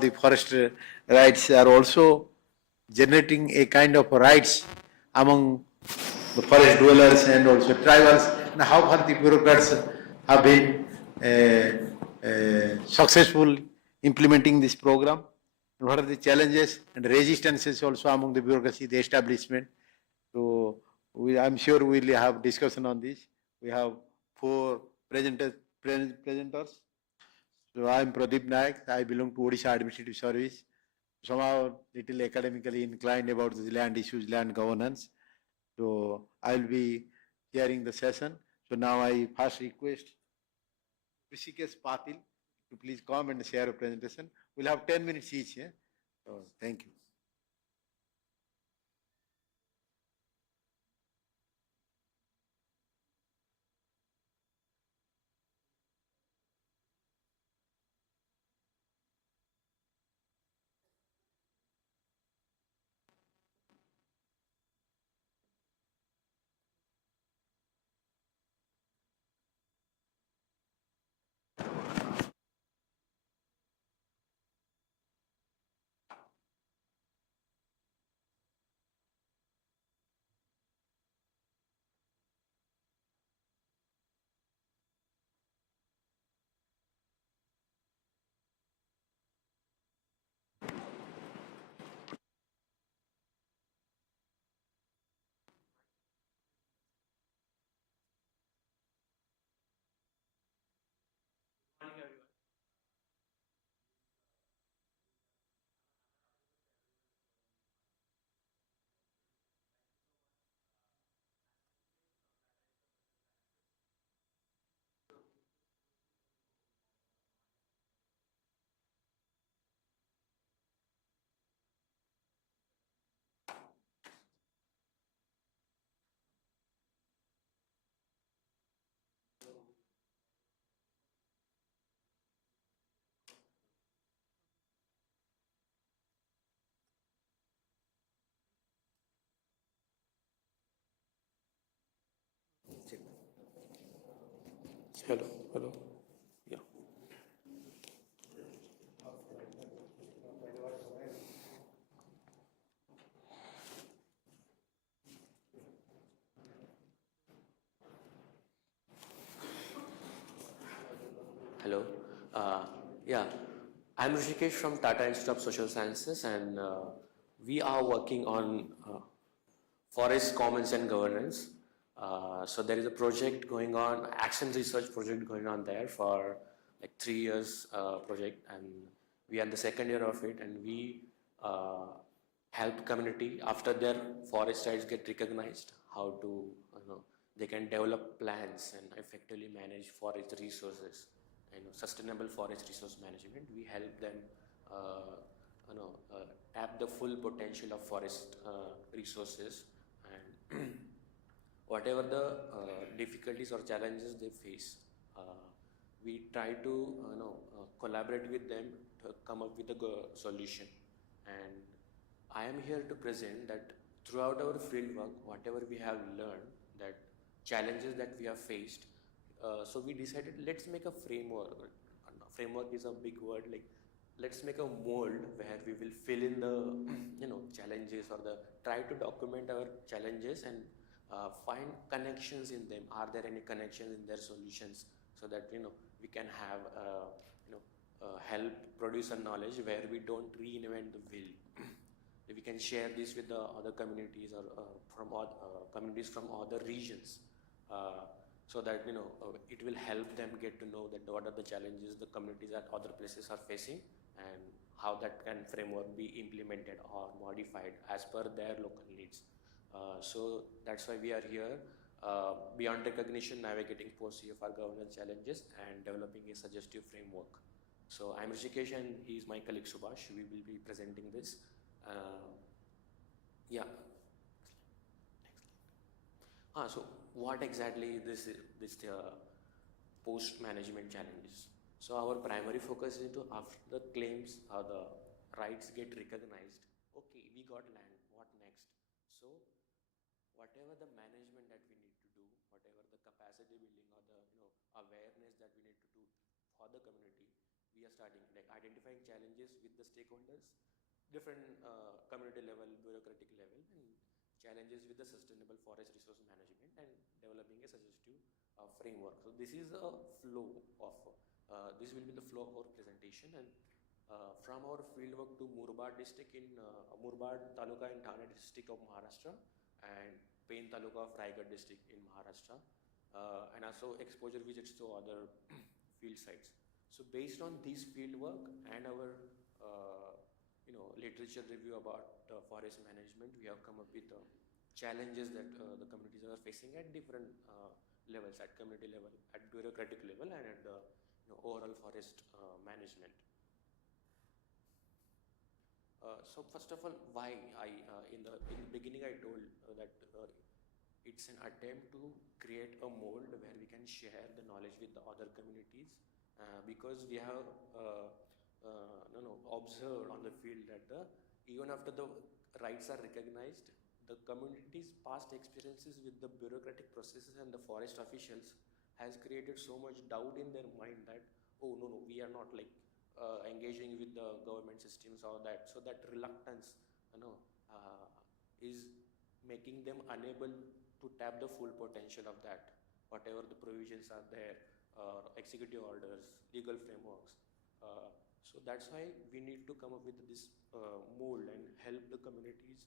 the forest rights are also generating a kind of rights among the forest dwellers and also tribals, and how far the bureaucrats have been successful implementing this program, and what are the challenges and resistances also among the bureaucracy, the establishment. So I'm sure we'll have discussion on this. We have four presenters. So I'm Pradeep Nayak. I belong to Odisha Administrative Service. Somehow little academically inclined about the land issues, land governance. So I'll be hearing the session. So now I first request Rishikesh Patil to please come and share a presentation. We'll have 10 minutes each. Yeah? So thank you. Hello, hello. Yeah. Hello. Uh, yeah, I'm Rishikesh from Tata Institute of Social Sciences, and we are working on forest commons and governance. So there is a project going on, action research project going on there for like 3 years project, and we are in the second year of it, and we help community after their forest rights get recognized, how to they can develop plans and effectively manage forest resources, sustainable forest resource management. We help them you know, tap the full potential of forest resources, and whatever the difficulties or challenges they face, we try to collaborate with them to come up with a solution. And I am here to present that throughout our field work, whatever we have learned, that challenges that we have faced, so we decided let's make a framework. Framework is a big word. Like, let's make a mold where we will fill in the challenges, or the try to document our challenges and find connections in them. Are there any connections in their solutions, so that we can have help produce a knowledge where we don't reinvent the wheel. We can share this with the other communities, or from communities from other regions, so that it will help them get to know that what are the challenges the communities at other places are facing, and how that can framework be implemented or modified as per their local needs. So that's why we are here, beyond recognition, navigating post-CFR governance challenges and developing a suggestive framework. So I'm Rishikesh, and he is my colleague Subhash. We will be presenting this. Yeah. So what exactly this post management challenges? So our primary focus is to, after the claims or the rights get recognized, okay, we got land, what next? So whatever the management that we need to do, whatever the capacity building or the awareness that we need to do for the community, we are starting like identifying challenges with the stakeholders, different community level, bureaucratic level, and challenges with the sustainable forest resource management, and developing a suggestive framework. So this is a flow of, this will be the flow of our presentation, and from our fieldwork to Murbad district in Murbad Taluka in Thane district of Maharashtra, and Pain Taluka of Raigad district in Maharashtra, and also exposure visits to other field sites. So based on this field work and our literature review about forest management, we have come up with challenges that the communities are facing at different levels, at community level, at bureaucratic level, and at the overall forest management. So first of all, why in the beginning I told that it's an attempt to create a mold where we can share the knowledge with the other communities, because we have observed on the field that even after the rights are recognized, the community's past experiences with the bureaucratic processes and the forest officials has created so much doubt in their mind that, oh no, we are not like engaging with the government systems or that. So that reluctance, is making them unable to tap the full potential of that, whatever the provisions are there, executive orders, legal frameworks. So that's why we need to come up with this mold and help the communities,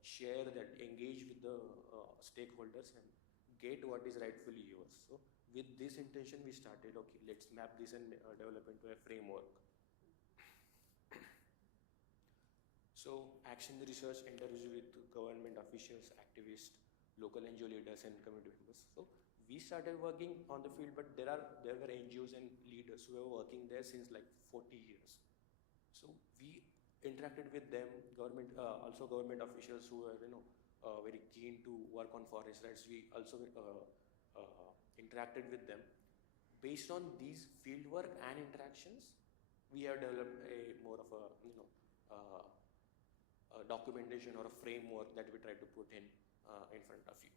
share that, engage with the stakeholders and get what is rightfully yours. So with this intention, we started, okay, let's map this and develop into a framework. So action research, interviews with government officials, activists, local NGO leaders and community members. So we started working on the field, but there were NGOs and leaders who were working there since like 40 years. So we interacted with them, also government officials who were very keen to work on forest rights. We also interacted with them. Based on these field work and interactions, we have developed a more of a documentation or a framework that we try to put in front of you.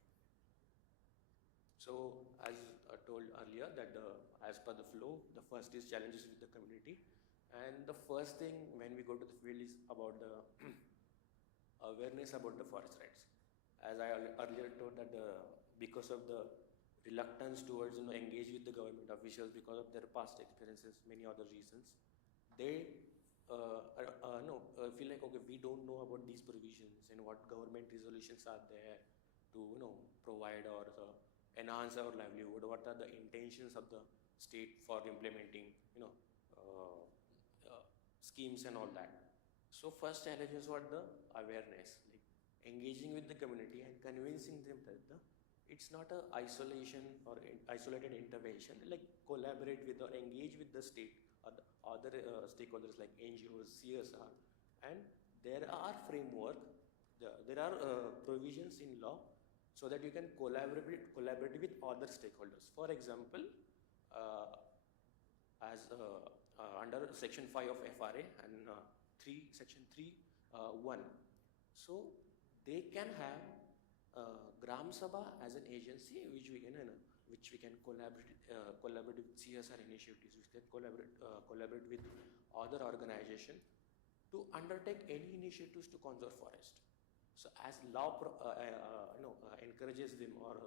So as I told earlier that as per the flow, the first is challenges with the community. And the first thing when we go to the field is about the awareness about the forest rights. As I earlier told that because of the reluctance towards engage with the government officials because of their past experiences, many other reasons, they feel like, okay, we don't know about these provisions and what government resolutions are there to provide or enhance our livelihood. What are the intentions of the state for implementing schemes and all that. So first challenges were the awareness, like engaging with the community and convincing them that it's not a isolation or isolated intervention, like collaborate with or engage with the state or the other stakeholders like NGOs, CSR, and there are framework, there are provisions in law so that you can collaborate with other stakeholders. For example, as under section 5 of FRA and section 3(1). So they can have Gram Sabha as an agency which we can collaborate with CSR initiatives, which can collaborate with other organizations to undertake any initiatives to conserve forest. So as law encourages them or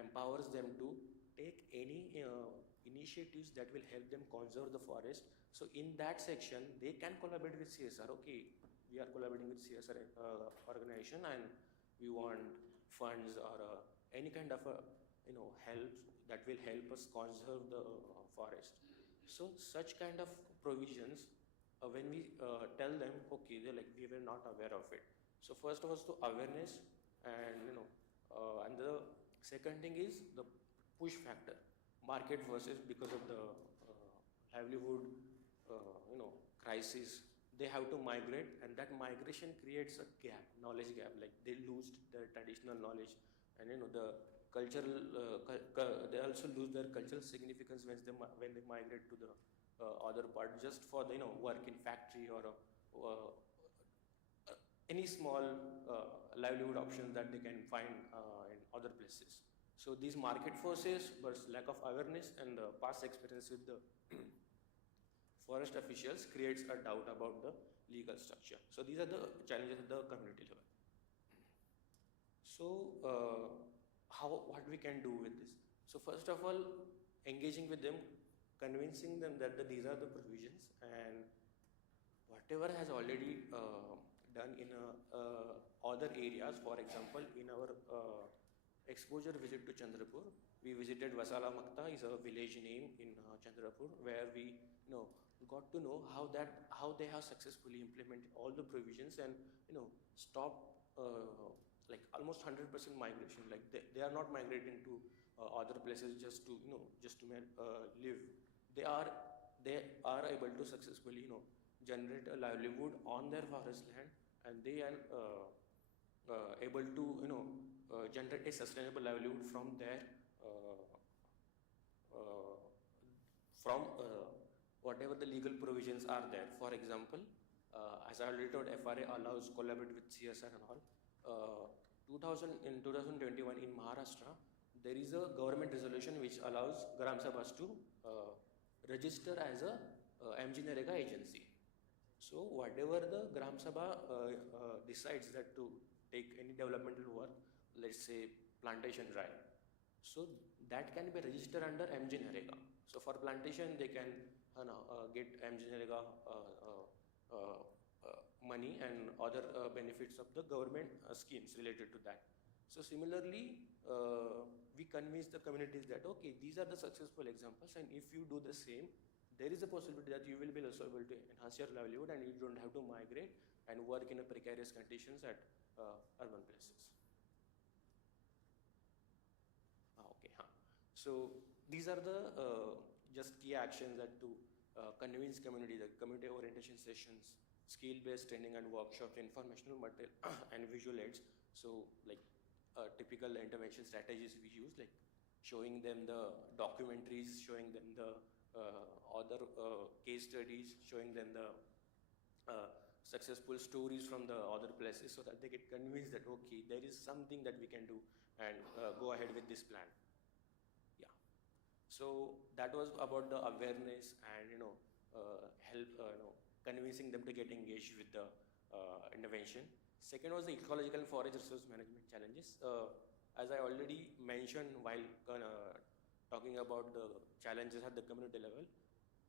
empowers them to take any initiatives that will help them conserve the forest. So in that section, they can collaborate with CSR. Okay, we are collaborating with CSR organization and we want funds or any kind of help that will help us conserve the forest. So such kind of provisions, when we tell them, okay, they're like, we were not aware of it. So first was the awareness, and and the second thing is the push factor, market versus, because of the livelihood crisis, they have to migrate, and that migration creates a gap, knowledge gap, like they lose their traditional knowledge, and the cultural they also lose their cultural significance when they migrate to the other part just for the work in factory or any small livelihood options that they can find in other places. So these market forces, but lack of awareness and past experience with the forest officials creates a doubt about the legal structure. So these are the challenges at the community level. So what we can do with this? So first of all, engaging with them, convincing them that these are the provisions, and whatever has already done in other areas. For example, in our exposure visit to Chandrapur, we visited Vasala Makta, is a village name in Chandrapur, where we got to know how they have successfully implemented all the provisions and stop like almost 100% migration. Like they are not migrating to other places just to live. They are able to successfully generate a livelihood on their forest land, and they are able to generate a sustainable livelihood from their from whatever the legal provisions are there. For example, as I already told, FRA allows collaborate with CSR and all. 2021 in Maharashtra, there is a government resolution which allows Gram Sabhas to register as a MG Narega agency. So whatever the Gram Sabha decides that to take any developmental work, let's say plantation drive, so that can be registered under MG Narega. So for plantation, they can get MG Narega money and other benefits of the government schemes related to that. So similarly, we convince the communities that okay, these are the successful examples, and if you do the same, there is a possibility that you will be also able to enhance your livelihood, and you don't have to migrate and work in a precarious conditions at urban places. So these are the just key actions that to convince community, the community orientation sessions, skill-based training and workshops, informational material and visual aids. So like typical intervention strategies we use, like showing them the documentaries, showing them the other case studies, showing them the successful stories from the other places, so that they get convinced that okay, there is something that we can do, and go ahead with this plan. Yeah. So that was about the awareness and help convincing them to get engaged with the intervention. Second was the ecological and forest resource management challenges. As I already mentioned while talking about the challenges at the community level,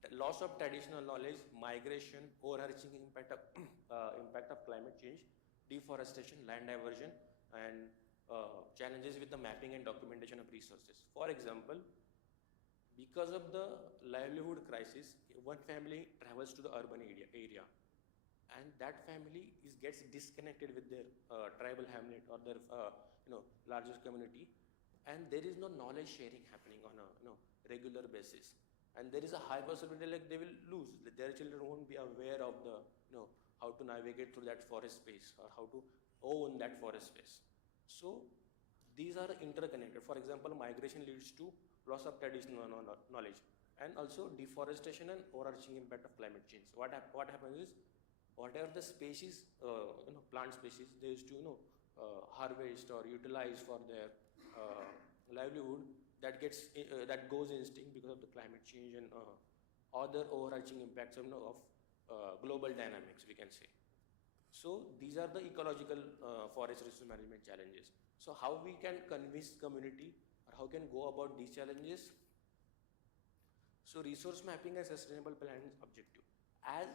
the loss of traditional knowledge, migration, overarching impact of climate change, deforestation, land diversion, and challenges with the mapping and documentation of resources. For example, because of the livelihood crisis, one family travels to the urban area, and that family gets disconnected with their tribal hamlet or their largest community, and there is no knowledge sharing happening on a regular basis, and there is a high possibility like they will lose. Their children won't be aware of the how to navigate through that forest space or how to own that forest space. So these are interconnected. For example, migration leads to loss of traditional knowledge, and also deforestation and overarching impact of climate change. What happens is, whatever the species, plant species, they used to harvest or utilize for their livelihood, that goes extinct because of the climate change and other overarching impacts of global dynamics, we can say. So these are the ecological forest resource management challenges. So how we can convince community, or how can go about these challenges? So resource mapping and sustainable planning objective. As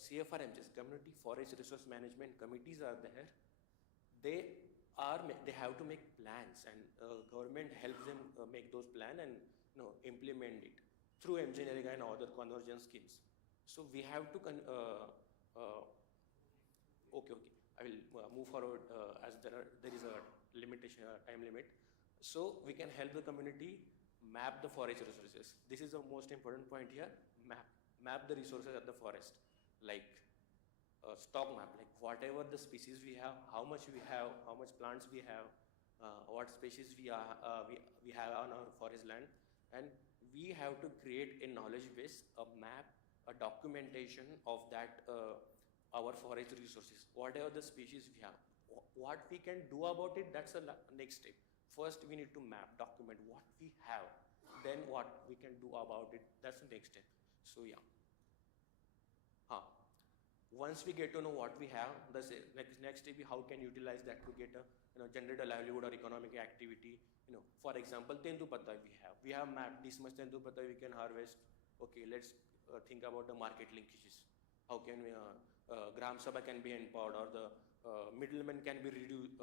CFRMs, community forest resource management committees are there, they have to make plans, and government helps them make those plans and implement it through engineering and other convergence schemes. So we have to okay, I will move forward as there is a limitation, time limit. So we can help the community map the forest resources. This is the most important point here. Map the resources at the forest, like stock map, like whatever the species we have, how much we have, how much plants we have, what species we have on our forest land, and we have to create a knowledge base, a map, a documentation of that our forest resources, whatever the species we have. What we can do about it, that's the next step. First, we need to map, document what we have, then what we can do about it, that's the next step. So yeah. Huh. Once we get to know what we have, the next step is how can utilize that to get a generate a livelihood or economic activity. For example, tendu patta we have mapped this much tendu patta we can harvest. Okay, let's think about the market linkages. How can we gram sabha can be empowered, or the middlemen can be reduced.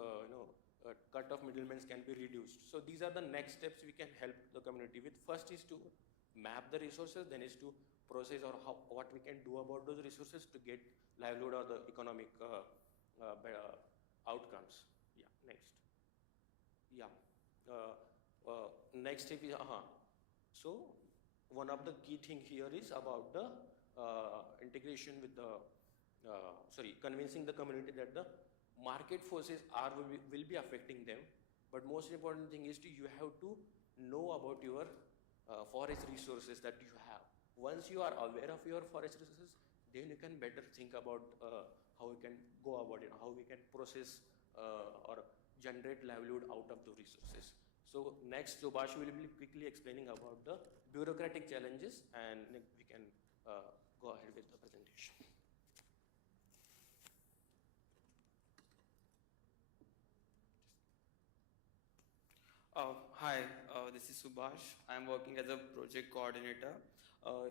Cut of middlemen can be reduced. So these are the next steps we can help the community with. First is to map the resources, then is to process or what we can do about those resources to get livelihood or the economic outcomes. Yeah, next. Yeah. Next step is, so one of the key thing here is about the integration with the, convincing the community that the market forces will be affecting them. But most important thing is you have to know about your forest resources that you have. Once you are aware of your forest resources, then you can better think about how we can go about it, how we can process or generate livelihood out of the resources. So next, Subhash will be quickly explaining about the bureaucratic challenges, and we can go ahead with the presentation. Hi, this is Subhash. I'm working as a project coordinator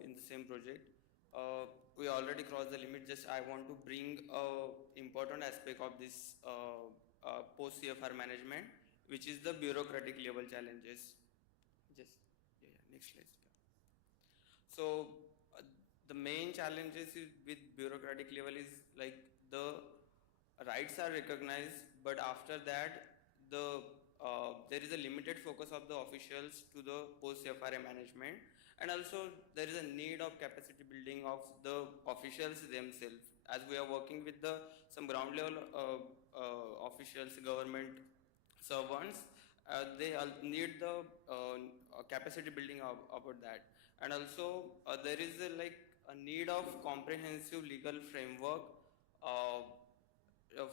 in the same project. We already crossed the limit. Just I want to bring important aspect of this post CFR management, which is the bureaucratic level challenges. Just next slide. Yeah. So the main challenges with bureaucratic level is like the rights are recognized, but after that there is a limited focus of the officials to the post CFRA management, and also there is a need of capacity building of the officials themselves. As we are working with the some ground level officials, government servants, they need the capacity building about that, and also there is a need of comprehensive legal framework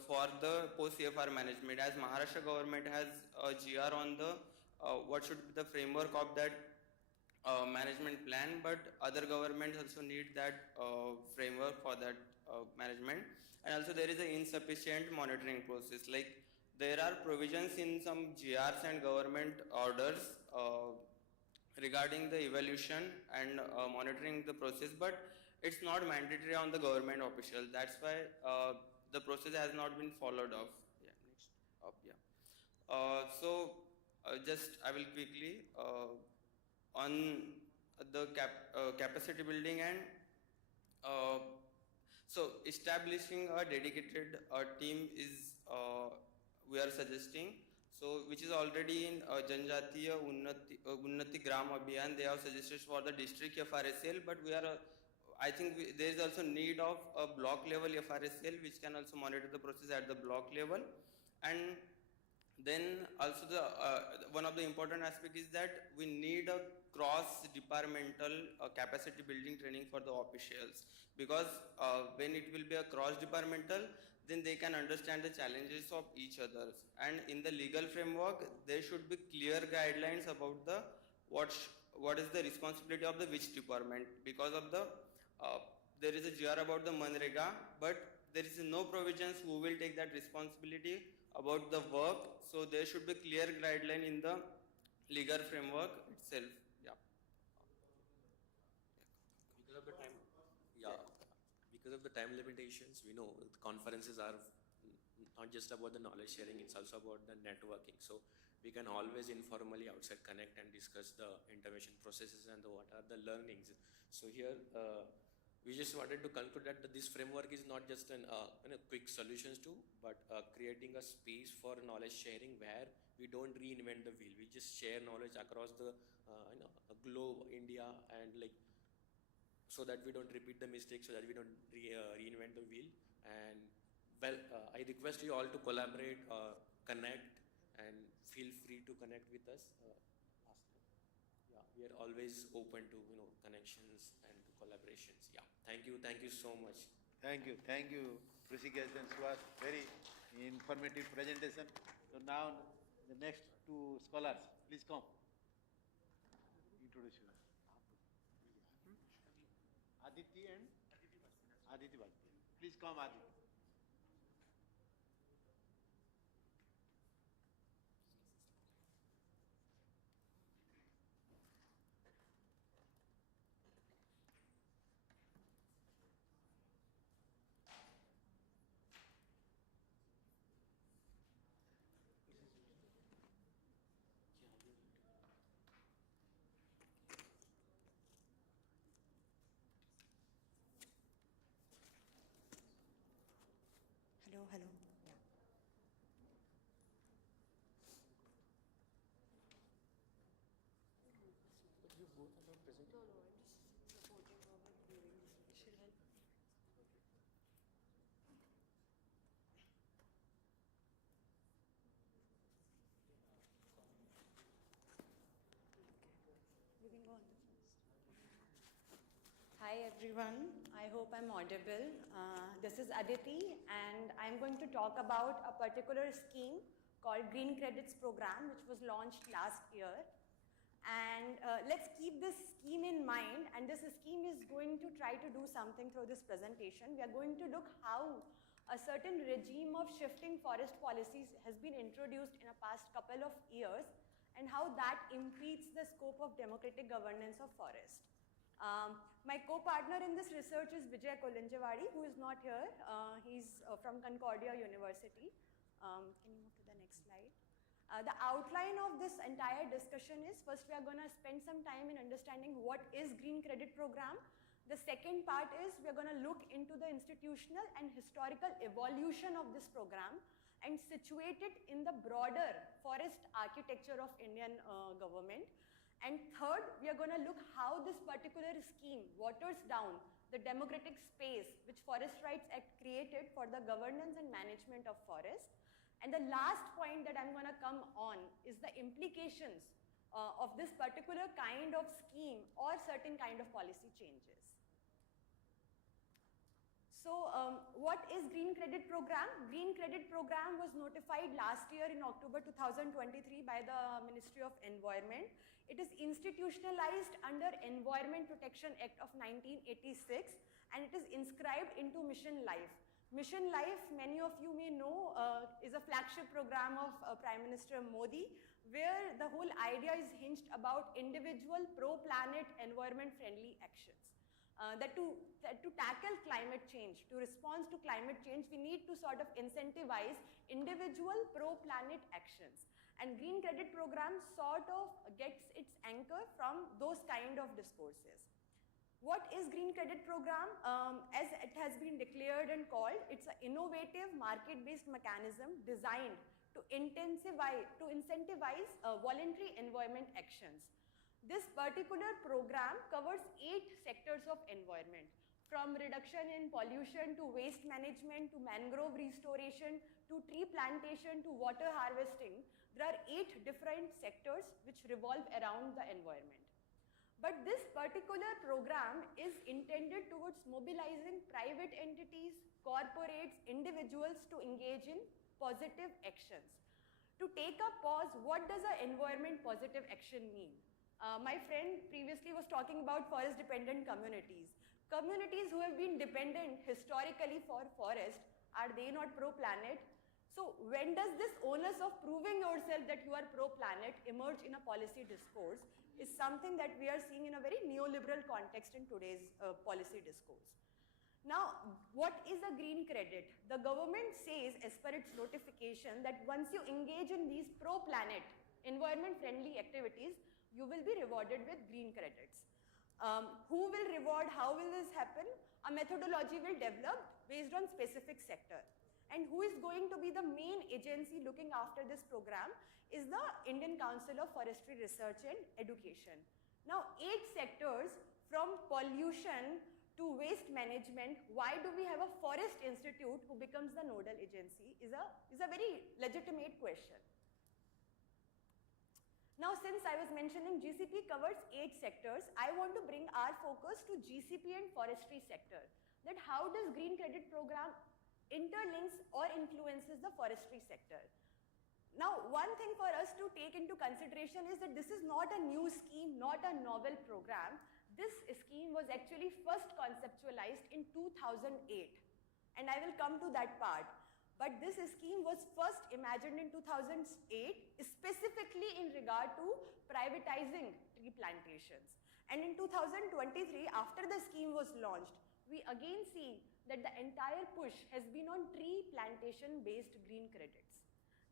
for the post CFR management, as Maharashtra government has a GR on the what should be the framework of that management plan, but other governments also need that framework for that management. And also there is an insufficient monitoring process. Like there are provisions in some GRs and government orders regarding the evaluation and monitoring the process, but it's not mandatory on the government official. That's why the process has not been followed up. Yeah, next up, yeah. Just I will quickly on the capacity building and uh, so establishing a dedicated team is we are suggesting. So which is already in Janjatiya Unnati Gram Abhiyan, they have suggested for the district FRSL, but we are I think there is also need of a block level FRSL which can also monitor the process at the block level. And then also the one of the important aspect is that we need a cross departmental capacity building training for the officials, because when it will be a cross departmental, then they can understand the challenges of each other, and in the legal framework there should be clear guidelines about the what is the responsibility of the which department, because of the there is a GR about the Manrega, but there is no provisions who will take that responsibility about the work. So there should be clear guideline in the legal framework itself. Yeah. Because of the time, yeah, because of the time limitations, we know the conferences are not just about the knowledge sharing, it's also about the networking. So we can always informally outside connect and discuss the intervention processes and what are the learnings. So here, we just wanted to conclude that this framework is not just an quick solutions to, but creating a space for knowledge sharing where we don't reinvent the wheel. We just share knowledge across the globe, India, and like so that we don't repeat the mistakes, so that we don't reinvent the wheel. And well, I request you all to collaborate, connect, and feel free to connect with us. Yeah, we are always open to connections and to collaborations. Yeah, thank you so much. Thank you, Rishikesh and Suhas. Very informative presentation. So now the next two scholars, please come. Introduce you. Aditi Bajpayee. Please come, Aditi. Hello, hello. Yeah. But you both are not present. No, I'm just supporting her with viewing this. She'll help. We can go on the first. Hi everyone, I hope I'm audible. This is Aditi and I'm going to talk about a particular scheme called Green Credits Program, which was launched last year. And let's keep this scheme in mind, and this scheme is going to try to do something through this presentation. We are going to look how a certain regime of shifting forest policies has been introduced in the past couple of years and how that impedes the scope of democratic governance of forest. My co-partner in this research is Vijay Kolinjewadi, who is not here. He's from Concordia University. Can you move to the next slide? The outline of this entire discussion is, first we are going to spend some time in understanding what is Green Credit Program. The second part is we are going to look into the institutional and historical evolution of this program and situate it in the broader forest architecture of Indian government. And third, we are going to look how this particular scheme waters down the democratic space which Forest Rights Act created for the governance and management of forest. And the last point that I'm going to come on is the implications of this particular kind of scheme or certain kind of policy changes. So what is Green Credit Program? Green Credit Program was notified last year in October 2023 by the Ministry of Environment. It is institutionalized under Environment Protection Act of 1986 and it is inscribed into Mission Life. Mission Life, many of you may know, is a flagship program of Prime Minister Modi, where the whole idea is hinged about individual pro-planet environment-friendly actions. That to tackle climate change, to respond to climate change, we need to sort of incentivize individual pro-planet actions. And Green Credit Program sort of gets its anchor from those kind of discourses. What is Green Credit Program? As it has been declared and called, it's an innovative market-based mechanism designed to incentivize voluntary environment actions. This particular program covers 8 sectors of environment, from reduction in pollution to waste management to mangrove restoration to tree plantation to water harvesting. There are 8 different sectors which revolve around the environment. But this particular program is intended towards mobilizing private entities, corporates, individuals to engage in positive actions. To take a pause, what does an environment positive action mean? My friend previously was talking about forest dependent communities. Communities who have been dependent historically for forest, are they not pro-planet? So when does this onus of proving yourself that you are pro-planet emerge in a policy discourse is something that we are seeing in a very neoliberal context in today's policy discourse. Now, what is a green credit? The government says, as per its notification, that once you engage in these pro-planet, environment-friendly activities, you will be rewarded with green credits. Who will reward? How will this happen? A methodology will develop based on specific sector. And who is going to be the main agency looking after this program is the Indian Council of Forestry Research and Education. Now, 8 sectors from pollution to waste management, why do we have a forest institute who becomes the nodal agency is a very legitimate question. Now, since I was mentioning GCP covers 8 sectors, I want to bring our focus to GCP and forestry sector. That how does Green Credit Program interlinks or influences the forestry sector. Now, one thing for us to take into consideration is that this is not a new scheme, not a novel program. This scheme was actually first conceptualized in 2008, and I will come to that part. But this scheme was first imagined in 2008, specifically in regard to privatizing tree plantations. And in 2023, after the scheme was launched, we again see that the entire push has been on tree plantation-based green credits.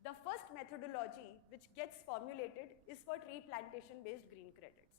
The first methodology which gets formulated is for tree plantation-based green credits.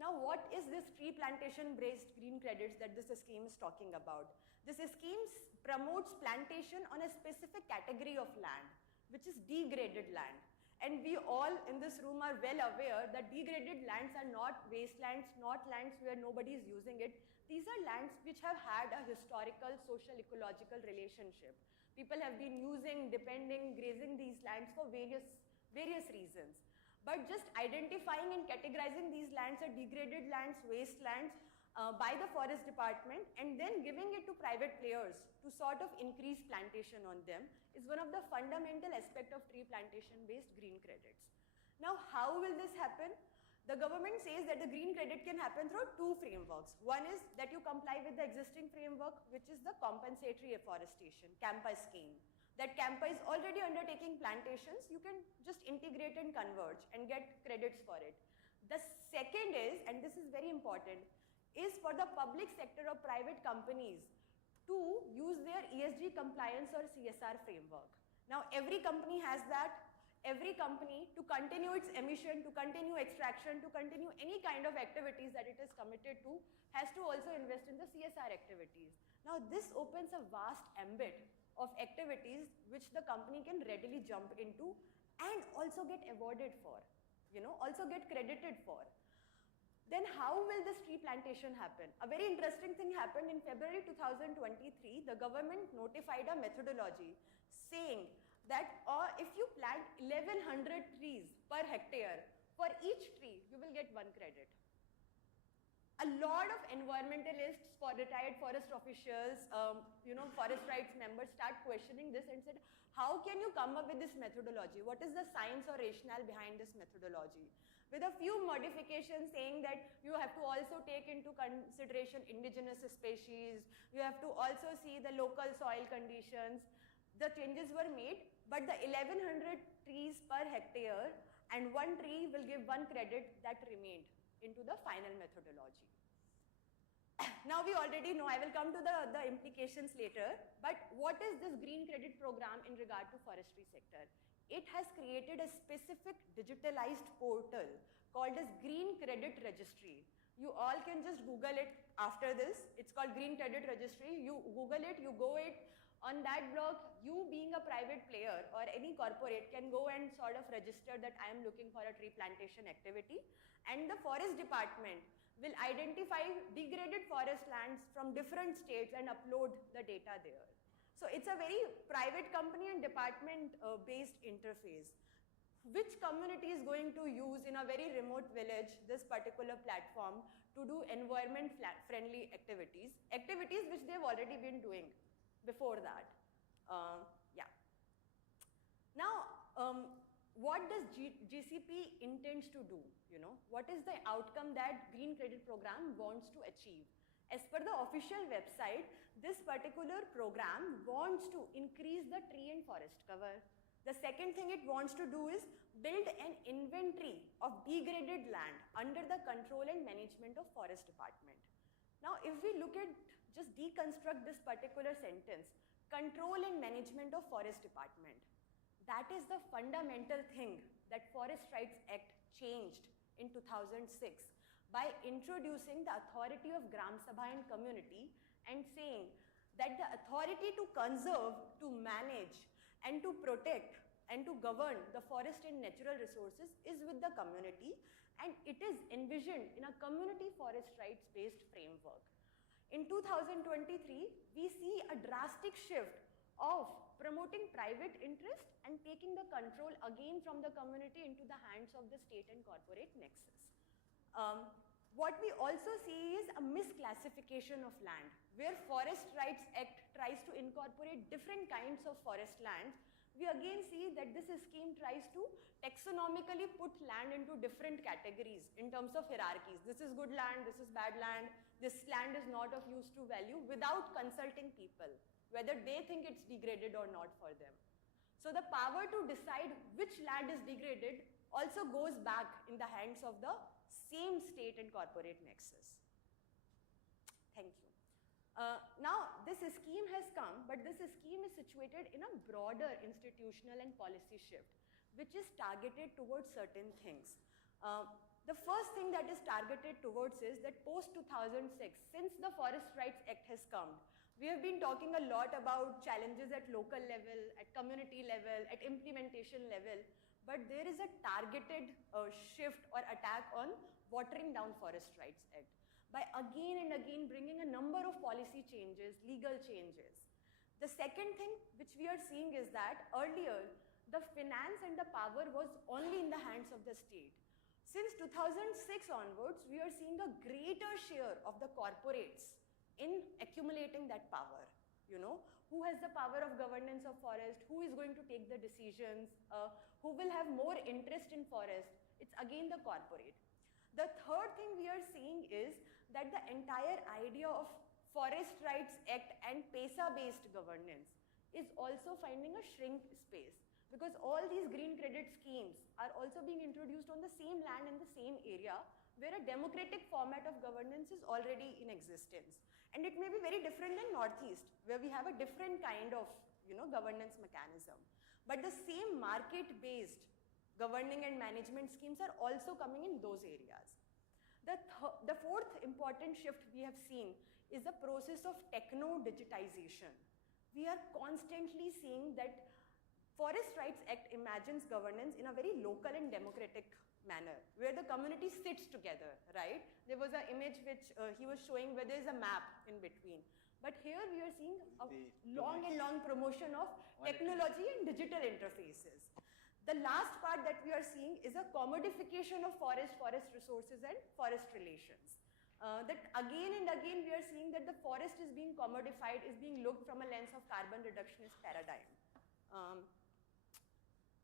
Now, what is this tree plantation-based green credits that this scheme is talking about? This scheme promotes plantation on a specific category of land, which is degraded land. And we all in this room are well aware that degraded lands are not wastelands, not lands where nobody is using it. These are lands which have had a historical, social, ecological relationship. People have been using, depending, grazing these lands for various reasons. But just identifying and categorizing these lands as degraded lands, wastelands by the forest department and then giving it to private players to sort of increase plantation on them is one of the fundamental aspects of tree plantation-based green credits. Now, how will this happen? The government says that the green credit can happen through two frameworks. One is that you comply with the existing framework, which is the compensatory afforestation, CAMPA scheme. That CAMPA is already undertaking plantations, you can just integrate and converge and get credits for it. The second is, and this is very important, is for the public sector or private companies to use their ESG compliance or CSR framework. Now, every company has that. Every company, to continue its emission, to continue extraction, to continue any kind of activities that it is committed to, has to also invest in the CSR activities. Now, this opens a vast ambit of activities which the company can readily jump into and also get awarded for, also get credited for. Then how will this tree plantation happen? A very interesting thing happened in February 2023. The government notified a methodology saying that if you plant 1100 trees per hectare, for each tree you will get one credit. A lot of environmentalists, for retired forest officials, forest rights members start questioning this and said, how can you come up with this methodology? What is the science or rationale behind this methodology? With a few modifications saying that you have to also take into consideration indigenous species, you have to also see the local soil conditions. The changes were made, but the 1100 trees per hectare and one tree will give one credit that remained into the final methodology. Now we already know, I will come to the implications later, but what is this green credit program in regard to forestry sector? It has created a specific digitalized portal called as Green Credit Registry. You all can just Google it after this. It's called Green Credit Registry. You Google it, you go it. On that blog, you being a private player or any corporate can go and sort of register that I am looking for a tree plantation activity, and the forest department will identify degraded forest lands from different states and upload the data there. So it's a very private company and department based interface. Which community is going to use in a very remote village this particular platform to do environment friendly activities which they've already been doing before that. Now, what does GCP intends to do? What is the outcome that Green Credit Program wants to achieve? As per the official website, this particular program wants to increase the tree and forest cover. The second thing it wants to do is build an inventory of degraded land under the control and management of forest department. Now, if we look at, just deconstruct this particular sentence, control and management of forest department, that is the fundamental thing that Forest Rights Act changed in 2006 by introducing the authority of Gram Sabha and community and saying that the authority to conserve, to manage and to protect and to govern the forest and natural resources is with the community, and it is envisioned in a community forest rights based framework. In 2023, we see a drastic shift of promoting private interest and taking the control again from the community into the hands of the state and corporate nexus. What we also see is a misclassification of land, where Forest Rights Act tries to incorporate different kinds of forest lands, we again see that this scheme tries to taxonomically put land into different categories in terms of hierarchies. This is good land, this is bad land, this land is not of use to value, without consulting people, whether they think it's degraded or not for them. So the power to decide which land is degraded also goes back in the hands of the same state and corporate nexus. Thank you. Now, this scheme has come, but this scheme is situated in a broader institutional and policy shift, which is targeted towards certain things. The first thing that is targeted towards is that post-2006, since the Forest Rights Act has come, we have been talking a lot about challenges at local level, at community level, at implementation level, but there is a targeted shift or attack on watering down Forest Rights Act by again and again bringing a number of policy changes, legal changes. The second thing which we are seeing is that earlier, the finance and the power was only in the hands of the state. Since 2006 onwards, we are seeing a greater share of the corporates in accumulating that power. You know, who has the power of governance of forest, who is going to take the decisions, who will have more interest in forest, it's again the corporate. The third thing we are seeing is that the entire idea of Forest Rights Act and PESA-based governance is also finding a shrink space, because all these green credit schemes are also being introduced on the same land in the same area where a democratic format of governance is already in existence. And it may be very different than Northeast, where we have a different kind of governance mechanism. But the same market-based governing and management schemes are also coming in those areas. The fourth important shift we have seen is the process of techno-digitization. We are constantly seeing that Forest Rights Act imagines governance in a very local and democratic manner, where the community sits together, right? There was an image which he was showing where there is a map in between. But here we are seeing a long promotion of technology and digital interfaces. The last part that we are seeing is a commodification of forest resources and forest relations. That again and again we are seeing that the forest is being commodified, is being looked from a lens of carbon reductionist paradigm.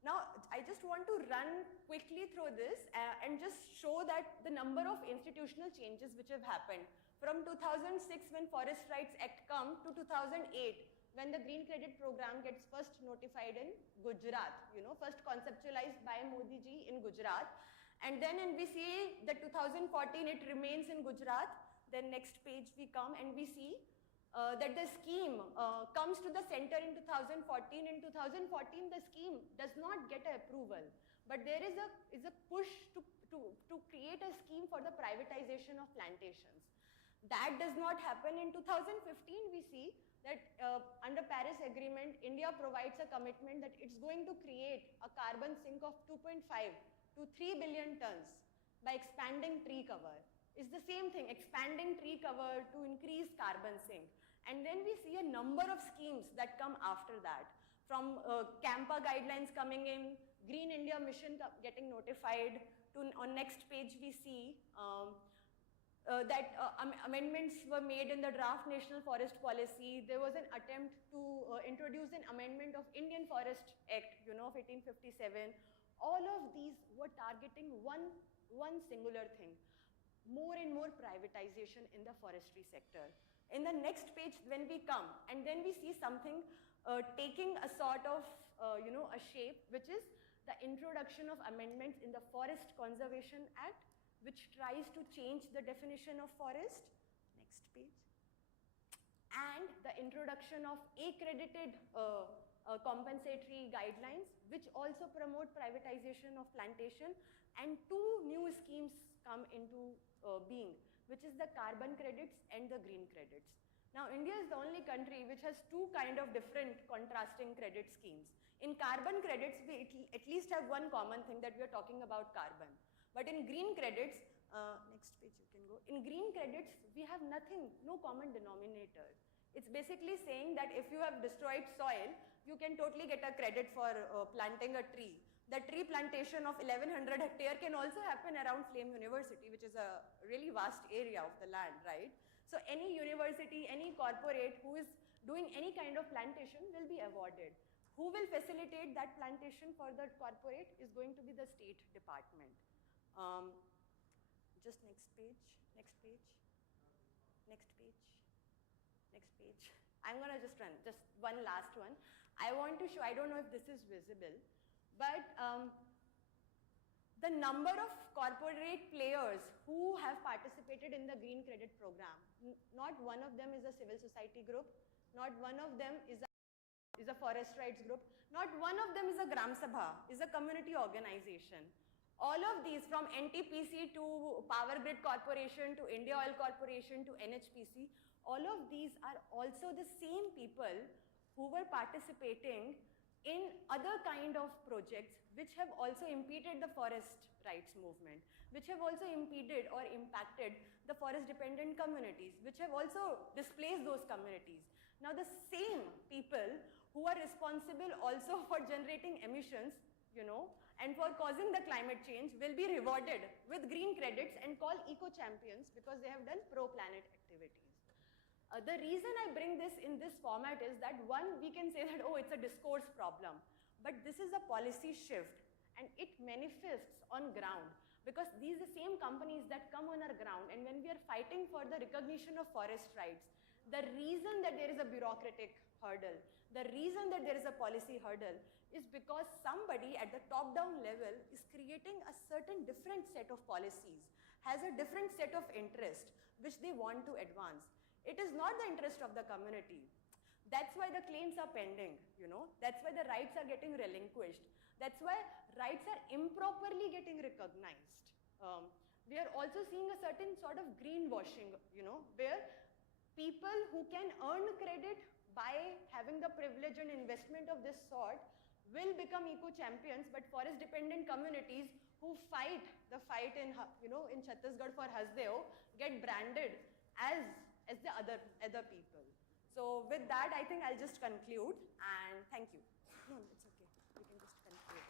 Now, I just want to run quickly through this and just show that the number of institutional changes which have happened from 2006 when Forest Rights Act come to 2008 when the Green Credit Program gets first notified in Gujarat, first conceptualized by Modi ji in Gujarat. And then we see that 2014 it remains in Gujarat. Then next page we come and we see that the scheme comes to the center in 2014. In 2014, the scheme does not get approval, but there is a push to create a scheme for the privatization of plantations. That does not happen. In 2015, we see that under Paris Agreement, India provides a commitment that it's going to create a carbon sink of 2.5 to 3 billion tons by expanding tree cover. It's the same thing, expanding tree cover to increase carbon sink. And then we see a number of schemes that come after that, from CAMPA guidelines coming in, Green India Mission getting notified, to on next page we see that amendments were made in the draft National Forest Policy. There was an attempt to introduce an amendment of Indian Forest Act, of 1857. All of these were targeting one singular thing, more and more privatization in the forestry sector. In the next page, when we come, and then we see something taking a sort of, a shape, which is the introduction of amendments in the Forest Conservation Act, which tries to change the definition of forest. Next page. And the introduction of accredited compensatory guidelines, which also promote privatization of plantation. And two new schemes come into being, which is the carbon credits and the green credits. Now, India is the only country which has two kind of different contrasting credit schemes. In carbon credits, we at least have one common thing, that we are talking about carbon. But in green credits, next page you can go. In green credits, we have nothing, no common denominator. It's basically saying that if you have destroyed soil, you can totally get a credit for planting a tree. The tree plantation of 1100 hectare can also happen around Flame University, which is a really vast area of the land, right? So any university, any corporate who is doing any kind of plantation will be awarded. who will facilitate that plantation for the corporate is going to be the State Department. Just next page, next page, next page, next page. I'm gonna just run, just one last one. I want to show, I don't know if this is visible, but the number of corporate players who have participated in the Green Credit Program, not one of them is a civil society group, not one of them is a forest rights group, not one of them is a Gram Sabha, is a community organization. All of these, from NTPC to Power Grid Corporation to India Oil Corporation to NHPC, all of these are also the same people who were participating in other kind of projects which have also impeded the forest rights movement, which have also impeded or impacted the forest dependent communities, which have also displaced those communities. Now the same people who are responsible also for generating emissions, you know, and for causing the climate change will be rewarded with green credits and called eco-champions because they have done pro-planet activities. The reason I bring this in this format is that one, we can say that, oh, it's a discourse problem, but this is a policy shift and it manifests on ground because these are the same companies that come on our ground, and when we are fighting for the recognition of forest rights, the reason that there is a bureaucratic hurdle, the reason that there is a policy hurdle is because somebody at the top-down level is creating a certain different set of policies, has a different set of interest which they want to advance. It is not the interest of the community. That's why the claims are pending, you know. That's why the rights are getting relinquished. That's why rights are improperly getting recognized. We are also seeing a certain sort of greenwashing, you know, where people who can earn credit by having the privilege and investment of this sort will become eco-champions, but forest-dependent communities who fight the fight in, you know, in Chhattisgarh for Hasdeo get branded as the other people. So with that, I think I'll just conclude and thank you. No, it's okay. We can just conclude.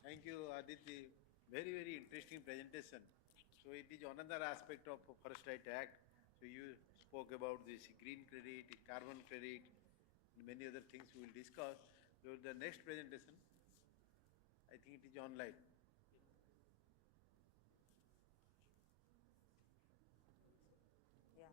Thank you, Aditi. Very, very interesting presentation. So it is another aspect of Forest Right Act. So you spoke about this green credit, carbon credit, and many other things we will discuss. So the next presentation, I think it is online. Yeah.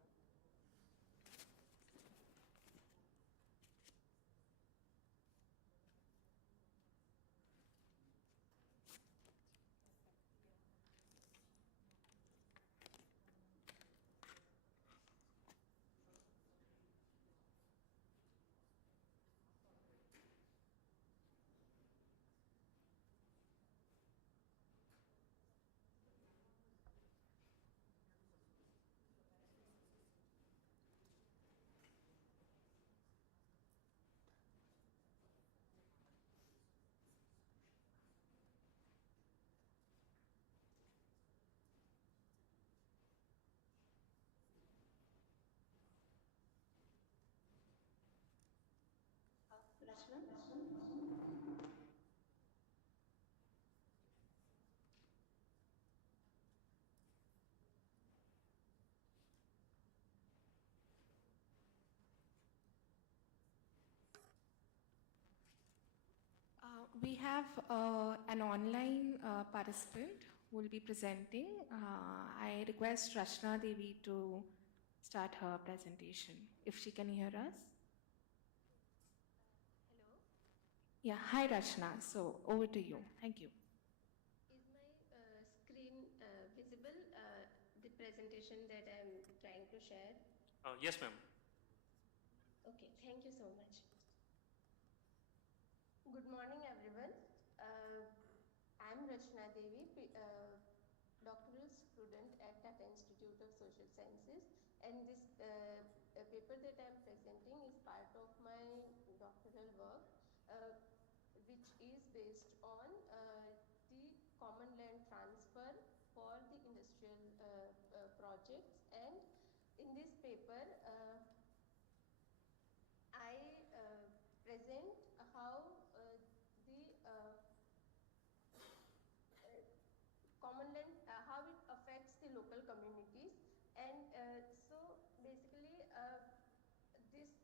We have an online participant who will be presenting. I request Rachna Devi to start her presentation, if she can hear us. Hello, Yeah, hi Rachna. So over to you. Thank you. is my screen visible, the presentation that I am trying to share? Yes, ma'am. Okay, thank you so much. Good morning, everyone. I am Rachna Devi, doctoral student at Tata Institute of Social Sciences, and this paper that I am presenting is part of my doctoral work, which is based on the common land transfer for the industrial projects. And in this paper, I present how the common land, how it affects the local communities. And so basically this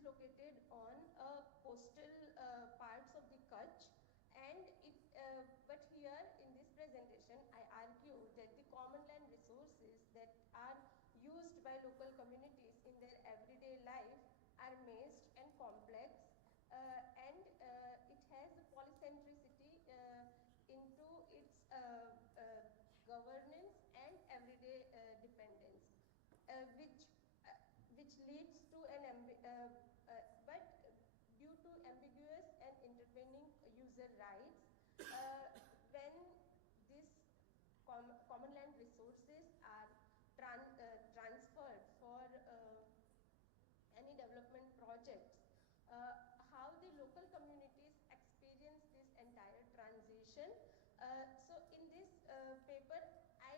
is located on coastal parts of the Kutch, and but here in this presentation I argue that the common land resources that are used by local communities in their everyday life are meshed and complex, and it has a polycentricity into its governance and everyday dependence, which leads to but due to ambiguous and intervening user rights, when these common land resources are transferred for any development projects, how the local communities experience this entire transition. So in this paper, I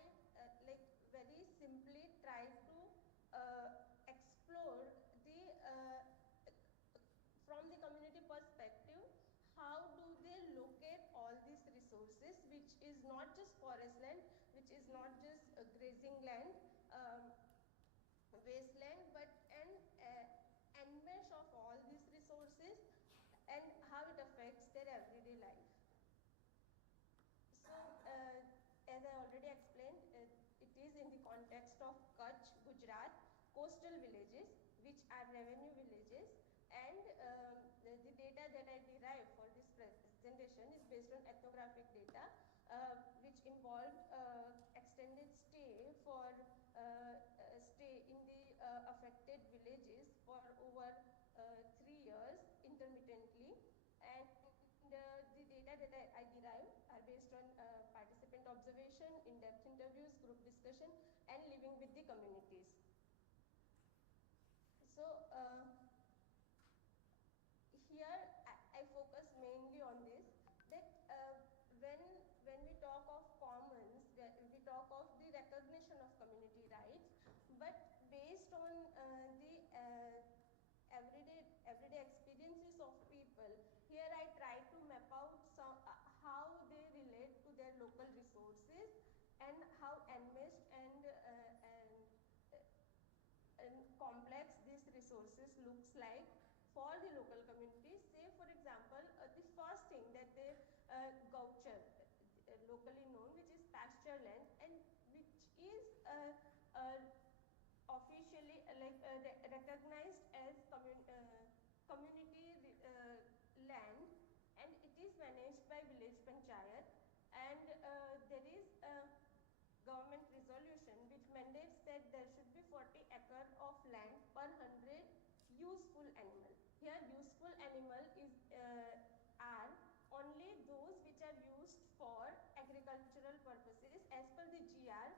very simply try to explore from the community perspective, how do they locate all these resources, which is not just forest land, which is not just grazing land, wasteland, but an enmesh of all these resources and how it affects their everyday life. So, as I already explained, it is in the context of Kutch, Gujarat, coastal villages, which are revenue villages, and the data that I derive for this presentation is based on ethnographic data, which involved extended stay for stay in the affected villages for over 3 years intermittently, and the data that I derive are based on participant observation, in-depth interviews, group discussion, and living with the communities. So here I focus mainly on this, that when we talk of commons, we talk of the recognition of community rights, but based on the everyday experiences of people. Here I try to map out how they relate to their local resources and how enmeshed and complex these resources looks like for the local communities. Say for example, the first thing that they gaucher, locally known, which is pasture land, and which is officially recognized as community land, and it is managed by village panchayat, and there is a government resolution which mandates that there should be 40 acre of land per 100 useful animal. Here useful animal is are only those which are used for agricultural purposes as per the GR,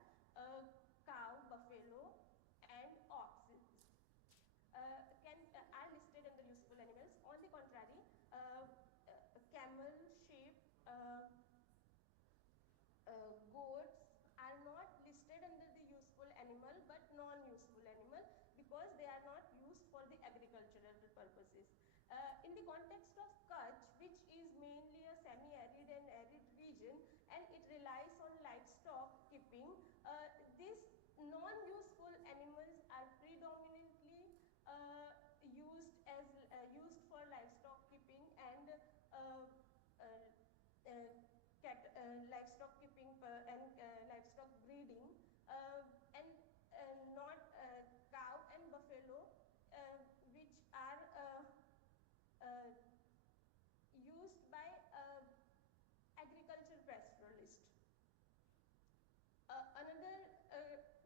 cow, buffalo, and oxen are listed under useful animals. On the contrary, camel, sheep, goats are not listed under the useful animal but non-useful animal, because they are not used for the agricultural purposes. In the context of Kutch, which is mainly a semi-arid and arid region, and it relies on livestock keeping, these non-useful animals are predominantly used for livestock keeping and livestock keeping and livestock breeding, and not cow and buffalo, which are used by agriculture pastoralist. Another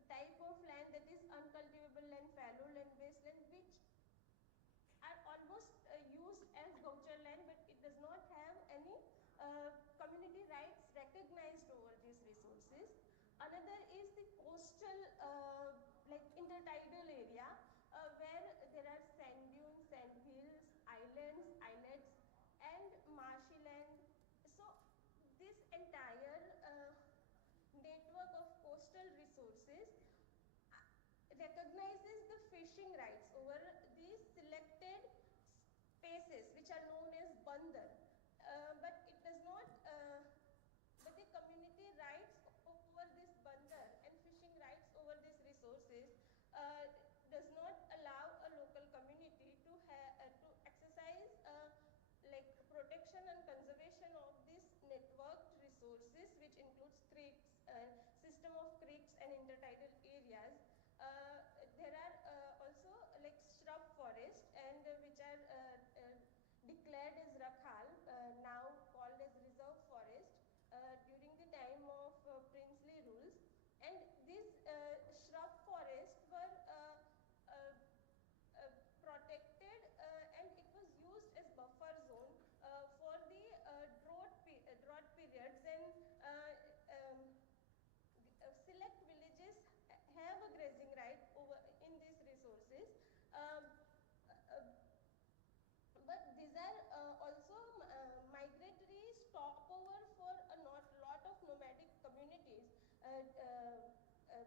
type of land, that is uncultivable land, fallow land, wasteland, which are almost used as gaucher land, but it does not have any community rights recognized over these resources. Another is the coastal intertidal area, where there are sand dunes, sand hills, islands, islets, and marshy land. So this entire network of coastal resources recognizes the fishing rights over these selected spaces which are known as bandar, but it does not, but the community rights over this bandar and fishing rights over these resources does not allow a local community to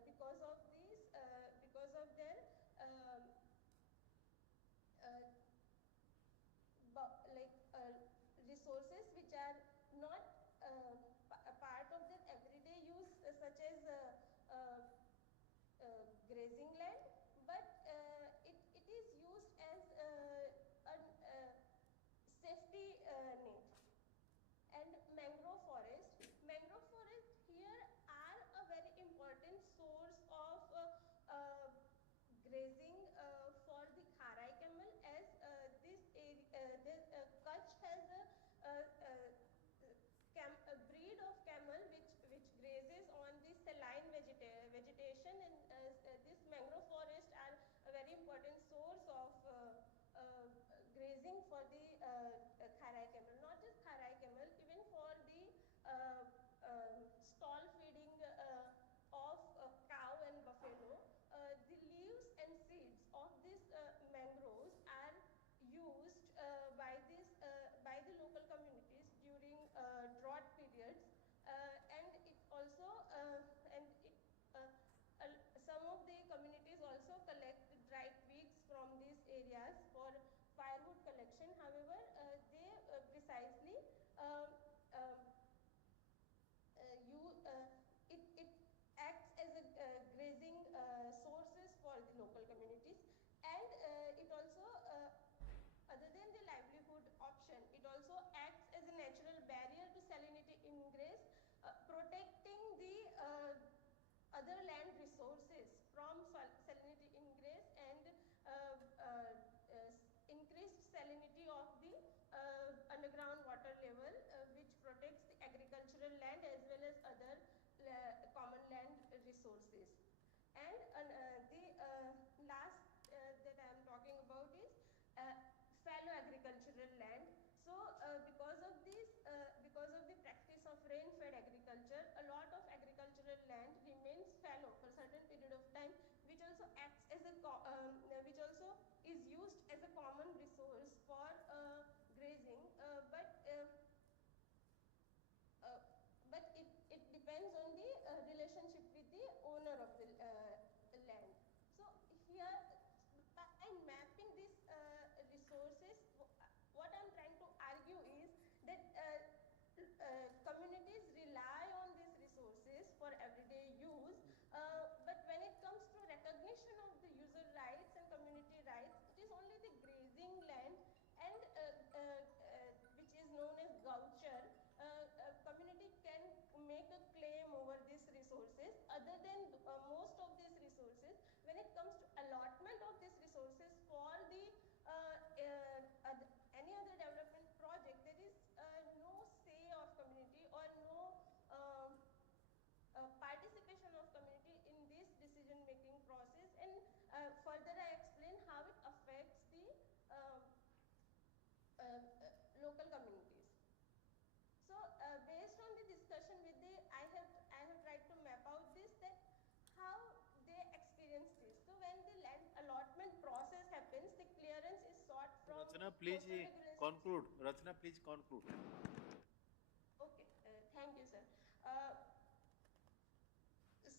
because of these, because of their resources which are not a part of their everyday use, such as grazing land, but it is used as a safety net. And mangrove forest here are a very important source of grazing for the Kharai camel, as Kutch has a breed of camel which grazes on the saline vegetation, and this mangrove forest are a very important source of grazing for the Kharai camel. Not just Kharai camel, even for the stall feeding of cow and buffalo, the leaves and seeds of these mangroves are used by the local communities during drought periods, and it also and it some of the communities also collect dry twigs from these areas for firewood collection. However, they precisely um, um, it acts as a grazing sources for the local communities, and it also other than the livelihood option, it also acts as a natural barrier to salinity ingress, protecting the other land resources from salinity ingress, and increased salinity of the underground water level, which protects the agricultural land as well as other common land resources. And the last that I am talking about is fallow agricultural land. So because of this, because of the practice of rain-fed agriculture, a lot of agricultural land remains fallow for a certain period of time, which also acts as a which also is used as a common resource for grazing, but it depends on the relationship with the owner of the land. So here, by mapping these resources, what I'm trying to argue is that communities rely on these resources for everyday use, but when it comes to recognition of the user rights and community rights, it is only the grazing land, and which is known as goucher. Community can make a claim over these resources. Other than most of these resources, when it comes to allotment of these resources for the any other development project, there is no say of community or no participation of community in this decision making process. And further I explain how it affects the local communities. So based on the discussion with the, I have tried to map out this, that how they experience this. So when the land allotment process happens, the clearance is sought from Rachna, please coastal regulations. conclude. Rachna, please conclude. Okay, thank you, sir.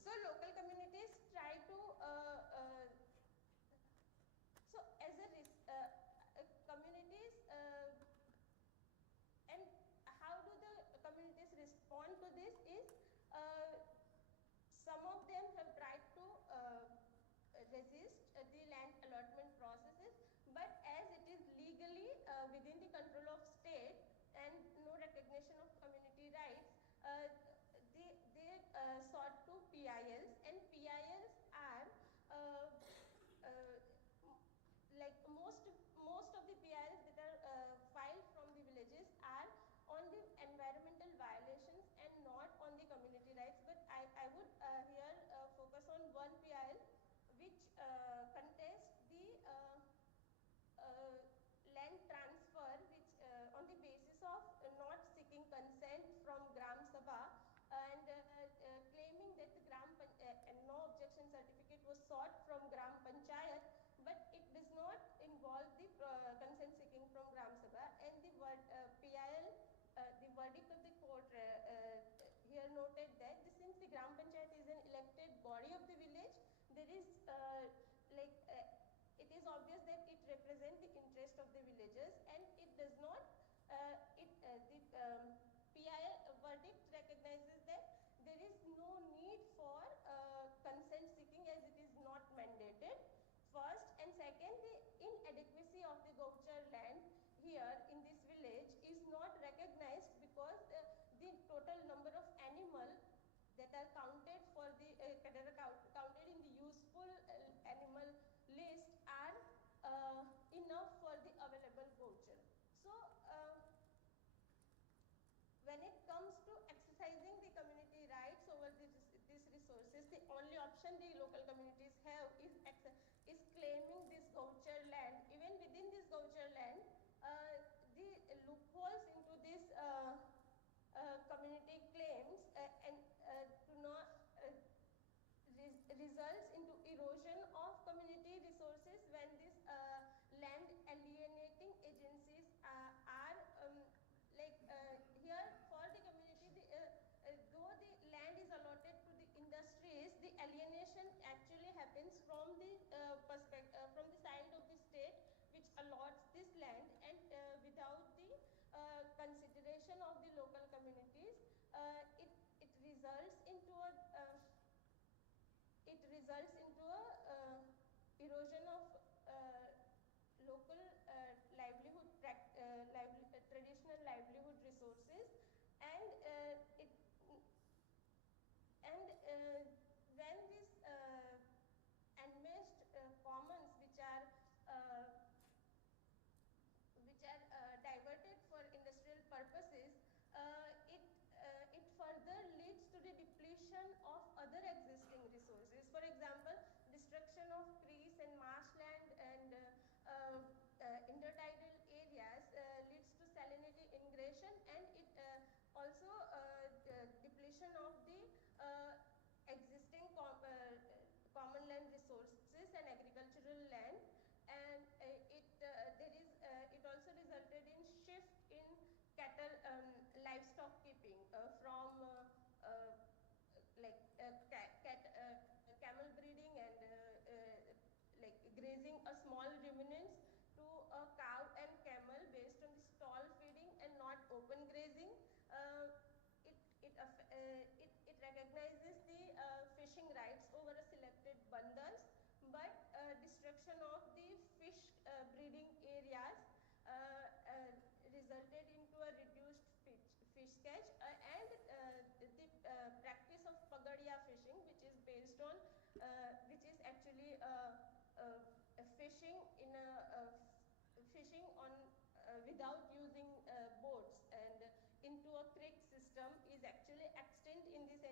So local communities try to so as a communities and how do the communities respond to this is some of them have tried to resist the land allotment processes, but as it is legally within the control of state and no recognition the only option the local communities have is claiming this gaucher land. Even within this gaucher land, the loopholes into this community claims and do not results into erosion of community resources when these land alienating agencies are here for the community. Though the land is allotted to the industries, the alienation actually happens from the from the side of the state, which allots this land, and without the consideration of the local communities, it results into a erosion of local traditional livelihood resources, and when these enmeshed commons which are diverted for industrial purposes, it further leads to the depletion of other existing resources. For example, destruction of creeks and marshland and intertidal areas leads to salinity ingression, and it also depletion of the existing common land resources and agricultural land, and it also resulted in shift in cattle livestock keeping from camel breeding and grazing a small ruminants to a cow and camel based on the stall feeding and not open grazing. It recognizes the fishing rights over a selected bundles, but destruction of the fish breeding areas resulted into a reduced fish catch, and the practice of pagadia fishing, which is based on which is actually fishing in fishing on without using boats and into a creek system, is actually extinct in these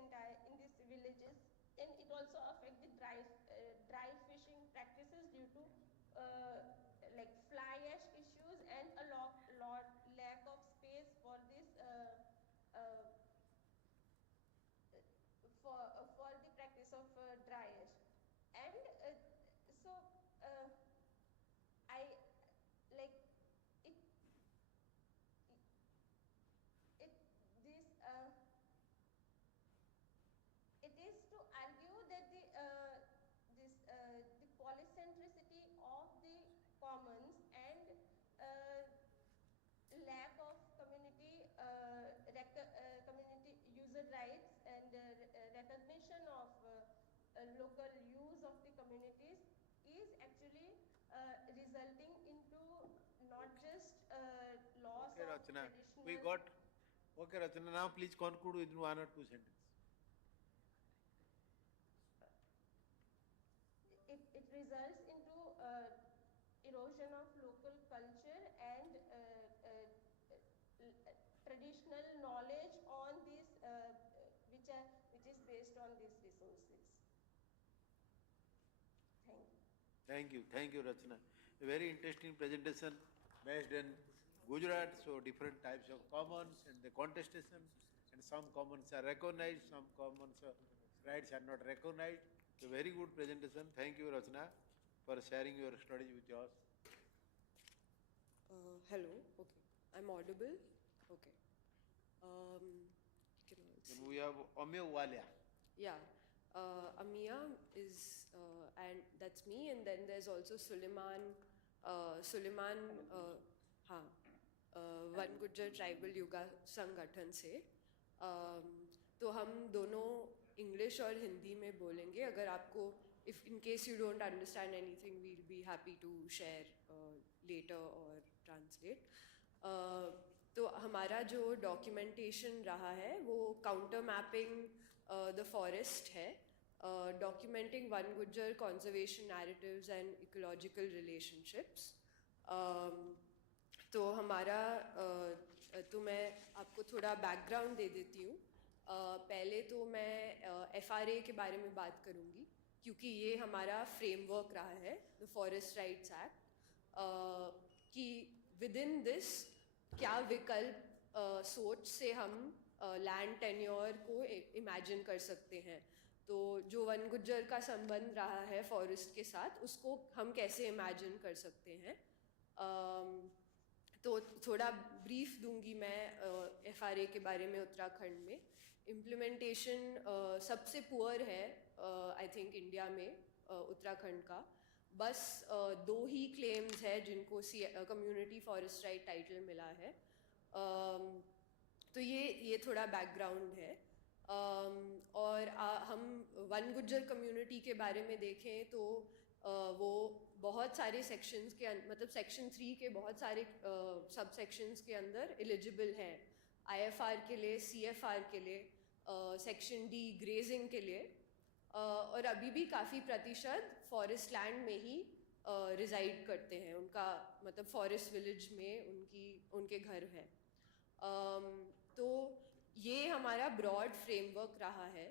villages, and it also affects the dry fishing practices due to fly ash issues and a lack of space for this for the practice of dry ash. And so I like it it this it is to argue that the polycentricity of the commons and lack of community community user rights and recognition of local use of the communities is actually resulting into not just loss Okay, of Rachana, traditional. we got. Okay, Rachana, now please conclude with 1 or 2 sentences. It results into erosion of local culture and traditional knowledge on these which is based on these resources. Thank you. Thank you, Rachana. A very interesting presentation based in Gujarat, so different types of commons and the contestation, and some commons are recognized, some commons rights are not recognized. So very good presentation. Thank you, Rachana, for sharing your studies with us. Hello, okay. I'm audible? Okay. You can all see. Then we have Amya Walia. Yeah, Amia is, and that's me, and then there's also Suleiman, One Gujjar Tribal Yuga Sangathan से. तो हम दोनों English और हिंदी में बोलेंगे. अगर आपको, if in case you don't understand anything, we'll be happy to share later or translate. तो हमारा जो डॉक्यूमेंटेशन रहा है वो काउंटर मैपिंग द फॉरेस्ट है, documenting one Gujjar conservation narratives and ecological relationships. तो हमारा तो मैं आपको थोड़ा बैकग्राउंड दे देती हूँ. पहले तो मैं FRA के बारे में बात करूँगी क्योंकि ये हमारा फ्रेमवर्क रहा है, द फॉरेस्ट राइट्स एक्ट, कि विद इन दिस क्या विकल्प सोच से हम लैंड टेन्योर को इमेजिन कर सकते हैं। तो जो वन गुज्जर का संबंध रहा है फॉरेस्ट के साथ, उसको हम कैसे इमेजिन कर सकते हैं। तो थोड़ा ब्रीफ दूंगी मैं FRA के बारे में। उत्तराखंड में इम्प्लीमेंटेशन सबसे पुअर है आई थिंक इंडिया में, उत्तराखंड का। बस 2 ही क्लेम्स है जिनको कम्युनिटी फॉरेस्ट राइट टाइटल मिला है। तो ये थोड़ा बैकग्राउंड है। और हम वन गुज्जर कम्युनिटी के बारे में देखें तो वो बहुत सारे सेक्शंस के मतलब सेक्शन 3 के बहुत सारे सब सेक्शंस के अंदर एलिजिबल हैं, IFR के लिए, CFR के लिए, सेक्शन D ग्रेजिंग के लिए। और अभी भी काफ़ी प्रतिशत फॉरेस्ट लैंड में ही रिजाइड करते हैं, उनका मतलब फॉरेस्ट विलेज में उनके घर हैं। तो ये हमारा ब्रॉड फ्रेमवर्क रहा है।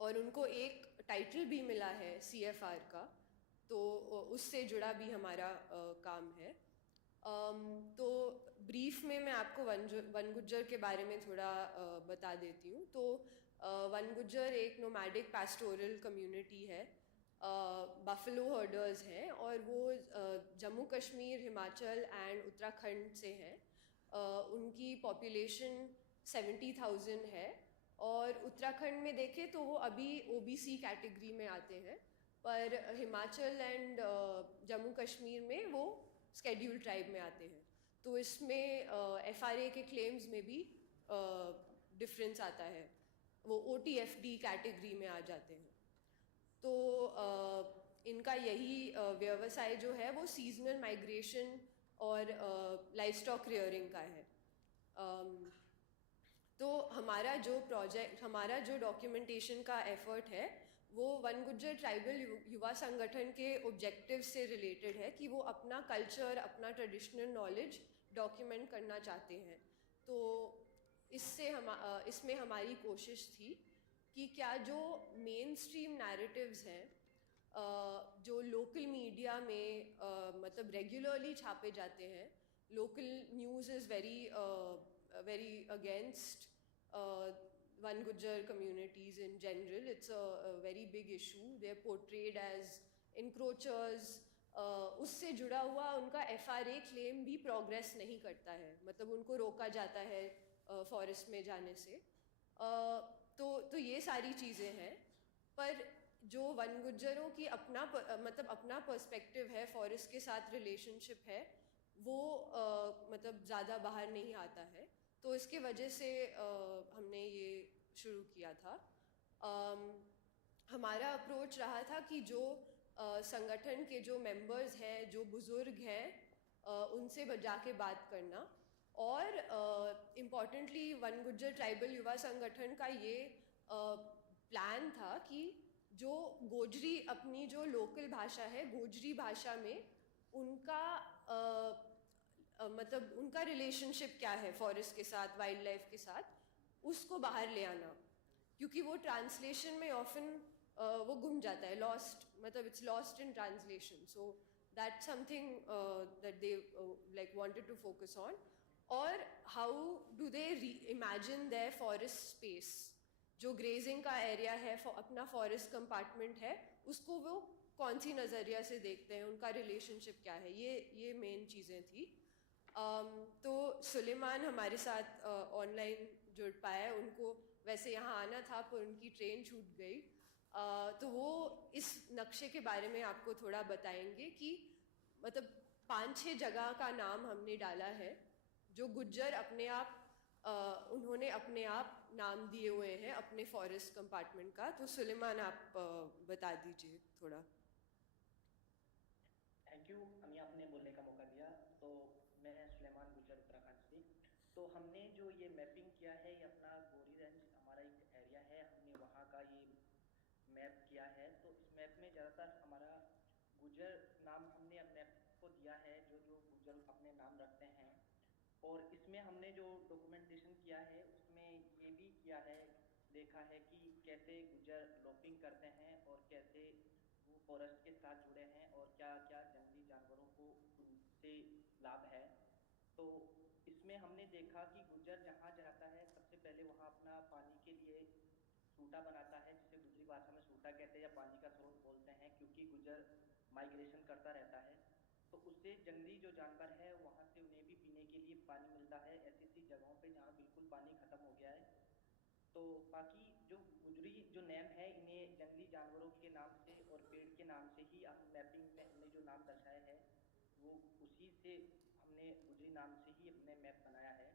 और उनको एक टाइटल भी मिला है CFR का, तो उससे जुड़ा भी हमारा काम है। तो ब्रीफ में मैं आपको वन गुज्जर के बारे में थोड़ा बता देती हूँ। तो वन गुज्जर एक नोमैडिक पैस्टोरल कम्युनिटी है, बफेलो हर्डर्स हैं, और वो जम्मू कश्मीर, हिमाचल एंड उत्तराखंड से हैं। उनकी पॉपुलेशन 70,000 है, और उत्तराखंड में देखें तो वो अभी OBC कैटेगरी में आते हैं, पर हिमाचल एंड जम्मू कश्मीर में वो स्केड्यूल ट्राइब में आते हैं। तो इसमें FRA के क्लेम्स में भी डिफरेंस आता है, वो OTFD कैटेगरी में आ जाते हैं। तो इनका यही व्यवसाय जो है वो सीजनल माइग्रेशन और लाइफ स्टॉक रियरिंग का है। तो हमारा जो प्रोजेक्ट, हमारा जो डॉक्यूमेंटेशन का एफर्ट है, वो वन गुज्जर ट्राइबल युवा संगठन के ऑब्जेक्टिव से रिलेटेड है कि वो अपना कल्चर, अपना ट्रेडिशनल नॉलेज डॉक्यूमेंट करना चाहते हैं। तो इसमें हमारी कोशिश थी कि क्या जो मेन स्ट्रीम नैरेटिव्स हैं, जो लोकल मीडिया में मतलब रेगुलरली छापे जाते हैं, local news is very against one Gujjar communities in general. It's a very big issue. They're portrayed as encroachers. उससे जुड़ा हुआ उनका FRA क्लेम भी प्रोग्रेस नहीं करता है, मतलब उनको रोका जाता है फॉरेस्ट में जाने से। तो ये सारी चीज़ें हैं। पर जो वन गुज्जरों की मतलब अपना पर्सपेक्टिव है, फॉरेस्ट के साथ रिलेशनशिप है, वो मतलब ज़्यादा बाहर नहीं आता है। तो इसके वजह से हमने ये शुरू किया था। हमारा अप्रोच रहा था कि जो संगठन के जो मेंबर्स हैं, जो बुज़ुर्ग हैं, उनसे जाके बात करना। और इम्पॉर्टेंटली वन गुज्जर ट्राइबल युवा संगठन का ये प्लान था कि जो गोजरी, अपनी जो लोकल भाषा है, गोजरी भाषा में उनका मतलब उनका रिलेशनशिप क्या है फॉरेस्ट के साथ, वाइल्ड लाइफ के साथ, उसको बाहर ले आना। क्योंकि वो ट्रांसलेशन में ऑफन वो गुम जाता है, लॉस्ट, मतलब it's lost in translation. So that's something that they like wanted to focus on. और how do they imagine their forest space, जो ग्रेजिंग का एरिया है, अपना फॉरेस्ट कंपार्टमेंट है, उसको वो कौन सी नज़रिया से देखते हैं, उनका रिलेशनशिप क्या है, ये मेन चीज़ें थी। तो सुलेमान हमारे साथ ऑनलाइन जुड़ पाए। उनको वैसे यहाँ आना था पर उनकी ट्रेन छूट गई। तो वो इस नक्शे के बारे में आपको थोड़ा बताएंगे कि मतलब 5-6 जगह का नाम हमने डाला है जो गुज्जर अपने आप उन्होंने अपने आप नाम दिए हुए हैं अपने फॉरेस्ट कंपार्टमेंट का। तो सुलेमान आप बता दीजिए थोड़ा। थैंक यू हमें आपने बोलने का मौका दिया। तो मैं सुलेमान गुज्जर उत्तराखंड से। तो हमने जो ये मैपिंग किया है, ये अपना गोरी रेंज हमारा एक एरिया है, हमने वहाँ का ये मैप किया है। तो इस मैप में ज़्यादातर हमारा गुज्जर नाम हमने मैप को दिया है, जो जो गुज्जर अपने नाम रखते हैं। और इसमें हमने जो डॉक्यूमेंटेशन किया है किया है, देखा है कि कैसे गुज्जर लॉपिंग करते हैं और कैसे वो फॉरेस्ट के साथ जुड़े हैं और क्या क्या जंगली जानवरों को उनसे लाभ है। तो इसमें हमने देखा कि गुज्जर जहाँ जाता है सबसे पहले वहाँ अपना पानी के लिए सूटा बनाता है, जिसे गुजरी भाषा में सूटा कहते हैं या पानी का स्रोत बोलते हैं, क्योंकि गुज्जर माइग्रेशन करता रहता है। तो उससे जंगली जो जानवर है वहाँ से उन्हें भी पीने के लिए पानी मिलता है, ऐसी ऐसी जगहों पे जहाँ बिल्कुल पानी खत्म हो गया है। तो बाकी जो गुजरी जो नेम है, इन्हें जंगली जानवरों के नाम से और पेड़ के नाम से ही हम मैपिंग में हमने जो नाम दर्शाया है वो उसी से हमने गुजरी नाम से ही हमने मैप बनाया है।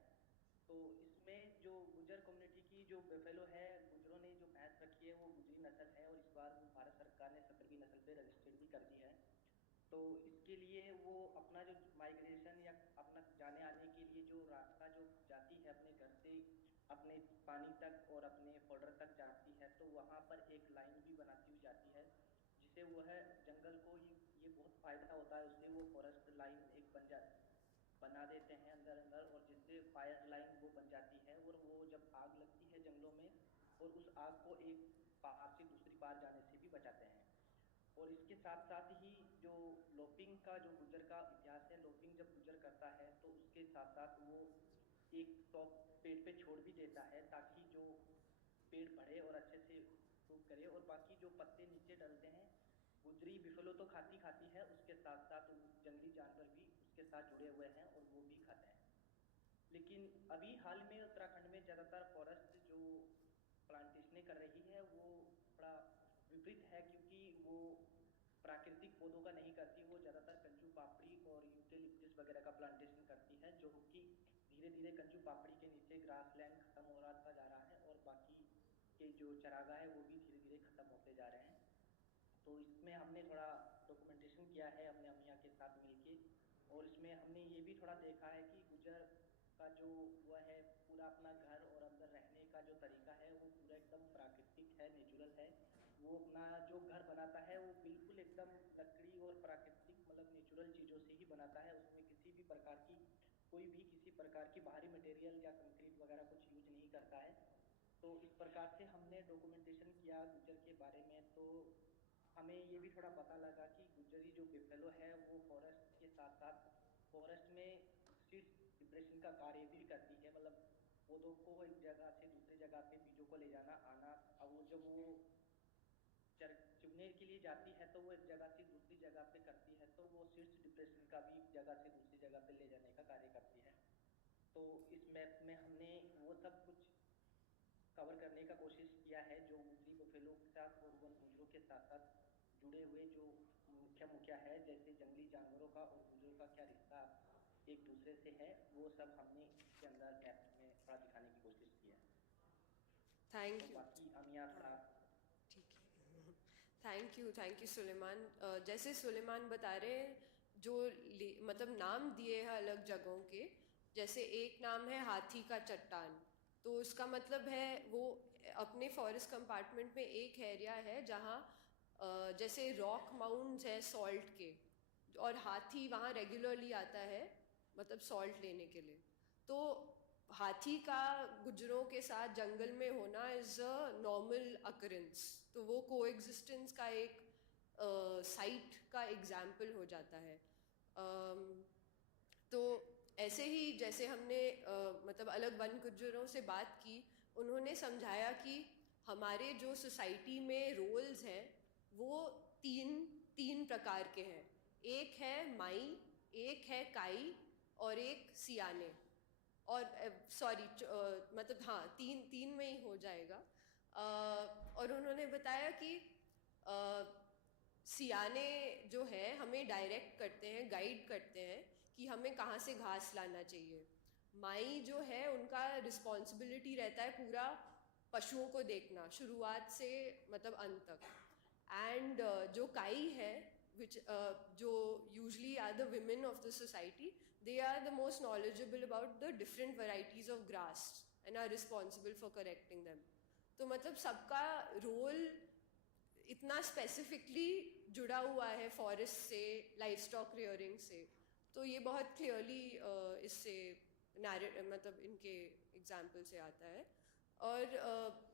तो इसमें जो गुज्जर कम्युनिटी की जो बेफेलो है, गुज्जरों ने जो भैंस रखी है वो गुजरी नस्ल है और इस बार वो भारत सरकार ने 17वीं नस्ल पे रजिस्टर्ड भी कर दी है। तो इसके लिए वो अपना जो माइग्रेशन या अपना जाने आने के लिए जो रास्ता जो जाती है अपने घर से अपने पानी तक और अपने फॉडर तक जाती है, तो वहाँ पर एक लाइन भी बनाती हुई जाती है, जिसे वह जंगल को ये बहुत फायदा होता है, उससे वो फॉरेस्ट लाइन एक बना देते हैं अंदर अंदर, और जिससे फायर लाइन वो बन जाती है। और वो जब आग लगती है जंगलों में, और उस आग को एक पार से दूसरी पार जाने से भी बचाते हैं। और इसके साथ साथ ही जो लोपिंग का जो गुज्जर का इतिहास है, लोपिंग जब गुज्जर करता है तो उसके साथ साथ वो एक टॉप पेड़ पे छोड़ भी देता है, ताकि जो पेड़ बढ़े और अच्छे से फ्रूट करे, और बाकी जो पत्ते नीचे डलते हैं गुजरी बिफलो तो खाती है, उसके साथ साथ जंगली जानवर भी उसके साथ जुड़े हुए हैं और वो भी खाते हैं। लेकिन अभी हाल में उत्तराखंड में ज़्यादातर फॉरेस्ट जो प्लांटेशनें कर रही है वो थोड़ा विपरीत है, क्योंकि वो प्राकृतिक पौधों का नहीं करती, वो ज़्यादातर कंजू पापड़ी और यूकेलिप्टस वगैरह का प्लांटेशन करती है, जो कि धीरे धीरे कंजू पापड़ी के नीचे ग्रासलैंड खत्म हो रहा जा रहा है और बाकी के जो चरागाह है वो भी धीरे धीरे खत्म होते जा रहे हैं। तो इसमें हमने थोड़ा डॉक्यूमेंटेशन किया है अपने अमिया के साथ मिलके, और इसमें हमने ये भी थोड़ा देखा है कि गुज्जर का जो वह है पूरा अपना घर और अंदर रहने का जो तरीका है वो पूरा एकदम प्राकृतिक है, नेचुरल है। वो अपना जो घर बनाता है वो बिल्कुल एकदम लकड़ी और प्राकृतिक मतलब नेचुरल चीज़ों से ही बनाता है, उसमें किसी भी प्रकार की कोई भी किसी प्रकार की बाहरी मटेरियल या कंक्रीट वगैरह कुछ यूज नहीं करता है। तो इस प्रकार से हमने डॉक्यूमेंटेशन किया गुज्जर के बारे में। तो हमें ये भी थोड़ा पता लगा कि गुज्जरी जो बिफेलो है वो फॉरेस्ट के साथ साथ फॉरेस्ट में सीड्स डिप्रेशन का कार्य भी करती है, मतलब पौधों को एक जगह से दूसरी जगह पे बीजों को ले जाना आना। अब वो जब वो चुगने के लिए जाती है तो वो एक जगह से दूसरी जगह पे करती है, तो वो सीड्स डिप्रेशन का भी एक जगह से दूसरी जगह पे ले जाने का कार्य करती है। तो इस मैप में हमने वो सब कुछ कवर करने का कोशिश किया है, जो गुजरी बफेलो के साथ और वन गुजरों के साथ साथ जुड़े हुए जो मुख्य है, जैसे जंगली जानवरों का और गुजरों का क्या रिश्ता एक दूसरे से है, वो सब हमने इसके अंदर मैप में थोड़ा दिखाने की कोशिश की है। थैंक तो यू। बाकी अमिया थोड़ा ठीक है, थैंक यू सुलेमान। जैसे सुलेमान बता रहे हैं, जो मतलब नाम दिए हैं अलग जगहों के, जैसे एक नाम है हाथी का चट्टान, तो उसका मतलब है वो अपने फॉरेस्ट कंपार्टमेंट में एक एरिया है जहाँ जैसे रॉक माउंट्स है सॉल्ट के, और हाथी वहाँ रेगुलरली आता है मतलब सॉल्ट लेने के लिए। तो हाथी का गुजरों के साथ जंगल में होना इज़ अ नॉर्मल अकरेंस, तो वो कोएग्जिस्टेंस का एक साइट का एग्जाम्पल हो जाता है। तो ऐसे ही जैसे हमने मतलब अलग वन गुज्जरों से बात की, उन्होंने समझाया कि हमारे जो सोसाइटी में रोल्स हैं वो तीन प्रकार के हैं। एक है माई, एक है काई और एक सियाने। और सॉरी मतलब हाँ, तीन में ही हो जाएगा। और उन्होंने बताया कि सियाने जो है हमें डायरेक्ट करते हैं, गाइड करते हैं कि हमें कहाँ से घास लाना चाहिए। माई जो है उनका रिस्पॉन्सिबिलिटी रहता है पूरा पशुओं को देखना शुरुआत से मतलब अंत तक। एंड जो काई है which जो usually are the women of the society, they are the most knowledgeable about the different varieties of grass and are responsible for correcting them. तो मतलब सबका रोल इतना स्पेसिफिकली जुड़ा हुआ है फॉरेस्ट से, लाइफ स्टॉक रियरिंग से, तो ये बहुत क्लियरली इससे मतलब इनके एग्जाम्पल से आता है। और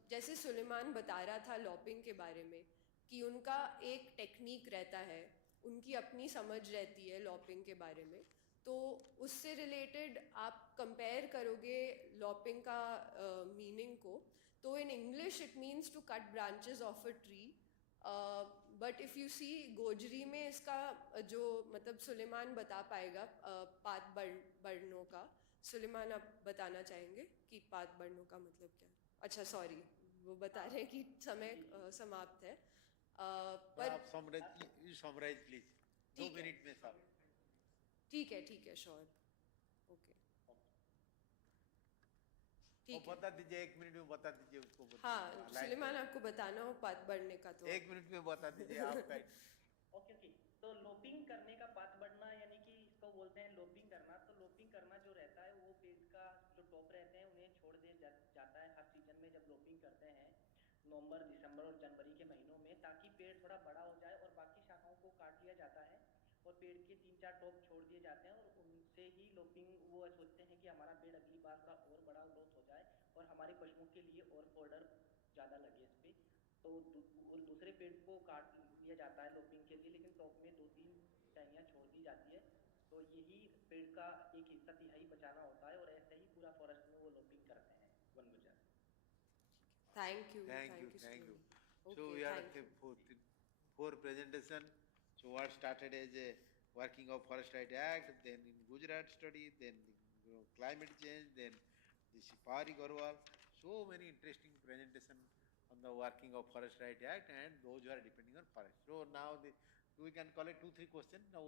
जैसे सुलेमान बता रहा था लॉपिंग के बारे में कि उनका एक टेक्निक रहता है, उनकी अपनी समझ रहती है लॉपिंग के बारे में, तो उससे रिलेटेड आप कंपेयर करोगे लॉपिंग का मीनिंग को, तो in English it means to cut branches of a tree, but if you see Gojri में इसका जो मतलब सुलेमान बता पाएगा पात बढ़नों का। सुलेमान आप बताना चाहेंगे कि पात बढ़नों का मतलब क्या है? अच्छा सॉरी, वो बता रहे हैं कि समय समाप्त है, पर आप समराइज प्लीज, 2 मिनट में साहब। ठीक है श्योर, ओके ठीक है। बता दीजिए, 1 मिनट में बता दीजिए उसको। हाँ सुलेमान, आपको बताना हो पात बढ़ने का तो 1 मिनट में बता दीजिए आपका। ओके ओके, तो लोपिंग करने का पाथ बढ़ना यानी कि इसको बोलते हैं लोपिंग करना। तो लोपिंग करना जो रहता है वो पेड़ का जो टॉप रहते हैं उन्हें छोड़ दिया जाता है हर सीजन में, जब लोपिंग करते हैं नवंबर, दिसंबर और जनवरी के महीनों में, ताकि पेड़ थोड़ा बड़ा हो जाए, और बाकी शाखाओं को काट लिया जाता है और पेड़ के 3-4 टॉप छोड़ दिए जाते हैं, और उनसे ही लोपिंग वो सोचते हैं कि हमारा पेड़ अगली बार थोड़ा और बड़ा ग्रोथ हो जाए और हमारे पशुओं के लिए और फोल्डर ज़्यादा लगे इस पर। तो और दूसरे पेड़ को काट लिया जाता है लोपिंग के लिए, लेकिन टॉप में 2-3 टहनियाँ छोड़ दी जाती है। तो यही पेड़ का एक हिस्सा तिहाई बचाना होता है, और ऐसे ही पूरा फॉरेस्ट में वो लोपिंग करते हैं वन गुजर। Thank you Thank you, thank you. So we are at the four presentation. So what started as a working of Forest Right Act, then in Gujarat study, then climate change, then this Pari Garwal. So many interesting presentation on the working of Forest Right Act and those who are depending on forest. So now we can collect 2-3 questions. Now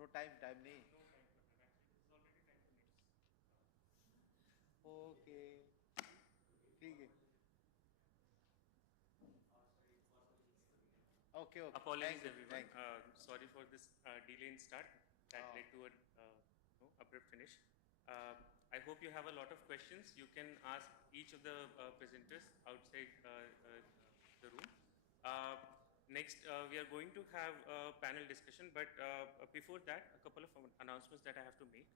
no time nahi. No time for that. Actually, this is already 10 minutes. Okay. ठीक है. Okay, okay. Apologies, Thank you, everyone. thank you. Sorry for this delay in start that led to a abrupt finish. I hope you have a lot of questions. You can ask each of the presenters outside the room. Next, we are going to have a panel discussion, but before that, a couple of announcements that I have to make.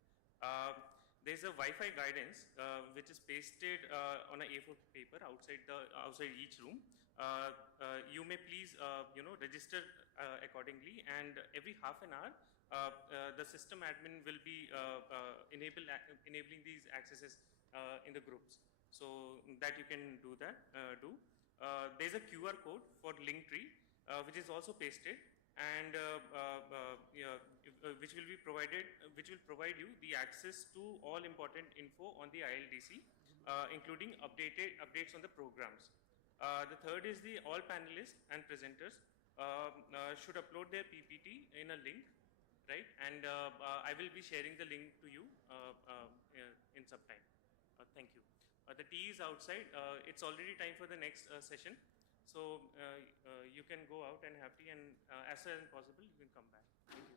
There's a Wi-Fi guidance which is pasted on a A4 paper outside each room. You may please register accordingly, and every half an hour the system admin will be enabling these accesses in the groups, so that you can do that. There's a QR code for Linktree which is also pasted, and which will provide you the access to all important info on the ILDC, including updates on the programs. The third is the all panelists and presenters should upload their PPT in a link, right? And I will be sharing the link to you in some time. Thank you. The tea is outside. It's already time for the next session. So you can go out and have tea, and as soon as possible you can come back. Thank you.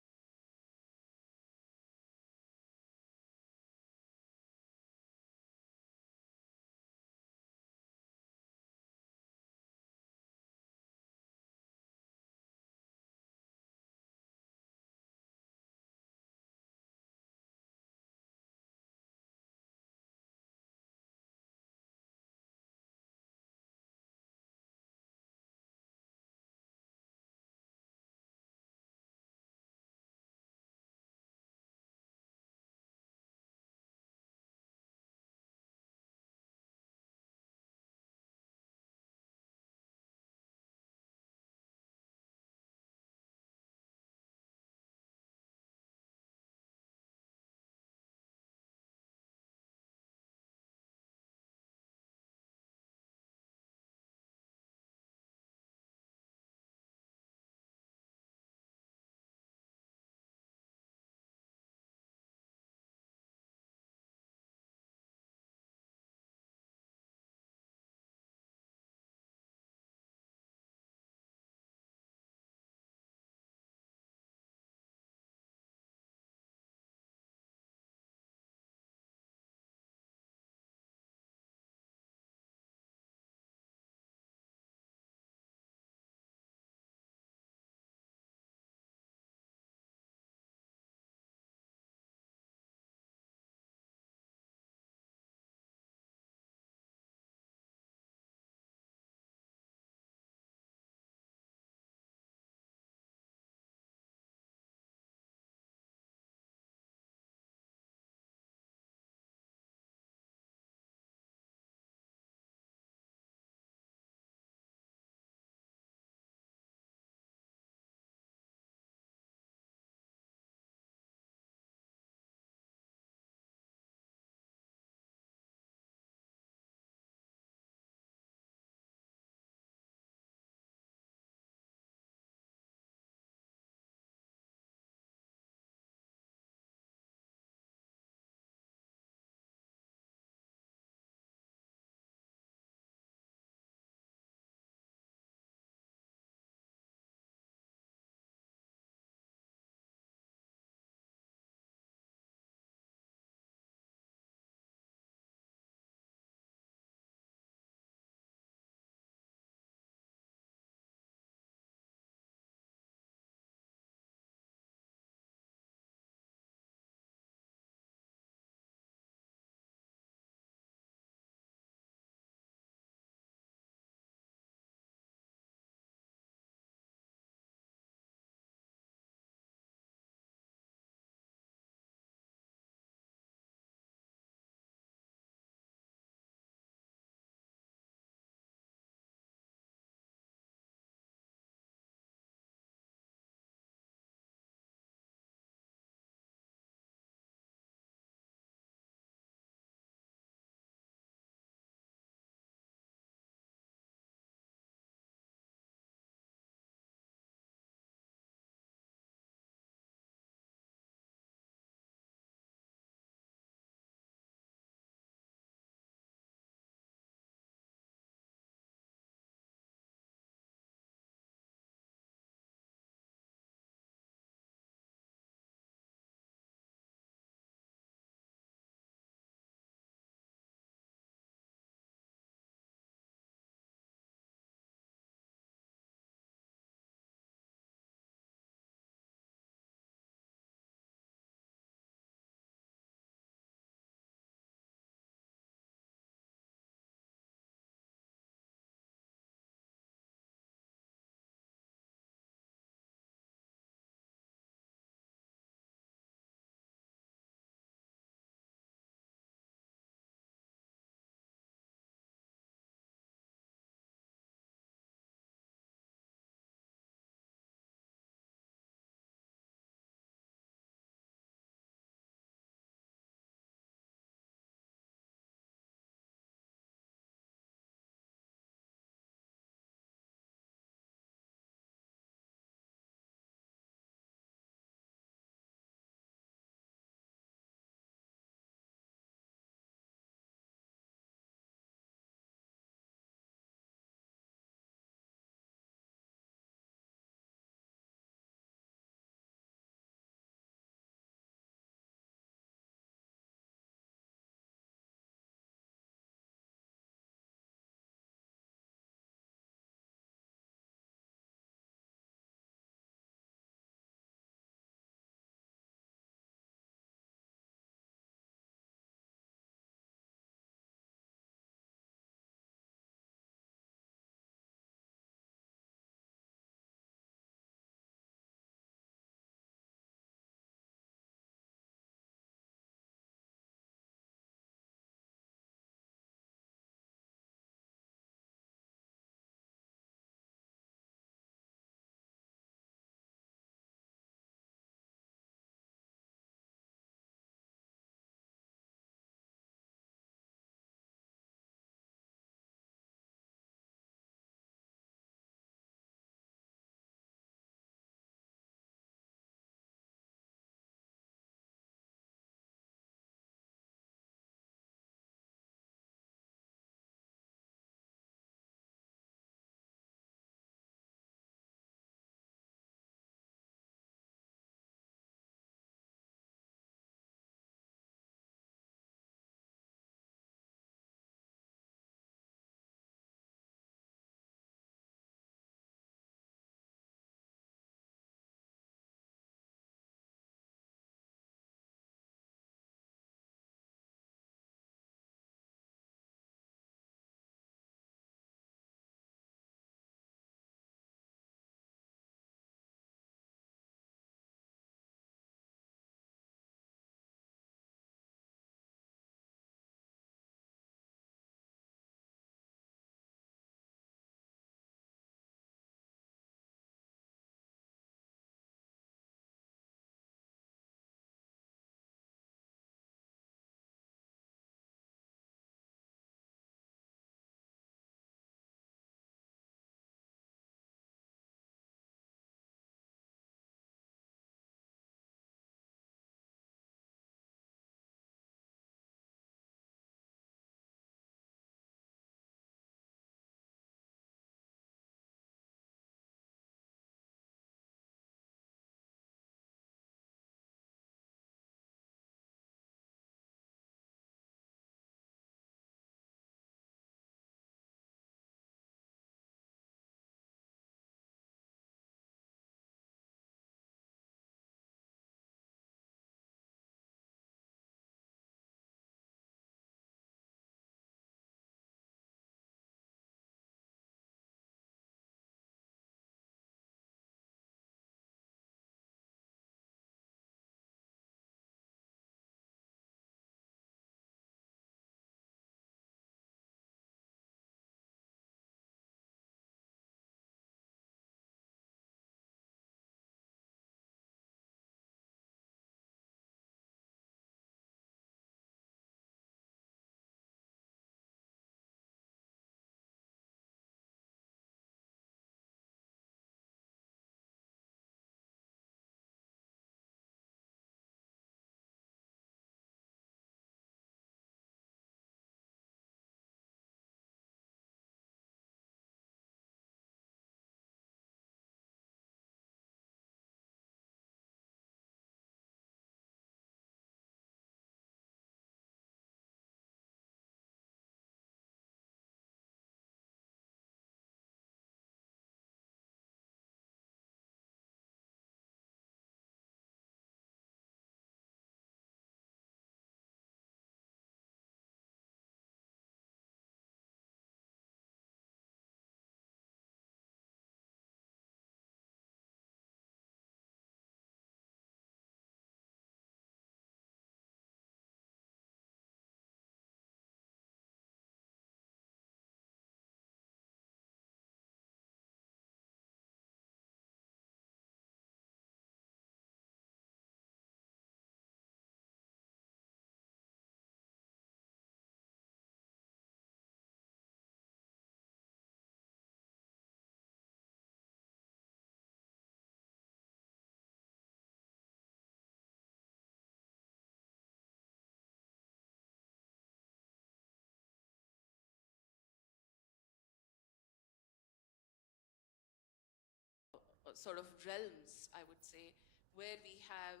sort of realms, I would say, where we have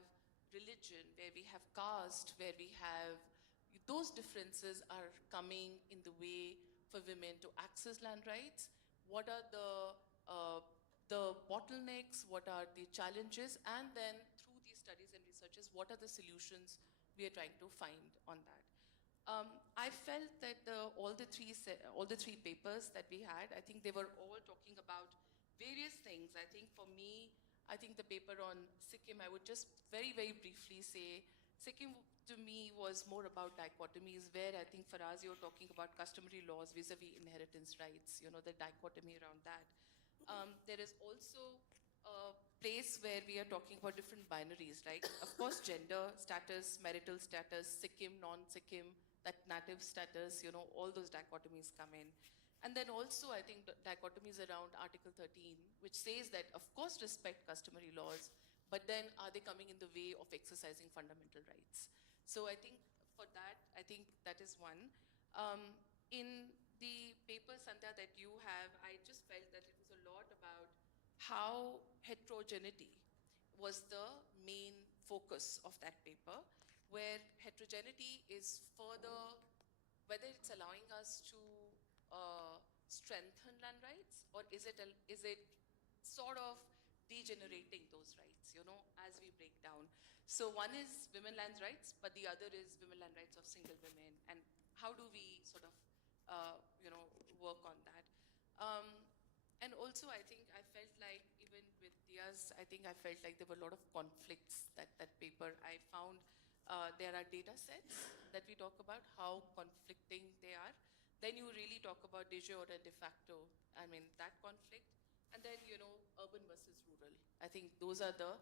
religion, where we have caste, where we have those differences are coming in the way for women to access land rights. What are the bottlenecks? What are the challenges? And then through these studies and researches, what are the solutions we are trying to find on that? I felt that all the three papers that we had, I think they were all talking about various things. I think for me, I think the paper on Sikkim, I would just very, very briefly say, Sikkim to me was more about dichotomies, where I think Faraz, you're talking about customary laws vis-a-vis inheritance rights, the dichotomy around that. There is also a place where we are talking about different binaries, right? Of course, gender status, marital status, Sikkim, non-Sikkim, that native status, all those dichotomies come in. And then also, I think, dichotomies around Article 13, which says that, of course, respect customary laws, but then are they coming in the way of exercising fundamental rights? So I think for that, I think that is one. In the paper, Sandhya, that you have, I just felt that it was a lot about how heterogeneity was the main focus of that paper, where heterogeneity is further, whether it's allowing us to strengthen land rights, or is it sort of degenerating those rights, as we break down. So one is women land rights, but the other is women land rights of single women, and how do we sort of, work on that? And also, I think I felt like, even with Dia's, I think I felt like there were a lot of conflicts that paper. I found there are data sets that we talk about, how conflicting they are. Then you really talk about de jure and de facto, I mean, that conflict. And then, urban versus rural. I think those are the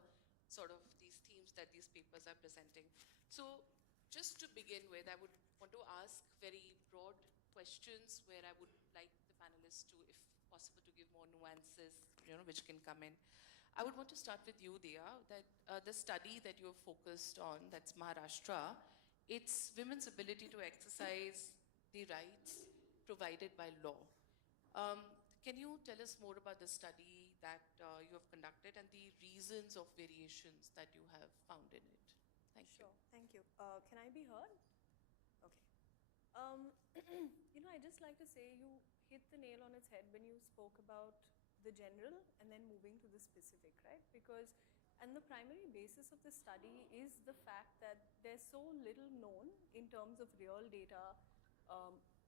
sort of these themes that these papers are presenting. So just to begin with, I would want to ask very broad questions where I would like the panelists to, if possible, to give more nuances, which can come in. I would want to start with you, Dia, that the study that you're focused on, that's Maharashtra, it's women's ability to exercise the rights provided by law. Can you tell us more about the study that you have conducted and the reasons of variations that you have found in it? Thank you. Sure, thank you. Can I be heard? Okay. I'd just like to say you hit the nail on its head when you spoke about the general and then moving to the specific, right? Because, and the primary basis of the study is the fact that there's so little known in terms of real data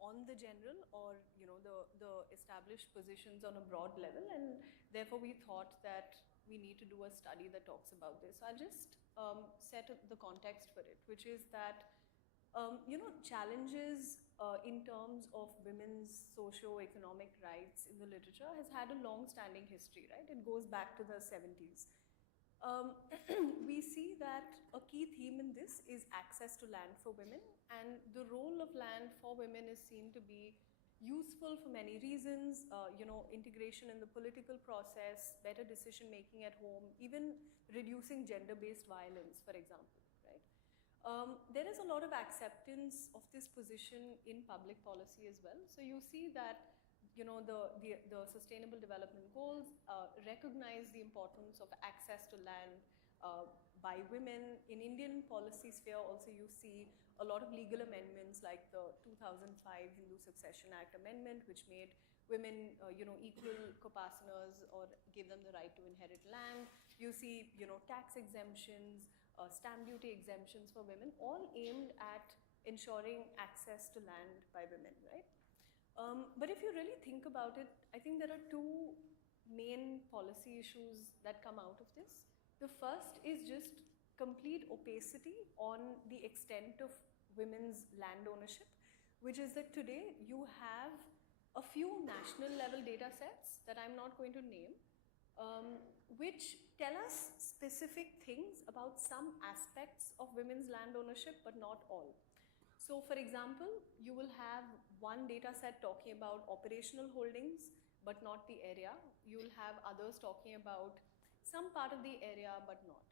on the general, or the established positions on a broad level, and therefore we thought that we need to do a study that talks about this. So I'll just set the context for it, which is that challenges in terms of women's socio-economic rights in the literature has had a long-standing history, right? It goes back to the 70s. We see that a key theme in this is access to land for women, and the role of land for women is seen to be useful for many reasons, integration in the political process, better decision making at home, even reducing gender-based violence, for example, right? There is a lot of acceptance of this position in public policy as well. So you see that the Sustainable Development Goals recognize the importance of access to land by women. In Indian policy sphere also you see a lot of legal amendments like the 2005 Hindu Succession Act amendment, which made women equal co-partners or gave them the right to inherit land. You see tax exemptions, stamp duty exemptions for women, all aimed at ensuring access to land by women, right? But if you really think about it, I think there are two main policy issues that come out of this. The first is just complete opacity on the extent of women's land ownership, which is that today you have a few national level data sets that I'm not going to name, which tell us specific things about some aspects of women's land ownership, but not all. So for example, you will have one data set talking about operational holdings, but not the area. You will have others talking about some part of the area, but not.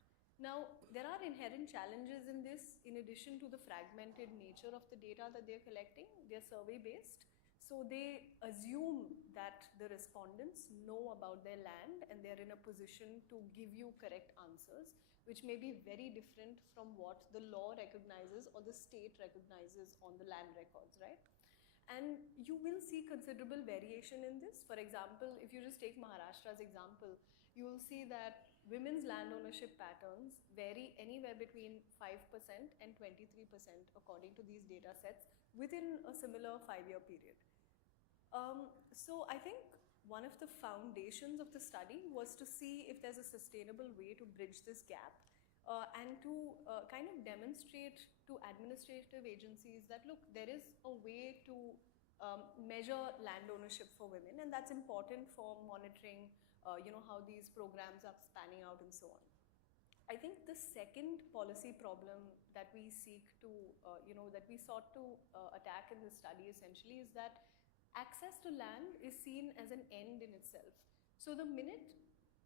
Now, there are inherent challenges in this, in addition to the fragmented nature of the data that they're collecting. They're survey-based. So they assume that the respondents know about their land and they're in a position to give you correct answers, which may be very different from what the law recognizes or the state recognizes on the land records, right? And you will see considerable variation in this. For example, if you just take Maharashtra's example, you will see that women's land ownership patterns vary anywhere between 5% and 23% according to these data sets within a similar 5-year period. So I think one of the foundations of the study was to see if there's a sustainable way to bridge this gap and to kind of demonstrate to administrative agencies that, look, there is a way to measure land ownership for women, and that's important for monitoring how these programs are spanning out and so on. I think the second policy problem that we seek to, that we sought to attack in this study essentially is that access to land is seen as an end in itself. So the minute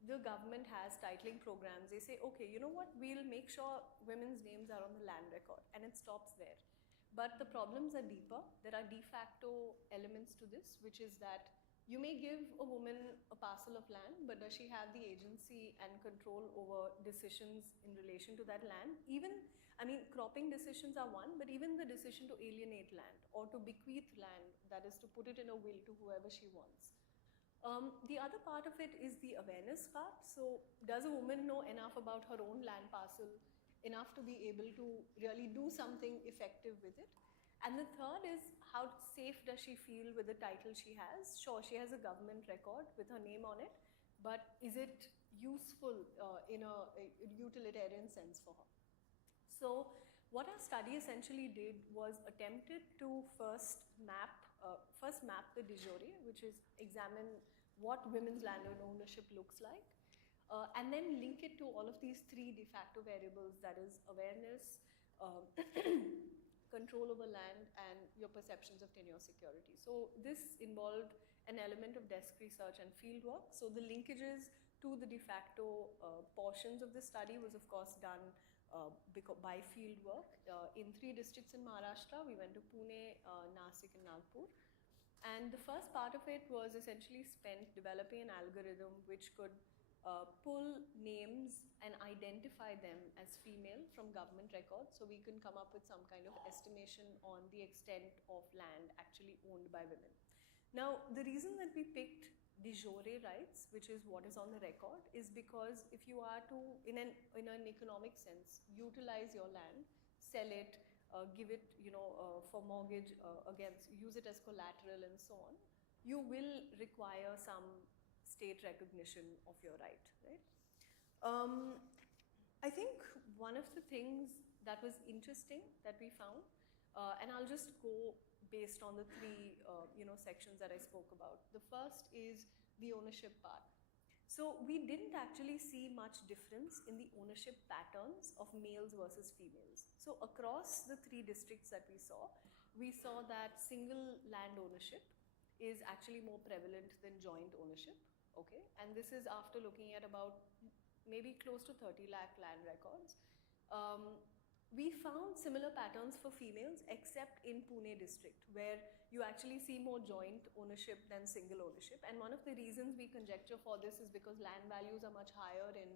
the government has titling programs, they say, okay, you know what, we'll make sure women's names are on the land record, and it stops there. But the problems are deeper. There are de facto elements to this, which is that you may give a woman a parcel of land, but does she have the agency and control over decisions in relation to that land? Even, I mean, cropping decisions are one, but even the decision to alienate land or to bequeath land, that is to put it in a will to whoever she wants. The other part of it is the awareness part. So does a woman know enough about her own land parcel, enough to be able to really do something effective with it? And the third is, how safe does she feel with the title she has? Sure, she has a government record with her name on it, but is it useful in a utilitarian sense for her? So what our study essentially did was attempted to first map the de jure, which is examine what women's land ownership looks like, and then link it to all of these 3 de facto variables, that is awareness, control over land, and your perceptions of tenure security. So this involved an element of desk research and field work. So the linkages to the de facto portions of the study was of course done by field work. In 3 districts in Maharashtra, we went to Pune, Nasik and Nagpur. And the first part of it was essentially spent developing an algorithm which could pull names and identify them as female from government records, so we can come up with some kind of estimation on the extent of land actually owned by women. Now, the reason that we picked de jure rights, which is what is on the record, is because if you are to, in an economic sense, utilize your land, sell it, give it, for mortgage against, use it as collateral and so on, you will require some state recognition of your right, right? I think one of the things that was interesting that we found, and I'll just go based on the 3 sections that I spoke about. The first is the ownership part. So we didn't actually see much difference in the ownership patterns of males versus females. So across the 3 districts that we saw that single land ownership is actually more prevalent than joint ownership. Okay, and this is after looking at about maybe close to 30 lakh land records. We found similar patterns for females except in Pune district, where you actually see more joint ownership than single ownership. And one of the reasons we conjecture for this is because land values are much higher in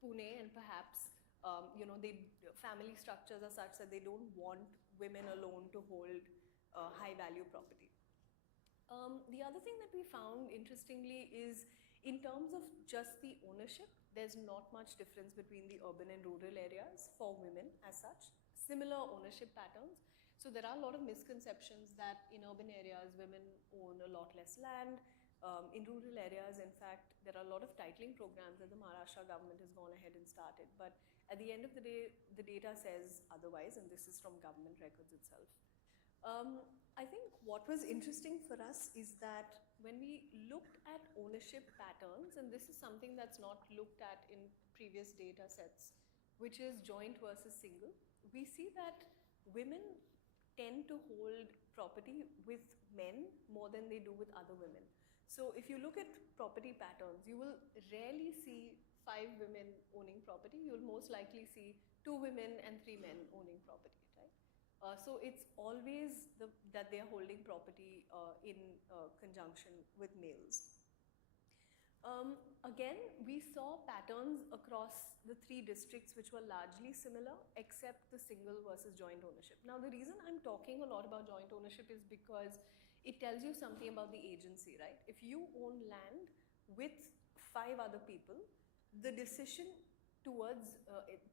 Pune, and perhaps family structures are such that they don't want women alone to hold high value property. The other thing that we found interestingly is, in terms of just the ownership, there's not much difference between the urban and rural areas for women as such. Similar ownership patterns. So there are a lot of misconceptions that in urban areas, women own a lot less land. In rural areas, in fact, there are a lot of titling programs that the Maharashtra government has gone ahead and started. But at the end of the day, the data says otherwise, and this is from government records itself. I think what was interesting for us is that when we looked at ownership patterns, and this is something that's not looked at in previous data sets, which is joint versus single, we see that women tend to hold property with men more than they do with other women. So if you look at property patterns, you will rarely see 5 women owning property. You'll most likely see 2 women and 3 men owning property, right? So it's always that they are holding property in conjunction with males. Again, we saw patterns across the 3 districts which were largely similar except the single versus joint ownership. Now, the reason I'm talking a lot about joint ownership is because it tells you something about the agency, right? If you own land with 5 other people, the decision towards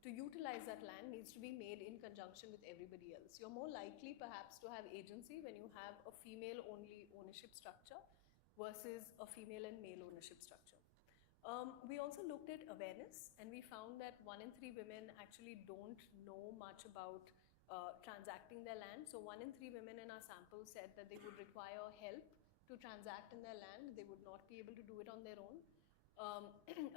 to utilize that land needs to be made in conjunction with everybody else. You're more likely perhaps to have agency when you have a female only ownership structure versus a female and male ownership structure. We also looked at awareness, and we found that 1 in 3 women actually don't know much about transacting their land. So 1 in 3 women in our sample said that they would require help to transact in their land. They would not be able to do it on their own.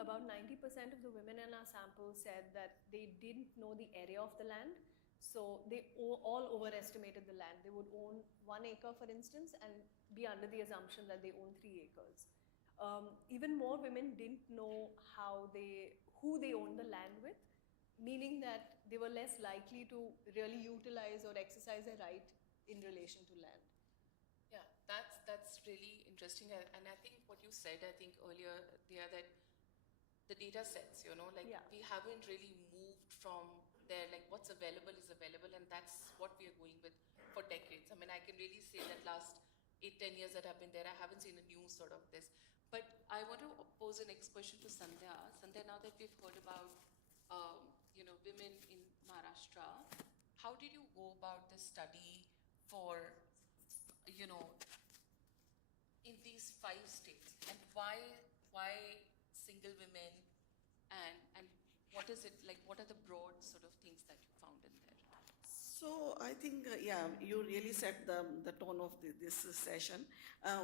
About 90% of the women in our sample said that they didn't know the area of the land. So they all overestimated the land. They would own 1 acre, for instance, and be under the assumption that they own 3 acres. Even more women didn't know who they owned the land with, meaning that they were less likely to really utilize or exercise their right in relation to land. Yeah, that's really interesting. And I think what you said, I think earlier, Dia, that the data sets, you know, like we haven't really moved from there, like what's available is available, and that's what we are going with for decades. I mean, I can really say that last 8-10 years that I've been there, I haven't seen a new sort of this. But I want to pose the next question to Sandhya. Sandhya, now that we've heard about, you know, women in Maharashtra, how did you go about this study for, you know, in these 5 states, and why single women, and what is it like? What are the broad sort of things that you found in there? So I think, yeah, you really set the tone of this session.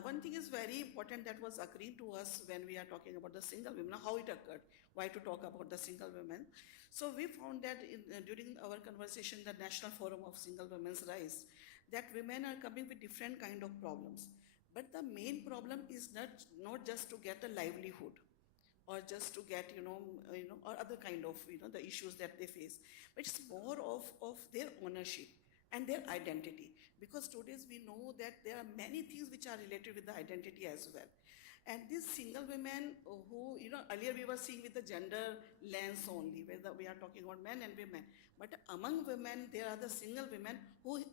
One thing is very important that was agreed to us when we are talking about the single women, how it occurred, why to talk about the single women. So we found that during our conversation, the National Forum of Single Women's Rights, that women are coming with different kind of problems. But the main problem is not just to get a livelihood, or just to get, or other kind of, the issues that they face. But it's more of their ownership and their identity. Because today we know that there are many things which are related with the identity as well. And these single women who, earlier we were seeing with the gender lens only, where we are talking about men and women. But among women, there are the single women who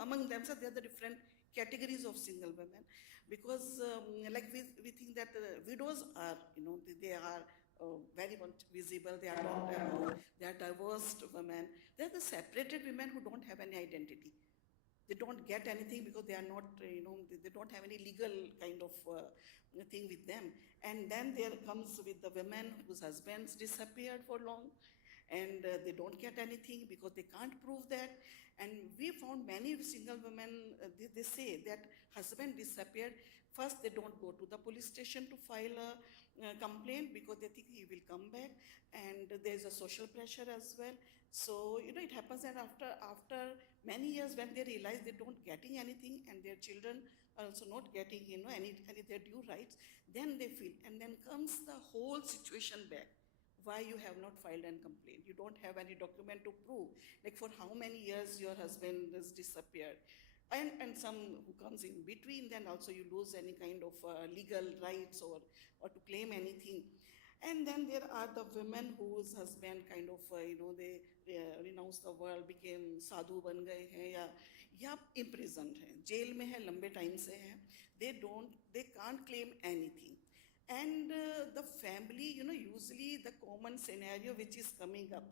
among themselves, there are the different categories of single women. Because like we think that widows are, they are very much visible, they are talked about, they are diverse women. They are the separated women who don't have any identity. They don't get anything because they are not, they don't have any legal kind of thing with them. And then there comes with the women whose husbands disappeared for long, and they don't get anything because they can't prove that. And we found many single women, they say that husband disappeared. First, they don't go to the police station to file a complaint because they think he will come back, and there's a social pressure as well. So, it happens that after many years, when they realize they don't getting anything and their children are also not getting, any their due rights, then they feel, and then comes the whole situation back. Why you have not filed a complaint? You don't have any document to prove. Like for how many years your husband has disappeared. And some who comes in between, then also you lose any kind of legal rights or to claim anything. And then there are the women whose husband kind of, they renounced the world, became sadhu ban gaye hain, ya imprisoned hain, jail mein hai, lambe time se hai. They can't claim anything. And the family, usually the common scenario which is coming up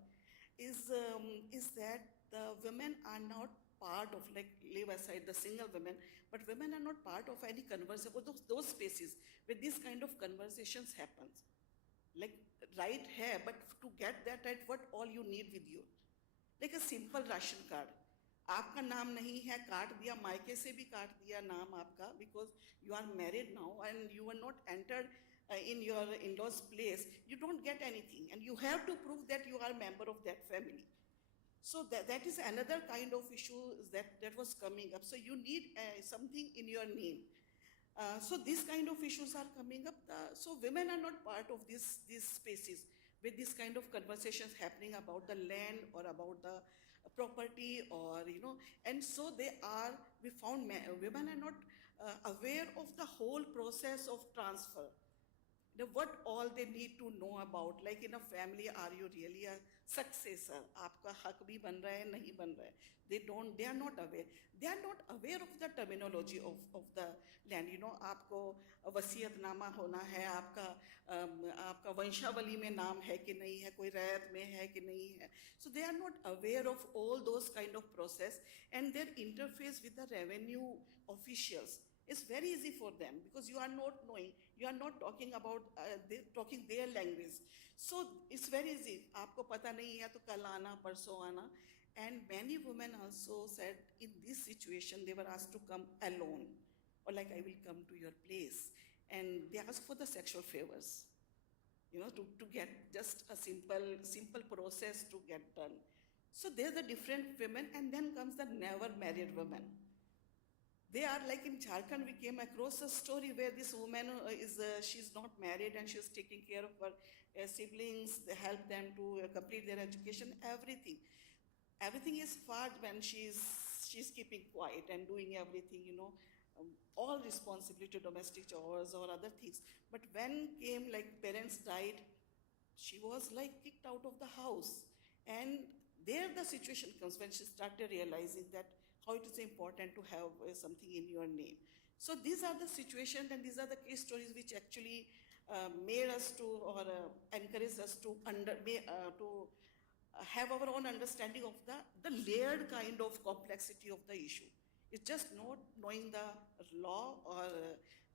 is that the women are not part of, like, leave aside the single women, but women are not part of any conversation, those spaces where this kind of conversations happens. Like, right here, but to get that right, what all you need with you? Like a simple ration card. आपका नाम नहीं है, काट दिया, मायके से भी काट दिया नाम आपका, because you are married now and you are not entered in your in-laws place, you don't get anything, and you have to prove that you are a member of that family. So that is another kind of issue that was coming up. So you need something in your name. So these kind of issues are coming up. So women are not part of these spaces with this kind of conversations happening about the land or about the property or, and so we found women are not aware of the whole process of transfer. What all they need to know about, like in a family, are you really a successor? Aapka hak bhi ban raha hai, nahi ban raha hai. They are not aware. They are not aware of the terminology of the land. Aapko wasiyatnama hona hai, aapka vanshavali mein naam hai ki nahi hai, koi rayat mein hai ki nahi hai. So they are not aware of all those kind of process, and their interface with the revenue officials is very easy for them, because you are not knowing, you are not talking about talking their language. So it's very easy. Aapko pata nahi hai to kal aana, parso aana. And many women also said in this situation they were asked to come alone, or like, I will come to your place, and they ask for the sexual favors, to get just a simple process to get done. So there's the different women, and then comes the never married women. They are like in Jharkhand, we came across a story where this woman she's not married and she's taking care of her siblings. They help them to complete their education, everything. Everything is fine when she's keeping quiet and doing everything, all responsibility, domestic chores or other things. But when came like parents died, she was like kicked out of the house. And there the situation comes when she started realizing that how it is important to have something in your name. So these are the situations, and these are the case stories which actually made us to, or encouraged us to have our own understanding of the layered kind of complexity of the issue. It's just not knowing the law or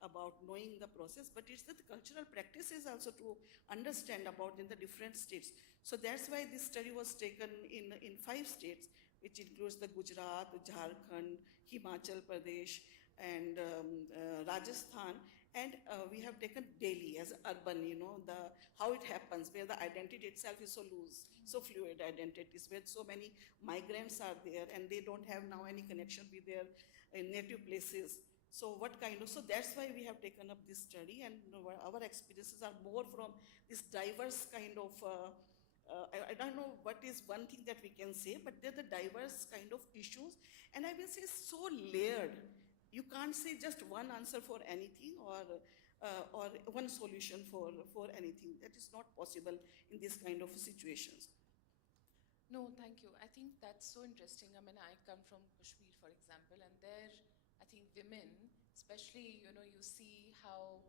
about knowing the process, but it's the cultural practices also to understand about in the different states. So that's why this study was taken in 5 states, which includes the Gujarat, Jharkhand, Himachal Pradesh, and Rajasthan. And we have taken Delhi as urban, how it happens, where the identity itself is so loose, so fluid identities, where so many migrants are there and they don't have now any connection with their native places. So that's why we have taken up this study, and our experiences are more from this diverse kind of, I don't know what is one thing that we can say, but they're the diverse kind of issues, and I will say so layered. You can't say just one answer for anything, or one solution for anything. That is not possible in this kind of situations. No, thank you. I think that's so interesting. I mean, I come from Kashmir, for example, and there, I think women, especially, you see how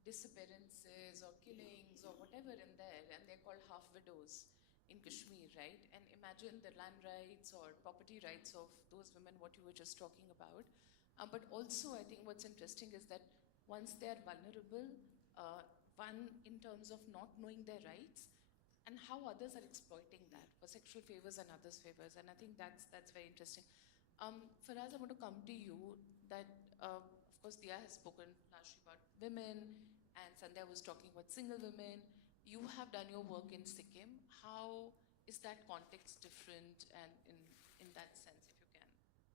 disappearances or killings or whatever in there, and they're called half widows in Kashmir, right? And imagine the land rights or property rights of those women, what you were just talking about. But also, I think what's interesting is that once they're vulnerable, one, in terms of not knowing their rights, and how others are exploiting that for sexual favors and others' favors. And I think that's very interesting. Faraz, I want to come to you that, of course, Dia has spoken largely about women, and Sandhya was talking about single women. You have done your work in Sikkim. How is that context different, and in that sense, if you can just say that.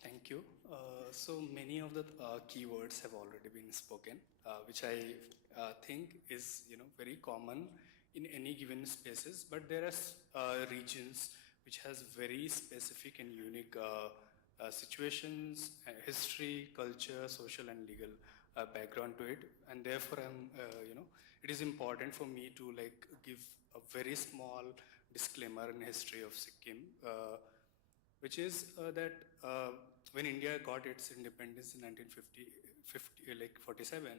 Thank you. So many of the keywords have already been spoken, which I think is very common in any given spaces. But there are regions which has very specific and unique situations, history, culture, social and legal background to it, and therefore it is important for me to give a very small disclaimer in history of Sikkim. Which is that when India got its independence in 1947,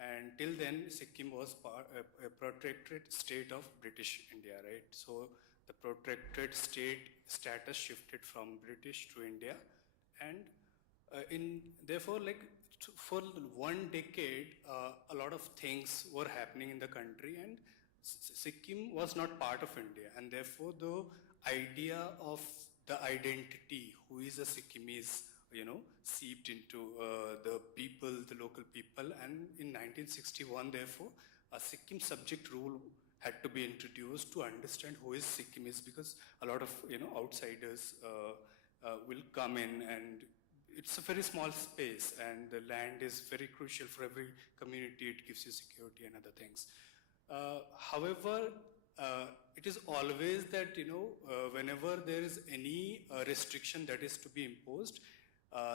and till then Sikkim was a protectorate state of British India, right? So the protectorate state status shifted from British to India, and therefore for 1 decade, a lot of things were happening in the country, and Sikkim was not part of India, and therefore the idea of the identity, who is a Sikkimese, seeped into the people, the local people. And in 1961, therefore, a Sikkim subject rule had to be introduced to understand who is Sikkimese, because a lot of outsiders will come in and it's a very small space, and the land is very crucial for every community. It gives you security and other things. However, it is always that, whenever there is any restriction that is to be imposed,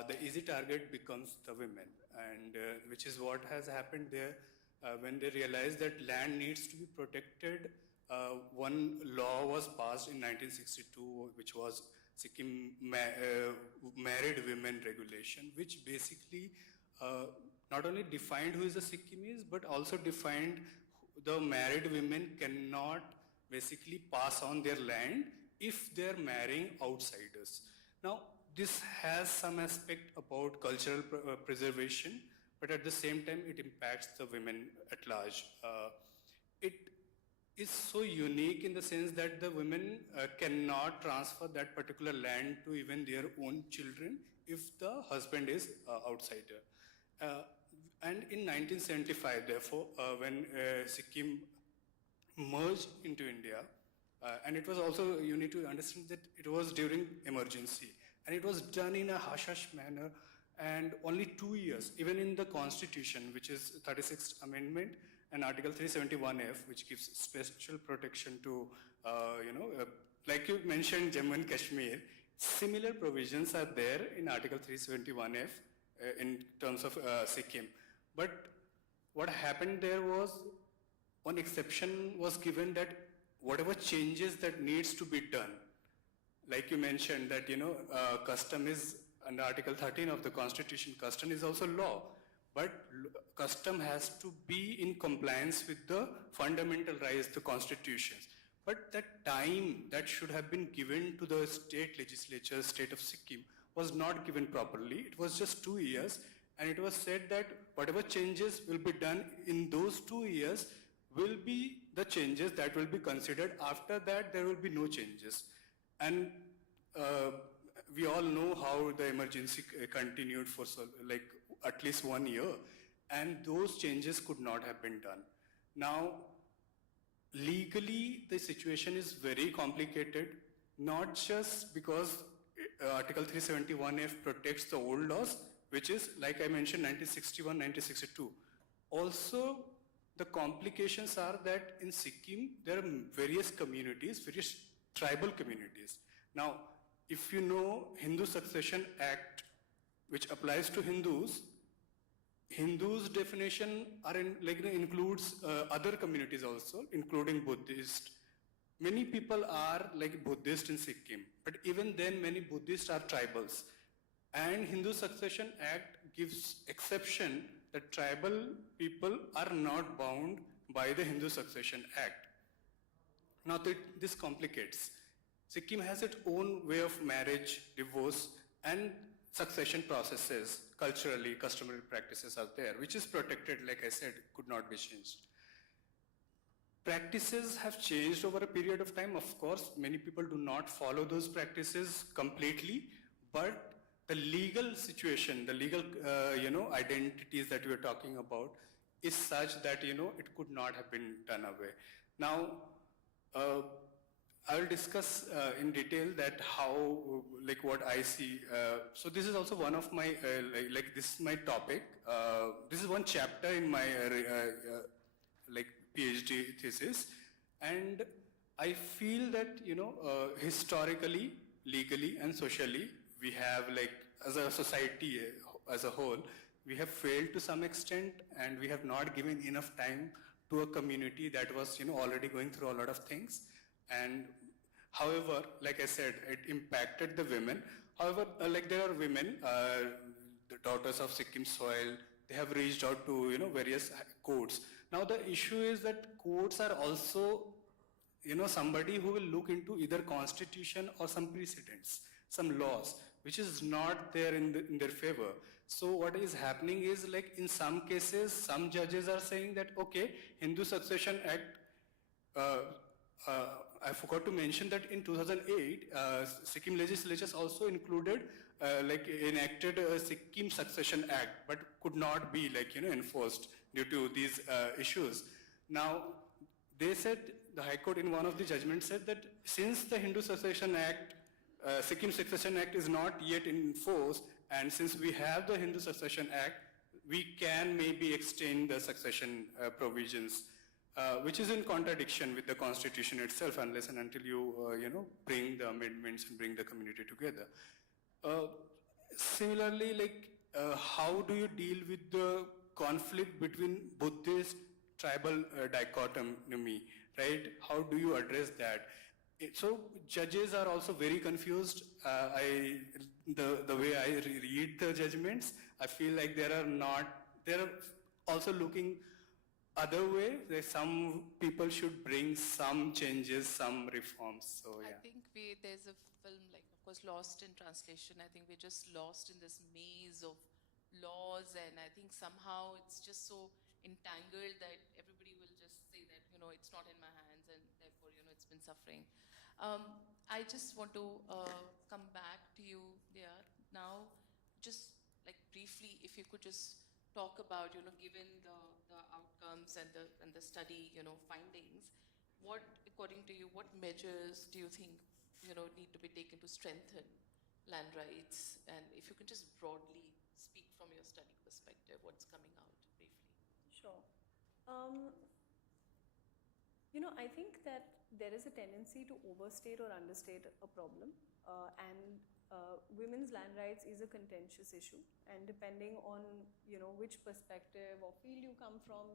the easy target becomes the women, and which is what has happened there. When they realized that land needs to be protected, one law was passed in 1962, which was Sikkim Married Women Regulation, which basically not only defined who is a Sikkimese, but also defined the married women cannot basically pass on their land if they're marrying outsiders. Now, this has some aspect about cultural preservation, but at the same time, it impacts the women at large. It is so unique in the sense that the women cannot transfer that particular land to even their own children if the husband is outsider. And in 1975, therefore, when Sikkim merged into India, and it was also, you need to understand that it was during emergency, and it was done in a hush-hush manner, and only 2 years, even in the Constitution, which is 36th Amendment, and Article 371F, which gives special protection to, like you mentioned, Jammu and Kashmir, similar provisions are there in Article 371F in terms of Sikkim. But what happened there was, one exception was given that whatever changes that needs to be done, like you mentioned that, custom is under Article 13 of the Constitution, custom is also law. But custom has to be in compliance with the fundamental rights, the constitutions. But that time that should have been given to the state legislature, state of Sikkim, was not given properly. It was just 2 years, and it was said that whatever changes will be done in those 2 years will be the changes that will be considered. After that, there will be no changes. And we all know how the emergency continued for like at least 1 year, and those changes could not have been done. Now, legally, the situation is very complicated, not just because Article 371F protects the old laws, which is, like I mentioned, 1961, 1962. Also, the complications are that in Sikkim, there are various communities, various tribal communities. Now, if you know Hindu Succession Act, which applies to Hindus, Hindus definition are includes other communities also, including Buddhist. Many people are like Buddhist in Sikkim, but even then many Buddhists are tribals. And Hindu Succession Act gives exception that tribal people are not bound by the Hindu Succession Act. Now this complicates. Sikkim has its own way of marriage, divorce, and succession processes. Culturally, customary practices are there, which is protected, like I said, could not be changed. Practices have changed over a period of time. Of course, many people do not follow those practices completely, but the legal situation, the legal, identities that we are talking about is such that, it could not have been done away. Now, I will discuss in detail that how, like what I see. So this is also one of my, this is my topic. This is one chapter in my PhD thesis. And I feel that, historically, legally and socially, we have as a society as a whole, we have failed to some extent, and we have not given enough time to a community that was, already going through a lot of things. And however, like I said, it impacted the women. However, there are women, the daughters of Sikkim soil, they have reached out to, various courts. Now the issue is that courts are also, somebody who will look into either constitution or some precedents, some laws, which is not there in their favor. So what is happening is, in some cases, some judges are saying that, okay, Hindu Succession Act, I forgot to mention that in 2008, Sikkim legislatures also included, enacted a Sikkim Succession Act, but could not be enforced due to these issues. Now, they said, the High Court in one of the judgments said that since the Hindu Succession Act, Sikkim Succession Act is not yet in force, And since we have the Hindu Succession Act, we can maybe extend the succession provisions, which is in contradiction with the constitution itself, unless and until you, bring the amendments and bring the community together. Similarly, how do you deal with the conflict between Buddhist tribal dichotomy, right? How do you address that? So judges are also very confused. The way I read the judgments, I feel like they're also looking other way. Some people should bring some changes, some reforms. So yeah. I think there's a film, like, of course, Lost in Translation. I think we're just lost in this maze of laws, and I think somehow it's just so entangled that everybody will just say that, it's not in my hands, and therefore, it's been suffering. I just want to come back to you there now, just like briefly, if you could just talk about, given the outcomes and the study, findings, what, according to you, what measures do you think, need to be taken to strengthen land rights? And if you can just broadly speak from your study perspective, what's coming out briefly? Sure. I think that there is a tendency to overstate or understate a problem, and women's land rights is a contentious issue, and depending on which perspective or field you come from,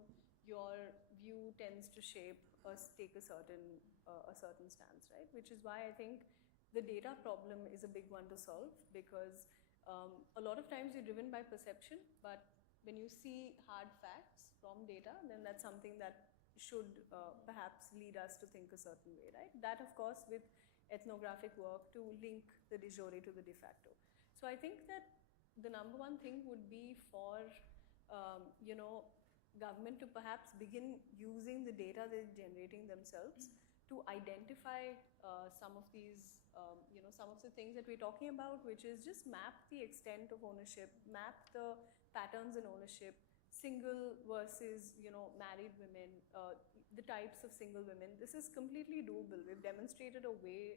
your view tends to shape or take a certain stance, right? Which is why I think the data problem is a big one to solve, because a lot of times you're driven by perception, but when you see hard facts from data, then that's something that should perhaps lead us to think a certain way, right? That, of course, with ethnographic work to link the de jure to the de facto. So I think that the number one thing would be for, government to perhaps begin using the data they're generating themselves to identify some of these, some of the things that we're talking about, which is just map the extent of ownership, map the patterns in ownership, single versus, married women, the types of single women. This is completely doable. We've demonstrated a way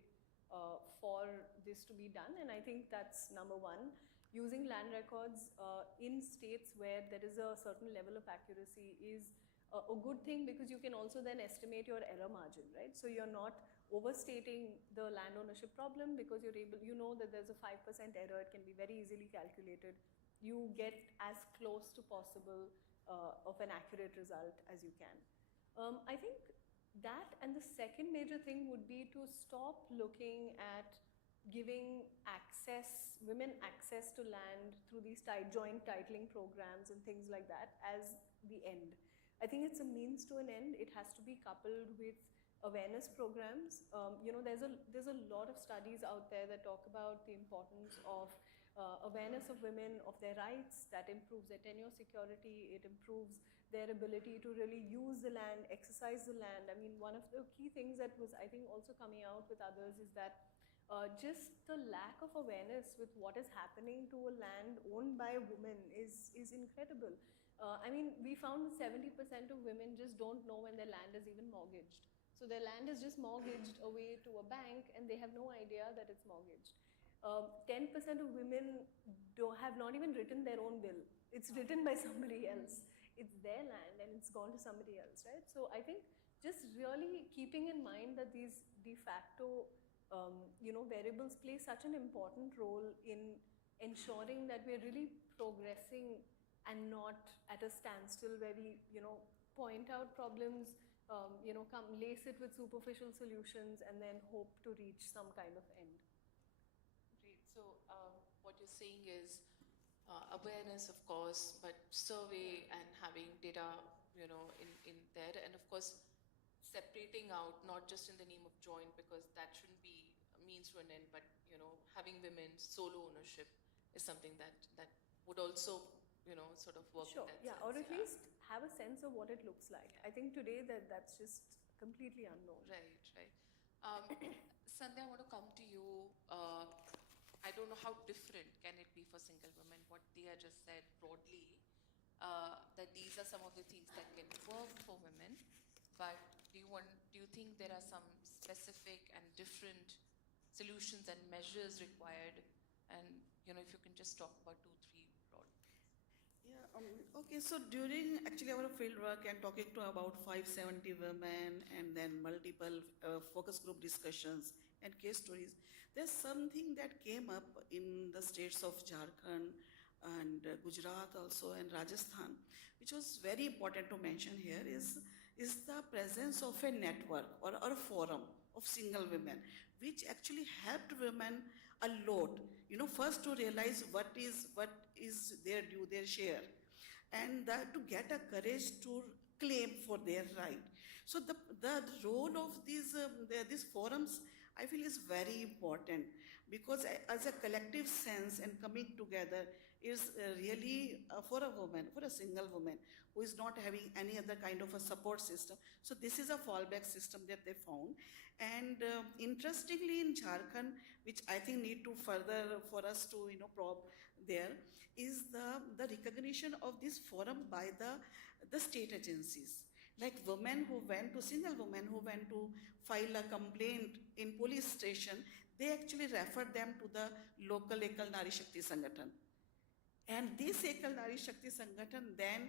for this to be done, and I think that's number one. Using land records in states where there is a certain level of accuracy is a good thing, because you can also then estimate your error margin, right? So you're not overstating the land ownership problem, because you're able, that there's a 5% error, it can be very easily calculated. You get as close to possible of an accurate result as you can. I think that, and the second major thing would be to stop looking at giving women access to land through these joint titling programs and things like that as the end. I think it's a means to an end. It has to be coupled with awareness programs. There's a lot of studies out there that talk about the importance of awareness of women of their rights. That improves their tenure security, it improves their ability to really use the land, exercise the land. I mean, one of the key things that was, I think, also coming out with others is that just the lack of awareness with what is happening to a land owned by a woman is incredible. I mean, we found 70% of women just don't know when their land is even mortgaged. So their land is just mortgaged away to a bank, and they have no idea that it's mortgaged. 10% of women have not even written their own will. It's written by somebody else. It's their land and it's gone to somebody else, right? So I think just really keeping in mind that these de facto variables play such an important role in ensuring that we're really progressing and not at a standstill where we, point out problems, lace it with superficial solutions and then hope to reach some kind of end. Great. So what you're saying is awareness, of course, but survey and having data, in there, and of course, separating out, not just in the name of joint, because that shouldn't be a means to an end, but, having women solo ownership is something that would also, sort of work. Sure, in that or sense, at least have a sense of what it looks like. I think today that's just completely unknown. Right. Sandhya, I want to come to you. I don't know how different can it be for single women. What Dia just said broadly, that these are some of the things that can work for women, but do you think there are some specific and different solutions and measures required? And if you can just talk about 2-3 broad. Yeah, okay, so during actually our field work and talking to about 570 women and then multiple focus group discussions and case stories, there's something that came up in the states of Jharkhand and Gujarat also and Rajasthan, which was very important to mention here is the presence of a network or a forum of single women, which actually helped women a lot, first to realize what is their due, their share, and to get a courage to claim for their right. So the role of these forums, I feel, is very important, because as a collective sense and coming together is really for a woman, for a single woman who is not having any other kind of a support system. So this is a fallback system that they found. And interestingly, in Jharkhand, which I think need to further for us to probe there, is the recognition of this forum by the state agencies. Like single women who went to file a complaint in police station, they actually referred them to the local Ekal Nari Shakti Sangathan. And this Ekal Nari Shakti Sangathan then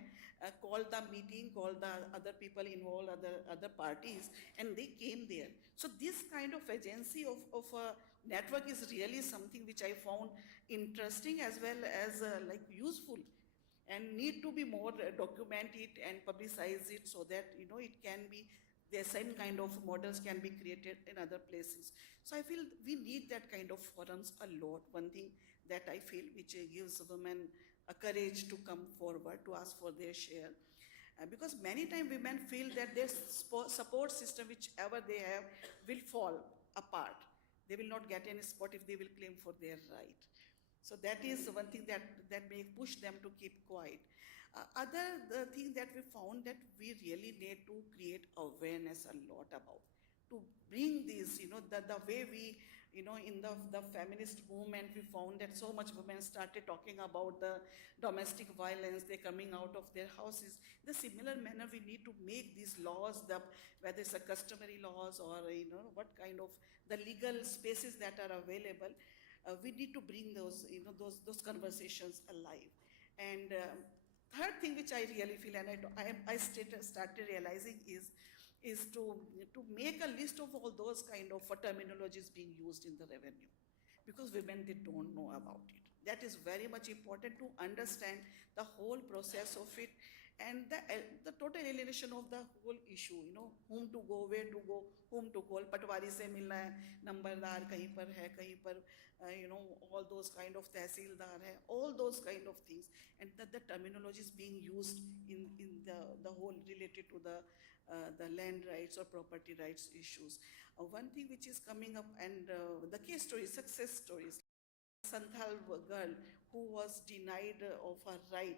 called the meeting, called the other people involved, other parties, and they came there. So this kind of agency of a network is really something which I found interesting as well as like useful, and need to be more document it and publicize it, so that it can be, the same kind of models can be created in other places. So I feel we need that kind of forums a lot. One thing that I feel which gives women a courage to come forward to ask for their share, because many times women feel that their support system, whichever they have, will fall apart. They will not get any support if they will claim for their right. So that is one thing that may push them to keep quiet. The thing that we found, that we really need to create awareness a lot about, to bring this, the way we, in the feminist movement, we found that so much women started talking about the domestic violence, they're coming out of their houses. In a similar manner, we need to make these laws, whether it's a customary laws or, what kind of the legal spaces that are available, we need to bring those conversations alive. And third thing which I really feel, and I started realizing, is to make a list of all those kind of terminologies being used in the revenue, because women, they don't know about it. That is very much important to understand the whole process of it, and the total alienation of the whole issue, whom to go, where to go, whom to call, patwari se milna hai, nambardar kahin par hai, kahin par, all those kind of tehsildar hai, all those kind of things, and the terminology is being used in the whole related to the land rights or property rights issues. One thing which is coming up, and the case stories, success stories, Santhal girl who was denied of her right,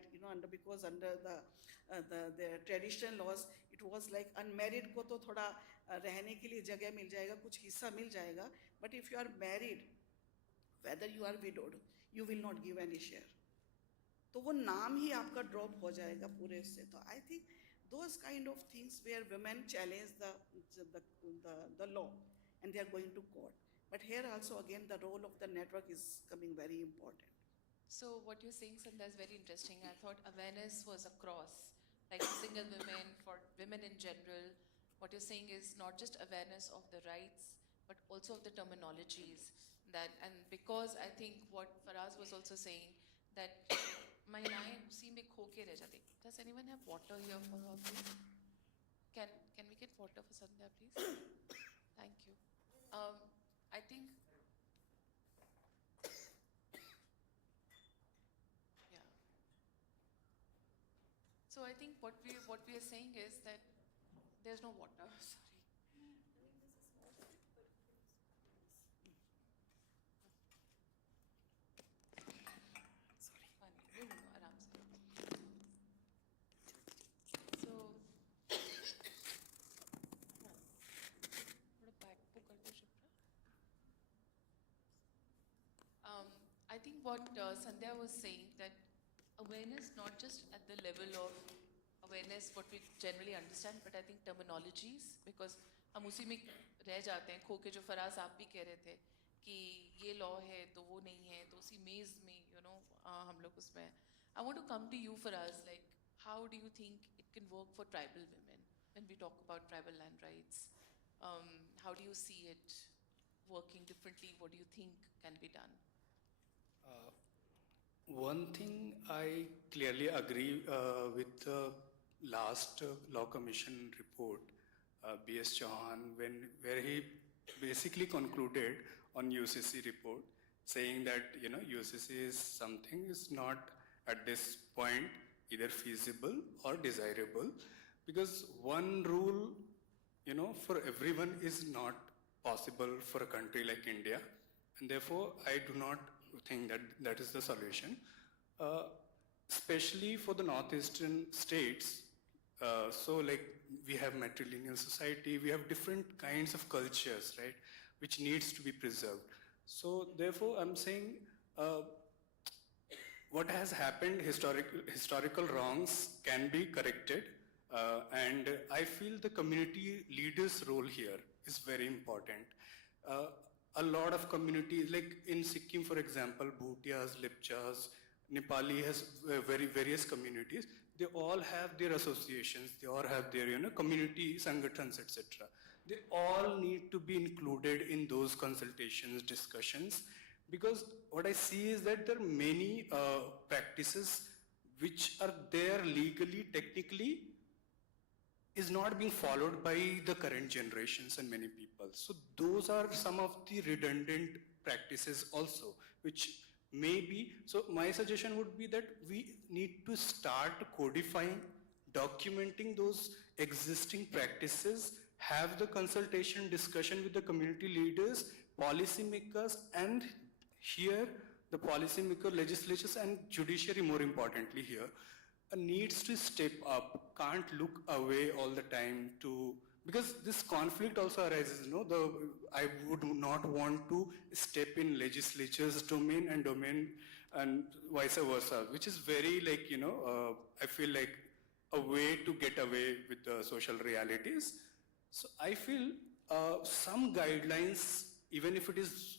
because under the traditional laws, it was like unmarried को तो थोड़ा रहने के लिए जगह मिल जाएगा, कुछ हिस्सा मिल जाएगा, but if you are married, whether you are widowed, you will not give any share. तो वो नाम ही आपका drop हो जाएगा पूरे से. तो I think those kind of things where women challenge the law and they are going to court. But here also again the role of the network is coming very important. So what you're saying, Sandhya, is very interesting. I thought awareness was across, like single women, for women in general. What you're saying is not just awareness of the rights, but also of the terminologies. And because I think what Faraz was also saying, that महिलाएं उसी में खो के रह जाती. Does anyone have water here for her, please? Can we get water for Sandhya, please? Thank you. I think, yeah. So I think what we are saying is that there's no water. Sorry. Sorry. No, आराम से. So, थोड़ा back को कर दो Shipra. I think what Sandhya was saying, that awareness not just at the level of awareness what we generally understand, but I think terminologies, because हम उसी में रह जाते हैं खो के, जो फराज आप भी कह रहे थे कि ये law है तो वो नहीं है, तो उसी maze में हम लोग उसमें. I want to come to you for us, like how do you think it can work for tribal women when we talk about tribal land rights? How do you see it working differently? What do you think can be done? One thing I clearly agree with the last Law Commission report, B.S. Chauhan, where he basically concluded on UCC report, saying that UCC is something is not at this point either feasible or desirable, because one rule for everyone is not possible for a country like India, and therefore I do not think that that is the solution. Especially for the northeastern states, so like we have matrilineal society, we have different kinds of cultures, right, which needs to be preserved. So therefore I'm saying what has happened, historical wrongs can be corrected, and I feel the community leaders' role here is very important. A lot of communities, like in Sikkim, for example, Bhutias, Lepchas, Nepali has various communities. They all have their associations. They all have their community sangatans, etc. They all need to be included in those consultations, discussions, because what I see is that there are many practices which are there legally, technically, is not being followed by the current generations and many people. So those are some of the redundant practices also, which maybe, so my suggestion would be that we need to start codifying, documenting those existing practices, have the consultation discussion with the community leaders, policymakers, and here the policymaker, legislatures, and judiciary, more importantly here, needs to step up, can't look away all the time to, because this conflict also arises, I would not want to step in legislature's domain and vice versa, which is very like, I feel like a way to get away with the social realities. So I feel some guidelines, even if it is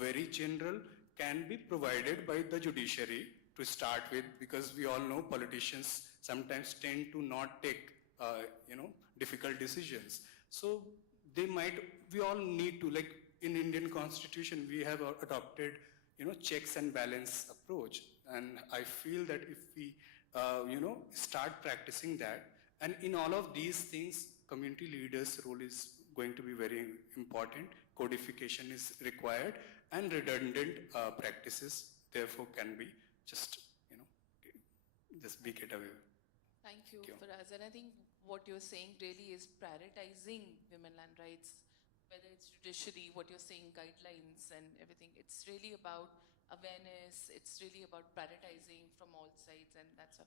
very general, can be provided by the judiciary to start with, because we all know politicians sometimes tend to not take, difficult decisions. So we all need to, like in Indian Constitution, we have adopted, checks and balance approach. And I feel that if we, start practicing that, and in all of these things, community leaders' role is going to be very important. Codification is required, and redundant practices therefore can be just, just be get away. Thank you, Faraz. And I think what you're saying really is prioritizing women land rights, whether it's judiciary, what you're saying, guidelines and everything. It's really about awareness. It's really about prioritizing from all sides, and that's a.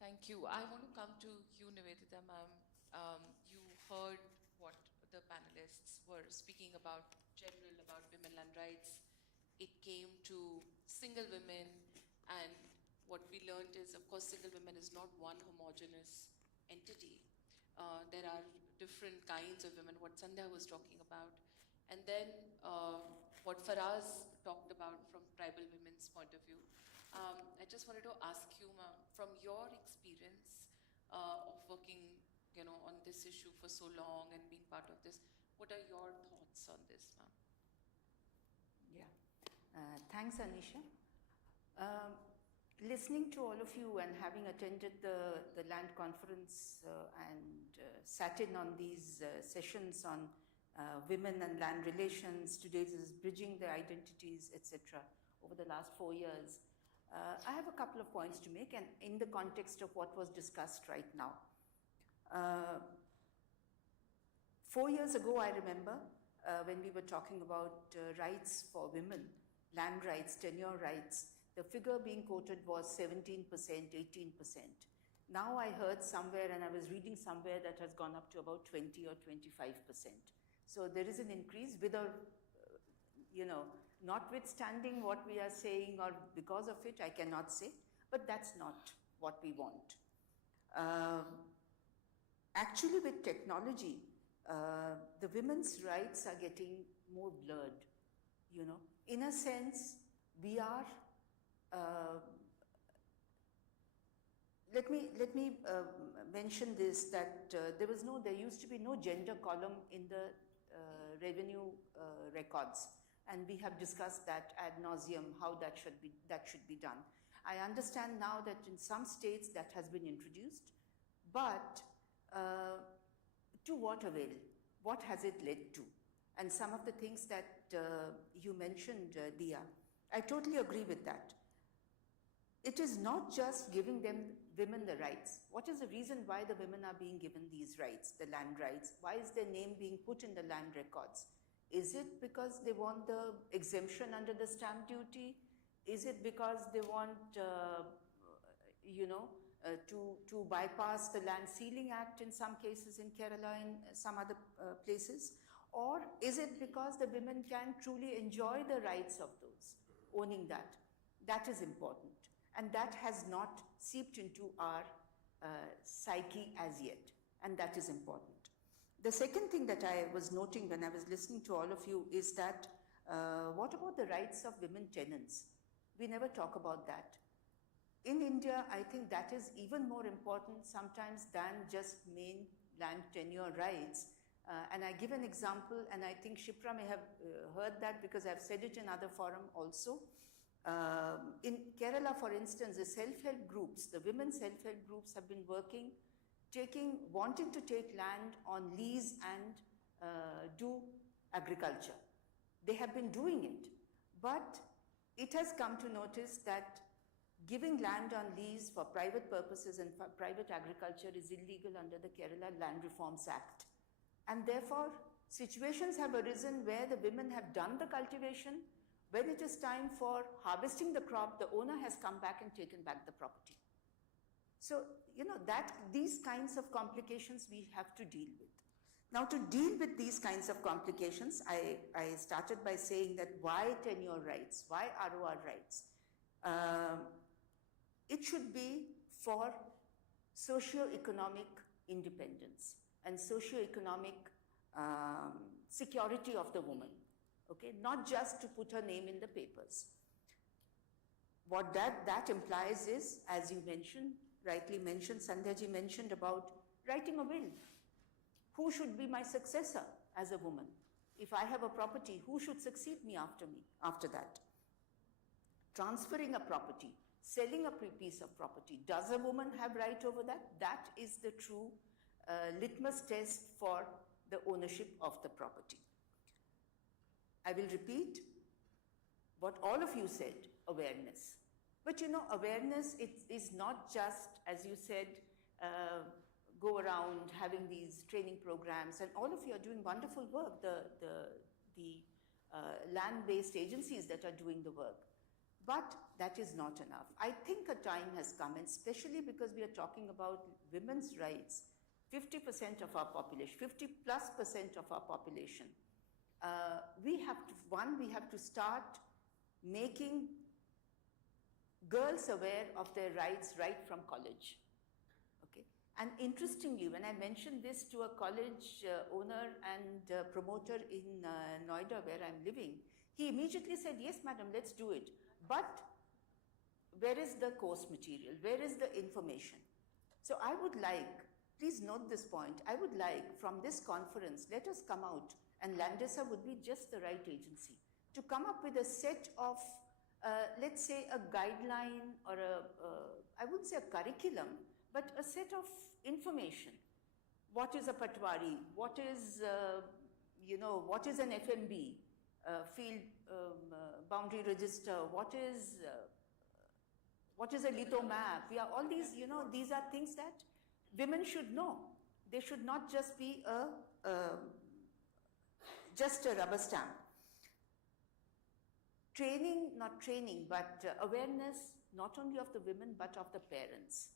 Thank you. I want to come to you, Nivedita, ma'am. You heard what the panelists were speaking about, general about women land rights. It came to single women, and what we learned is, of course, single women is not one homogeneous entity. There are different kinds of women, what Sandhya was talking about. And then what Faraz talked about from tribal women's point of view. I just wanted to ask you, ma'am, from your experience of working on this issue for so long and being part of this, what are your thoughts on this, ma'am? Yeah, thanks, Anisha. Listening to all of you and having attended the land conference and sat in on these sessions on women and land relations, today's is bridging the identities, etc. over the last 4 years, I have a couple of points to make, and in the context of what was discussed right now. 4 years ago, I remember, when we were talking about rights for women, land rights, tenure rights, the figure being quoted was 17%, 18%. Now I heard somewhere, and I was reading somewhere, that has gone up to about 20 or 25%. So there is an increase, whether, notwithstanding what we are saying or because of it, I cannot say, but that's not what we want. Actually, with technology, the women's rights are getting more blurred. you know. In a sense, we are, let me mention this, that there used to be no gender column in the revenue records, and we have discussed that ad nauseum, how that should be done. I understand now that in some states that has been introduced, but to what avail? What has it led to? And some of the things that you mentioned, Dia, I totally agree with that. It is not just giving women the rights. What is the reason why the women are being given these rights, the land rights? Why is their name being put in the land records? Is it because they want the exemption under the stamp duty? Is it because they want, to bypass the Land Ceiling Act in some cases in Kerala and some other places? Or is it because the women can truly enjoy the rights of those, owning that? That is important. And that has not seeped into our psyche as yet. And that is important. The second thing that I was noting when I was listening to all of you is that what about the rights of women tenants? We never talk about that. In India, I think that is even more important sometimes than just main land tenure rights. And I give an example, and I think Shipra may have heard that because I've said it in other forum also. In Kerala, for instance, the self-help groups, the women self-help groups have been working, wanting to take land on lease and do agriculture. They have been doing it, but it has come to notice that giving land on lease for private purposes and for private agriculture is illegal under the Kerala Land Reforms Act. And therefore, situations have arisen where the women have done the cultivation. When it is time for harvesting the crop, the owner has come back and taken back the property. So, these kinds of complications we have to deal with. Now, to deal with these kinds of complications, I started by saying that why tenure rights? Why ROR rights? It should be for socio-economic independence and socio-economic security of the woman, okay? Not just to put her name in the papers. What that implies is, as you mentioned, rightly mentioned, Sandhya ji mentioned about writing a will. Who should be my successor as a woman? If I have a property, who should succeed me after that? Transferring a property, selling a piece of property. Does a woman have right over that? That is the true litmus test for the ownership of the property. I will repeat what all of you said, awareness. But awareness is not just, as you said, go around having these training programs, and all of you are doing wonderful work, the land-based agencies that are doing the work. But that is not enough. I think a time has come, and especially because we are talking about women's rights, 50% of our population, 50+% of our population, we have to start making girls aware of their rights right from college. Okay? And interestingly, when I mentioned this to a college owner and promoter in Noida, where I'm living, he immediately said, yes, madam, let's do it. But where is the course material? Where is the information? So I would like, please note this point, I would like from this conference, let us come out, and Landesa would be just the right agency, to come up with a set of, let's say, a guideline or I wouldn't say a curriculum, but a set of information. What is a patwari? What is, what is an FMB? Field boundary register, what is a litho map? All these, these are things that women should know. They should not just be just a rubber stamp. Training, not training, but awareness, not only of the women, but of the parents.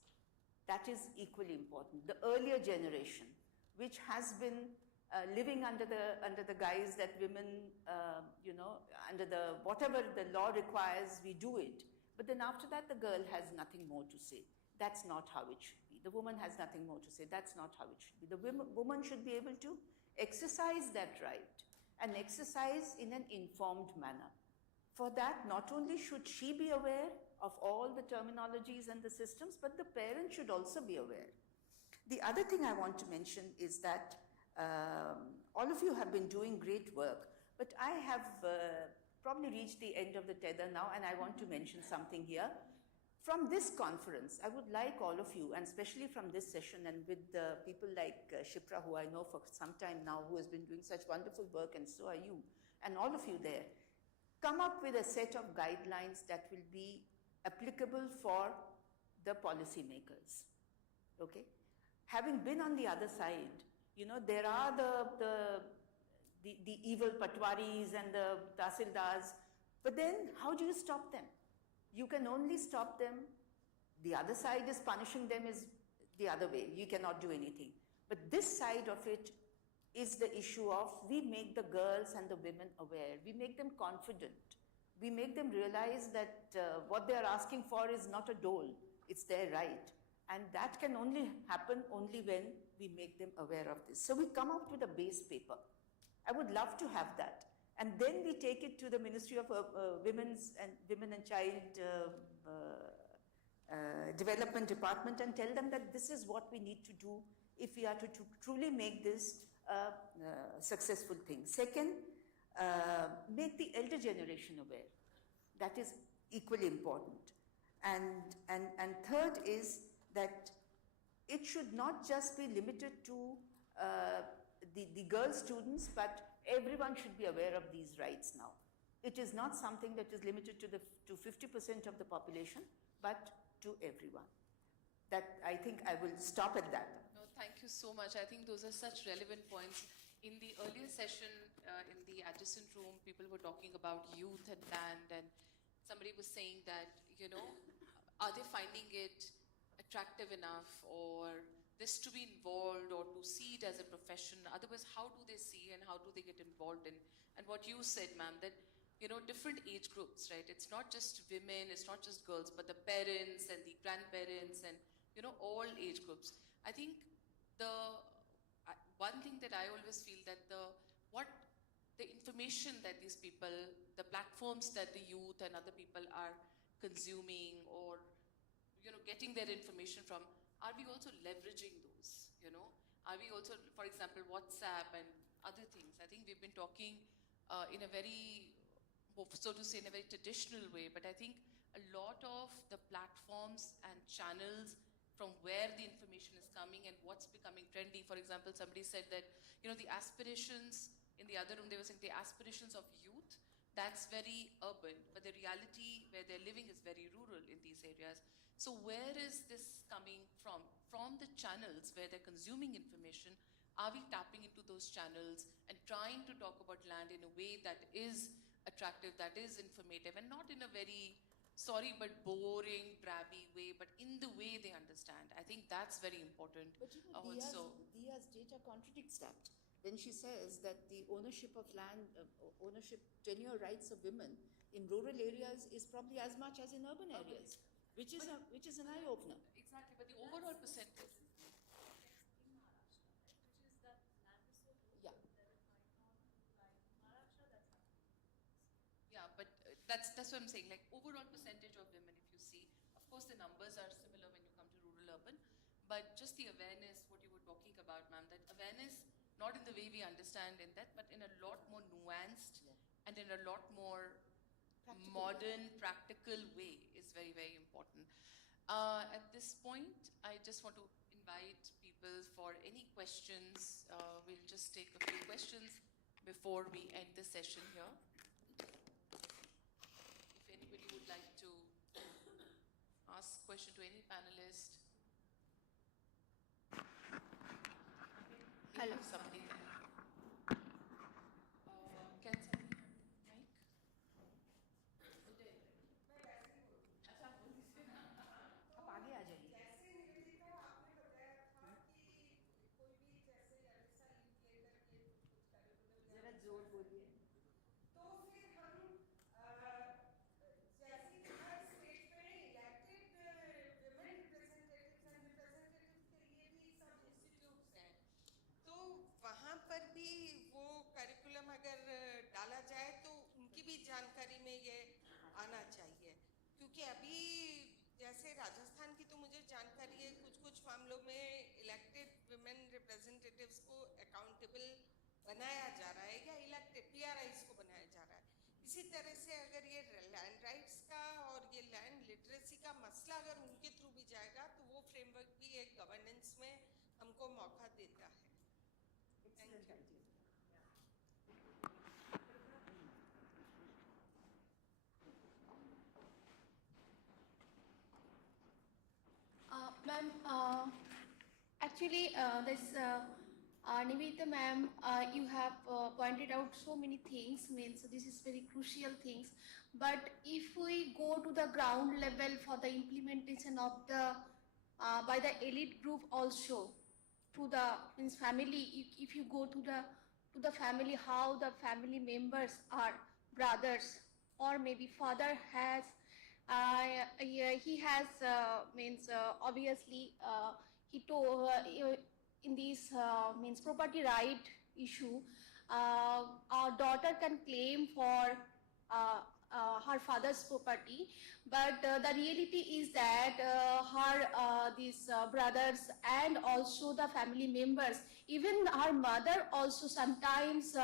That is equally important. The earlier generation, which has been living under the guise that women, under whatever the law requires, we do it. But then after that, the girl has nothing more to say. That's not how it should be. The woman has nothing more to say. That's not how it should be. The woman should be able to exercise that right. and exercise in an informed manner. For that, not only should she be aware of all the terminologies and the systems, but the parent should also be aware. The other thing I want to mention is that all of you have been doing great work, but I have probably reached the end of the tether now, and I want to mention something here. From this conference, I would like all of you, and especially from this session, and with people like Shipra, who I know for some time now, who has been doing such wonderful work, and so are you, and all of you there, come up with a set of guidelines that will be applicable for the policymakers, okay? Having been on the other side, you know, there are the evil patwaris and the tahsildars, but then how do you stop them? You can only stop them. The other side is punishing them is the other way. You cannot do anything. But this side of it is the issue of we make the girls and the women aware. We make them confident. We make them realize that what they are asking for is not a dole. It's their right. And that can only happen only when we make them aware of this. So we come out with a base paper. I would love to have that. And then we take it to the Ministry of Women and Child Development Department and tell them that this is what we need to do if we are to truly make this a successful thing. Second, make the elder generation aware. That is equally important. And third is that it should not just be limited to the girl students, but everyone should be aware of these rights now. It is not something that is limited to 50% of the population, but to everyone. That I think I will stop at that. No, thank you so much. I think those are such relevant points. In the earlier session, in the adjacent room, people were talking about youth and land, and somebody was saying that, you know, are they finding it attractive enough, or this to be involved, or to see it as a profession? Otherwise, how do they see and how do they get involved in? And what you said, ma'am, that, you know, different age groups, right? It's not just women, it's not just girls, but the parents and the grandparents and, you know, all age groups. I think one thing that I always feel that the information that these people, the platforms that the youth and other people are consuming or, you know, getting their information from, are we also leveraging those, you know? Are we also, for example, WhatsApp and other things? I think we've been talking in a very, so to say, in a very traditional way, but I think a lot of the platforms and channels from where the information is coming and what's becoming trendy. For example, somebody said that, you know, the aspirations, in the other room they were saying the aspirations of youth, that's very urban, but the reality where they're living is very rural in these areas. So where is this coming from? From the channels where they're consuming information, are we tapping into those channels and trying to talk about land in a way that is attractive, that is informative, and not in a very, sorry, but boring, drabby way, but in the way they understand? I think that's very important. But you know, Dia's data contradicts that. When she says that the ownership of land, ownership, tenure rights of women in rural areas is probably as much as in urban areas, which is an eye-opener. Exactly, but the overall percentage. Yeah. Yeah, but that's what I'm saying. Like overall percentage of women, if you see, of course the numbers are similar when you come to rural urban, but just the awareness, what you were talking about, ma'am, that awareness, not in the way we understand in that, but in a lot more nuanced and in a lot more modern, practical way is very, very important. At this point, I just want to invite people for any questions. We'll just take a few questions before we end the session here. If anybody would like to ask a question to any panelist. We have somebody there. Can somebody have the mic? आप आगे आ जाइए. जरा जोर बोलिए. राजस्थान की तो मुझे जानकारी है, कुछ कुछ मामलों में इलेक्टेड विमेन रिप्रेजेंटेटिव्स को अकाउंटेबल बनाया जा रहा है या इलेक्टेड पीआरआईज को बनाया जा रहा है। इसी तरह से अगर ये लैंड राइट्स का और ये लैंड लिटरेसी का मसला अगर उनके थ्रू भी जाएगा तो वो फ्रेमवर्क भी एक गवर्नेंस में हमको मौका देता है। Thank you. Ma'am, actually, Nivedita ma'am, you have pointed out so many things, means this is very crucial things. But if we go to the ground level for the implementation of the by the elite group also, to the means family, if you go to the family, how the family members are brothers or maybe father has yeah, he has means obviously he told in this means property right issue, our daughter can claim for her father's property, but the reality is that her these brothers and also the family members, even her mother also sometimes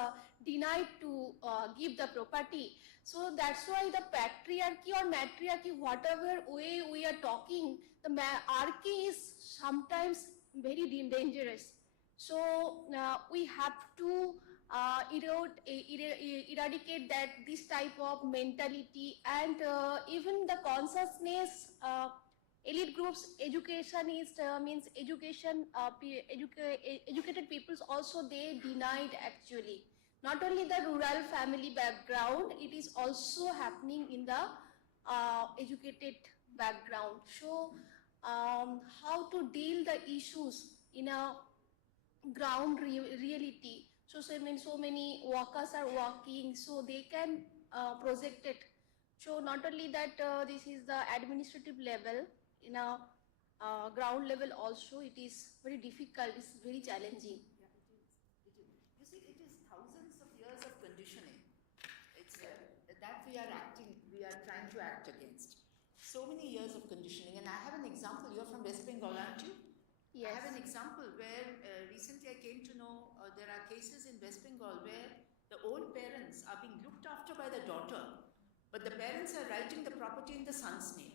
denied to give the property. So that's why the patriarchy or matriarchy, whatever way we are talking, the archy is sometimes very dangerous. So we have to eradicate that this type of mentality, and even the consciousness. Elite groups education is means education educated peoples also they denied actually. Not only the rural family background, it is also happening in the educated background. So how to deal the issues in a ground reality. So many workers are working, so they can project it. So not only that, this is the administrative level, in a ground level also, it is very difficult, it's very challenging. Yeah, it is. You see, it is thousands of years of conditioning. It's that we are trying to act against. So many years of conditioning, and I have an example. You're from West Bengal, aren't you? Yes. I have an example where recently I came to know there are cases in West Bengal where the old parents are being looked after by the daughter, but the parents are writing the property in the son's name.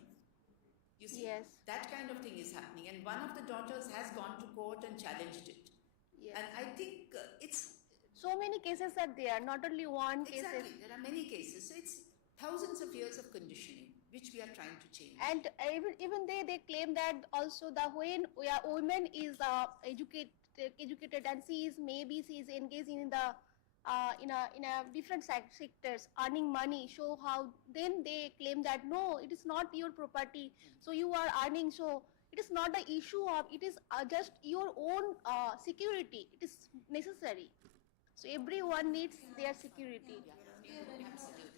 You see, yes, that kind of thing is happening, and one of the daughters has gone to court and challenged it. yes. And I think it's So many cases are there, not only one exactly, cases. there are many cases. So it's thousands of years of conditioning, which we are trying to change. And even they claim that also the when women is educated and she is engaged in the in a different sectors earning money. So how then they claim that no, it is not your property. So you are earning. So it is not the issue of, it is just your own security. It is necessary. So everyone needs their security. Absolutely.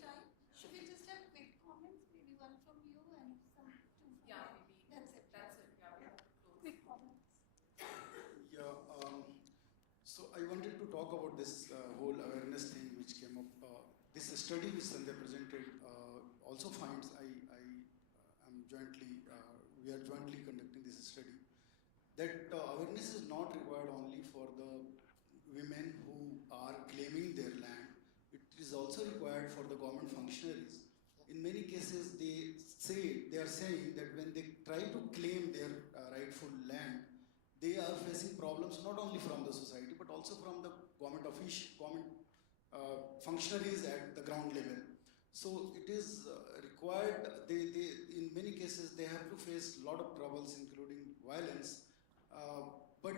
Should we just have quick comments, maybe one from you and some two from Yeah, maybe. That's it. Yeah. Quick comments. Yeah, so I wanted to talk about this whole awareness thing which came up. This study which Sandhya presented also finds, am jointly, we are jointly conducting this study, that awareness is not required only for the women who are claiming their land. It is also required for the government functionaries. In many cases, they are saying that when they try to claim their rightful land, they are facing problems not only from the society but also from the government functionaries at the ground level. So it is required. They in many cases they have to face a lot of troubles, including violence. But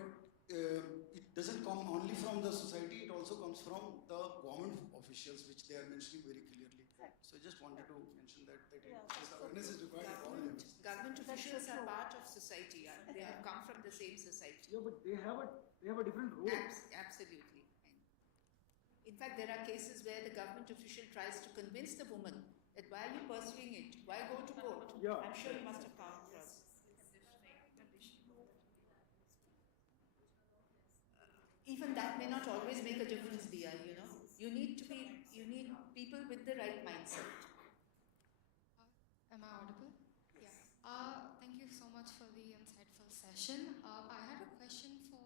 it doesn't come only from the society, it also comes from the government officials, which they are mentioning very clearly. So I just wanted to mention that this awareness is required at all levels. Government officials are part of society. They have come from the same society. Yeah, but they have a different role. Absolutely. In fact, there are cases where the government official tries to convince the woman that why are you pursuing it? Why go to court? Yeah. I'm sure you must have come across. Even that may not always make a difference, Dia, you know. You need people with the right mindset. Am I audible? Yes. Thank you much for the insightful session. I had a question for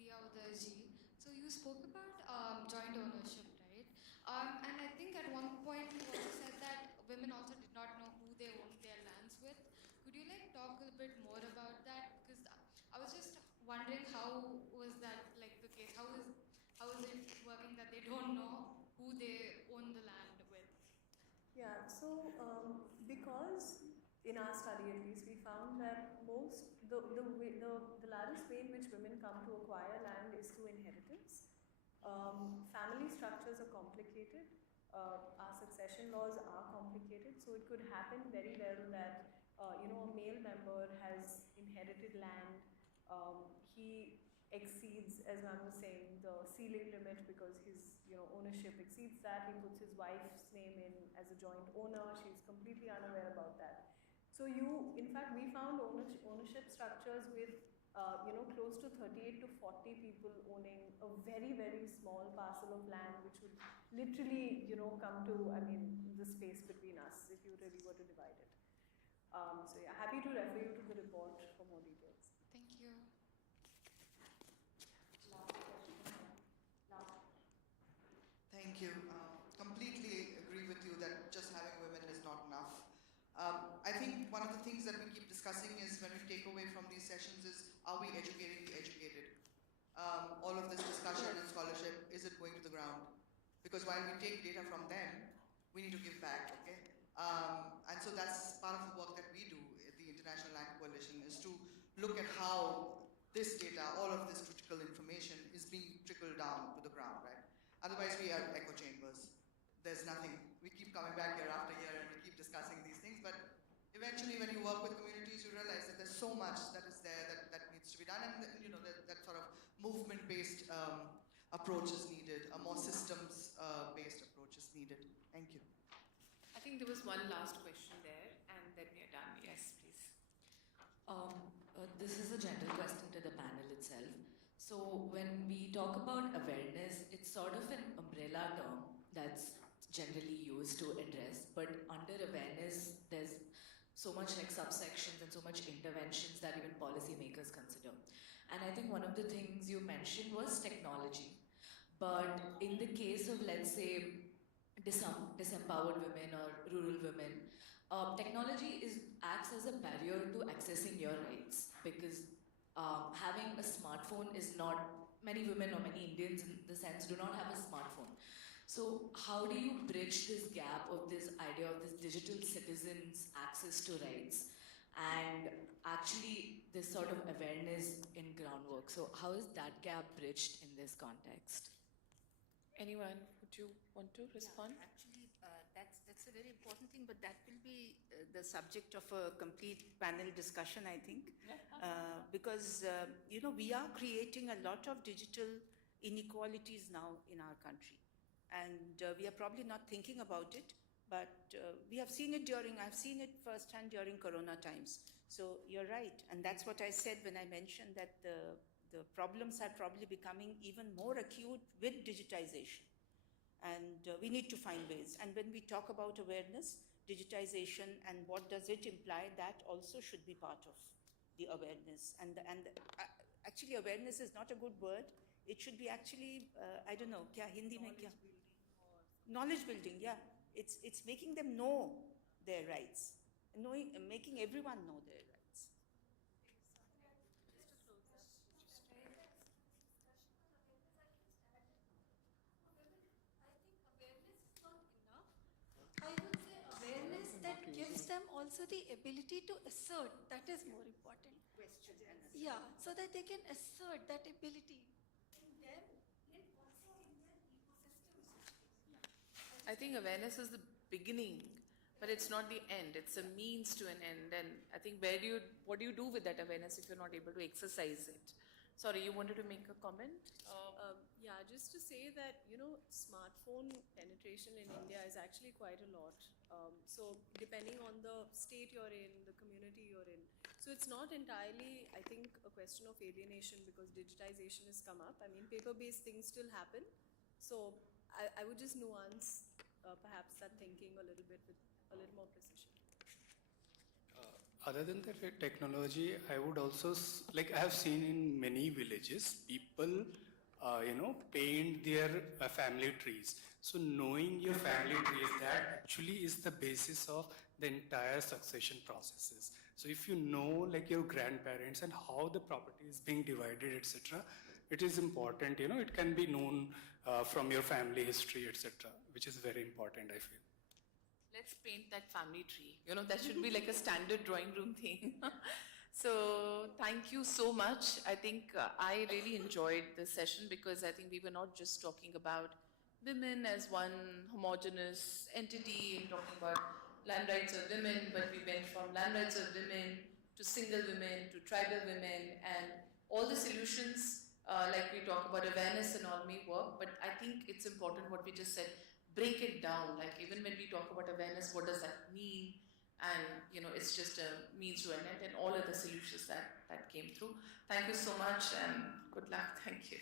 the Ji. So you spoke about joint ownership, right? And I think at one point you also said that women also did not know who they owned their lands with. Could you like talk a little bit more about that? Because I was just wondering how was that like the case? How is it working that they don't know who they own the land with? Yeah, so because in our study at least we found that the largest way in which women come to acquire land is through inheritance. Family structures are complicated. Our succession laws are complicated, so it could happen very well that a male member has inherited land. He exceeds, as I was saying, the ceiling limit because his ownership exceeds that. He puts his wife's name in as a joint owner. She's completely unaware about that. So in fact, we found ownership structures with close to 38 to 40 people owning a very, very small parcel of land, which would literally, come to, the space between us if you really were to divide it. So yeah, happy to refer you to the report for more details. Thank you. Thank you. Completely agree with you that just having women is not enough. I think one of the things that we keep discussing is when we take away from these sessions is, are we educating the educated? All of this discussion and scholarship, is it going to the ground? Because while we take data from them, we need to give back, okay? And so that's part of the work that we do at the International Land Coalition, is to look at how this data, all of this critical information is being trickled down to the ground, right? Otherwise we are echo chambers. There's nothing. We keep coming back year after year and we keep discussing these things, but eventually when you work with communities, you realize that there's so much that is there that needs to be done, and that sort of movement-based approach is needed, a more systems-based approach is needed. Thank you. I think there was one last question there, and then we are done. Yes, please. This is a general question to the panel itself. So when we talk about awareness, it's sort of an umbrella term that's generally used to address, but under awareness, there's so much like subsections and so much interventions that even policymakers consider. And I think one of the things you mentioned was technology. But in the case of, let's say, disempowered women or rural women, technology acts as a barrier to accessing your rights, because having a smartphone is not, many women or many Indians in the sense do not have a smartphone. So how do you bridge this gap of this idea of this digital citizens' access to rights and actually this sort of awareness in groundwork? So how is that gap bridged in this context? Anyone, would you want to respond? Yeah, actually, that's a very important thing, but that will be the subject of a complete panel discussion, I think, because we are creating a lot of digital inequalities now in our country, and we are probably not thinking about it, but we have seen it I've seen it firsthand during Corona times. So you're right, and that's what I said when I mentioned that the problems are probably becoming even more acute with digitization. And we need to find ways. And when we talk about awareness, digitization, and what does it imply, that also should be part of the awareness. And actually, awareness is not a good word. It should be actually, I don't know, kya Hindi mein kya? Knowledge building, yeah. It's making them know their rights, making everyone know their rights. I would say awareness that gives them also the ability to assert. That is more important. Question and assert. Yeah, so that they can assert that ability in them and also in their ecosystems. I think awareness is the beginning, but it's not the end. It's a means to an end. And I think what do you do with that awareness if you're not able to exercise it? Sorry, you wanted to make a comment? Yeah, just to say that, smartphone penetration in India is actually quite a lot. So depending on the state you're in, the community you're in. So it's not entirely, I think, a question of alienation because digitization has come up. I mean, paper-based things still happen. So I would just nuance perhaps that thinking a little bit with a little more precision. Other than the technology, I would also, like I have seen in many villages, people, paint their family trees. So knowing your family trees, that actually is the basis of the entire succession processes. So if you know like your grandparents and how the property is being divided, etc., it is important, it can be known from your family history, etc., which is very important, I feel. Let's paint that family tree. That should be like a standard drawing room thing. So thank you so much. I think I really enjoyed this session because I think we were not just talking about women as one homogeneous entity and talking about land rights of women, but we went from land rights of women to single women to tribal women, and all the solutions, like we talk about awareness and all may work, but I think it's important what we just said, break it down. Like even when we talk about awareness, what does that mean? And it's just a means to an end, and all other solutions that came through. Thank you so much and good luck. Thank you.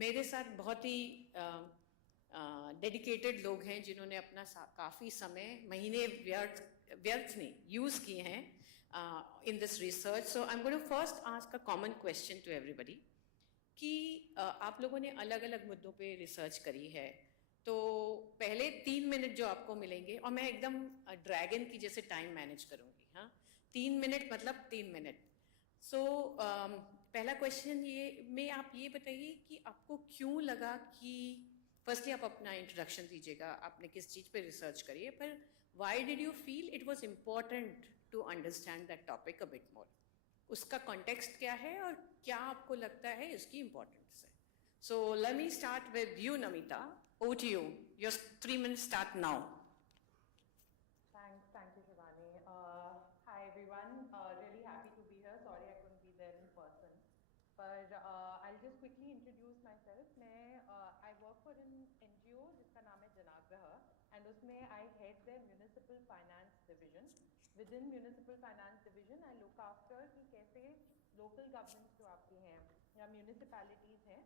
मेरे साथ बहुत ही dedicated लोग हैं जिन्होंने अपना काफ़ी समय महीने व्यर्थ नहीं यूज़ किए हैं in this research. So I'm going to first ask a common question to everybody कि आप लोगों ने अलग अलग मुद्दों पे रिसर्च करी है, तो पहले 3 मिनट जो आपको मिलेंगे, और मैं एकदम ड्रैगन की जैसे टाइम मैनेज करूँगी, हाँ 3 मिनट मतलब 3 मिनट. सो पहला क्वेश्चन ये में आप ये बताइए कि आपको क्यों लगा कि फर्स्टली आप अपना इंट्रोडक्शन दीजिएगा, आपने किस चीज़ पे रिसर्च करी है, पर why did you feel it was important to understand that topic a bit more, उसका कॉन्टेक्स्ट क्या है और क्या आपको लगता है इसकी इम्पोर्टेंस है. So let me start with you Namita, over to you, your 3 minutes start now. Thank you, Shivani. Hi everyone, really happy to be here. Sorry I couldn't be there in person. But I'll just quickly introduce myself. I work for an NGO जिसका नाम है Janaagraha, and उसमें I head their municipal finance division. Within municipal finance division, I look after कि कैसे local governments जो आपकी हैं या municipalities हैं,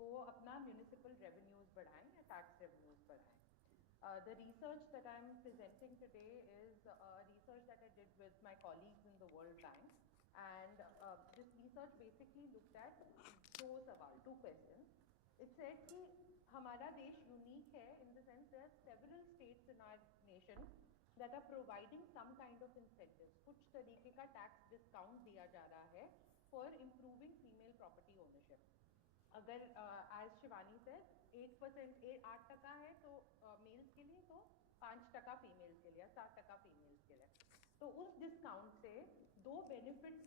वो अपना municipal revenues बढ़ाएं या tax revenues बढ़ाएं. The research that I'm presenting today is research that I did with my colleagues in the World Bank, and this research basically looked at two questions. It said कि हमारा देश unique है in the sense there are several states in our nation that are providing some kind of incentives. कुछ तरीके का tax discount दिया जा रहा है for improving female property ownership. अगर as Shivani said 8% 8% है तो मेल्स के लिए, तो 5% फीमेल्स के लिए, 7% फीमेल्स के लिए. तो उस डिस्काउंट से दो बेनिफिट्स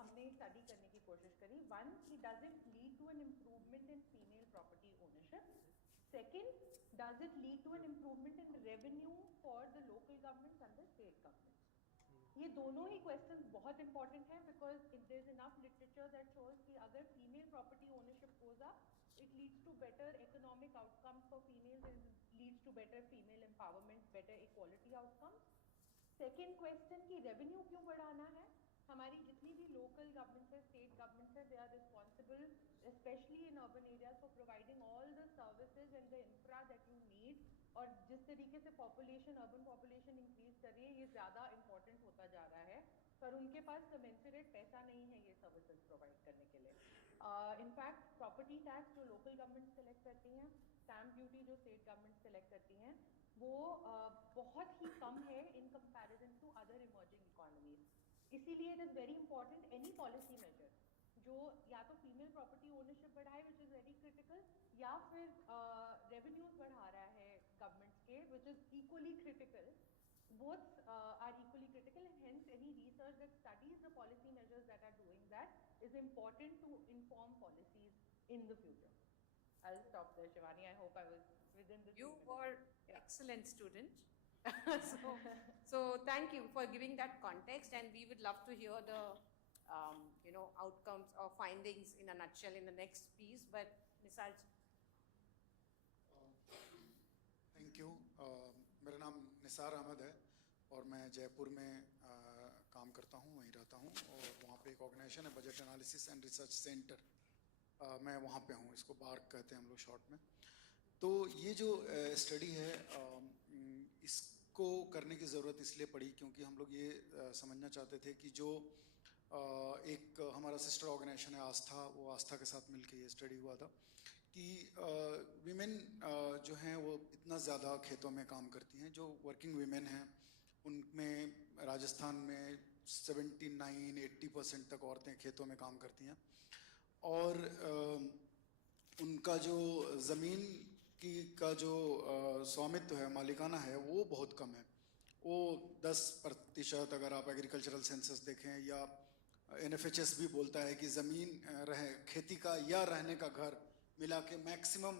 हमने स्टडी करने की कोशिश करी. वन, कि does it lead to an improvement in female property ownership. Second, does it lead to an improvement in revenue for the local governments and the state governments. ये दोनों ही क्वेश्चंस बहुत इंपॉर्टेंट हैं because there is enough literature that shows कि अगर female property ownership goes up, it leads to better economic outcomes for females, it leads to better female empowerment, better equality outcomes. Second question कि revenue क्यों बढ़ाना है. हमारी जितनी भी local governments है, state governments है, they are responsible especially in urban areas for providing all the services and the infra that you need. और जिस तरीके से population, urban population increase कर रही है, ये ज़्यादा important होता जा रहा है, पर उनके पास commensurate पैसा नहीं है ये services provide करने के लिए. इनफैक्ट प्रॉपर्टी टैक्स जो लोकल गवर्नमेंट सेलेक्ट करती हैं, स्टैम्प ड्यूटी जो स्टेट गवर्नमेंट सेलेक्ट करती हैं, वो बहुत ही कम है in comparison to other emerging economies. इसीलिए it is very important any policy measure जो या तो फीमेल प्रॉपर्टी ओनरशिप बढ़ाए, विच इज़ वेरी क्रिटिकल, या फिर रेवेन्यूज बढ़ा रहा है गवर्नमेंट्स के, which is equally critical. Both are equally critical, and hence any research that studies the policy measures that are doing that is important to inform policies in the future. I'll stop there, Shivani. I hope I was within the. You were excellent student. so thank you for giving that context, and we would love to hear the outcomes or findings in a nutshell in the next piece. But Nisarj. Thank you. मेरा नाम निसार अहमद है और मैं जयपुर में काम करता हूँ, वहीं रहता हूँ, और वहाँ पे एक ऑर्गेनाइजेशन है budget analysis and research centre, मैं वहाँ पे हूँ, इसको बार्क कहते हैं हम लोग शॉर्ट में. तो ये जो स्टडी है इसको करने की ज़रूरत इसलिए पड़ी क्योंकि हम लोग ये समझना चाहते थे कि जो एक हमारा सिस्टर ऑर्गेनाइजेशन है आस्था, वो आस्था के साथ मिलके ये स्टडी हुआ था कि वीमेन जो हैं वो इतना ज़्यादा खेतों में काम करती हैं. जो वर्किंग वीमेन हैं उनमें राजस्थान में 79-80% तक औरतें खेतों में काम करती हैं, और उनका जो ज़मीन का जो स्वामित्व है, मालिकाना है, वो बहुत कम है. वो 10% अगर आप एग्रीकल्चरल सेंसस देखें, या NFHS भी बोलता है कि ज़मीन खेती का या रहने का घर मिला के मैक्सिमम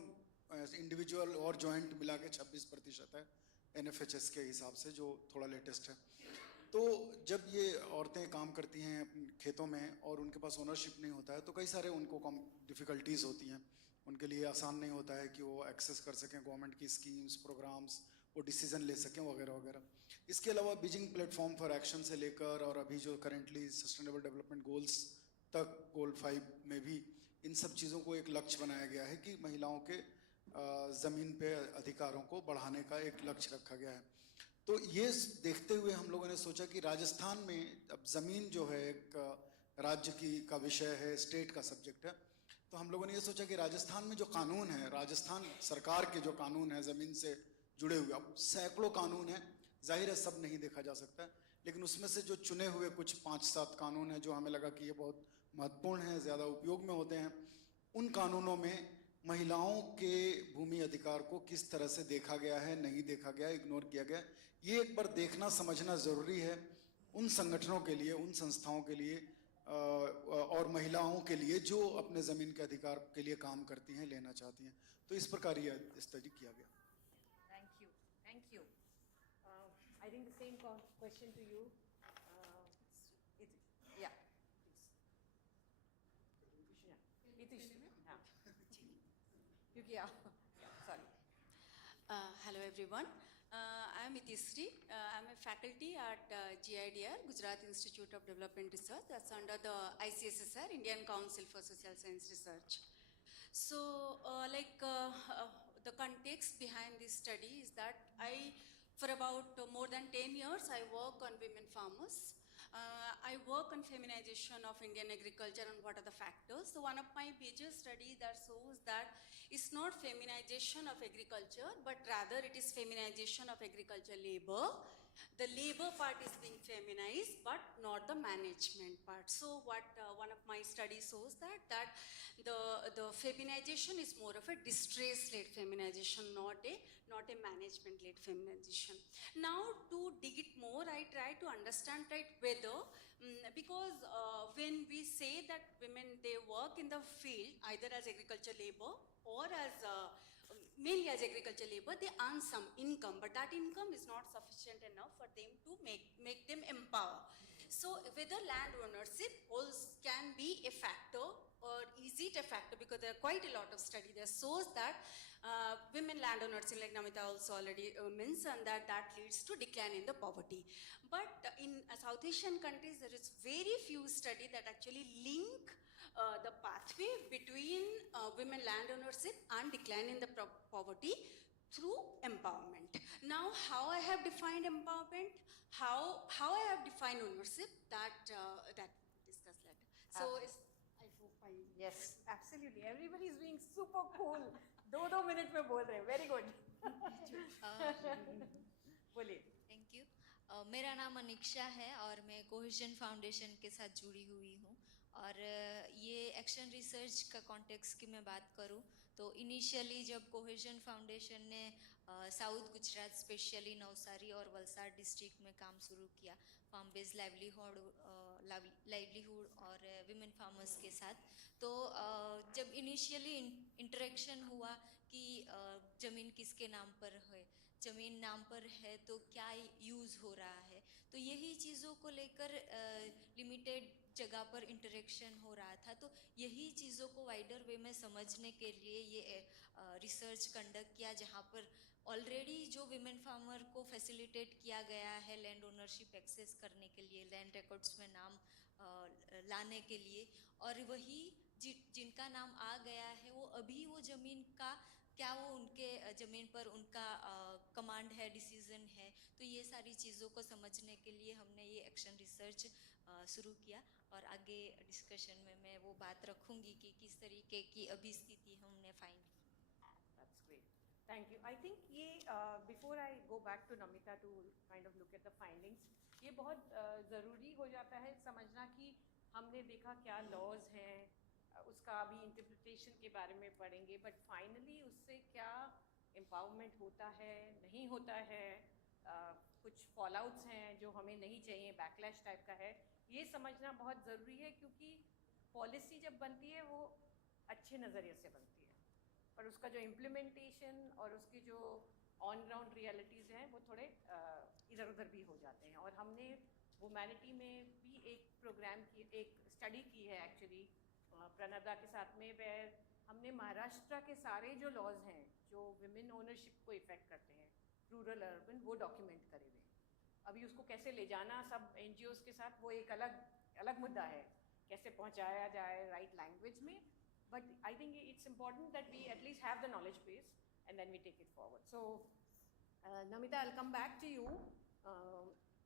इंडिविजुअल और जॉइंट मिला के 26% है NFHS के हिसाब से, जो थोड़ा लेटेस्ट है. तो जब ये औरतें काम करती हैं अपने खेतों में और उनके पास ओनरशिप नहीं होता है, तो कई सारे उनको डिफ़िकल्टीज़ होती हैं. उनके लिए आसान नहीं होता है कि वो एक्सेस कर सकें गवर्नमेंट की स्कीम्स, प्रोग्राम्स, वो डिसीज़न ले सकें वगैरह वगैरह. इसके अलावा बीजिंग प्लेटफॉर्म फॉर एक्शन से लेकर और अभी जो करेंटली सस्टेनेबल डेवलपमेंट गोल्स तक, गोल 5 में भी इन सब चीज़ों को एक लक्ष्य बनाया गया है कि महिलाओं के ज़मीन पे अधिकारों को बढ़ाने का एक लक्ष्य रखा गया है। तो ये देखते हुए हम लोगों ने सोचा कि राजस्थान में अब ज़मीन जो है एक राज्य का विषय है, स्टेट का सब्जेक्ट है, तो हम लोगों ने ये सोचा कि राजस्थान में जो कानून है, राजस्थान सरकार के जो कानून है ज़मीन से जुड़े हुए, अब सैकड़ों कानून हैं, जाहिर है सब नहीं देखा जा सकता, लेकिन उसमें से जो चुने हुए कुछ 5-7 कानून हैं जो हमें लगा कि ये बहुत महत्वपूर्ण हैं, ज़्यादा उपयोग में होते हैं, उन कानूनों में महिलाओं के भूमि अधिकार को किस तरह से देखा गया है, नहीं देखा गया, इग्नोर किया गया, ये एक बार देखना समझना ज़रूरी है उन संगठनों के लिए, उन संस्थाओं के लिए और महिलाओं के लिए जो अपने ज़मीन के अधिकार के लिए काम करती हैं, लेना चाहती हैं। तो इस प्रकार ये स्टडी किया गया। Thank you. Thank you. I think the same question to you. Yeah, please. Itish. Yeah. क्योंकि sorry. Hello everyone. I am Itisri. I am a faculty at GIDR, Gujarat Institute of Development Research. That's under the ICSSR, Indian Council for Social Science Research. So, the context behind this study is that for about more than 10 years, I work on women farmers. I work on feminization of Indian agriculture and what are the factors. So one of my major studies that shows that it's not feminization of agriculture, but rather it is feminization of agriculture labor. The labor part is being feminized, but not the management part. So what one of my studies shows that the feminization is more of a distress-led feminization, not a management-led feminization. Now to dig it more, I try to understand whether, because when we say that women, they work in the field either as agriculture labor or as mainly as agriculture labor, they earn some income, but that income is not sufficient enough for them to make them empower. So whether land ownership can be a factor, or is it a factor, because there are quite a lot of study that shows that women landowners, like Namita also already mentioned, that leads to decline in the poverty. But in South Asian countries, there is very few study that actually link the pathway between women land ownership and decline in the poverty through empowerment. Now, how I have defined empowerment, how I have defined ownership, that we'll discuss later. So, I hope Yes, absolutely. Everybody is being super cool. 2 minutes में बोल रहे हैं. Very good. बोलिए. Thank you. मेरा नाम अनिक्षा है और मैं कोहेजन फाउंडेशन के साथ जुड़ी हुई हूँ और ये एक्शन रिसर्च का कॉन्टेक्स्ट की मैं बात करूँ तो इनिशियली जब कोहेजन फाउंडेशन ने साउथ गुजरात स्पेशली नवसारी और वलसाड डिस्ट्रिक्ट में काम शुरू किया फार्म बेस्ड लाइवलीहुड और विमेन फार्मर्स के साथ, तो जब इनिशियली इंटरेक्शन हुआ कि ज़मीन किसके नाम पर है, ज़मीन नाम पर है तो क्या यूज़ हो रहा है, तो यही चीज़ों को लेकर लिमिटेड जगह पर इंटरेक्शन हो रहा था। तो यही चीज़ों को वाइडर वे में समझने के लिए ये रिसर्च कंडक्ट किया, जहाँ पर ऑलरेडी जो विमेन फार्मर को फैसिलिटेट किया गया है लैंड ओनरशिप एक्सेस करने के लिए, लैंड रिकॉर्ड्स में नाम लाने के लिए, और वही जिनका नाम आ गया है वो अभी वो ज़मीन का क्या वो उनके ज़मीन पर उनका कमांड है, डिसीजन है, तो ये सारी चीज़ों को समझने के लिए हमने ये एक्शन रिसर्च शुरू किया और आगे डिस्कशन में मैं वो बात रखूंगी कि किस तरीके की अभी स्थिति हमने फाइंड की। That's great. Thank you. I think ये before I go back to Namita to kind of look at the findings, ये बहुत ज़रूरी हो जाता है समझना कि हमने देखा क्या laws हैं, उसका अभी इंटरप्रिटेशन के बारे में पढ़ेंगे, बट फाइनली उससे क्या एम्पावरमेंट होता है, नहीं होता है, कुछ फॉलआउट्स हैं जो हमें नहीं चाहिए, बैकलैश टाइप का है, ये समझना बहुत ज़रूरी है, क्योंकि पॉलिसी जब बनती है वो अच्छे नज़रिए से बनती है, पर उसका जो इम्प्लीमेंटेशन और उसकी जो ऑन ग्राउंड रियलिटीज़ हैं वो थोड़े इधर उधर भी हो जाते हैं। और हमने वुमैनिटी में भी एक प्रोग्राम की, एक स्टडी की है एक्चुअली प्रणदा के साथ में, वेयर हमने महाराष्ट्र के सारे जो लॉज हैं जो विमेन ओनरशिप को इफ़ेक्ट करते हैं रूरल अर्बन, वो डॉक्यूमेंट करे हुए। अभी उसको कैसे ले जाना सब NGOs के साथ वो एक अलग मुद्दा है, कैसे पहुंचाया जाए राइट लैंग्वेज में, but I think it's important that we at least have the knowledge base and then we take it forward. So, Namita, I'll come back to you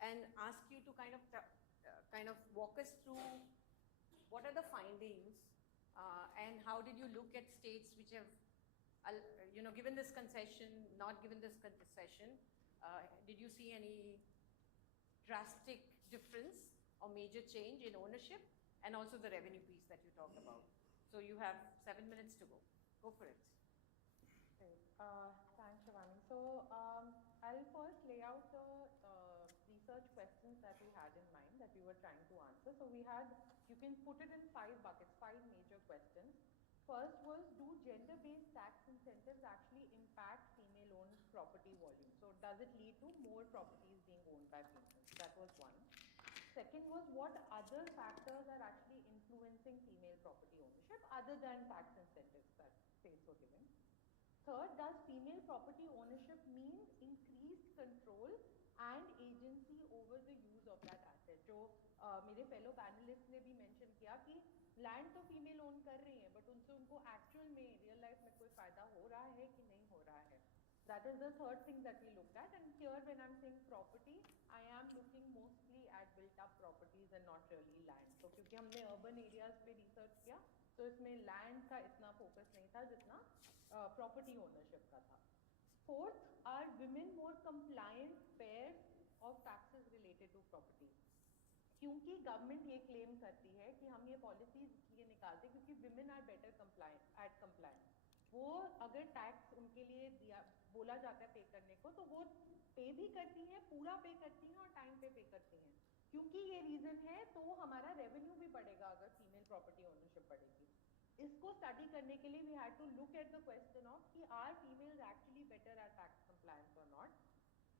and ask you to kind of walk us through what are the findings and how did you look at states which have, given this concession, not given this concession? Did you see any drastic difference or major change in ownership and also the revenue piece that you talked about? So you have 7 minutes to go. Go for it. Great. Thanks, Shivani. So I'll first lay out the research questions that we had in mind that we were trying to answer. So we had, you can put it in 5 buckets, 5 major questions. First was, do gender-based tax incentives actually impact female-owned property volume? So does it lead to more properties being owned by females? That was one. Second was, what other factors are actually influencing female property ownership other than tax incentives that states were giving? Third, does female property ownership mean increased control and agency over the use of that asset? जो मेरे fellow panelists ने भी mention किया कि land तो female own कर रही हैं, but उनसे उनको actual में real life में कोई फायदा हो रहा है कि नहीं हो रहा है? That is the third thing that we looked at. And here when I'm saying property, I am looking mostly at built up properties and not really land. So क्योंकि हमने urban areas पे research किया, तो इसमें land का इतना focus नहीं था जितना property ownership का था. Fourth, are women more compliant pairs of taxes related to property? क्योंकि गवर्नमेंट ये क्लेम करती है कि हम ये पॉलिसीज इसलिए निकालते क्योंकि women are better at compliance. वो अगर टैक्स उनके लिए दिया बोला जाता है पे करने को तो वो पे भी करती हैं, पूरा पे करती हैं और टाइम पे करती हैं. क्योंकि ये रीजन है तो हमारा रेवेन्यू भी बढ़ेगा अगर फीमेल प्रॉपर्टी ओनरशिप बढ़ेगी. इसको स्टडी करने के लिए we had to look at the question of कि are females actually better at tax compliance और not.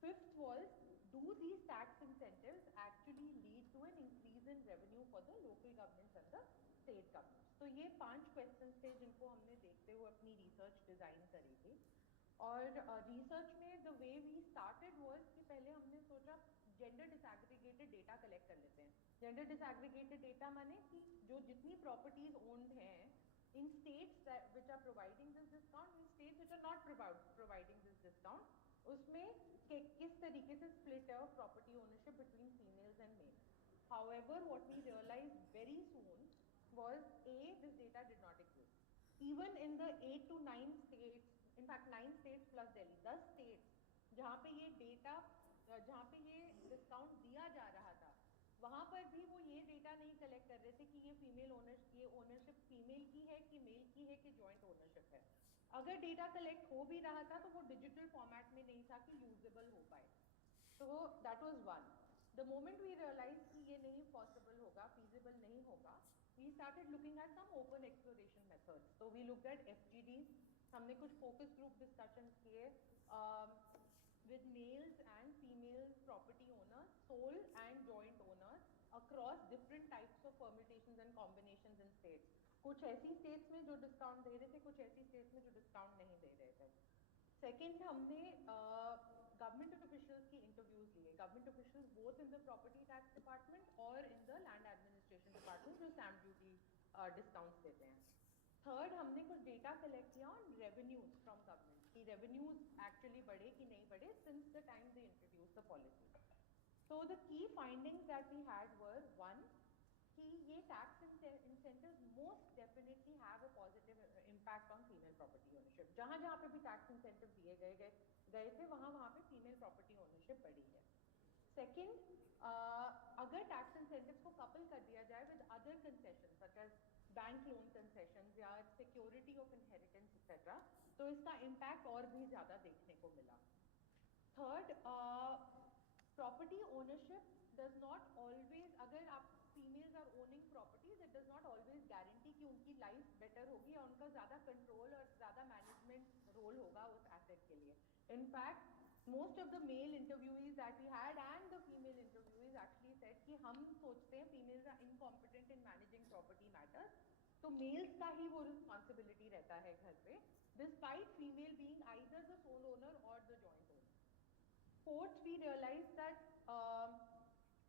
Fifth was, do these tax incentives actually lead to an increase in revenue for the local governments and the state governments? तो ये 5 questions थे जिनको हमने देखते हुए अपनी research design करी थी. और research में the way we started was कि पहले हमने सोचा gender disaggregated data collect कर लेते हैं. Gender disaggregated data माने कि जो जितनी properties owned हैं in states that which are providing this discount, in states which are not providing this discount, उसमें किस तरीके से split है property ownership between females and males. However, what we realized very soon was this data did not exist. Even in the 8 to 9 states, in fact 9 states plus Delhi, 10 states जहाँ पे ये data, जहाँ पे ये discount दिया जा रहा था, वहाँ पर भी वो ये data नहीं collect कर रहे थे कि ये ownership female की है कि male की है कि joint ownership है. अगर डेटा कलेक्ट हो भी रहा था तो वो डिजिटल फॉर्मेट में नहीं था कि यूजेबल हो पाए. तो that was one. The moment we realize कि ये नहीं पॉसिबल होगा, फीजिबल नहीं होगा, we started looking at some open exploration methods. तो वी लुक्ड एट एफजीडीज. हमने कुछ फोकस ग्रुप डिस्कशंस किए with males and female property owners, sole and joint owners across different types of permutations and combinations in states. कुछ ऐसी states में जो discount दे रहे थे, कुछ ऐसी states में जो डिस्काउंट नहीं दे रहे थे. सेकेंड, हमने गवर्नमेंट ऑफिशियल्स की इंटरव्यूज लिए. Government officials both in the property tax department और in the land administration department जो स्टैम्प ड्यूटी डिस्काउंट्स देते हैं. थर्ड, हमने कुछ डेटा कलेक्ट किया ऑन रेवेन्यूज फ्रॉम गवर्नमेंट कि रेवेन्यूज एक्चुअली बढ़े कि नहीं बढ़े since the time they introduce the policy. So the key findings that we had were, one, कि ये tax incentives most definitely have a positive impact on female property ownership. जहाँ जहाँ पे भी टैक्स इंसेंटिव दिए गए थे वहाँ पे फीमेल प्रॉपर्टी ओनरशिप बढ़ी है. सेकेंड, अगर टैक्स इंसेंटिव्स को कपल कर दिया जाए with other concession such as bank loan concession या सिक्योरिटी ऑफ इनहेरिटेंस एक्सेट्रा, तो इसका इम्पैक्ट और भी ज़्यादा देखने को मिला. Third, property ownership does not always, अगर आप females are owning properties, it does not always guarantee कि उनकी लाइफ बेटर होगी या उनका ज़्यादा कंट्रोल और ज़्यादा मैनेजमेंट रोल होगा उस एसेट के लिए. In fact most of the male interviewees that we had and the female interviewees actually said कि हम सोचते हैं females are incompetent in managing property matters, तो males का ही वो responsibility रहता है घर पे, despite female being either the sole owner or the joint owner. Fourth, we realized that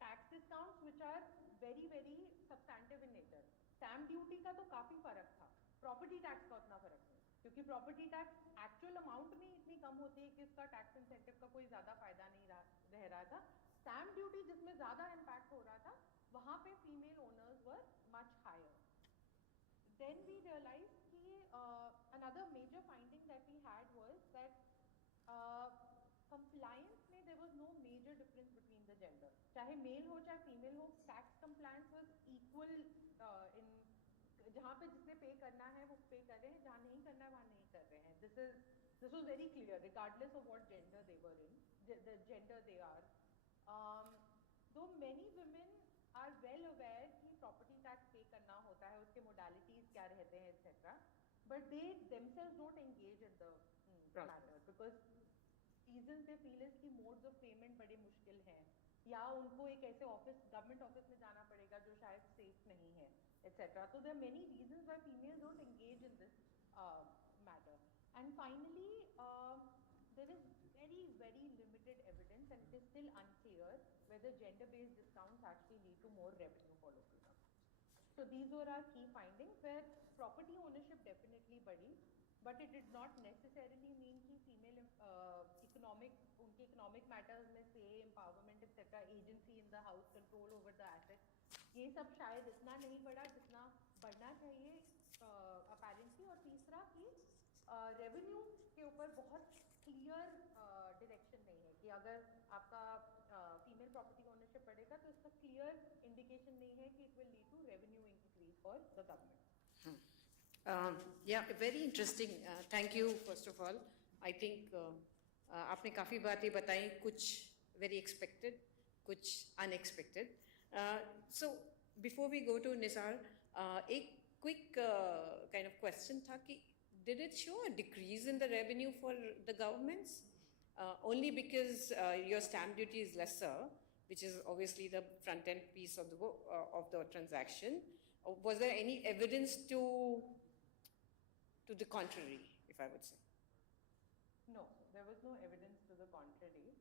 tax discounts which are very very substantive in nature. Stamp duty का तो काफी फर्क था. प्रॉपर्टी टैक्स का उतना फर्क नहीं, क्योंकि प्रॉपर्टी टैक्स एक्चुअल अमाउंट में इतनी कम होती है कि इसका टैक्स इंसेंटिव का कोई ज़्यादा फायदा नहीं रह रहा था. स्टैम्प ड्यूटी जिसमें ज़्यादा इम्पैक्ट हो रहा था, वहाँ पे female owners were much higher. Then we realized कि another major finding that we had was that compliance में there was no major difference between the gender. चाहे male हो चाहे female हो, tax compliance was equal in जहाँ पे जिसने पे करना है वो पे कर रहे हैं, जहाँ नहीं करना है वहाँ नहीं कर रहे हैं. This was very clear regardless of what gender they were in, the gender they are. Though many women are well aware कि property tax pay करना होता है, उसके modalities क्या रहते हैं, etc. But they themselves don't engage in the matter because reasons they feel is कि modes of payment बड़े मुश्किल हैं, या उनको एक ऐसे ऑफिस गवर्नमेंट ऑफिस में जाना पड़ेगा जो शायद सेफ नहीं है, etc. So there are many reasons why females don't engage in this matter. And finally, there is very limited evidence, and it is still unclear whether gender-based discounts actually lead to more revenue for local governments. So these were our key findings, where property ownership definitely बढ़ी, but it did not necessarily mean कि female उनके economic matters में say, empowerment, etc., agency in the house, control over the assets, ये सब शायद इतना नहीं बढ़ा जितना बढ़ना चाहिए apparently. और तीसरा कि revenue के ऊपर बहुत clear direction नहीं है कि अगर आपका female property ownership बढ़ेगा तो इसका clear indication नहीं है कि it will lead to revenue increase for the government. Yeah, very interesting. Thank you, first of all. I think आपने काफ़ी बातें बताई, कुछ very expected, कुछ unexpected. So before we go to Nisar, एक quick kind of question था कि did it show a decrease in the revenue for the governments? Only because your stamp duty is lesser, which is obviously the front end piece of the transaction. Was there any evidence to the contrary, if I would say? No, there was no evidence to the contrary.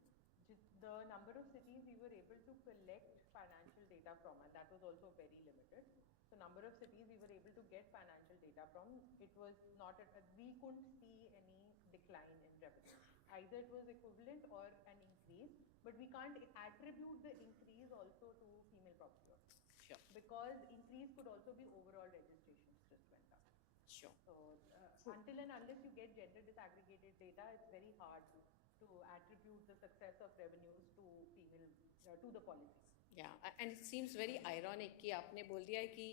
The number of cities we were able to collect financial data from, and that was also very limited. So number of cities we were able to get financial data from, it was not, we couldn't see any decline in revenue. Either it was equivalent or an increase, but we can't attribute the increase also to female property owners. Sure. Because increase could also be overall registrations just went up. Sure. So until and unless you get gender disaggregated data, it's very hard to attribute the success of revenues to female, to the policy. Yeah, and it seems very ironic कि आपने बोल दिया है कि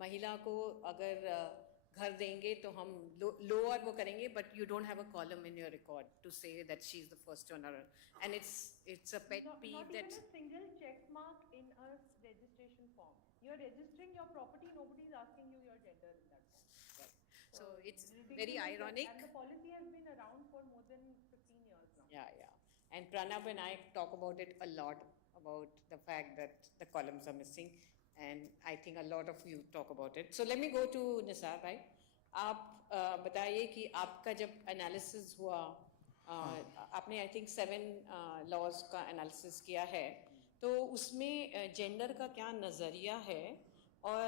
महिला को अगर घर देंगे तो हम lower वो करेंगे, but you don't have a column in your record to say that she's the first owner, and it's a pet peeve not that. Even a single check mark in a registration form. You're registering your property, nobody's asking you your gender in that form. Right. So it's very ironic. And the policy has been around for more than 15 years now. Yeah. And Pranab and I talk about it a lot, about the fact that the columns are missing, and I think a lot of you talk about it. So let me go to Nisar, right? आप बताइए कि आपका जब analysis हुआ, आपने I think 7 laws का analysis किया है, तो उसमें gender का क्या नज़रिया है, और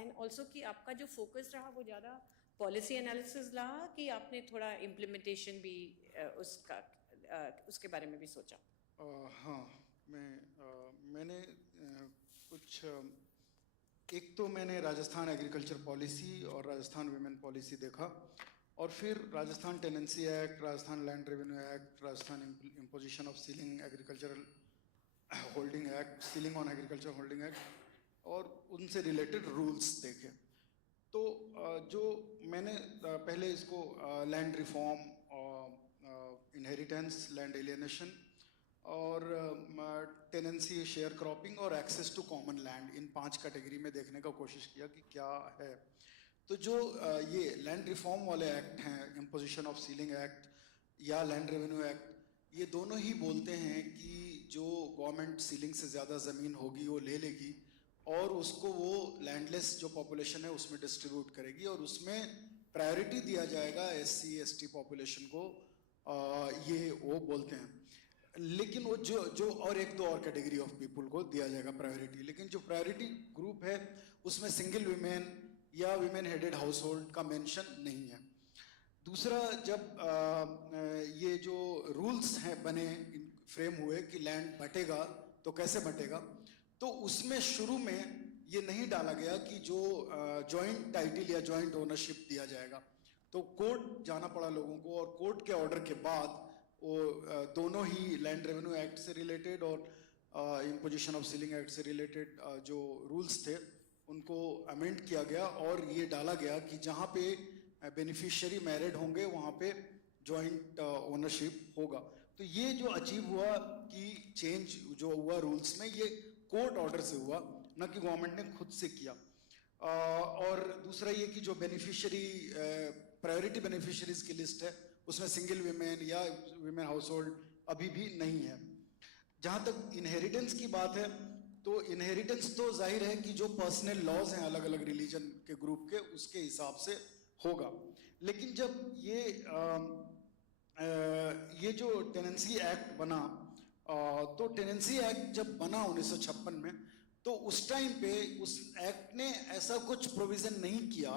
and also कि आपका जो focus रहा वो ज़्यादा policy analysis रहा कि आपने थोड़ा implementation भी उसके बारे में भी सोचा? हाँ, मैंने कुछ एक तो मैंने राजस्थान एग्रीकल्चर पॉलिसी और राजस्थान विमेन पॉलिसी देखा, और फिर Rajasthan tenancy act, Rajasthan land revenue act, Rajasthan imposition of ceiling agricultural holding act, ceiling on agriculture holding act, और उनसे रिलेटेड रूल्स देखे. तो जो मैंने पहले इसको land reform, inheritance, land alienation और टेनेंसी, शेयर क्रॉपिंग और एक्सेस टू कॉमन लैंड, इन 5 कैटेगरी में देखने का कोशिश किया कि क्या है. तो जो ये लैंड रिफॉर्म वाले एक्ट हैं, इम्पोजिशन ऑफ सीलिंग एक्ट या लैंड रेवेन्यू एक्ट, ये दोनों ही बोलते हैं कि जो गवर्नमेंट सीलिंग से ज़्यादा ज़मीन होगी वो ले लेगी और उसको वो लैंडलेस जो पॉपुलेशन है उसमें डिस्ट्रीब्यूट करेगी, और उसमें प्रायोरिटी दिया जाएगा SC ST पॉपुलेशन को, ये वो बोलते हैं. लेकिन वो जो और 1-2 और कैटेगरी ऑफ पीपल को दिया जाएगा प्रायोरिटी. लेकिन जो प्रायोरिटी ग्रुप है उसमें सिंगल वीमेन, या विमेन हेडेड हाउस होल्ड का मेंशन नहीं है। दूसरा, जब ये जो रूल्स हैं बने, फ्रेम हुए कि लैंड बटेगा तो कैसे बटेगा, तो उसमें शुरू में ये नहीं डाला गया कि जो जॉइंट टाइटल या जॉइंट ओनरशिप दिया जाएगा। तो कोर्ट जाना पड़ा लोगों को, और कोर्ट के ऑर्डर के बाद वो दोनों ही लैंड रेवेन्यू एक्ट से रिलेटेड और इम्पोजिशन ऑफ सीलिंग एक्ट से रिलेटेड जो रूल्स थे उनको अमेंड किया गया, और ये डाला गया कि जहाँ पे बेनिफिशियरी मैरिड होंगे वहाँ पे जॉइंट ओनरशिप होगा। तो ये जो अचीव हुआ कि चेंज जो हुआ रूल्स में, ये कोर्ट ऑर्डर से हुआ, न कि गवर्नमेंट ने खुद से किया। और दूसरा ये कि जो बेनिफिशियरी प्रायोरिटी बेनिफिशियरीज की लिस्ट है उसमें सिंगल विमेन या विमेन हाउस होल्ड अभी भी नहीं है। जहाँ तक इनहेरिटेंस की बात है, तो इनहेरिटेंस तो जाहिर है कि जो पर्सनल लॉज हैं अलग अलग रिलीजन के ग्रुप के, उसके हिसाब से होगा। लेकिन जब ये जो टेनेंसी एक्ट बना, तो टेनेंसी एक्ट जब बना 1956 में, तो उस टाइम पे उस एक्ट ने ऐसा कुछ प्रोविजन नहीं किया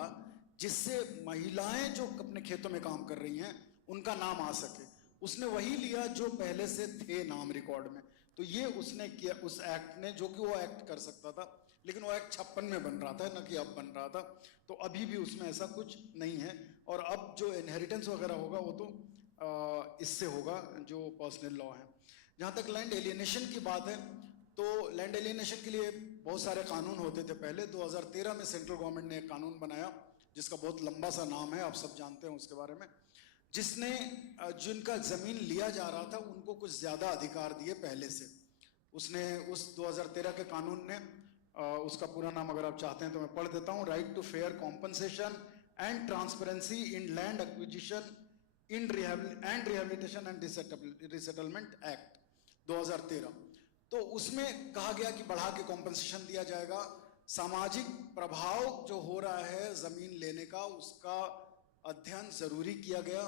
जिससे महिलाएं जो अपने खेतों में काम कर रही हैं उनका नाम आ सके। उसने वही लिया जो पहले से थे नाम रिकॉर्ड में। तो ये उसने किया उस एक्ट ने, जो कि वो एक्ट कर सकता था, लेकिन वो एक्ट 56 में बन रहा था, न कि अब बन रहा था। तो अभी भी उसमें ऐसा कुछ नहीं है। और अब जो इनहेरिटेंस वगैरह होगा वो तो इससे होगा जो पर्सनल लॉ है। जहाँ तक लैंड एलियनेशन की बात है, तो लैंड एलियनेशन के लिए बहुत सारे कानून होते थे पहले। 2013 में सेंट्रल गवर्नमेंट ने एक कानून बनाया जिसका बहुत लंबा सा नाम है, आप सब जानते हैं उसके बारे में, जिसने जिनका जमीन लिया जा रहा था उनको कुछ ज्यादा अधिकार दिए पहले से। उसने उस 2013 के कानून ने, उसका पूरा नाम अगर आप चाहते हैं तो मैं पढ़ देता हूँ, right to fair compensation and transparency in land acquisition in rehabilitation and resettlement act 2013। तो उसमें कहा गया कि बढ़ा के कॉम्पनसेशन दिया जाएगा। सामाजिक प्रभाव जो हो रहा है जमीन लेने का, उसका अध्ययन जरूरी किया गया,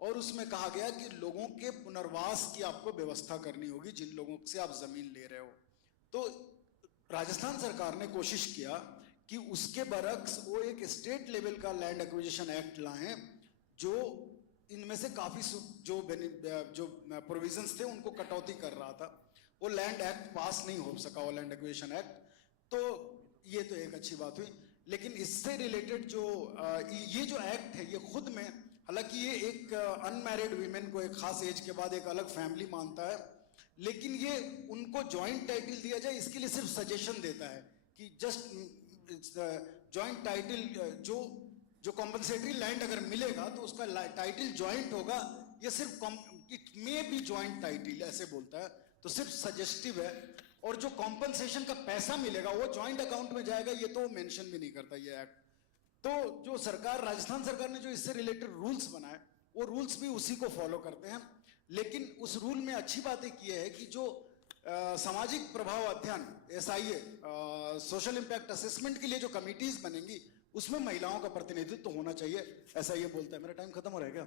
और उसमें कहा गया कि लोगों के पुनर्वास की आपको व्यवस्था करनी होगी जिन लोगों से आप जमीन ले रहे हो। तो राजस्थान सरकार ने कोशिश किया कि उसके बरक्स वो एक स्टेट लेवल का लैंड एक्विजिशन एक्ट लाएं, जो इनमें से काफी जो प्रोविजंस थे उनको कटौती कर रहा था। वो लैंड एक्ट पास नहीं हो सका, वो लैंड एक्विजिशन एक्ट। तो ये तो एक अच्छी बात हुई। लेकिन इससे रिलेटेड जो ये जो एक्ट है, ये खुद में, हालांकि ये एक अनमैरिड वीमेन को एक खास एज के बाद एक अलग फैमिली मानता है, लेकिन ये उनको जॉइंट टाइटल दिया जाए इसके लिए सिर्फ सजेशन देता है कि जस्ट जॉइंट टाइटल, जो कॉम्पनसेटरी लैंड अगर मिलेगा तो उसका टाइटल जॉइंट होगा। ये सिर्फ it may be joint title ऐसे बोलता है, तो सिर्फ सजेस्टिव है। और जो कॉम्पनसेशन का पैसा मिलेगा वो जॉइंट अकाउंट में जाएगा, ये तो मेंशन भी नहीं करता ये एक्ट। तो जो सरकार, राजस्थान सरकार ने जो इससे रिलेटेड रूल्स बनाए, वो रूल्स भी उसी को फॉलो करते हैं। लेकिन उस रूल में अच्छी बात एक ये है कि जो सामाजिक प्रभाव अध्ययन SIA सोशल इम्पैक्ट असेसमेंट के लिए जो कमिटीज बनेंगी, उसमें महिलाओं का प्रतिनिधित्व होना चाहिए, ऐसा ये बोलता है। मेरा टाइम खत्म हो रहा है क्या?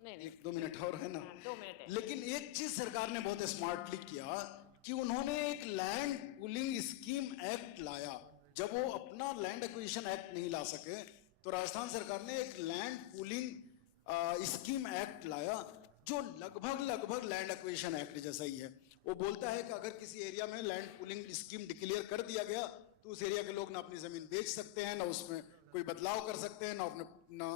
नहीं, 1-2 मिनट और है ना? 2 मिनट है। लेकिन एक चीज सरकार ने बहुत स्मार्टली किया कि उन्होंने एक लैंड पूलिंग स्कीम एक्ट लाया। जब वो अपना लैंड एक्विजिशन एक्ट नहीं ला सके, तो राजस्थान सरकार ने एक लैंड पूलिंग स्कीम एक्ट लाया, जो लगभग लैंड एक्विजिशन एक्ट जैसा ही है। वो बोलता है कि अगर किसी एरिया में लैंड पूलिंग स्कीम डिक्लेयर कर दिया गया, तो उस एरिया के लोग ना अपनी जमीन बेच सकते हैं, ना उसमें कोई बदलाव कर सकते हैं, ना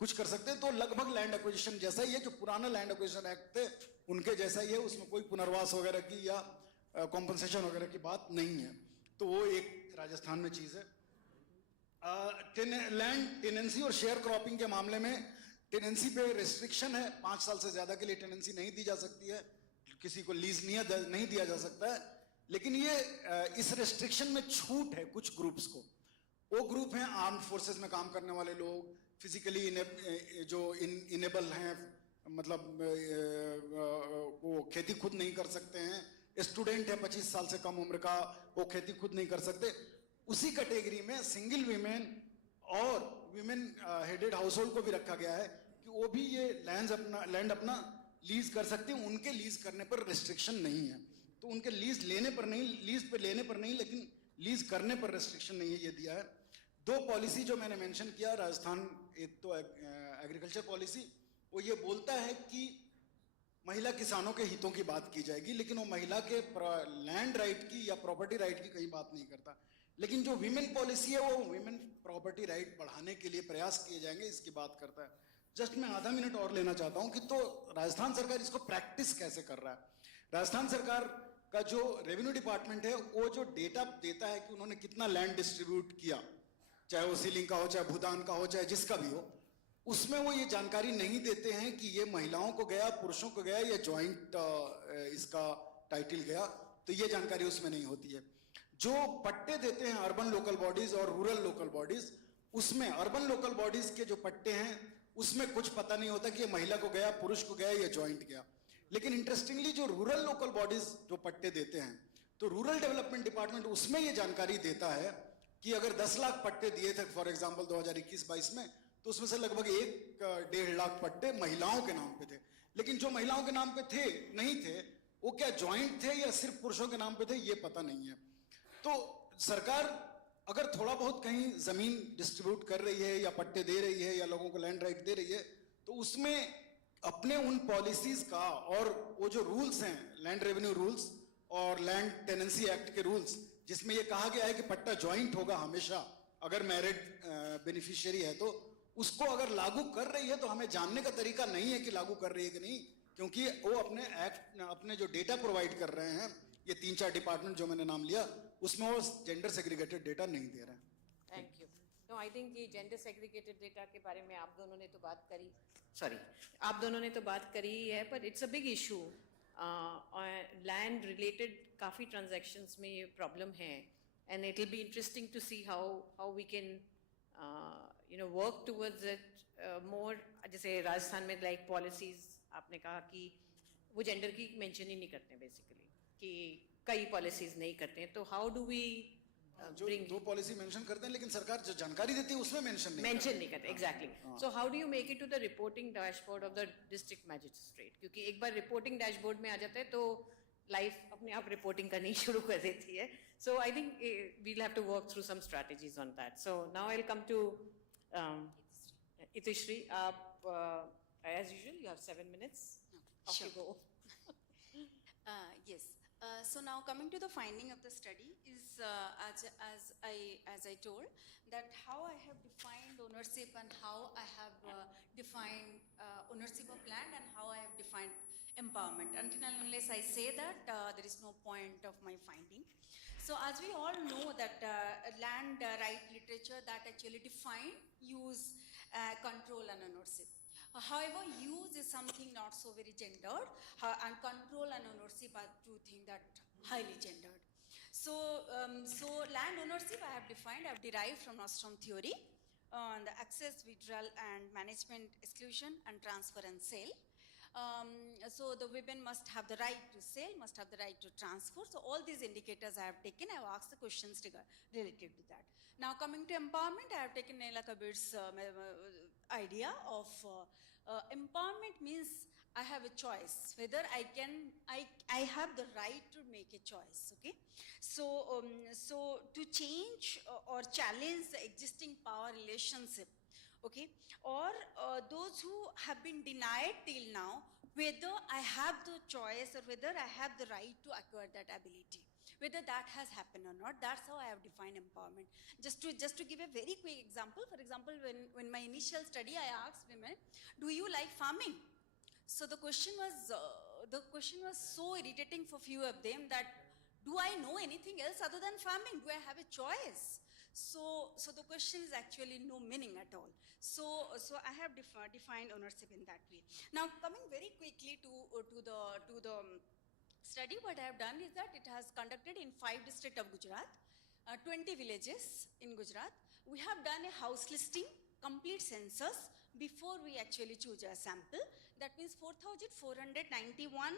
कुछ कर सकते हैं। तो लगभग लैंड एक्विजिशन जैसा ही है। जो पुराना लैंड एक्विजिशन एक्ट थे उनके जैसा ही है, उसमें कोई पुनर्वास वगैरह की या कॉम्पनसेशन वगैरह की बात नहीं है। तो वो एक राजस्थान में चीज है। लैंड टेनेंसी और शेयर क्रॉपिंग के मामले में टेनेंसी पे रिस्ट्रिक्शन है, 5 साल से ज्यादा के लिए टेनेंसी नहीं दी जा सकती है, किसी को लीज नहीं दिया जा सकता है। लेकिन ये इस रिस्ट्रिक्शन में छूट है कुछ ग्रुप्स को। वो ग्रुप हैं आर्म्ड फोर्सेस में काम करने वाले लोग, फिजिकली जो इनेबल हैं, मतलब वो खेती खुद नहीं कर सकते हैं, स्टूडेंट है 25 साल से कम उम्र का, वो खेती खुद नहीं कर सकते। उसी कैटेगरी में सिंगल वीमेन और वीमेन हेडेड हाउस होल्ड को भी रखा गया है कि वो भी ये लैंड अपना लीज कर सकते हैं। उनके लीज करने पर रिस्ट्रिक्शन नहीं है। तो उनके लीज पे लेने पर नहीं, लेकिन लीज करने पर रिस्ट्रिक्शन नहीं है, ये दिया है। दो पॉलिसी जो मैंने मेंशन किया राजस्थान, एक तो एग्रीकल्चर पॉलिसी, वो ये बोलता है कि महिला किसानों के हितों की बात की जाएगी, लेकिन वो महिला के लैंड राइट की या प्रॉपर्टी राइट की कहीं बात नहीं करता। लेकिन जो विमेन पॉलिसी है वो विमेन प्रॉपर्टी राइट बढ़ाने के लिए प्रयास किए जाएंगे, इसकी बात करता है। जस्ट मैं आधा मिनट और लेना चाहता हूं कि तो राजस्थान सरकार इसको प्रैक्टिस कैसे कर रहा है। राजस्थान सरकार का जो रेवेन्यू डिपार्टमेंट है वो जो डेटा देता है कि उन्होंने कितना लैंड डिस्ट्रीब्यूट किया, चाहे वो सीलिंग का हो, चाहे भूदान का हो, चाहे जिसका भी हो, उसमें वो ये जानकारी नहीं देते हैं कि ये महिलाओं को गया, पुरुषों को गया, या ज्वाइंट इसका टाइटल गया, तो ये जानकारी उसमें नहीं होती है। जो पट्टे देते हैं अर्बन लोकल बॉडीज और रूरल लोकल बॉडीज, उसमें अर्बन लोकल बॉडीज के जो पट्टे हैं उसमें कुछ पता नहीं होता कि ये महिला को गया, पुरुष को गया या ज्वाइंट गया। लेकिन इंटरेस्टिंगली जो रूरल लोकल बॉडीज जो पट्टे देते हैं, तो रूरल डेवलपमेंट डिपार्टमेंट उसमें ये जानकारी देता है कि अगर 10 लाख पट्टे दिए थे फॉर एग्जांपल 2021-22 में, तो उसमें से लगभग 1-1.5 लाख पट्टे महिलाओं के नाम पे थे। लेकिन जो महिलाओं के नाम पे थे नहीं थे, वो क्या ज्वाइंट थे या सिर्फ पुरुषों के नाम पे थे, ये पता नहीं है। तो सरकार अगर थोड़ा बहुत कहीं जमीन डिस्ट्रीब्यूट कर रही है या पट्टे दे रही है या लोगों को लैंड राइट दे रही है, तो उसमें अपने उन पॉलिसीज का और वो जो रूल्स हैं, लैंड रेवेन्यू रूल्स और लैंड टेनेंसी एक्ट के रूल्स, जिसमें ये कहा गया है कि पट्टा ज्वाइंट होगा हमेशा अगर मैरिड बेनिफिशियरी है, तो उसको अगर लागू कर रही है तो हमें जानने का तरीका नहीं है कि लागू कर रही है कि नहीं, क्योंकि वो अपने एक्ट, अपने जो डेटा प्रोवाइड कर रहे हैं, ये 3-4 डिपार्टमेंट जो मैंने नाम लिया, उसमें वो जेंडर सेग्रीगेटेड डेटा नहीं दे रहे हैं। Thank you. No, I think ये जेंडर सेग्रीगेटेड डेटा के बारे में आप दोनों ने तो बात करी, आप दोनों ने तो बात करी ही है, पर it's a big issue. Land related काफ़ी ट्रांजैक्शंस में ये प्रॉब्लम है, and it will be interesting to see how we can work towards it more. जैसे राजस्थान में लाइक पॉलिसीज आपने कहा कि वो जेंडर की मेंशन ही नहीं करते बेसिकली, कि कई पॉलिसीज नहीं करते हैं, तो हाउ डू वी जो दो पॉलिसी मेंशन करते हैं, लेकिन सरकार जो जानकारी देती है उसमें मेंशन नहीं करते। Exactly. So how do you make it to the reporting dashboard of the district magistrate? क्योंकि एक बार रिपोर्टिंग डैशबोर्ड में आ जाता है तो लाइफ अपने आप रिपोर्टिंग करनी शुरू कर देती है। So I think we'll have to work through some strategies on that. So now I will come to इतिश्री। आप as usual you have 7 minutes. Off you go. Yes. So now coming to the finding of the study is as I told that how I have defined ownership and how I have defined ownership of land and how I have defined empowerment. Until and unless I say that, there is no point of my finding. So as we all know that land right literature that actually define use, control and ownership. However, use is something not so very gendered, and control and ownership are two things that highly gendered. So, land ownership I have defined, I have derived from Ostrom theory, the access, withdrawal, and management, exclusion, and transfer and sale. So the women must have the right to sell, must have the right to transfer. So all these indicators I have taken. I have asked the questions related to that. Now coming to empowerment, I have taken Naila Kabir's idea of empowerment means I have a choice whether I have the right to make a choice. Okay, so to change or challenge the existing power relationship. Okay, or those who have been denied till now, whether I have the choice or whether I have the right to acquire that ability, whether that has happened or not. That's how I have defined empowerment. Just to give a very quick example, for example, when my initial study, I asked women, do you like farming? So the question was so irritating for few of them that, do I know anything else other than farming? Do I have a choice? So the question is actually no meaning at all. So I have defined ownership in that way. Now coming very quickly to the study, what I have done is that it has conducted in 5 districts of Gujarat, 20 villages in Gujarat. We have done a house listing, complete census before we actually choose a sample. That means 4,491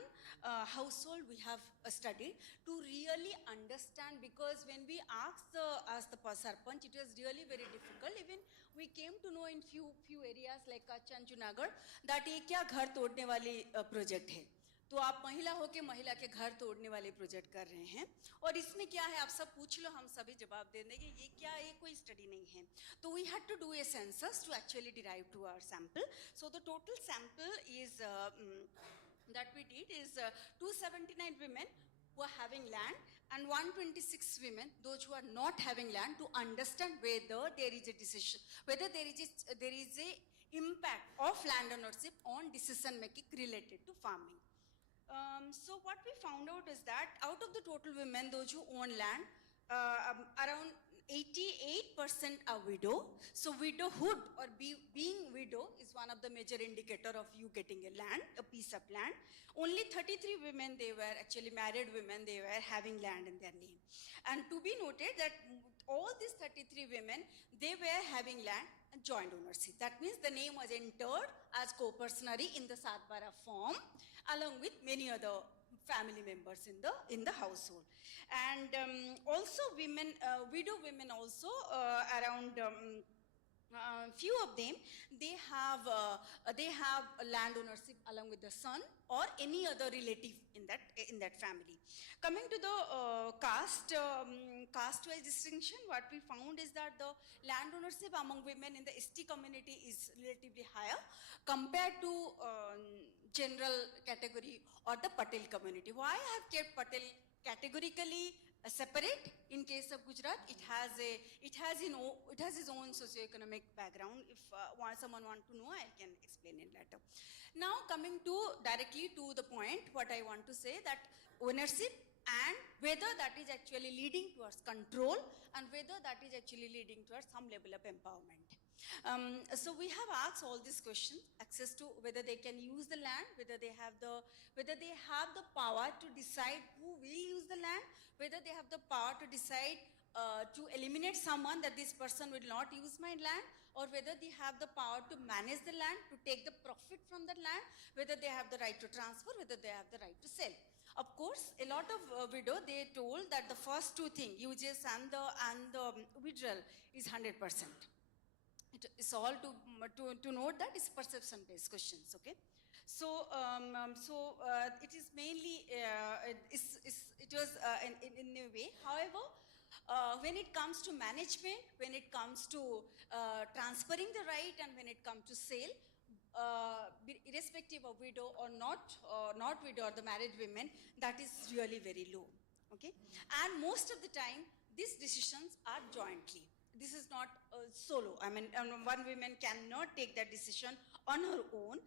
household we have studied to really understand, because when we asked the Sarpanch, it was really very difficult. Even we came to know in few areas like Kutch and Junagadh that ये क्या घर तोड़ने वाली project है. तो आप महिला हो के महिला के घर तोड़ने वाले प्रोजेक्ट कर रहे हैं और इसमें क्या है आप सब पूछ लो हम सभी जवाब दे देंगे ये क्या ये कोई स्टडी नहीं है तो we had to do a census to actually derive to our sample so the total sample is that we did is 279 women who are having land and 126 women, those who are not having land, to understand whether there is a decision, whether there is a impact of land ownership on decision making related to farming. So what we found out is that out of the total women, those who own land, around 88% are widow. So widowhood or being widow is one of the major indicator of you getting a piece of land. Only 33 women, they were actually married women, they were having land in their name. And to be noted that all these 33 women, they were having land and joint ownership. That means the name was entered as co-personary in the Satbara form along with many other family members in the household. And also women, widow women also, around few of them, they have land ownership along with the son or any other relative in that family. Coming to the caste-wise distinction, what we found is that the land ownership among women in the ST community is relatively higher compared to general category or the Patel community. Why I have kept Patel categorically separate? In case of Gujarat, it has its own socio-economic background. If someone wants to know, I can explain it later. Now coming directly to the point, what I want to say that ownership and whether that is actually leading towards control and whether that is actually leading towards some level of empowerment. So we have asked all these questions, access to whether they can use the land, whether they have the power to decide who will use the land, whether they have the power to decide to eliminate someone that this person will not use my land, or whether they have the power to manage the land, to take the profit from the land, whether they have the right to transfer, whether they have the right to sell. Of course, a lot of widow, they told that the first two things, uses and the withdrawal is 100%. It's all to note that it's perception-based questions, okay? So, it is mainly, it was in a way. However, when it comes to management, when it comes to transferring the right, and when it comes to sale, irrespective of widow or not widow or the married women, that is really very low, okay? And most of the time, these decisions are jointly. This is not solo. I mean, one woman cannot take that decision on her own.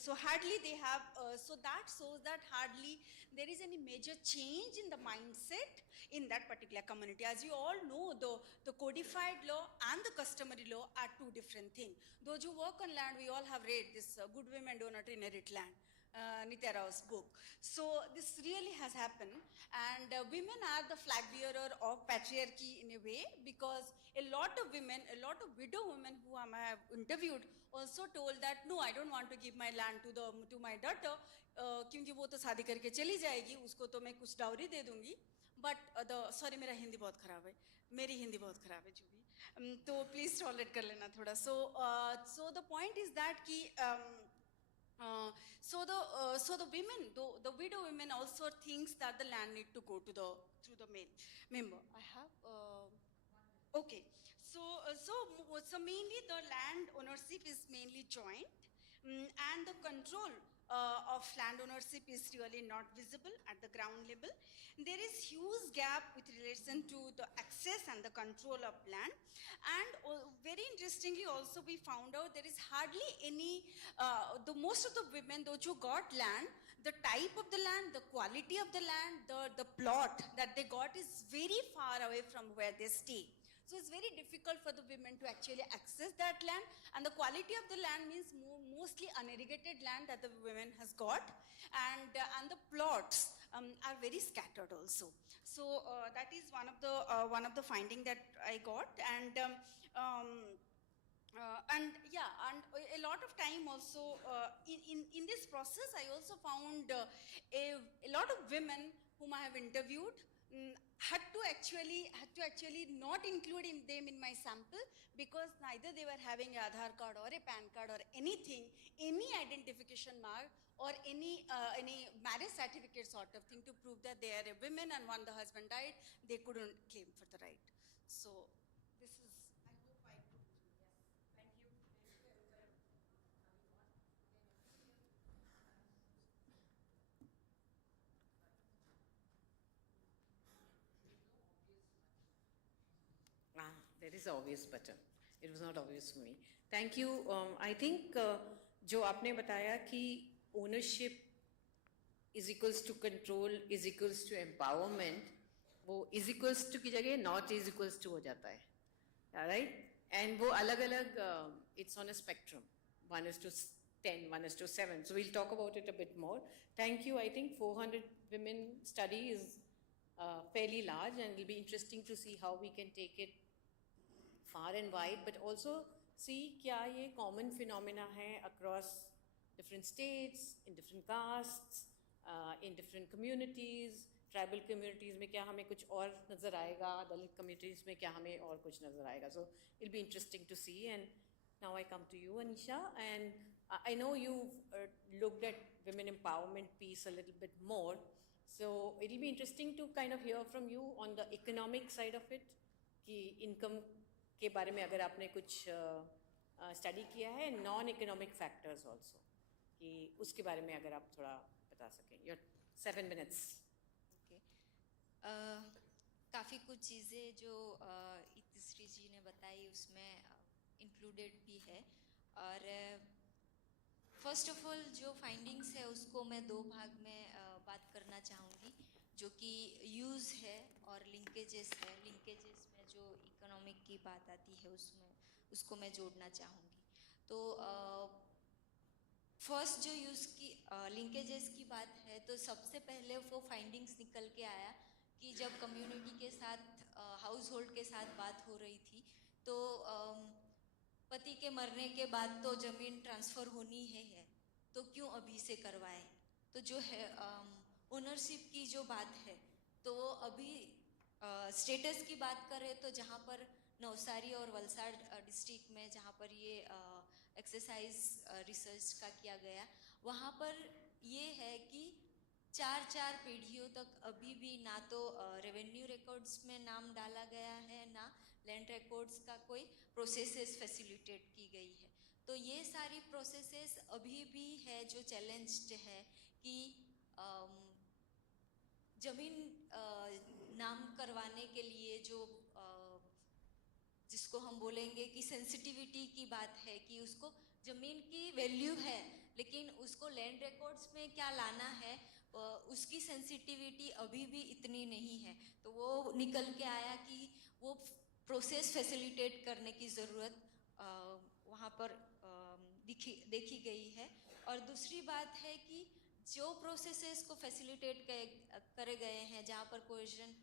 So hardly they have, so that shows that hardly there is any major change in the mindset in that particular community. As you all know, the codified law and the customary law are two different things. Those who work on land, we all have read this Good Women Do Not Inherit Land. Nitya Rao's book. So this really has happened, and women are the flag bearer of patriarchy in a way, because a lot of women, a lot of widow women who I have interviewed also told that no, I don't want to give my land to my daughter, क्योंकि वो तो शादी करके चली जाएगी, उसको तो मैं कुछ डाउरी दे दूंगी. But sorry, मेरा हिंदी बहुत खराब है, मेरी हिंदी बहुत खराब है जो भी, तो please tolerate कर लेना थोड़ा. So the point is that कि so the women, the widow women also thinks that the land need to go to through the male member. I have okay. So mainly the land ownership is mainly joint, and the control of land ownership is really not visible at the ground level. There is huge gap with relation to the access and the control of land. And very interestingly also we found out there is hardly any, most of the women, those who got land, the type of the land, the quality of the land, the plot that they got is very far away from where they stay. So it's very difficult for the women to actually access that land, and the quality of the land means mostly unirrigated land that the women has got, and the plots are very scattered also. So that is one of the finding that I got, and yeah, and a lot of time also in this process I also found a lot of women whom I have interviewed had to actually not include them in my sample, because neither they were having an Aadhaar card or a PAN card or anything, any identification mark or any marriage certificate sort of thing to prove that they are a women, and when the husband died, they couldn't claim for the right. So this is, I hope I could, yes, thank you. There is an obvious button. It was not obvious for me. Thank you. I think जो आपने बताया कि ownership is equals to control is equals to empowerment, वो is equals to की जगह not is equals to हो जाता है, right? And वो अलग-अलग it's on a spectrum. 1 is to 10, 1 is to 7. So we'll talk about it a bit more. Thank you. I think 400 women study is fairly large, and it'll be interesting to see how we can take it far and wide, but also see क्या ये common phenomena है across different states, in different castes, in different communities, tribal communities में क्या हमें कुछ और नज़र आएगा, Dalit communities में क्या हमें और कुछ नज़र आएगा. So it'll be interesting to see. And now I come to you, Anisha, and I know you've looked at women empowerment piece a little bit more. So it'll be interesting to kind of hear from you on the economic side of it, कि income के बारे में अगर आपने कुछ study किया है, non economic factors also, कि उसके बारे में अगर आप थोड़ा बता सकें. Your 7 minutes. ओके. काफ़ी कुछ चीज़ें जो इतिश्री जी ने बताई उसमें इंक्लूडेड भी है. और फर्स्ट ऑफ ऑल जो फाइंडिंग्स है उसको मैं 2 भाग में बात करना चाहूँगी, जो कि यूज़ है और लिंकेजेस है. लिंकेजेस में जो इकोनॉमिक की बात आती है उसमें उसको मैं जोड़ना चाहूँगी. तो फर्स्ट जो यूज़ की लिंकेजेस की बात है, तो सबसे पहले वो फाइंडिंग्स निकल के आया कि जब कम्युनिटी के साथ हाउस होल्ड के साथ बात हो रही थी, तो पति के मरने के बाद तो ज़मीन ट्रांसफ़र होनी है, तो क्यों अभी से करवाएं. तो जो है ओनरशिप की जो बात है, तो वो अभी स्टेटस की बात करें तो जहाँ पर नवसारी और वलसाड़ डिस्ट्रिक्ट में जहाँ पर ये एक्सरसाइज रिसर्च का किया गया, वहाँ पर ये है कि 4 पीढ़ियों तक अभी भी ना तो रेवेन्यू रिकॉर्ड्स में नाम डाला गया है, ना लैंड रिकॉर्ड्स का कोई प्रोसेसेस फैसिलिटेट की गई है. तो ये सारी प्रोसेसेस अभी भी है जो चैलेंज्ड है कि ज़मीन नाम करवाने के लिए जो जिसको हम बोलेंगे कि सेंसिटिविटी की बात है, कि उसको ज़मीन की वैल्यू है लेकिन उसको लैंड रिकॉर्ड्स में क्या लाना है, उसकी सेंसिटिविटी अभी भी इतनी नहीं है. तो वो निकल के आया कि वो प्रोसेस फैसिलिटेट करने की ज़रूरत वहाँ पर देखी गई है. और दूसरी बात है कि जो प्रोसेसेस को फैसिलिटेट करे गए हैं, जहाँ पर कोहेजन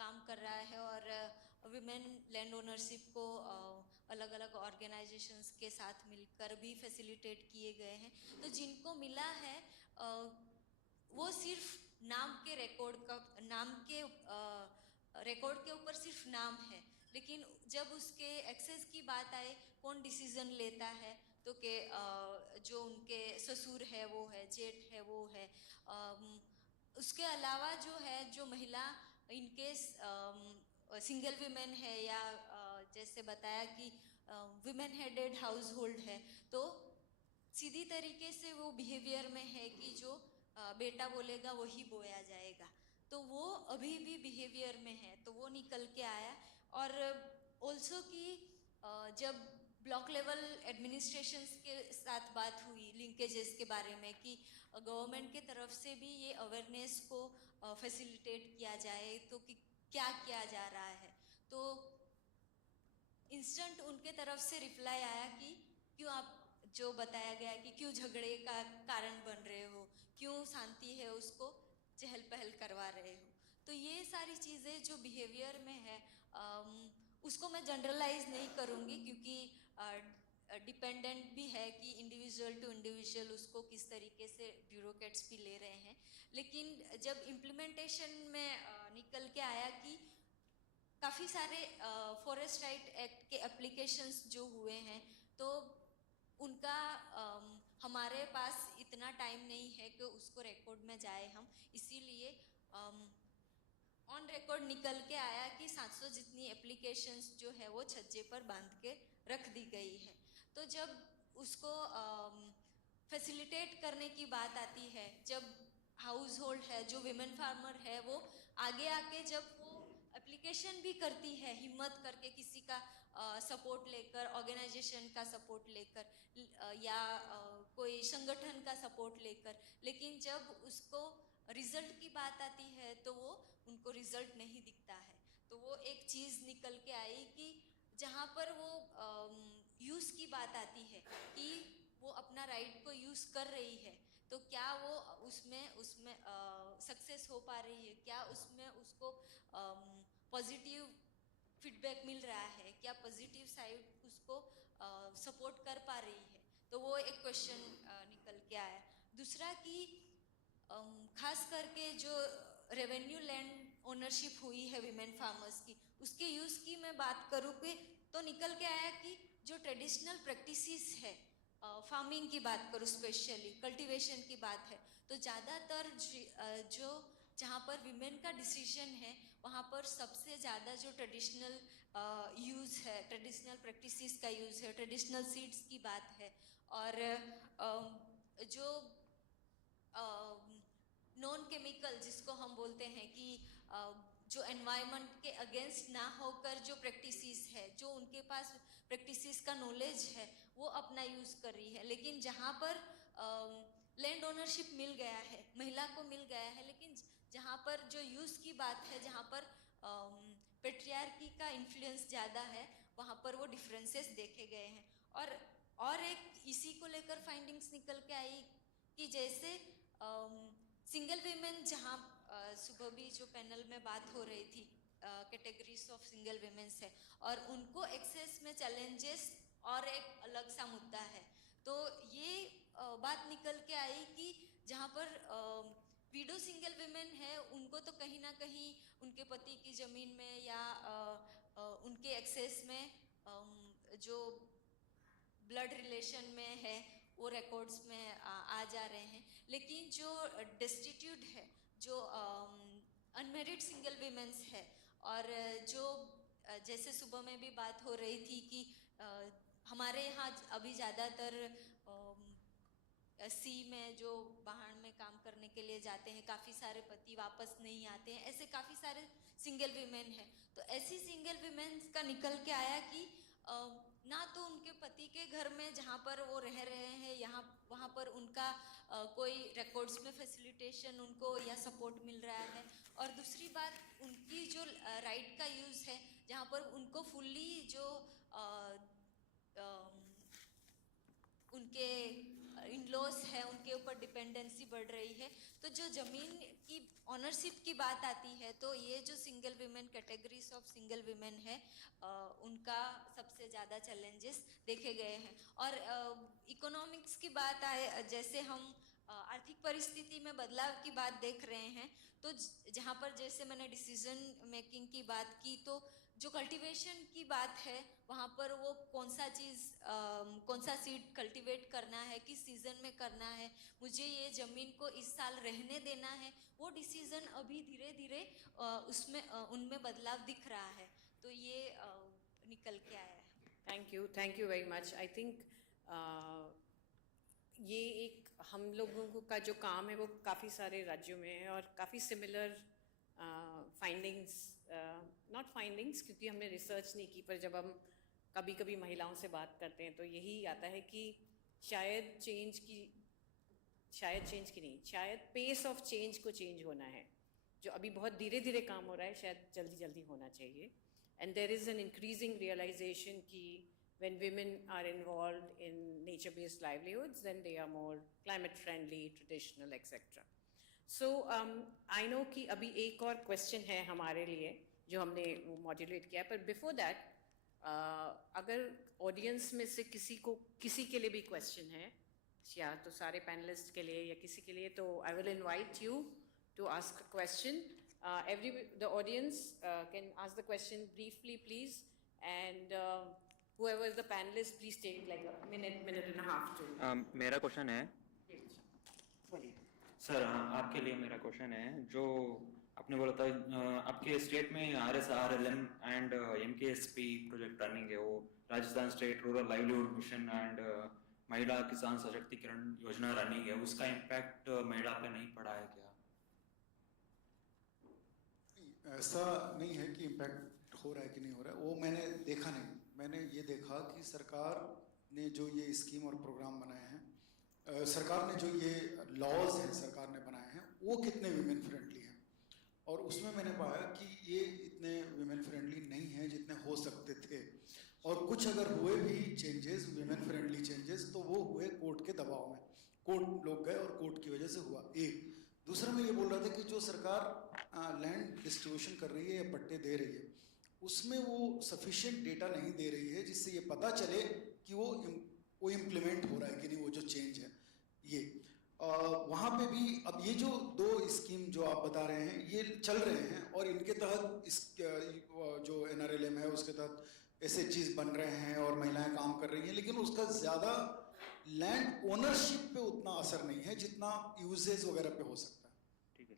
काम कर रहा है और विमेन लैंड ओनरशिप को अलग अलग ऑर्गेनाइजेशंस के साथ मिलकर भी फैसिलिटेट किए गए हैं, तो जिनको मिला है वो सिर्फ नाम के रिकॉर्ड के ऊपर सिर्फ नाम है, लेकिन जब उसके एक्सेस की बात आए, कौन डिसीजन लेता है, तो के जो उनके ससुर है वो है, जेठ है वो है. उसके अलावा जो है, जो महिला इनकेस सिंगल विमेन है या जैसे बताया कि विमेन हेडेड हाउस होल्ड है, तो सीधी तरीके से वो बिहेवियर में है कि जो बेटा बोलेगा वही बोया जाएगा, तो वो अभी भी बिहेवियर में है. तो वो निकल के आया. और ऑल्सो कि जब ब्लॉक लेवल एडमिनिस्ट्रेशंस के साथ बात हुई लिंकेजेस के बारे में कि गवर्नमेंट के तरफ से भी ये अवेयरनेस को फैसिलिटेट किया जाए, तो कि क्या किया जा रहा है, तो इंस्टेंट उनके तरफ से रिप्लाई आया कि क्यों आप जो बताया गया कि क्यों झगड़े का कारण बन रहे हो, क्यों शांति है उसको चहल पहल करवा रहे हो. तो ये सारी चीज़ें जो बिहेवियर में है उसको मैं जनरलाइज नहीं करूँगी, क्योंकि डिपेंडेंट भी है कि इंडिविजुअल टू इंडिविजुअल उसको किस तरीके से ब्यूरोक्रेट्स भी ले रहे हैं. लेकिन जब इम्प्लीमेंटेशन में निकल के आया कि काफ़ी सारे फॉरेस्ट राइट एक्ट के एप्लीकेशंस जो हुए हैं, तो उनका हमारे पास इतना टाइम नहीं है कि उसको रिकॉर्ड में जाए हम, इसीलिए ऑन रिकॉर्ड निकल के आया कि 700 जितनी एप्लीकेशंस जो है वो छज्जे पर बांध के रख दी गई है। तो जब उसको फैसिलिटेट करने की बात आती है, जब हाउस होल्ड है जो विमेन फार्मर है वो आगे आके जब वो एप्लीकेशन भी करती है हिम्मत करके किसी का सपोर्ट लेकर, ऑर्गेनाइजेशन का सपोर्ट लेकर या कोई संगठन का सपोर्ट लेकर, लेकिन जब उसको रिजल्ट की बात आती है तो वो उनको रिजल्ट नहीं दिखता है। तो वो एक चीज़ निकल के आई कि जहाँ पर वो यूज़ की बात आती है कि वो अपना राइट को यूज़ कर रही है, तो क्या वो उसमें उसमें सक्सेस हो पा रही है, क्या उसमें उसको पॉजिटिव फीडबैक मिल रहा है, क्या पॉजिटिव साइड उसको सपोर्ट कर पा रही है। तो वो एक क्वेश्चन निकल के आया। दूसरा कि खास करके जो रेवेन्यू लैंड ओनरशिप हुई है विमेन फार्मर्स की, उसके यूज़ की मैं बात करूँ कि तो निकल के आया कि जो ट्रेडिशनल प्रैक्टिसेस है, फार्मिंग की बात करूँ, स्पेशली कल्टीवेशन की बात है, तो ज़्यादातर जो जहाँ पर विमेन का डिसीजन है वहाँ पर सबसे ज़्यादा जो ट्रेडिशनल यूज़ है, ट्रेडिशनल प्रैक्टिसेस का यूज़ है, ट्रेडिशनल सीड्स की बात है, और जो नॉन केमिकल जिसको हम बोलते हैं कि जो एनवायरनमेंट के अगेंस्ट ना होकर जो प्रैक्टिसेस है, जो उनके पास प्रैक्टिसेस का नॉलेज है वो अपना यूज़ कर रही है। लेकिन जहाँ पर लैंड ओनरशिप मिल गया है, महिला को मिल गया है, लेकिन जहाँ पर जो यूज़ की बात है, जहाँ पर पेट्रियार्की का इन्फ्लुएंस ज़्यादा है, वहाँ पर वो डिफरेंसेस देखे गए हैं। और एक इसी को लेकर फाइंडिंग्स निकल के आई कि जैसे सिंगल वीमेन, जहाँ सुबह भी जो पैनल में बात हो रही थी, कैटेगरीज ऑफ सिंगल वीमेन्स है और उनको एक्सेस में चैलेंजेस और एक अलग सा मुद्दा है। तो ये बात निकल के आई कि जहाँ पर विडो सिंगल वीमेन है उनको तो कहीं ना कहीं उनके पति की ज़मीन में या उनके एक्सेस में जो ब्लड रिलेशन में है वो रिकॉर्ड्स में आ जा रहे हैं। लेकिन जो डेस्टिट्यूट है, जो अनमेरिड सिंगल वीमेन्स है, और जो जैसे सुबह में भी बात हो रही थी कि हमारे यहाँ अभी ज़्यादातर सी में जो बाहर में काम करने के लिए जाते हैं, काफ़ी सारे पति वापस नहीं आते हैं, ऐसे काफ़ी सारे सिंगल वीमेन हैं। तो ऐसी सिंगल वीमेन्स का निकल के आया कि ना तो उनके पति के घर में जहाँ पर वो रह रहे हैं यहाँ वहाँ पर उनका कोई रिकॉर्ड्स में फैसिलिटेशन उनको या सपोर्ट मिल रहा है, और दूसरी बात उनकी जो राइट का यूज़ है जहाँ पर उनको फुल्ली जो उनके इन-लॉज है उनके ऊपर डिपेंडेंसी बढ़ रही है। तो जो ज़मीन की ऑनरशिप की बात आती है तो ये जो single women categories of single women है उनका सबसे ज़्यादा चैलेंजेस देखे गए हैं। और इकोनॉमिक्स की बात आए, जैसे हम आर्थिक परिस्थिति में बदलाव की बात देख रहे हैं, तो जहाँ पर जैसे मैंने डिसीजन मेकिंग की बात की, तो जो कल्टीवेशन की बात है वहाँ पर वो कौन सा सीड कल्टीवेट करना है, किस सीजन में करना है, मुझे ये ज़मीन को इस साल रहने देना है, वो डिसीजन अभी धीरे धीरे उसमें उनमें बदलाव दिख रहा है। तो ये निकल के आया है। Thank you very much. I think ये एक हम लोगों का जो काम है वो काफ़ी सारे राज्यों में है और काफ़ी सिमिलर फाइंडिंग्स, नॉट फाइंडिंग्स क्योंकि हमने रिसर्च नहीं की, पर जब हम कभी कभी महिलाओं से बात करते हैं तो यही आता है कि शायद पेस ऑफ चेंज को चेंज होना है। जो अभी बहुत धीरे धीरे काम हो रहा है शायद जल्दी जल्दी होना चाहिए। And there is an increasing realization कि when women are involved in nature-based livelihoods, then they are more climate-friendly, traditional, etc. So I know कि अभी एक और question है हमारे लिए जो हमने modulate किया, पर before that अगर audience में से किसी के लिए भी question है, या तो सारे panelists के लिए या किसी के लिए, तो I will invite you to ask a question. The audience can ask the question briefly, please, and whoever is the panelist, please take like a minute, minute and a half to. मेरा question है sir, आपके लिए मेरा question है जो आपने बोला था आपके स्टेट में RSRLM and MKSP project running है, वो Rajasthan state rural livelihood mission and महिला किसान सशक्तिकरण योजना रनिंग है, उसका इम्पैक्ट महिला पे नहीं पड़ा है क्या? ऐसा नहीं है कि इम्पैक्ट हो रहा है कि नहीं हो रहा है, वो मैंने देखा नहीं। मैंने ये देखा कि सरकार ने जो ये स्कीम और प्रोग्राम बनाए हैं, सरकार ने जो ये लॉज हैं सरकार ने बनाए हैं, वो कितने वीमेन फ्रेंडली हैं, और उसमें मैंने पाया कि ये इतने वीमेन फ्रेंडली नहीं हैं जितने हो सकते थे, और कुछ अगर हुए भी चेंजेस, वीमेन फ्रेंडली चेंजेस, तो वो हुए कोर्ट के दबाव में, कोर्ट लोग गए और कोर्ट की वजह से हुआ। एक दूसरा मैं ये बोल रहा था कि जो सरकार लैंड डिस्ट्रीब्यूशन कर रही है या पट्टे दे रही है, उसमें वो सफिशिएंट डेटा नहीं दे रही है जिससे ये पता चले कि वो इम्प्लीमेंट हो रहा है कि नहीं, वो जो चेंज है ये वहाँ पे भी। अब ये जो दो स्कीम जो आप बता रहे हैं ये चल रहे हैं, और इनके तहत इस जो NRLM है उसके तहत SHGs बन रहे हैं और महिलाएं काम कर रही हैं, लेकिन उसका ज़्यादा लैंड ओनरशिप पे उतना असर नहीं है जितना यूजेज वगैरह पे हो सकता है। ठीक है।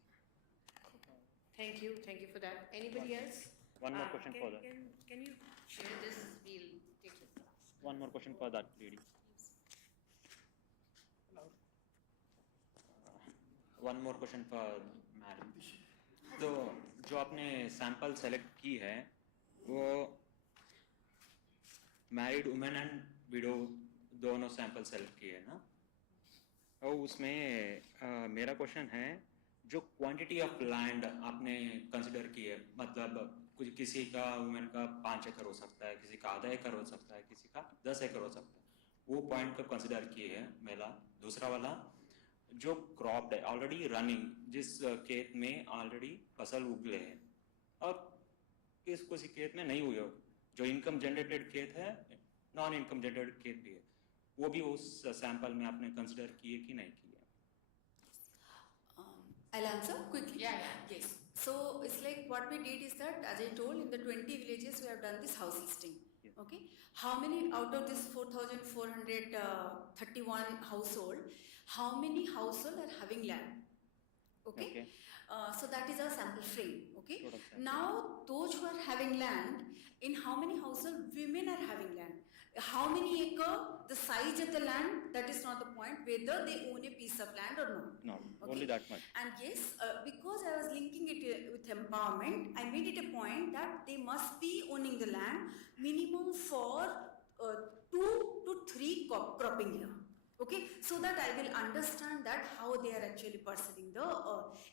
Thank you for that. Anybody else? One more question for that. Can you share this? We'll take this last. One more question for that lady. One more question for madam. तो जो आपने सैंपल सेलेक्ट की है वो married women and window दोनों sample select किए है ना, और उसमें मेरा क्वेश्चन है जो क्वांटिटी ऑफ लैंड आपने कंसिडर की है, मतलब कुछ किसी का वुमेन का 5 एकड़ हो सकता है, किसी का आधा एकड़ हो सकता है, किसी का 10 एकड़ हो सकता है, वो पॉइंट को कंसिडर किए है मेला। दूसरा वाला जो क्रॉप है ऑलरेडी रनिंग, जिस खेत में ऑलरेडी फसल उगले हैं और किसी खेत में नहीं हुई हो, जो इनकम जनरेटेड खेत है, नॉन इनकम जनरेटेड खेत भी है, वो भी उस सैंपल में आपने कंसिडर किए कि नहीं किए? I'll answer quickly. Yes. So it's like what we did is that, as I told, in the 20 villages we have done this house listing. Okay. How many out of this 4,431 household, how many household are having land? Okay. So that is our sample frame. Okay. Now those who are having land, in how many household women are having land? How many acre, the size of the land, that is not the point, whether they own a piece of land or not. No, only that much. And yes, because I was linking it with empowerment, I made it a point that they must be owning the land minimum for 2 to 3 cropping year. Okay, so that I will understand that how they are actually pursuing the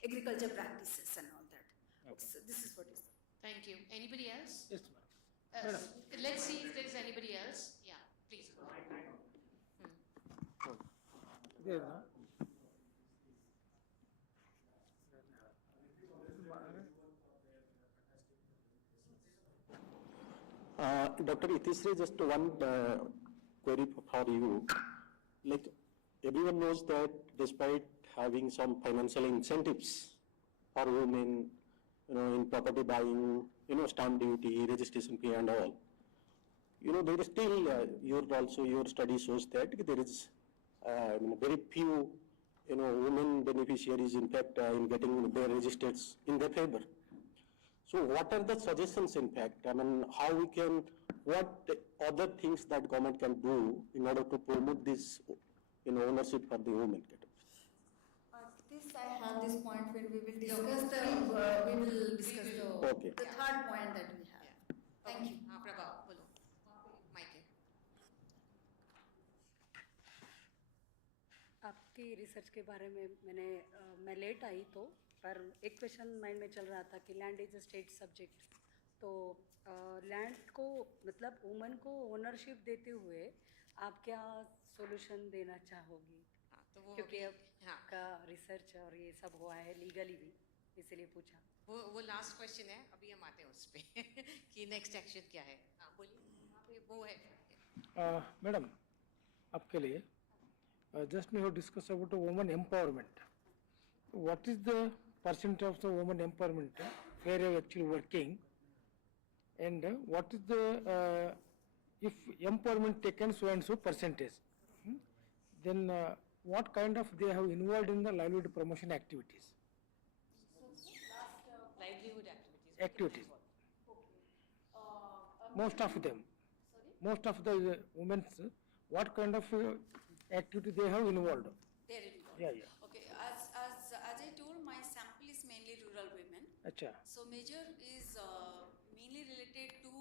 agriculture practices and all that. Okay. So this is what is. Thank you. Anybody else? Yes, ma'am. Let's see if there is anybody else. Yeah, please. Dr. Itisri, just one query for you. Like everyone knows that despite having some financial incentives for women, in property buying, stamp duty, registration fee and all, there is still, your study shows that there is very few, women beneficiaries, in fact, in getting their registers in their favor. So what are the suggestions, in fact? How we can, what other things that government can do in order to promote this, ownership for the women? This I have this point when we will discuss the Okay. the third point that we have. Thank you. Prabha, bolo. Mic है. आपकी research के बारे में मैं late आई तो, पर एक question mind में चल रहा था कि land is a state subject, तो लैंड को मतलब वुमन को ओनरशिप देते हुए आप क्या सॉल्यूशन देना चाहोगी? तो वो क्योंकि अब का रिसर्च और ये सब हुआ है लीगली भी, इसलिए पूछा। वो लास्ट क्वेश्चन है, अभी हम आते हैं उस पे कि नेक्स्ट एक्शन क्या है। हाँ बोलिए, वो है। मैडम आपके लिए just we have discussed about women empowerment. What is the percentage of the women empowerment where you are actually working, and what is the if empowerment taken so and so percentage, then what kind of they have involved in the livelihood promotion activities? Livelihood activities. Activities. Most of them. Sorry? Most of the women, what kind of activity they have involved? They're involved. Yeah, yeah. Okay, as I told, my sample is mainly rural women. Acha. So major is mainly related to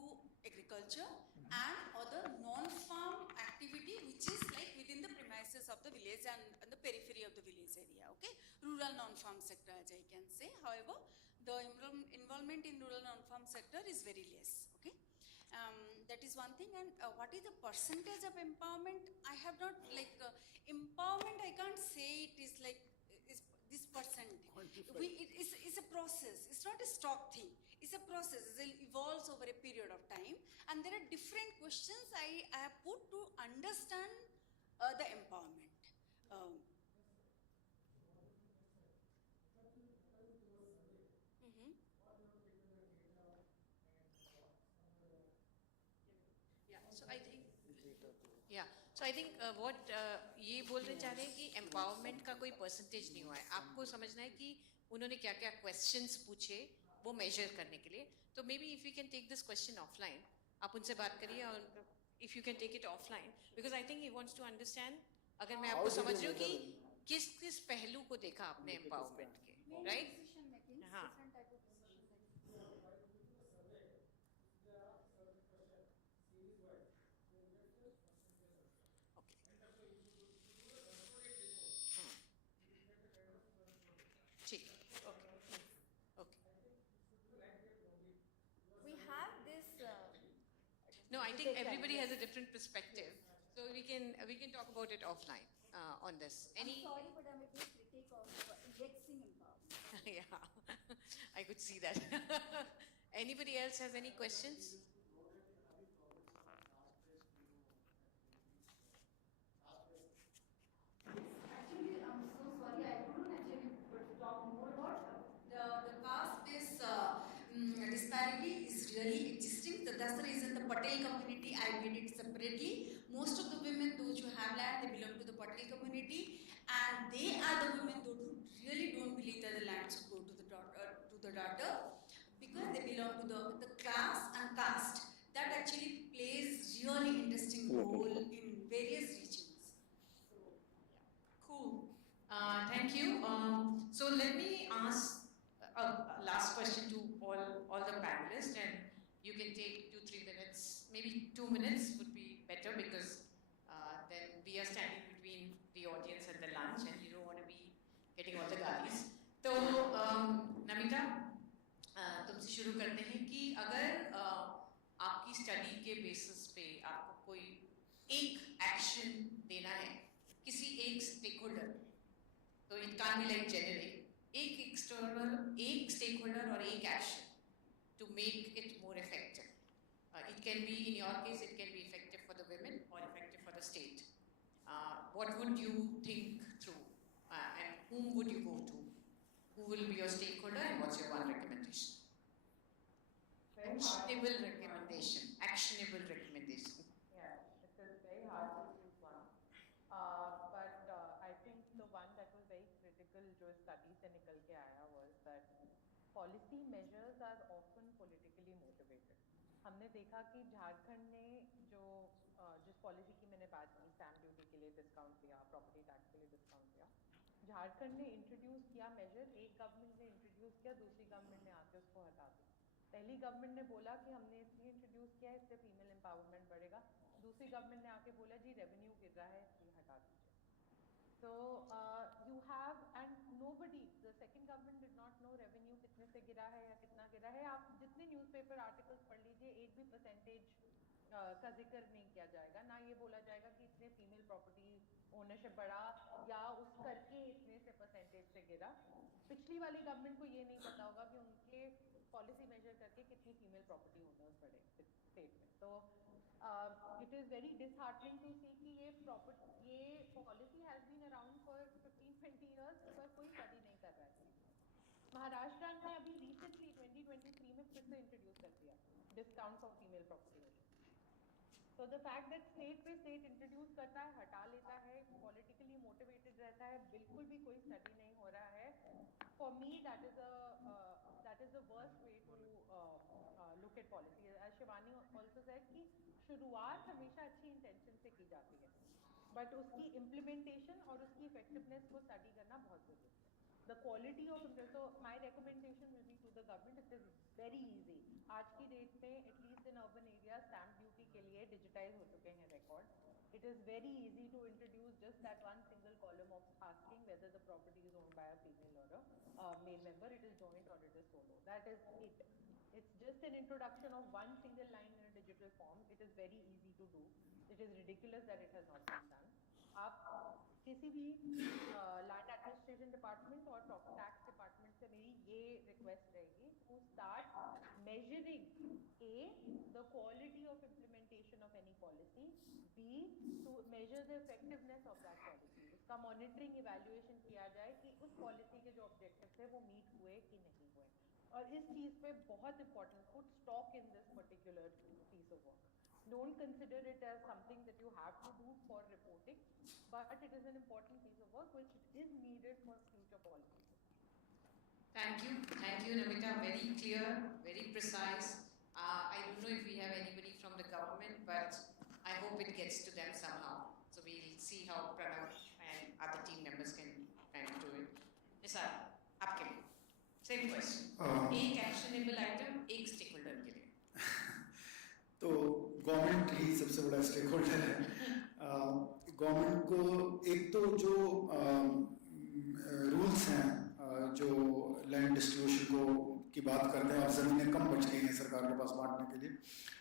agriculture and other non-farm activity which is like within the premises of the village and the periphery of the village area, okay? Rural non-farm sector, as I can say. However, the involvement in rural non-farm sector is very less, okay? That is one thing. And what is the percentage of empowerment? I have not like empowerment. I can't say it is like is this percent. It's a process. It's not a stock thing. It's a process. It evolves over a period of time, and there are different questions I have put to understand the empowerment. So I think what ये बोलने चाह रहे हैं कि empowerment का कोई percentage नहीं हुआ है. आपको समझना है कि उन्होंने क्या-क्या questions पूछे वो measure करने के लिए. तो maybe if we can take this question offline, आप उनसे बात करिए और if you can take it offline, because I think he wants to understand. अगर मैं आपको समझ रही हूँ कि किस पहलू को देखा आपने empowerment के, right? हाँ. No, I think everybody has a different perspective, so we can talk about it offline on this. Any? I'm sorry, but I'm a big critic of indexing empowerment. Yeah, I could see that. Anybody else has any questions? Actually, I'm so sorry, I couldn't actually talk more about the caste-based disparity is really existing. So that's the reason the Patel community, I made it separately. Most of the women, those who have land, they belong to the Patel community, and they are the women those who really don't believe that the land should go to the daughter, because they belong to the class and caste. That actually plays really interesting role in various regions. Cool. Thank you. So let me ask a last question to all the panelists, and you can take 2-3 minutes, maybe 2 minutes would be better, because then we are standing between the audience and the lunch, and you don't want to be getting all the galis. So Namita, तुमसे शुरू करते हैं कि अगर आपकी study के basis पे आपको कोई एक एक्शन देना है किसी एक स्टेक होल्डर, तो it can be like generic, एक एक्सटर्नल, एक स्टेक होल्डर और एक action to make it more effective. It can be, in your case, it can be effective for the women or effective for the state. What would you think through, and whom would you go to? Who will be your stakeholder, and what's your one recommendation? Actionable recommendation. Actionable recommendation. Yeah, it is very hard to choose one. But I think the one that was very critical, जो study से निकल के आया, was that policy measures are often politically motivated. हमने देखा कि झारखंड ने जिस पॉलिसी की मैंने बात की, स्टैम्प ड्यूटी के लिए डिस्काउंट दिया, प्रॉपर्टी टैक्स के लिए डिस्काउंट दिया, झारखंड ने इंट्रोड्यूस किया मेजर, एक गवर्नमेंट ने इंट्रोड्यूस किया, दूसरी गवर्नमेंट ने आके उसको हटा दिया. पहली गवर्नमेंट ने बोला कि हमने इसलिए इंट्रोड्यूस किया है, इससे फीमेल एम्पावरमेंट बढ़ेगा. दूसरी गवर्नमेंट ने आके बोला जी रेवेन्यू गिर रहा है, इसलिए हटा दीजिए. So you have, and nobody, the second government did not know revenue कितने से गिरा है या कितना गिरा है. आप जितने न्यूज़पेपर आर्टिकल्स पढ़ लीजिए, एक भी परसेंटेज का जिक्र नहीं किया जाएगा. ना ये बोला जाएगा कि इतने फीमेल प्रॉपर्टी ओनरशिप बढ़ा या उस करके इतने से परसेंटेज से गिरा. पिछली वाली गवर्नमेंट को ये नहीं पता होगा कि उनके पॉलिसी मेजर करके कितनी फीमेल प्रॉपर्टी ओनर्स बढ़े स्टेट में. तो it is very disheartening to see कि ये policy has been around for 15-20 years, पर कोई स्टडी नहीं कर रहा है. महाराष्ट्र ने अभी रिसेंटली 2023 में फिर से इंट्रोड्यूस कर दिया discount for female property. So the fact that state पे state introduce करता है, हटा लेता है, politically motivated रहता है, बिल्कुल भी कोई study नहीं हो रहा है. For me, that is the worst way to look at policy. As Shivani also said कि शुरुआत हमेशा अच्छी intention से की जाती है, but उसकी implementation और उसकी effectiveness को study करना बहुत जरूरी है. The quality of so my recommendation will be to the government. It is very easy. आज की डेट में at least in urban areas stamp duty के लिए digitize हो चुके हैं records. It is very easy to introduce just that one single column of asking whether the property is owned by a female or a male member. It is joint or it is solo. That is it. It's just an introduction of one single line in a digital form. It is very easy to do. It is ridiculous that it has not been done. आप किसी भी land administration department और property tax department से मेरी ये request रहेगी to start measuring the quality of implementation of any policy, be to measure the effectiveness of that policy. उसका monitoring evaluation किया जाए कि उस पॉलिसी के जो ऑब्जेक्टिव थे वो मीट हुए कि नहीं हुए. और इस चीज़ पे बहुत important, put stock in this particular piece of work. Don't consider it as something that you have to do for reporting, but it is an important piece of work which is needed for future policy. Thank you, Namita. Very clear, very precise. I don't know if we have anybody from the government, but I hope it gets to them somehow. So we'll see how Pranav and other team members can kind of do it. Nisar, आपके लिए same question. एक actionable item, एक stakeholder के लिए. तो government ही सबसे बड़ा stake holder है. गवर्नमेंट को एक तो जो रूल्स हैं जो लैंड डिस्ट्रीब्यूशन को की बात करते हैं, और ज़मीनें कम बच गई हैं सरकार के पास बांटने के लिए,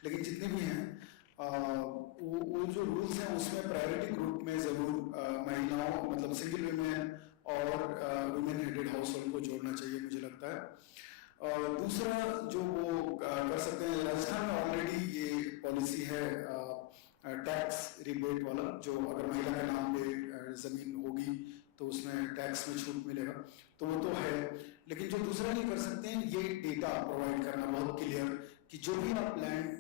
लेकिन जितने भी हैं वो जो रूल्स हैं उसमें प्रायोरिटी ग्रुप में ज़रूर महिलाओं मतलब सिंगल वीमेन और वुमेन हेडेड हाउस होल्ड को जोड़ना चाहिए मुझे लगता है. और दूसरा जो वो कर सकते हैं, राजस्थान में ऑलरेडी ये पॉलिसी है टैक्स रिबेट वाला, जो अगर महिला के नाम पे ज़मीन होगी तो उसमें टैक्स में छूट मिलेगा, तो वो तो है. लेकिन जो दूसरा नहीं कर सकते हैं ये डेटा प्रोवाइड करना बहुत क्लियर कि जो भी आप लैंड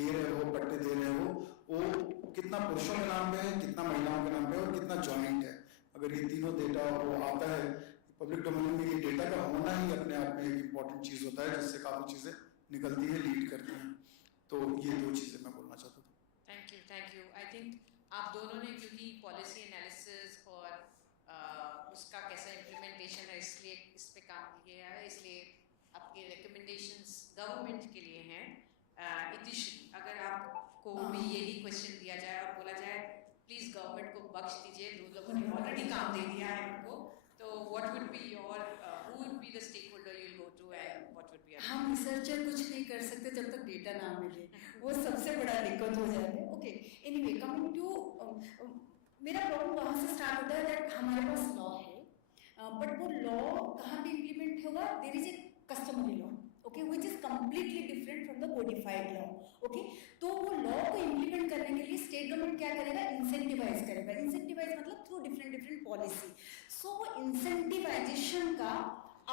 दे रहे हो, पट्टे दे रहे हो, वो कितना पुरुषों के नाम पे है, कितना महिलाओं के नाम पे है और कितना जॉइंट है. अगर ये तीनों डेटा वो आता है पब्लिक डोमेन में, ये डेटा का होना ही अपने आप में एक इम्पॉर्टेंट चीज़ होता है जिससे काफ़ी चीज़ें निकलती हैं, लीड करती हैं. तो ये दो चीज़ें मैं बोलना चाहता था. Thank you. आई थिंक आप दोनों ने क्योंकि पॉलिसी एनालिसिस और उसका कैसा इम्प्लीमेंटेशन है इसलिए इस पे काम किया है, इसलिए आपके रिकमेंडेशंस गवर्नमेंट के लिए हैं. इतिश्री, अगर आपको भी यही क्वेश्चन दिया जाए और बोला जाए प्लीज़ गवर्नमेंट को बख्श दीजिए, दो लोगों ने ऑलरेडी काम दे दिया है उनको, तो what would be your who would be the stakeholder you'll go to and what would be your... हम रिसर्चर कुछ नहीं कर सकते जब तक डेटा ना मिले, वो सबसे बड़ा दिक्कत हो जाता है. ओके, एनीवे कमिंग टू मेरा प्रॉब्लम वहाँ से स्टार्ट होता है दैट हमारे पास लॉ है, बट वो लॉ कहाँ पे इम्प्लीमेंट होगा, there is a customary law, okay, which is completely different from the codified law. Okay, तो वो लॉ को इम्प्लीमेंट करने के लिए स्टेट गवर्नमेंट क्या करेगा, इंसेंटिवाइज करेगा. इंसेंटिवाइज मतलब थ्रू डिफरेंट पॉलिसी. सो वो इंसेंटिवाइजेशन का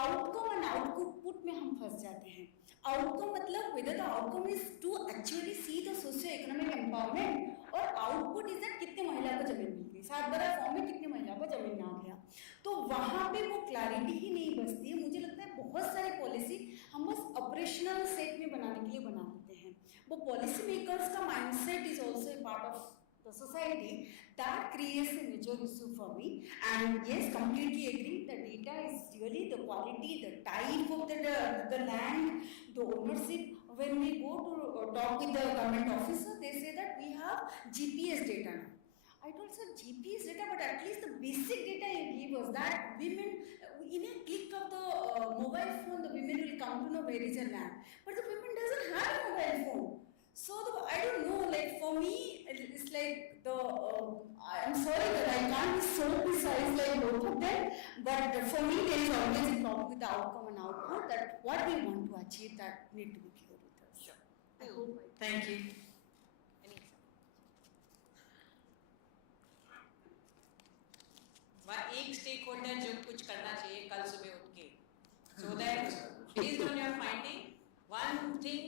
आउटकम एंड आउटपुट में हम फंस जाते हैं. आउटकम मतलब whether the outcome is to actually see the socio-economic empowerment और आउटपुट इज दैट कितने महिला को जमीन मिल गई, 7/12 फॉर्म में कितने महिला को जमीन आ गया. तो वहाँ पे वो क्लैरिटी ही नहीं बचती है. मुझे लगता है बहुत सारे पॉलिसी हम बस ऑपरेशनल सेट में बनाने के लिए बना देते हैं. वो पॉलिसी मेकर्स का mindset is also a part of the society. That creates a major issue for me. And yes, completely agree, the data is really the quality, the type of the land, the ownership. When we go to talk with the government officer, they say that we have GPS data now. I told sir GPS data, but at least the basic data you give us that women, in a click of the mobile phone, the women will come to know where is a land. But the women doesn't have a mobile phone. So I don't know, like for me, it's like the, I'm sorry that I can't be so precise like both of them, but for me there is always a problem with the outcome and output, that what we want to achieve, that need to be clear with us. Sure. I hope Thank you. एक stake holder जो कुछ करना चाहिए कल सुबह उठ के, so that based on your finding, one thing,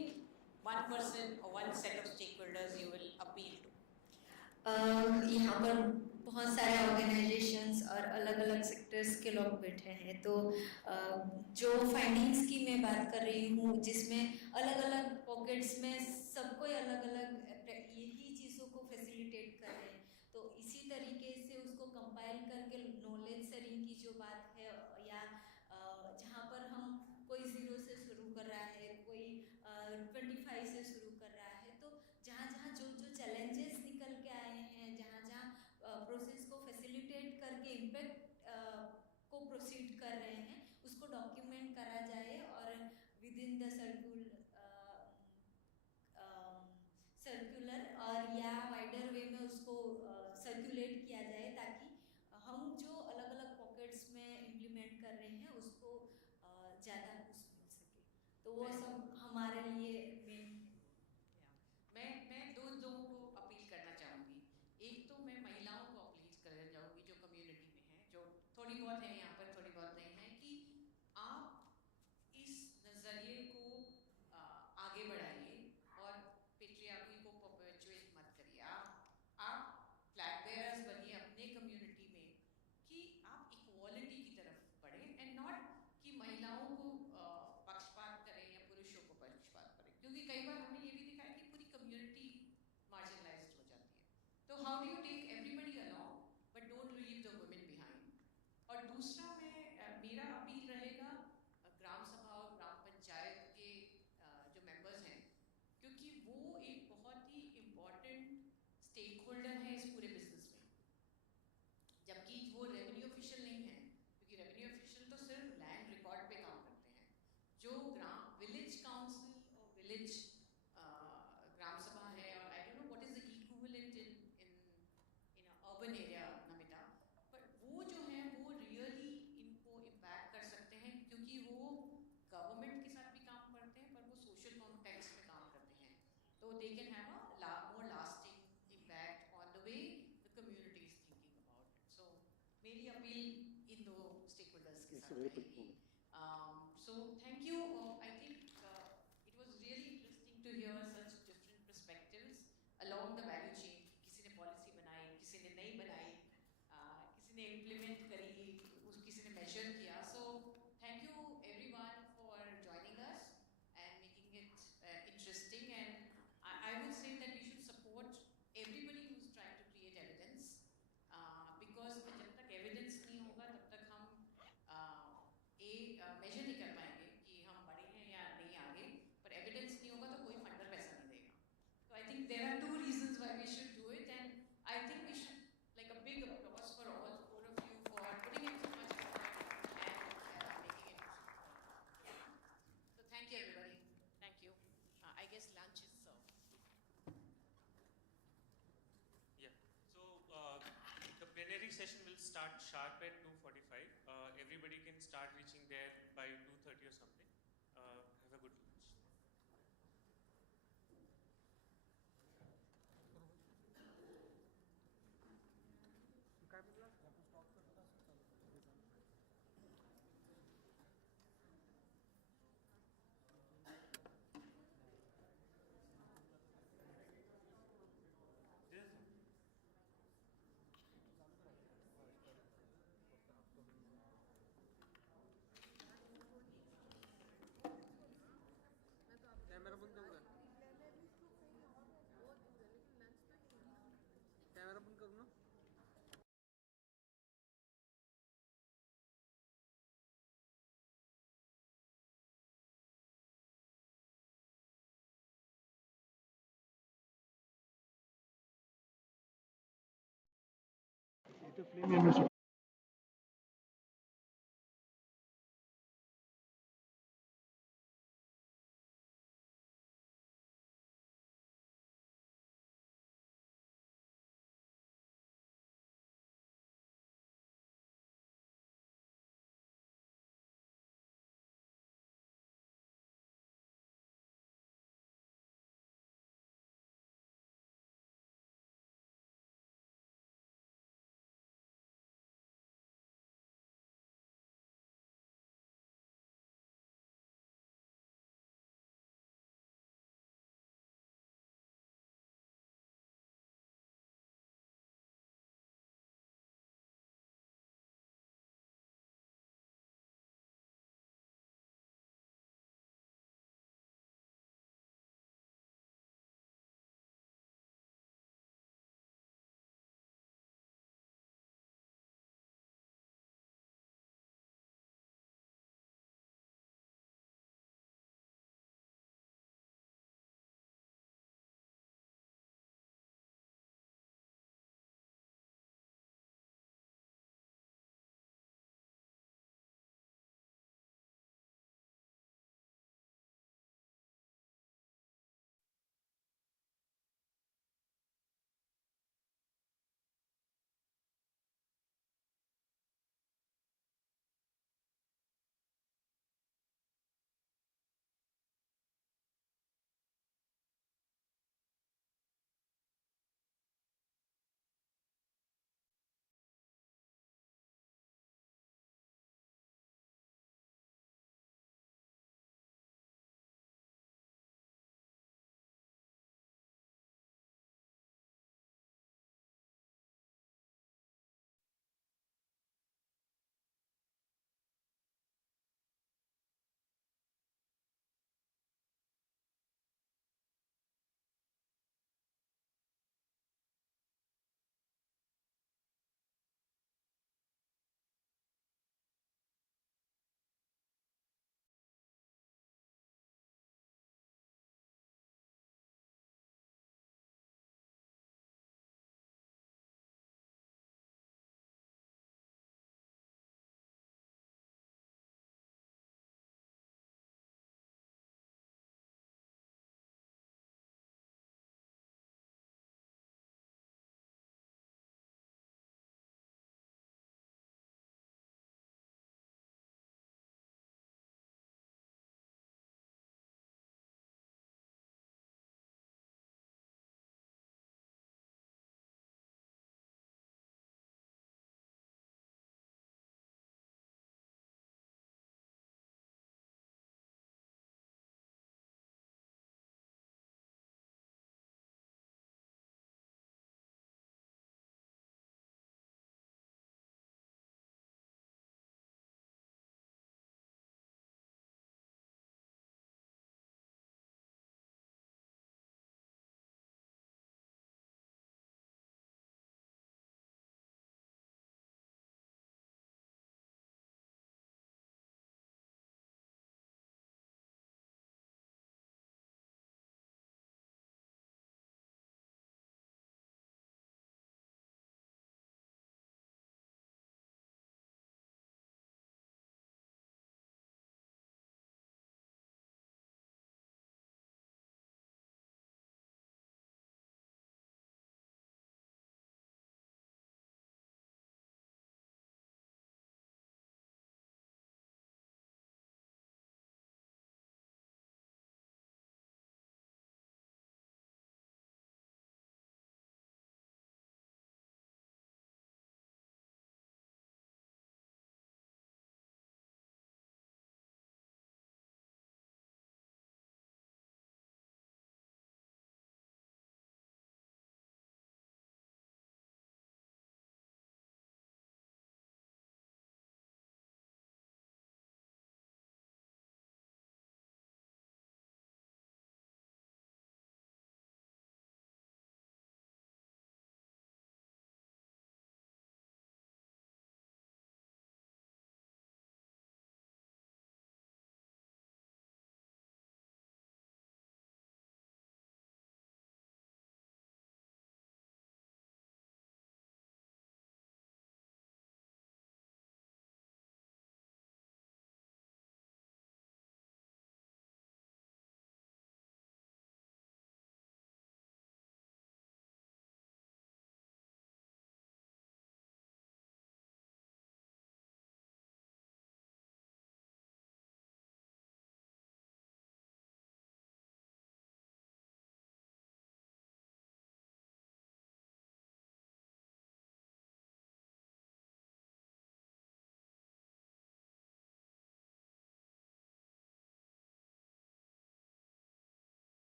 one person or one set of stakeholders you will appeal to. यहाँ पर बहुत सारे ऑर्गेनाइजेशंस और अलग अलग सेक्टर्स के लोग बैठे हैं, तो जो फाइंडिंग्स की मैं बात कर रही हूँ जिसमें अलग अलग पॉकेट्स में सबको अलग अलग यही चीज़ों को फैसिलिटेट कर रहे हैं, तो इसी तरीके से उसको कंपाइल करके नॉलेज शेयरिंग की जो बात है, या जहाँ पर हम कोई 0 से शुरू कर रहा है, कोई 25 से शुरू कर रहा है, तो जहाँ जहाँ जो जो चैलेंजेस निकल के आए हैं, जहाँ जहाँ प्रोसेस को फैसिलिटेट करके इम्पैक्ट को प्रोसीड कर रहे हैं, उसको डॉक्यूमेंट करा जाए और विद इन द सर्कुलर और या वाइडर वे में उसको सर्कुलेट किया जाए, ताकि हम जो अलग अलग पॉकेट्स में इम्प्लीमेंट कर रहे हैं उसको ज़्यादा उस मिल सके, तो वो सब हमारे लिए मेन है। मैं दो लोगों को अपील करना चाहूँगी। एक तो मैं महिलाओं को अपील करना चाहूँगी जो कम्युनिटी में हैं, जो थोड़ी बहुत हैं यहाँ पर, थोड़ी बहुत नहीं हैं, कि आप इस नज़रिए को आगे बढ़ाइए और पेट्रियार्की को परपेचुएट मत करिए। आप फ्लैग बेयर्स बनिए अपने कम्युनिटी में कि आप इक्वालिटी की तरफ बढ़ें, एंड नॉट कि महिलाओं को पक्षपात करें या पुरुषों को पक्षपात करें, क्योंकि कई बार हमने ये भी देखा है कि पूरी कम्युनिटी मार्जिनलाइज्ड हो जाती है। तो how do you take everybody along but don't leave the women behind. और दूसरा मेरा अपील रहेगा ग्राम सभा और ग्राम पंचायत के जो मेंबर्स हैं, क्योंकि वो एक बहुत ही इम्पॉर्टेंट स्टेक होल्डर है इस पूरे बिजनेस में, जबकि वो रेवेन्यू ऑफिशियल नहीं है, क्योंकि रेवेन्यू ऑफिशियल तो सिर्फ लैंड रिकॉर्ड पे काम करते हैं। जो ग्राम विलेज काउंसिल और विलेज ग्राम सभा है, और I don't know what is the equivalent in urban area Namita, पर वो जो है वो रियली इनको इम्पैक्ट कर सकते हैं, क्योंकि वो गवर्नमेंट के साथ भी काम करते हैं पर वो सोशल कॉन्टेक्स्ट में काम करते हैं, तो they can have a more lasting impact on the way the community is thinking about it. So मेरी अपील इन दो स्टेक होल्डर्स के साथ रहेगी। So thank you. I think it was really interesting to hear such different perspectives along the value chain. किसी ने policy बनाई, किसी ने नहीं बनाई, किसी ने इम्प्लीमेंट करी, किसी ने मेजर किया। So thank you everyone for joining us and making it interesting. And I would say that we should support everybody who's trying to create evidence, because जब तक evidence नहीं होगा तब तक हम मेजर नहीं कर पाएंगे कि हम बड़े हैं या नहीं आगे, पर एविडेंस नहीं होगा तो कोई फंडर पैसा नहीं देगा। तो I think there are 2 reasons why we should do it, and I think we should like a big applause for all 4 of you for putting in so much effort and making it possible. Yeah. So thank you everybody. Thank you. I guess lunch is served. Yeah. So the plenary session will start sharp at 2:45. Everybody can start reaching there by 2:30 or something. Have a good camera बंद करूँगा, camera बंद करूँ ना। ये तो flame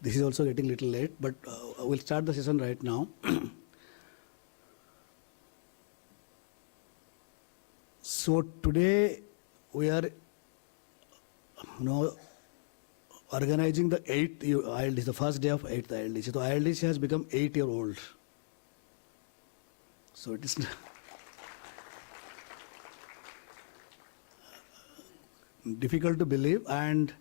This is also getting a little late, but we'll start the session right now. So today we are organizing the 8th ILDC, the first day of 8th ILDC. So ILDC has become 8-year-old. So it is difficult to believe, and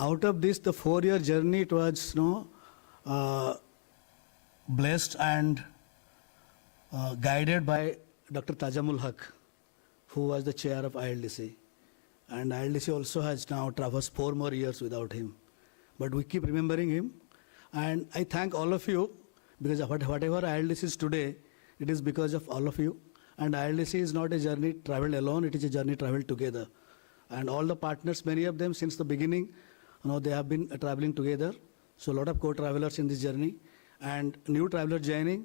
out of this, the 4-year journey, it was blessed and guided by Dr. Tajamul Haq, who was the chair of ILDC. And ILDC also has now traversed 4 more years without him. But we keep remembering him. And I thank all of you, because whatever ILDC is today, it is because of all of you. And ILDC is not a journey traveled alone, it is a journey traveled together. And all the partners, many of them since the beginning, they have been traveling together. So a lot of co-travelers in this journey. And new travelers joining,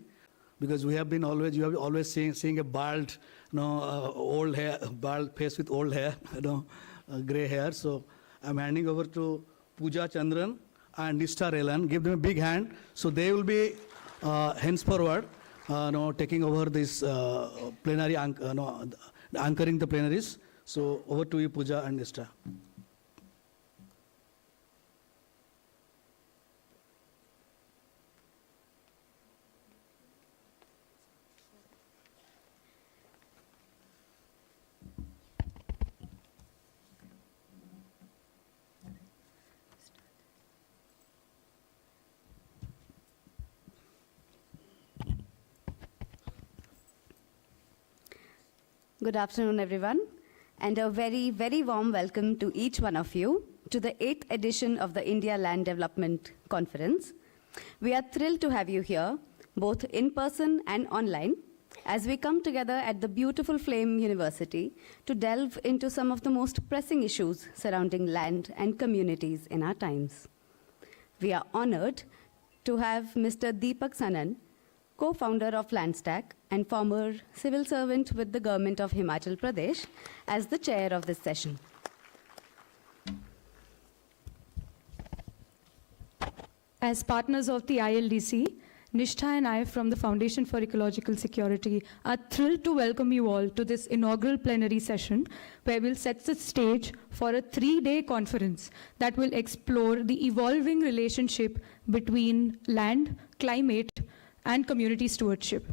because you have always seeing a bald, old hair, bald face with old hair, gray hair. So I'm handing over to Pooja Chandran and Nishtha Relan. Give them a big hand. So they will be henceforward taking over this plenary, anchoring the plenaries. So over to you, Pooja and Nishtha. Good afternoon, everyone, and a very, very warm welcome to each one of you to the 8th edition of the India Land Development Conference. We are thrilled to have you here, both in person and online, as we come together at the beautiful Flame University to delve into some of the most pressing issues surrounding land and communities in our times. We are honored to have Mr. Deepak Sanan, co-founder of Landstack and former civil servant with the government of Himachal Pradesh, as the chair of this session. As partners of the ILDC, Nishtha and I from the Foundation for Ecological Security are thrilled to welcome you all to this inaugural plenary session, where we'll set the stage for a 3-day conference that will explore the evolving relationship between land, climate, and community stewardship.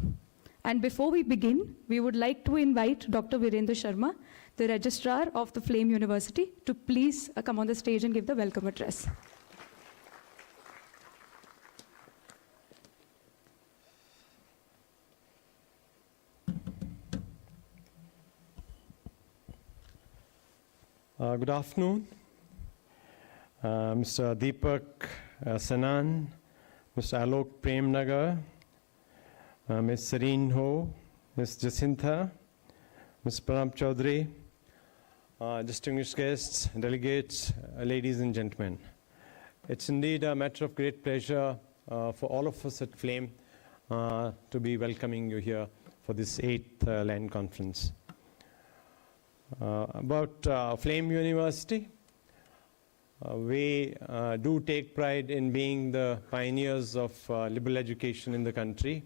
And before we begin, we would like to invite Dr. Virendra Sharma, the Registrar of the Flame University, to please come on the stage and give the welcome address. Good afternoon. Mr. Deepak Sanan, Mr. Alok Premnagar, Ms. Serene Ho, Ms. Jacintha, Ms. Pranab Chaudhary, distinguished guests, delegates, ladies and gentlemen. It's indeed a matter of great pleasure for all of us at Flame to be welcoming you here for this 8th Land Conference. About Flame University, we do take pride in being the pioneers of liberal education in the country.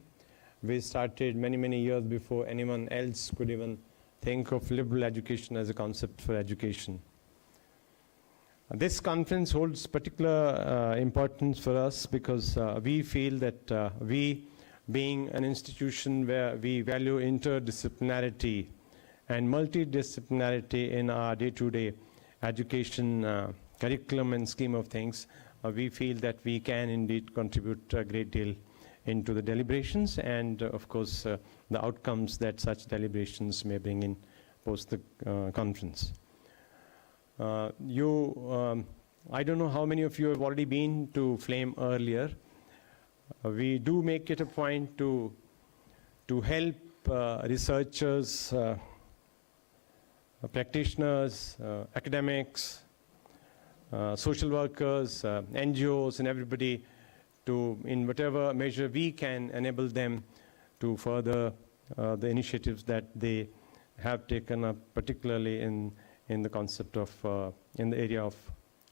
We started many, many years before anyone else could even think of liberal education as a concept for education. This conference holds particular importance for us because we feel that we, being an institution where we value interdisciplinarity and multidisciplinarity in our day-to-day education curriculum and scheme of things, we feel that we can indeed contribute a great deal into the deliberations and, of course, the outcomes that such deliberations may bring in post the conference. I don't know how many of you have already been to Flame earlier. We do make it a point to help researchers, practitioners, academics, social workers, NGOs, and everybody to, in whatever measure we can, enable them to further the initiatives that they have taken up, particularly in the concept of, in the area of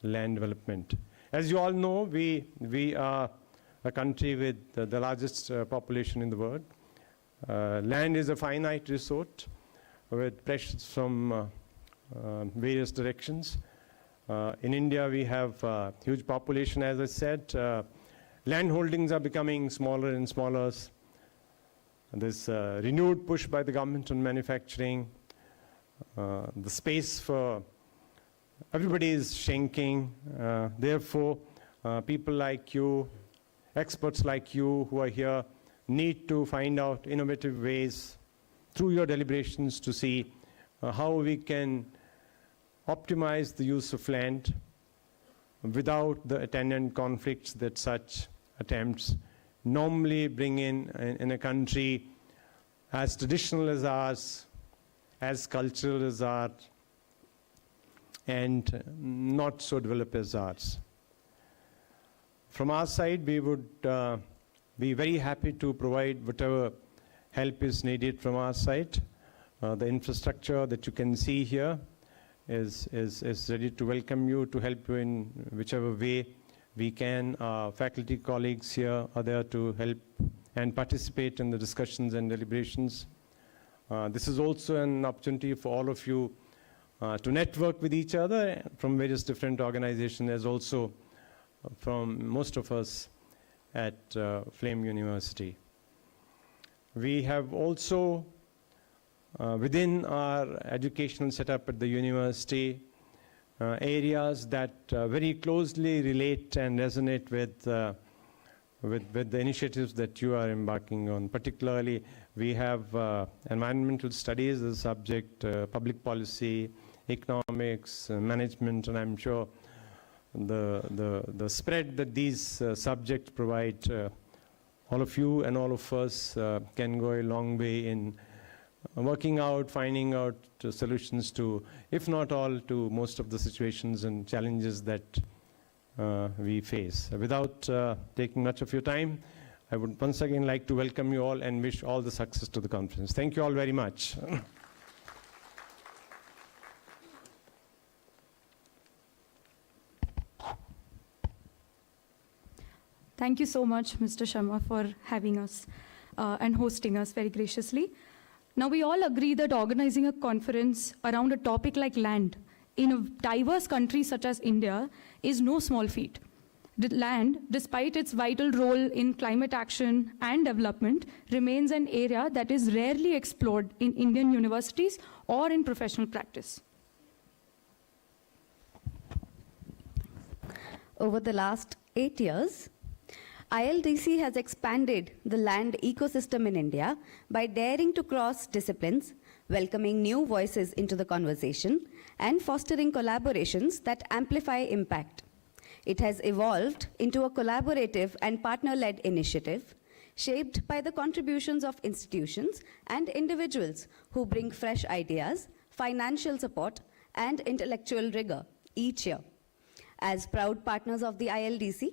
land development. As you all know, we are a country with the largest population in the world. Land is a finite resource with pressures from various directions. In India, we have a huge population, as I said. Land holdings are becoming smaller and smaller. There's a renewed push by the government on manufacturing. The space for everybody is shrinking. Therefore, people like you, experts like you who are here, need to find out innovative ways through your deliberations to see how we can optimize the use of land without the attendant conflicts that such attempts normally bring in a country as traditional as ours, as cultural as ours, and not so developed as ours. From our side, we would be very happy to provide whatever help is needed from our side. The infrastructure that you can see here is ready to welcome you, to help you in whichever way we can. Our faculty colleagues here are there to help and participate in the discussions and deliberations. This is also an opportunity for all of you to network with each other from various different organizations, as also from most of us at Flame University. We have also, within our educational setup at the university, areas that very closely relate and resonate with the initiatives that you are embarking on. Particularly, we have environmental studies as a subject, public policy, economics, management, and I'm sure the spread that these subjects provide, all of you and all of us can go a long way in working out, finding out solutions to, if not all, to most of the situations and challenges that we face. Without taking much of your time, I would once again like to welcome you all and wish all the success to the conference. Thank you all very much. Thank you so much, Mr. Sharma, for having us and hosting us very graciously. Now, we all agree that organizing a conference around a topic like land in a diverse country such as India is no small feat. The land, despite its vital role in climate action and development, remains an area that is rarely explored in Indian universities or in professional practice. Over the last 8 years, ILDC has expanded the land ecosystem in India by daring to cross disciplines, welcoming new voices into the conversation, and fostering collaborations that amplify impact. It has evolved into a collaborative and partner-led initiative, shaped by the contributions of institutions and individuals who bring fresh ideas, financial support, and intellectual rigor each year. As proud partners of the ILDC,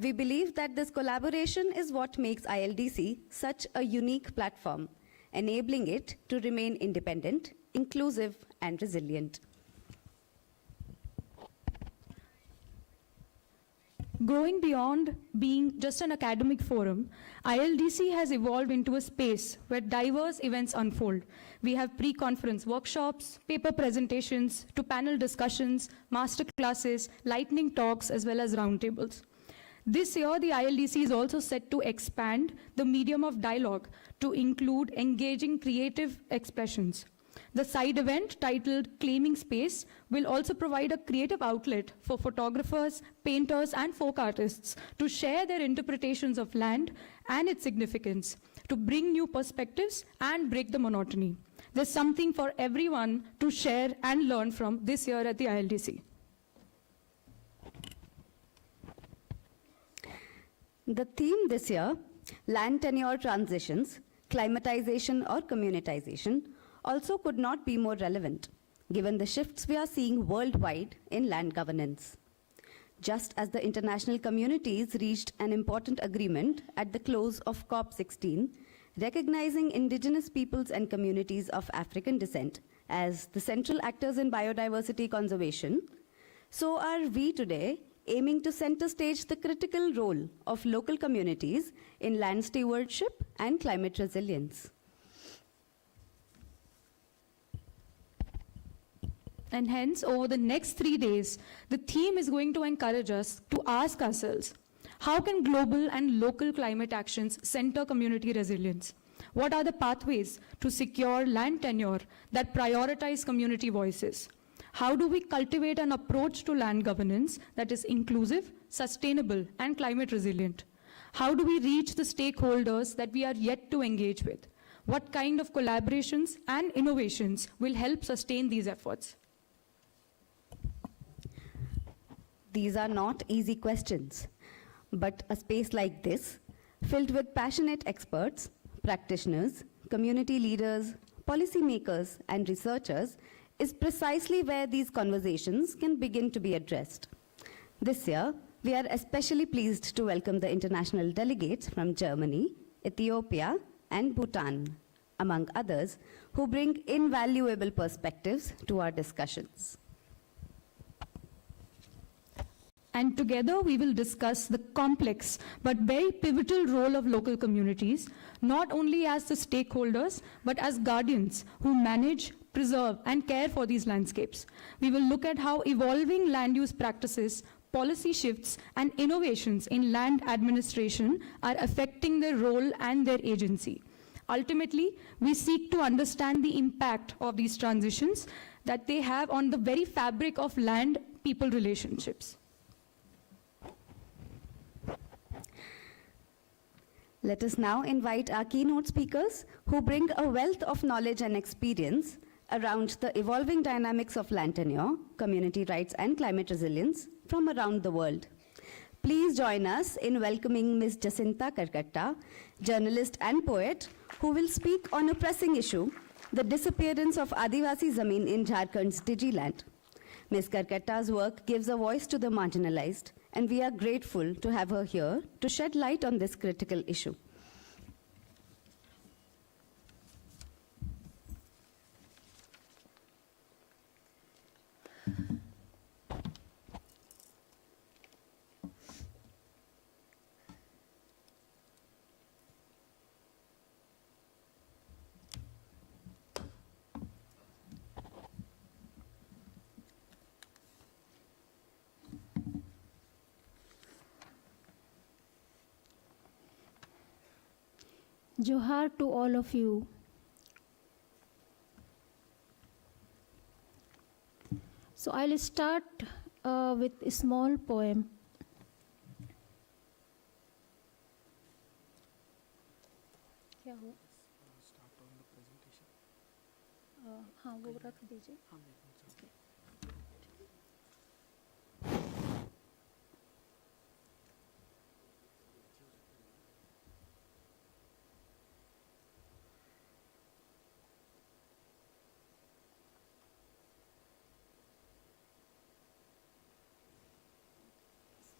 we believe that this collaboration is what makes ILDC such a unique platform, enabling it to remain independent, inclusive, and resilient. Growing beyond being just an academic forum, ILDC has evolved into a space where diverse events unfold. We have pre-conference workshops, paper presentations, to panel discussions, master classes, lightning talks, as well as roundtables. This year, the ILDC is also set to expand the medium of dialogue to include engaging creative expressions. The side event, titled Claiming Space, will also provide a creative outlet for photographers, painters, and folk artists to share their interpretations of land and its significance, to bring new perspectives and break the monotony. There's something for everyone to share and learn from this year at the ILDC. The theme this year, land tenure transitions, climatization or communitization, also could not be more relevant, given the shifts we are seeing worldwide in land governance. Just as the international communities reached an important agreement at the close of COP16, recognizing indigenous peoples and communities of African descent as the central actors in biodiversity conservation, so are we today aiming to center stage the critical role of local communities in land stewardship and climate resilience. And hence, over the next 3 days, the theme is going to encourage us to ask ourselves, how can global and local climate actions center community resilience? What are the pathways to secure land tenure that prioritize community voices? How do we cultivate an approach to land governance that is inclusive, sustainable, and climate resilient? How do we reach the stakeholders that we are yet to engage with? What kind of collaborations and innovations will help sustain these efforts? These are not easy questions, but a space like this, filled with passionate experts, practitioners, community leaders, policymakers, and researchers, is precisely where these conversations can begin to be addressed. This year, we are especially pleased to welcome the international delegates from Germany, Ethiopia, and Bhutan, among others, who bring invaluable perspectives to our discussions. And together we will discuss the complex but very pivotal role of local communities, not only as the stakeholders, but as guardians who manage, preserve, and care for these landscapes. We will look at how evolving land use practices, policy shifts, and innovations in land administration are affecting their role and their agency. Ultimately, we seek to understand the impact of these transitions that they have on the very fabric of land-people relationships. Let us now invite our keynote speakers who bring a wealth of knowledge and experience around the evolving dynamics of land tenure, community rights, and climate resilience from around the world. Please join us in welcoming Ms. Jacinta Karkatta, journalist and poet, who will speak on a pressing issue, the disappearance of Adivasi Zameen in Jharkhand's Digiland. Ms. Karkatta's work gives a voice to the marginalized, and we are grateful to have her here to shed light on this critical issue. Johar to all of you. So I'll start with a small poem. क्या हो? हाँ वो रख दीजिए.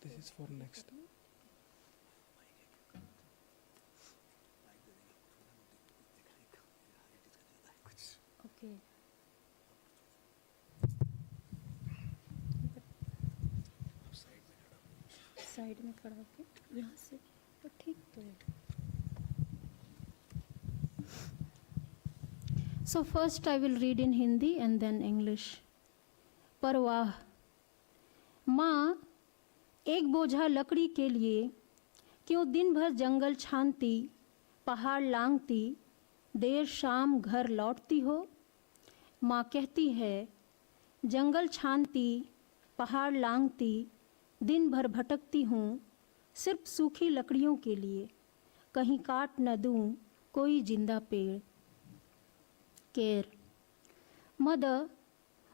This is for next. Okay. Side में खड़ा होके यहाँ से तो ठीक तो है. So first I will read in Hindi and then English. परवाह. माँ एक बोझा लकड़ी के लिए क्यों दिन भर जंगल छानती, पहाड़ लांघती, देर शाम घर लौटती हो. माँ कहती है जंगल छानती, पहाड़ लांघती, दिन भर भटकती हूँ सिर्फ सूखी लकड़ियों के लिए, कहीं काट न दूँ कोई जिंदा पेड़. Care. Mother,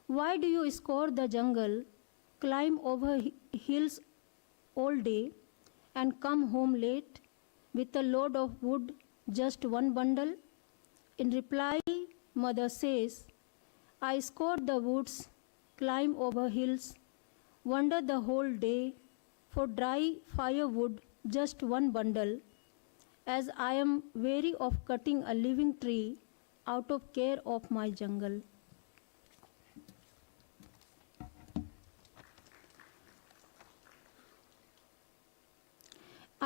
why do you scour the jungle, climb over hills all day and come home late with a load of wood, just one bundle? In reply, mother says, I scour the woods, climb over hills, wander the whole day for dry firewood, just one bundle, as I am weary of cutting a living tree out of care of my jungle.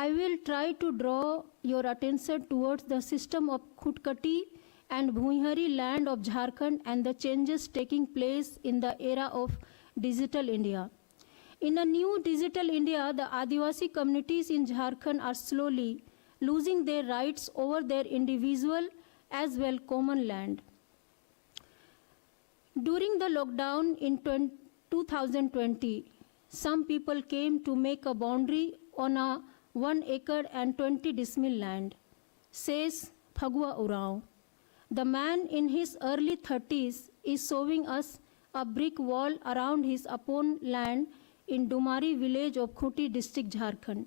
I will try to draw your attention towards the system of Khutkati and Bhuihari land of Jharkhand and the changes taking place in the era of digital India. In a new digital India, the Adivasi communities in Jharkhand are slowly losing their rights over their individual as well common land. During the lockdown in 2020, some people came to make a boundary on a 1 acre and 20 decimal land, says Phagua Urao. The man in his early 30s is showing us a brick wall around his own land in Dumari village of Khuti district, Jharkhand.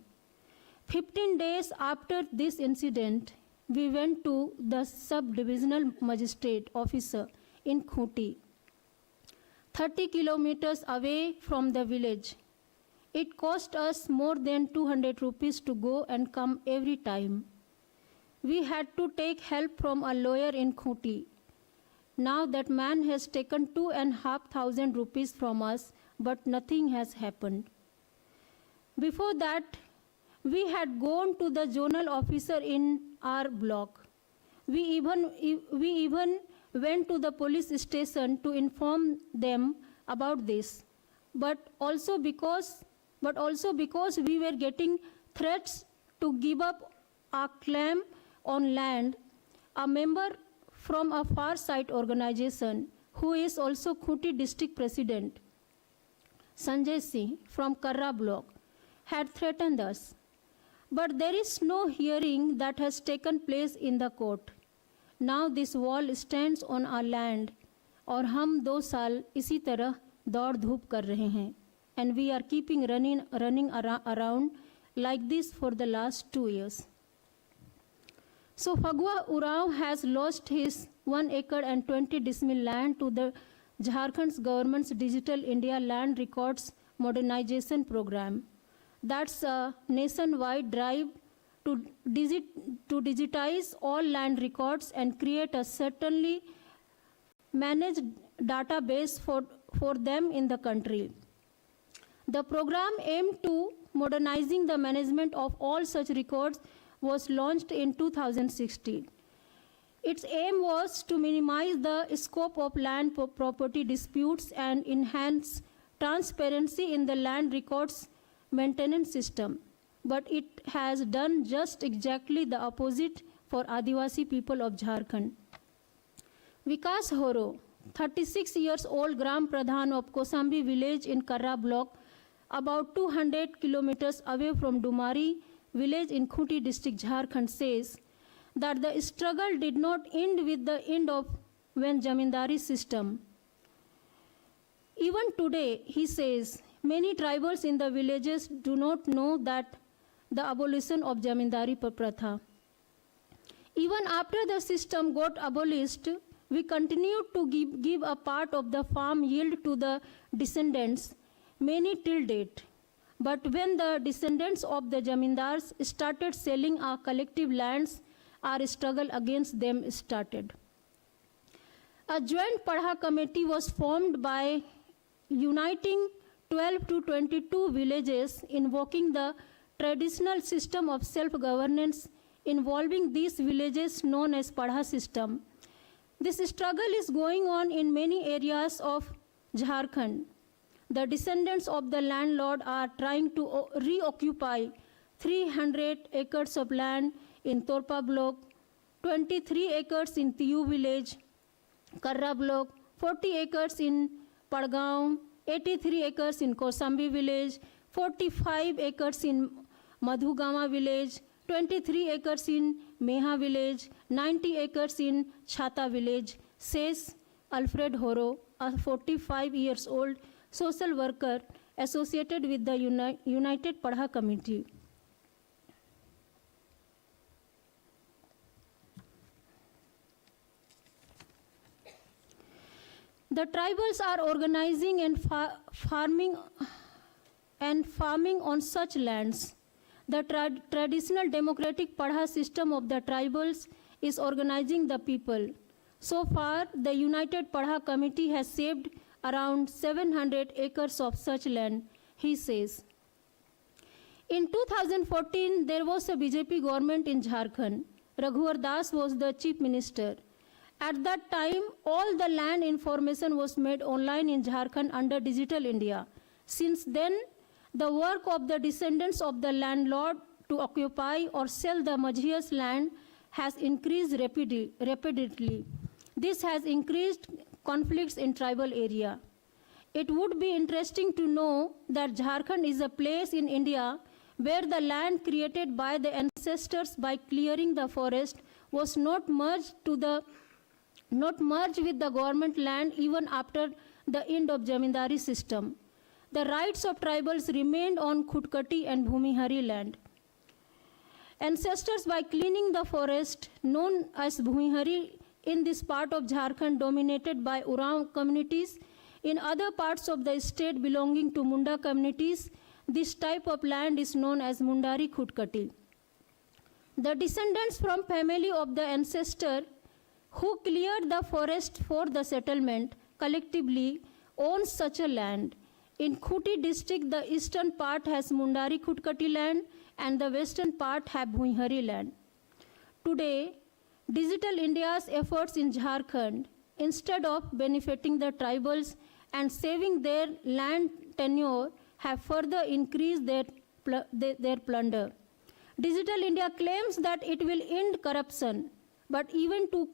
15 days after this incident, we went to the sub-divisional magistrate officer in Khuti, 30 kilometers away from the village. It cost us more than 200 rupees to go and come every time. We had to take help from a lawyer in Khuti. Now that man has taken 2,500 rupees from us, but nothing has happened. Before that, we had gone to the zonal officer in our block. We even went to the police station to inform them about this, but also because we were getting threats to give up our claim on land. A member from a far side organization, who is also Khuti district president, Sanjay Singh from Karra block, had threatened us. But there is no hearing that has taken place in the court. Now this wall stands on our land, और हम 2 साल इसी तरह दौड़ धूप कर रहे हैं, and we are keeping running around like this for the last 2 years. So Phagua Urao has lost his 1 acre and 20 decimal land to the Jharkhand's government's Digital India Land Records Modernization Program. That's a nationwide drive to digitize all land records and create a certainly managed database for them in the country. The program aimed to modernizing the management of all such records was launched in 2016. Its aim was to minimize the scope of land property disputes and enhance transparency in the land records maintenance system. But it has done just exactly the opposite for Adivasi people of Jharkhand. Vikas Horo, 36 years old Gram Pradhan of Kosambi village in Karra block, about 200 kilometers away from Dumari village in Khuti district, Jharkhand, says that the struggle did not end with the end of when Jamindari system. Even today, he says, many tribals in the villages do not know that the abolition of Jamindari Pratha. Even after the system got abolished, we continued to give a part of the farm yield to the descendants, many till date. But when the descendants of the Jamindars started selling our collective lands, our struggle against them started. A joint Padha committee was formed by uniting 12 to 22 villages, invoking the traditional system of self-governance involving these villages known as Padha system. This struggle is going on in many areas of Jharkhand. The descendants of the landlord are trying to reoccupy 300 acres of land in Torpa block, 23 acres in Tiu village, Karra block, 40 acres in Padgaon, 83 acres in Kosambi village, 45 acres in Madhugama village, 23 acres in Meha village, 90 acres in Chhata village, says Alfred Horo, a 45 years old social worker associated with the United Padha Committee. The tribals are organizing and farming on such lands. The traditional democratic Padha system of the tribals is organizing the people. So far, the United Padha Committee has saved around 700 acres of such land, he says. In 2014, there was a BJP government in Jharkhand. Raghuvar Das was the chief minister. At that time, all the land information was made online in Jharkhand under Digital India. Since then, the work of the descendants of the landlord to occupy or sell the Majhia's land has increased rapidly. This has increased conflicts in tribal area. It would be interesting to know that Jharkhand is a place in India where the land created by the ancestors by clearing the forest was not merged with the government land even after the end of Jamindari system. The rights of tribals remained on Khutkati and Bhumihari land. Ancestors by cleaning the forest known as Bhumihari in this part of Jharkhand dominated by Oraon communities. In other parts of the state belonging to Munda communities, this type of land is known as Mundari Khutkati. The descendants from family of the ancestor who cleared the forest for the settlement collectively own such a land. In Khuti district, the eastern part has Mundari Khutkati land and the western part have Bhuihari land. Today, Digital India's efforts in Jharkhand, instead of benefiting the tribals and saving their land tenure, have further increased their plunder. Digital India claims that it will end corruption, but even to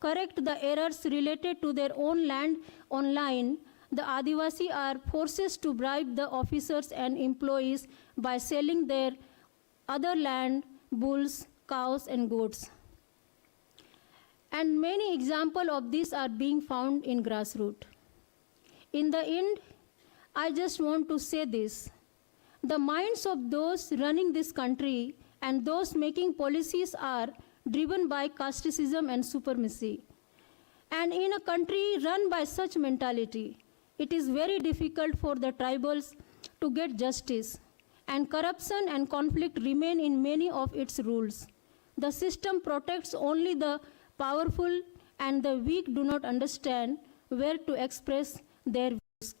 correct the errors related to their own land online, the Adivasi are forced to bribe the officers and employees by selling their other land, bulls, cows, and goats. And many examples of this are being found in grassroots. In the end, I just want to say this. The minds of those running this country and those making policies are driven by casteism and supremacy. And in a country run by such mentality, it is very difficult for the tribals to get justice, and corruption and conflict remain in many of its rules. The system protects only the powerful, and the weak do not understand where to express their views.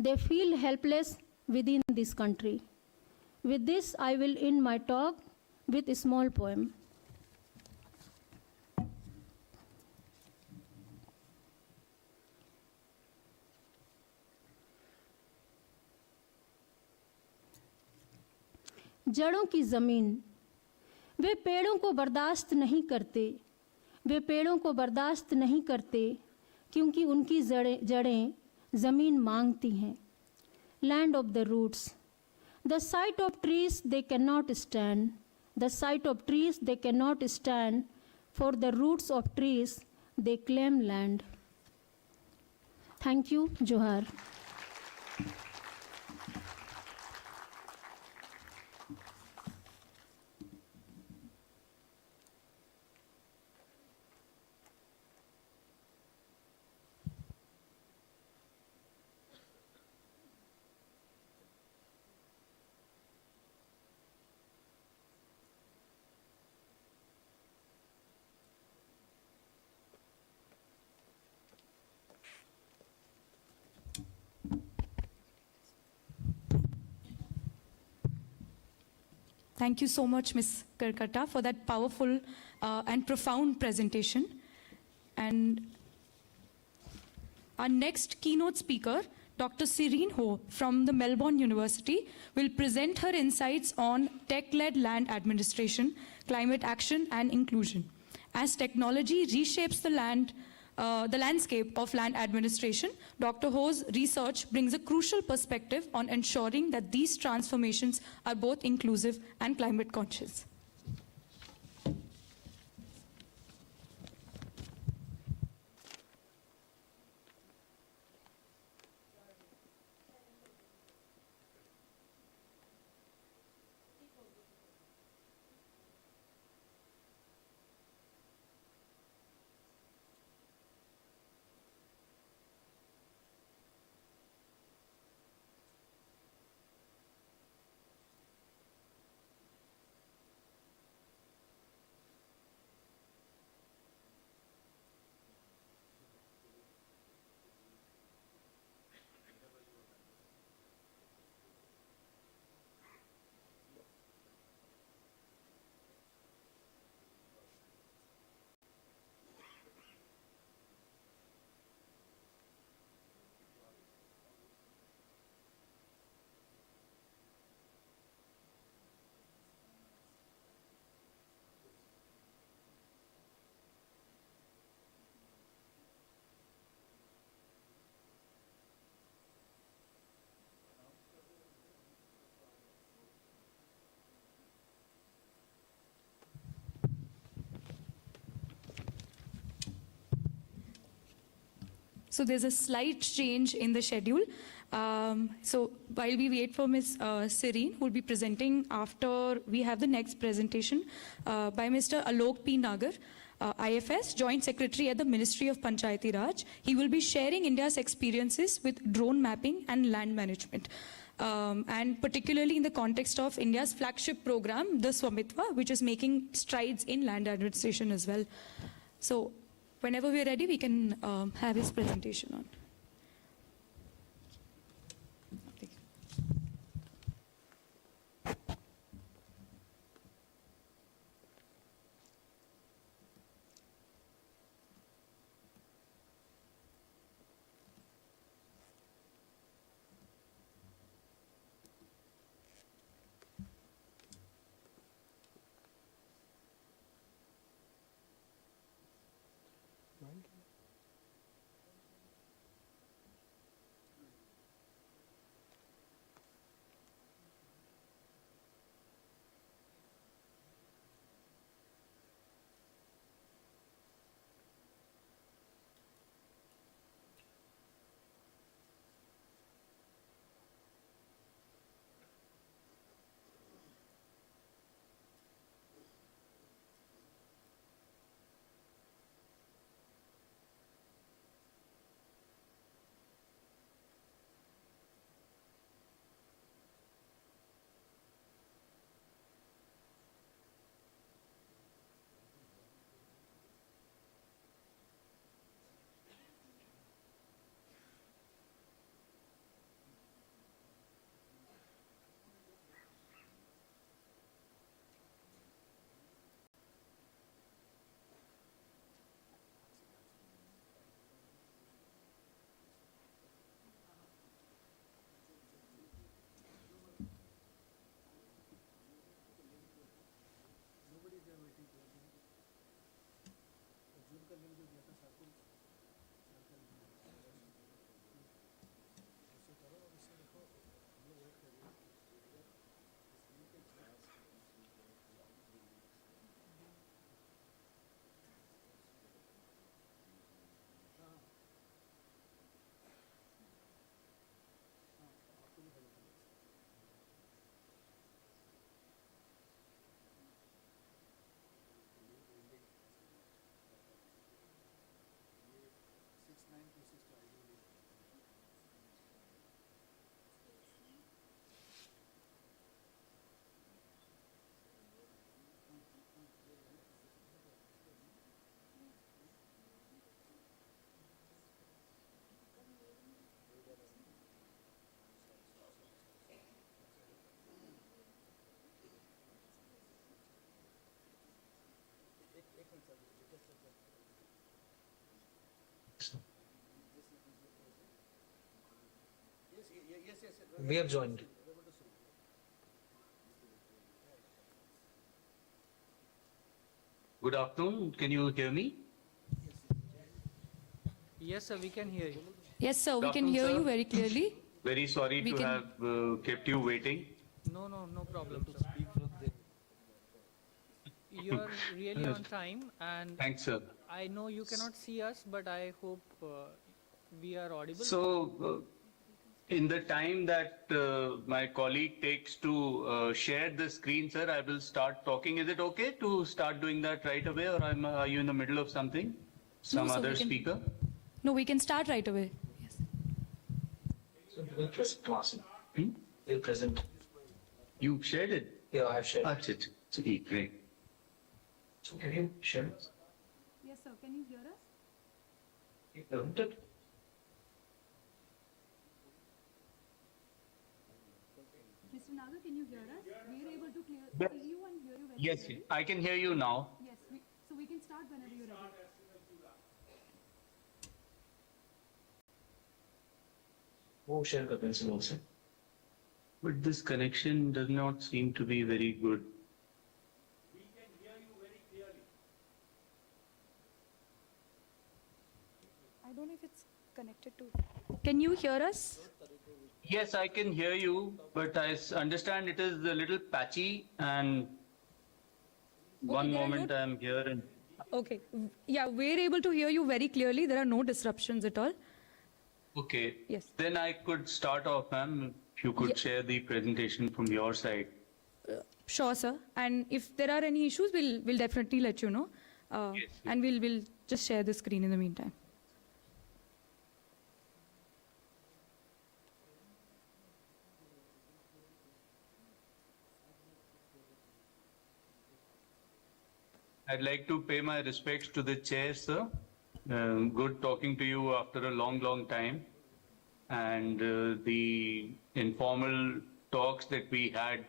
They feel helpless within this country. With this, I will end my talk with a small poem. जड़ों की ज़मीन, वे पेड़ों को बर्दाश्त नहीं करते, वे पेड़ों को बर्दाश्त नहीं करते क्योंकि उनकी जड़ें ज़मीन मांगती हैं. Land of the roots. The sight of trees they cannot stand. The sight of trees they cannot stand. For the roots of trees they claim land. Thank you. Johar. Thank you so much, Ms. Karkata, for that powerful and profound presentation. And our next keynote speaker, Dr. Serene Ho from the Melbourne University, will present her insights on tech-led land administration, climate action, and inclusion. As technology reshapes the landscape of land administration, Dr. Ho's research brings a crucial perspective on ensuring that these transformations are both inclusive and climate conscious. So there's a slight change in the schedule. So while we wait for Ms. Serene, who will be presenting after we have the next presentation by Mr. Alok P. Nagar, IFS, Joint Secretary at the Ministry of Panchayati Raj. He will be sharing India's experiences with drone mapping and land management. And particularly in the context of India's flagship program, the Swamitva, which is making strides in land administration as well. So whenever we're ready, we can have his presentation on. We have joined. Good afternoon. Can you hear me? Yes, sir, we can hear you. Yes, sir, we Good can afternoon, hear sir. you very clearly. Very sorry We to can- have kept you waiting. No problem. You are really on time, and Thanks, sir. I know you cannot see us, but I hope we are audible. So, in the time that my colleague takes to share the screen, sir, I will start talking. Is it okay to start doing that right away, or are you in the middle of something? Some No, sir, other we can- speaker? No, we can start right away. So we'll present Martin. Hmm? We'll present. You shared it? Yeah, I have shared. Achha, great. So can you share it? Yes, sir, can you hear us? You present it? Mr. Nagar, can you hear us? We are able to see you and hear you very Yes, clearly. I can hear you now. Yes, so we can start whenever you're ready. वो share कर pencil से. But this connection does not seem to be very good. I don't know if it's connected to. Can you hear us? Yes, I can hear you, but I understand it is a little patchy, and one there are moment I am here and Okay. Yeah, we're able to hear you very clearly. There are no disruptions at all. Okay. Yes. Then I could start off, ma'am. If you could share the presentation from your side. Sure, sir. And if there are any issues, we'll definitely let you know. And we'll just share the screen in the meantime. I'd like to pay my respects to the chair, sir. Good talking to you after a long, long time. And the informal talks that we had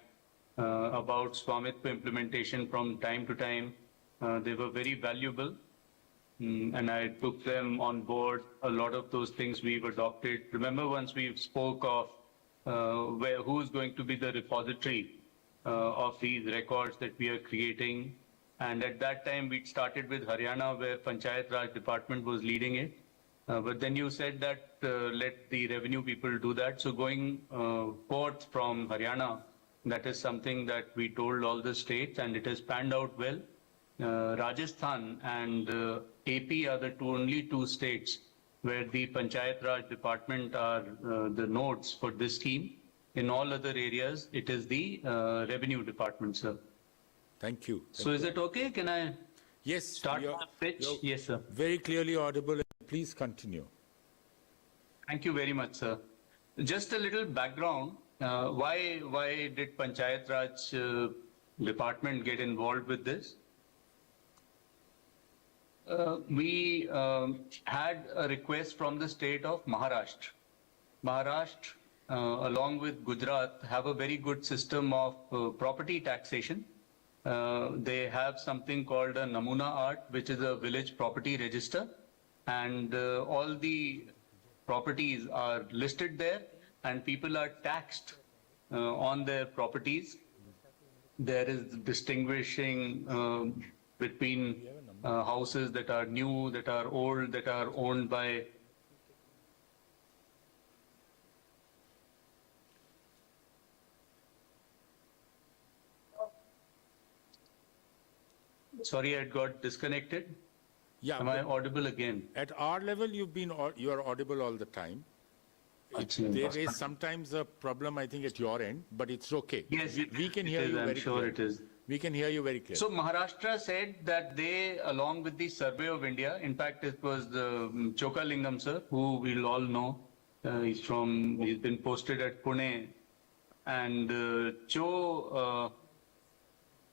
about Swamitva implementation from time to time, they were very valuable. And I took them on board. A lot of those things we've adopted. Remember once we spoke of who's going to be the repository of these records that we are creating. And at that time, we started with Haryana, where Panchayat Raj Department was leading it. But then you said that let the revenue people do that. So going forth from Haryana, that is something that we told all the states, and it has panned out well. Rajasthan and AP are the only two states where the Panchayat Raj Department are the nodes for this scheme. In all other areas, it is the revenue department, sir. Thank you. So is it okay? Can I start my pitch? Yes, sir. Very clearly audible. Please continue. Thank you very much, sir. Just a little background. Why did Panchayat Raj Department get involved with this? We had a request from the state of Maharashtra. Maharashtra, along with Gujarat, have a very good system of property taxation. They have something called a Namuna Art, which is a village property register. And all the properties are listed there, and people are taxed on their properties. There is distinguishing between houses that are new, that are old, that are owned by Sorry, I got disconnected. Yeah. Am I audible again? At our level, you are audible all the time. There is sometimes a problem, I think, at your end, but it's okay. Yes, we can hear you very clearly. I'm sure it is. We can hear you very clearly. So Maharashtra said that they, along with the Survey of India, in fact, it was the Chokalingam sir, who we'll all know. He's been posted at Pune, and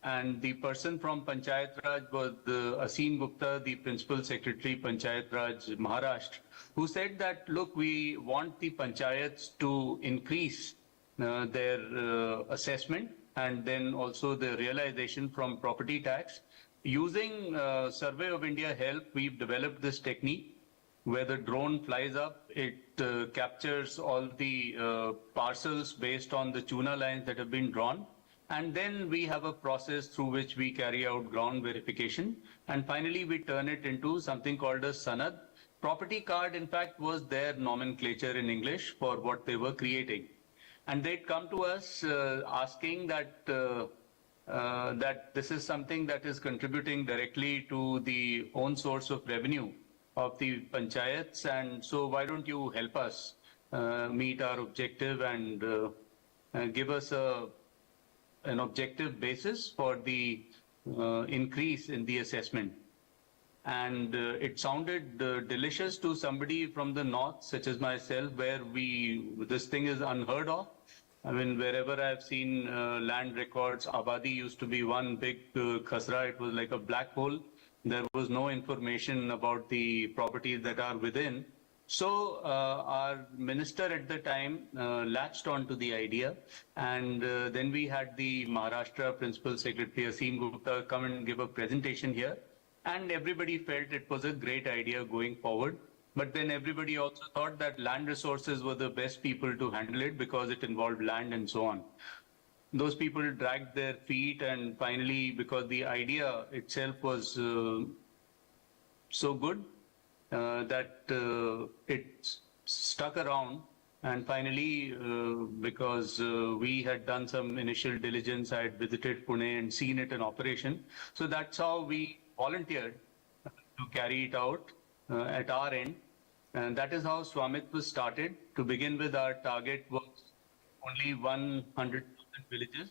and the person from Panchayat Raj was Asim Gupta, the Principal Secretary, Panchayat Raj Maharashtra, who said that, look, we want the panchayats to increase their assessment and then also the realization from property tax. Using Survey of India help, we've developed this technique where the drone flies up, it captures all the parcels based on the tuna lines that have been drawn. And then we have a process through which we carry out ground verification. And finally, we turn it into something called a sanad. Property card, in fact, was their nomenclature in English for what they were creating. And they'd come to us asking that that this is something that is contributing directly to the own source of revenue of the panchayats. And so why don't you help us meet our objective and give us an objective basis for the increase in the assessment. And it sounded delicious to somebody from the north, such as myself, where this thing is unheard of. I mean, wherever I've seen land records, Abadi used to be one big khasra. It was like a black hole. There was no information about the properties that are within. So our minister at the time latched onto the idea, and then we had the Maharashtra Principal Secretary Asim Gupta come and give a presentation here, and everybody felt it was a great idea going forward. But then everybody also thought that land resources were the best people to handle it because it involved land and so on. Those people dragged their feet, and finally, because the idea itself was so good, that it stuck around, and finally because we had done some initial diligence, I had visited Pune and seen it in operation. So that's how we volunteered to carry it out at our end. And that is how Swamit was started. To begin with, our target was only 100,000 villages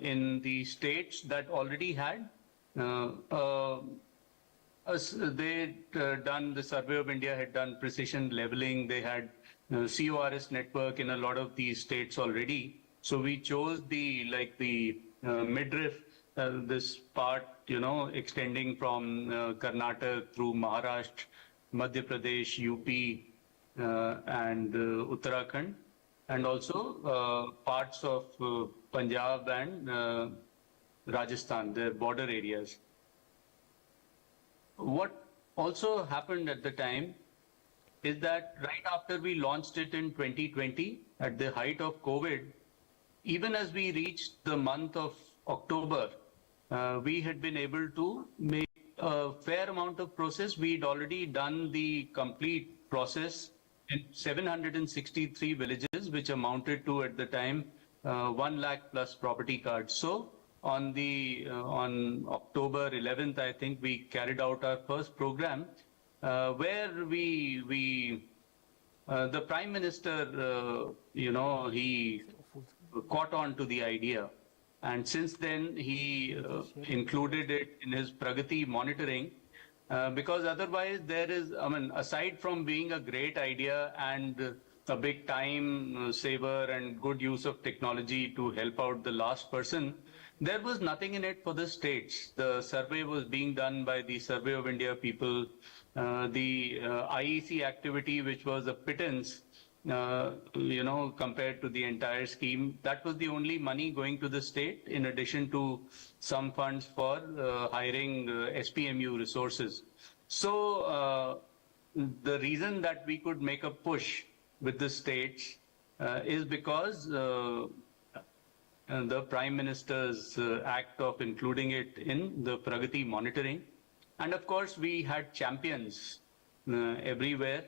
in the states that already had the Survey of India had done precision leveling. They had CORS network in a lot of these states already. So we chose the midriff, this part, extending from Karnataka through Maharashtra, Madhya Pradesh, UP, and Uttarakhand, and also parts of Punjab and Rajasthan, the border areas. What also happened at the time is that right after we launched it in 2020, at the height of COVID, even as we reached the month of October, we had been able to make a fair amount of process. We'd already done the complete process in 763 villages, which amounted to, at the time, 1 lakh plus property cards. So on October 11th, I think we carried out our first program where the Prime Minister, he caught on to the idea. And since then, he included it in his Pragati monitoring, because otherwise there is, aside from being a great idea and a big time saver and good use of technology to help out the last person, there was nothing in it for the states. The survey was being done by the Survey of India people. The IEC activity, which was a pittance, compared to the entire scheme, that was the only money going to the state, in addition to some funds for hiring SPMU resources. So the reason that we could make a push with the states is because the Prime Minister's act of including it in the Pragati monitoring. And of course, we had champions everywhere.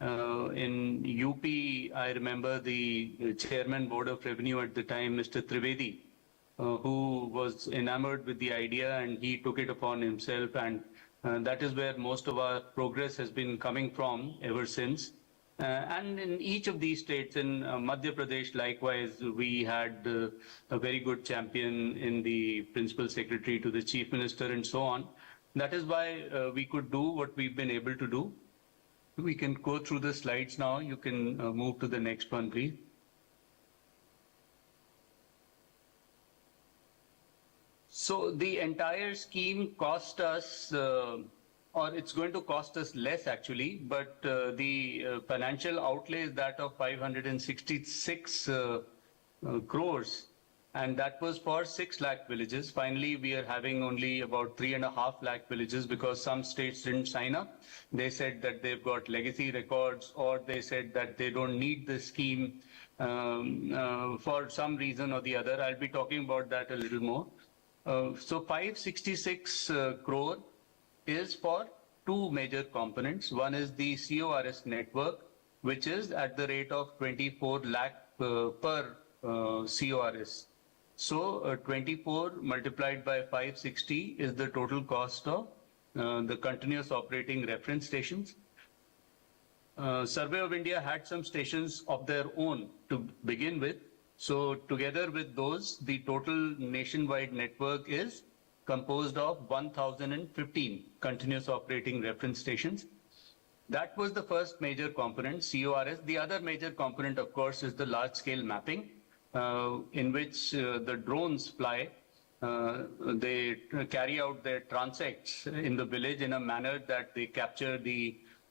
In UP, I remember the Chairman Board of Revenue at the time, Mr. Trivedi, who was enamored with the idea, and he took it upon himself, and that is where most of our progress has been coming from ever since. And in each of these states, in Madhya Pradesh, likewise, we had a very good champion in the Principal Secretary to the Chief Minister and so on. That is why we could do what we've been able to do. We can go through the slides now. You can move to the next one, please. So the entire scheme cost us, or it's going to cost us less actually, but the financial outlay is that of 566 crores. And that was for 6 lakh villages. Finally, we are having only about 3.5 lakh villages because some states didn't sign up. They said that they've got legacy records, or they said that they don't need the scheme for some reason or the other. I'll be talking about that a little more. So 566 crore is for two major components. One is the CORS network, which is at the rate of 24 lakh per CORS. So 24 multiplied by 560 is the total cost of the continuous operating reference stations. Survey of India had some stations of their own to begin with. So together with those, the total nationwide network is composed of 1,015 continuous operating reference stations. That was the first major component, CORS. The other major component, of course, is the large-scale mapping, in which the drones fly. They carry out their transects in the village in a manner that they capture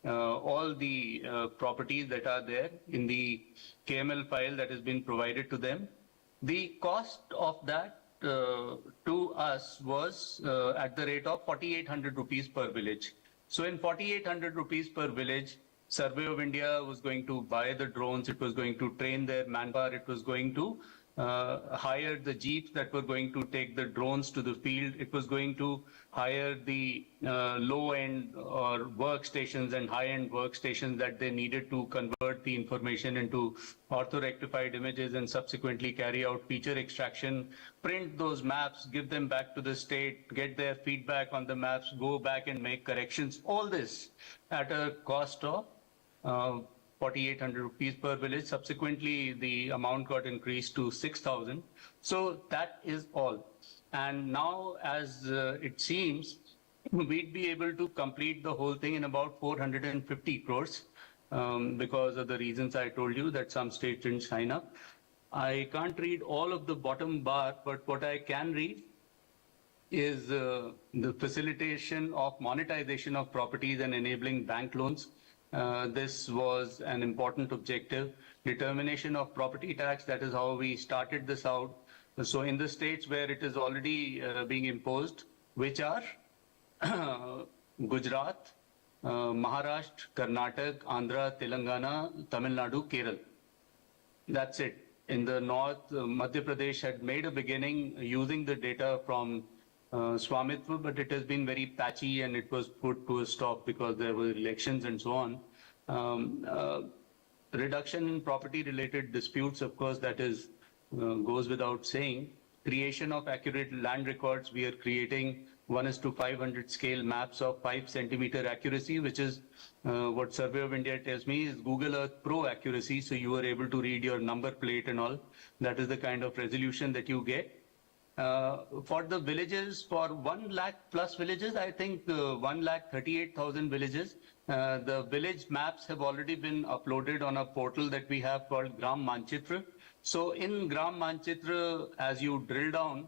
all the properties that are there in the KML file that has been provided to them. The cost of that to us was at the rate of 4,800 rupees per village. So in 4,800 rupees per village, Survey of India was going to buy the drones, it was going to train their manpower, it was going to hire the jeeps that were going to take the drones to the field. It was going to hire the low-end or workstations and high-end workstations that they needed to convert the information into orthorectified images and subsequently carry out feature extraction, print those maps, give them back to the state, get their feedback on the maps, go back and make corrections. All this at a cost of 4,800 rupees per village. Subsequently, the amount got increased to 6,000. So that is all. And now, as it seems, we'd be able to complete the whole thing in about 450 crores because of the reasons I told you that some states didn't sign up. I can't read all of the bottom bar, but what I can read is the facilitation of monetization of properties and enabling bank loans. This was an important objective. Determination of property tax, that is how we started this out. So in the states where it is already being imposed, which are Gujarat, Maharashtra, Karnataka, Andhra, Telangana, Tamil Nadu, Kerala. That's it. In the north, Madhya Pradesh had made a beginning using the data from Swamitva, but it has been very patchy and it was put to a stop because there were elections and so on. Reduction in property-related disputes, of course, that is goes without saying. Creation of accurate land records, we are creating 1:500 scale maps of 5 centimeter accuracy, which is what Survey of India tells me is Google Earth Pro accuracy. So you are able to read your number plate and all. That is the kind of resolution that you get. For the villages, for 1 lakh plus villages, I think 1,38,000 villages, the village maps have already been uploaded on a portal that we have called Gram Manchitra. So in Gram Manchitra, as you drill down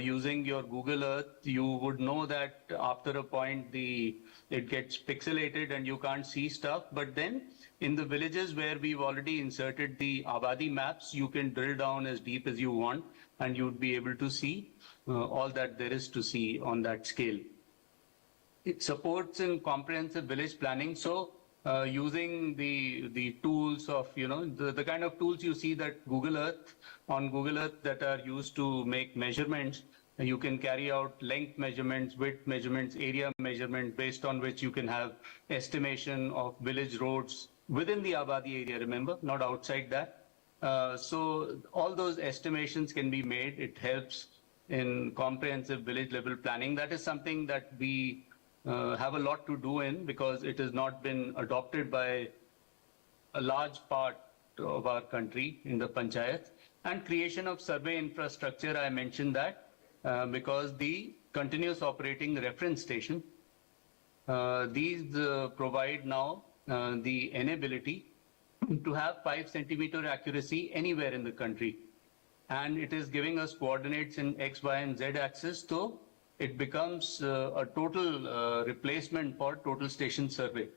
using your Google Earth, you would know that after a point it gets pixelated and you can't see stuff. But then in the villages where we've already inserted the Abadi maps, you can drill down as deep as you want and you'd be able to see all that there is to see on that scale. It supports in comprehensive village planning. So using the tools of, the kind of tools you see that on Google Earth that are used to make measurements, you can carry out length measurements, width measurements, area measurements, based on which you can have estimation of village roads within the Abadi area, remember, not outside that. So all those estimations can be made. It helps in comprehensive village level planning. That is something that we have a lot to do in because it has not been adopted by a large part of our country in the panchayats. And creation of survey infrastructure, I mentioned that because the continuous operating reference station, these provide now the enability to have 5 centimeter accuracy anywhere in the country. And it is giving us coordinates in X, Y, and Z axis. So it becomes a total replacement for total station survey.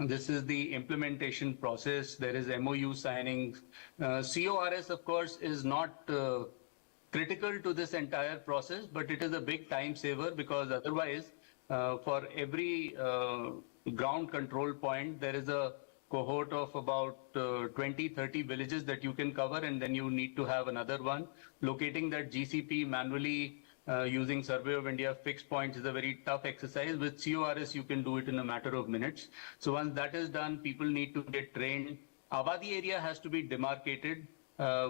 This is the implementation process. There is MOU signing. CORS, of course, is not critical to this entire process, but it is a big time saver because otherwise, for every ground control point, there is a cohort of about 20-30 villages that you can cover, and then you need to have another one. Locating that GCP manually using Survey of India fixed points is a very tough exercise. With CORS, you can do it in a matter of minutes. So once that is done, people need to get trained. Abadi area has to be demarcated,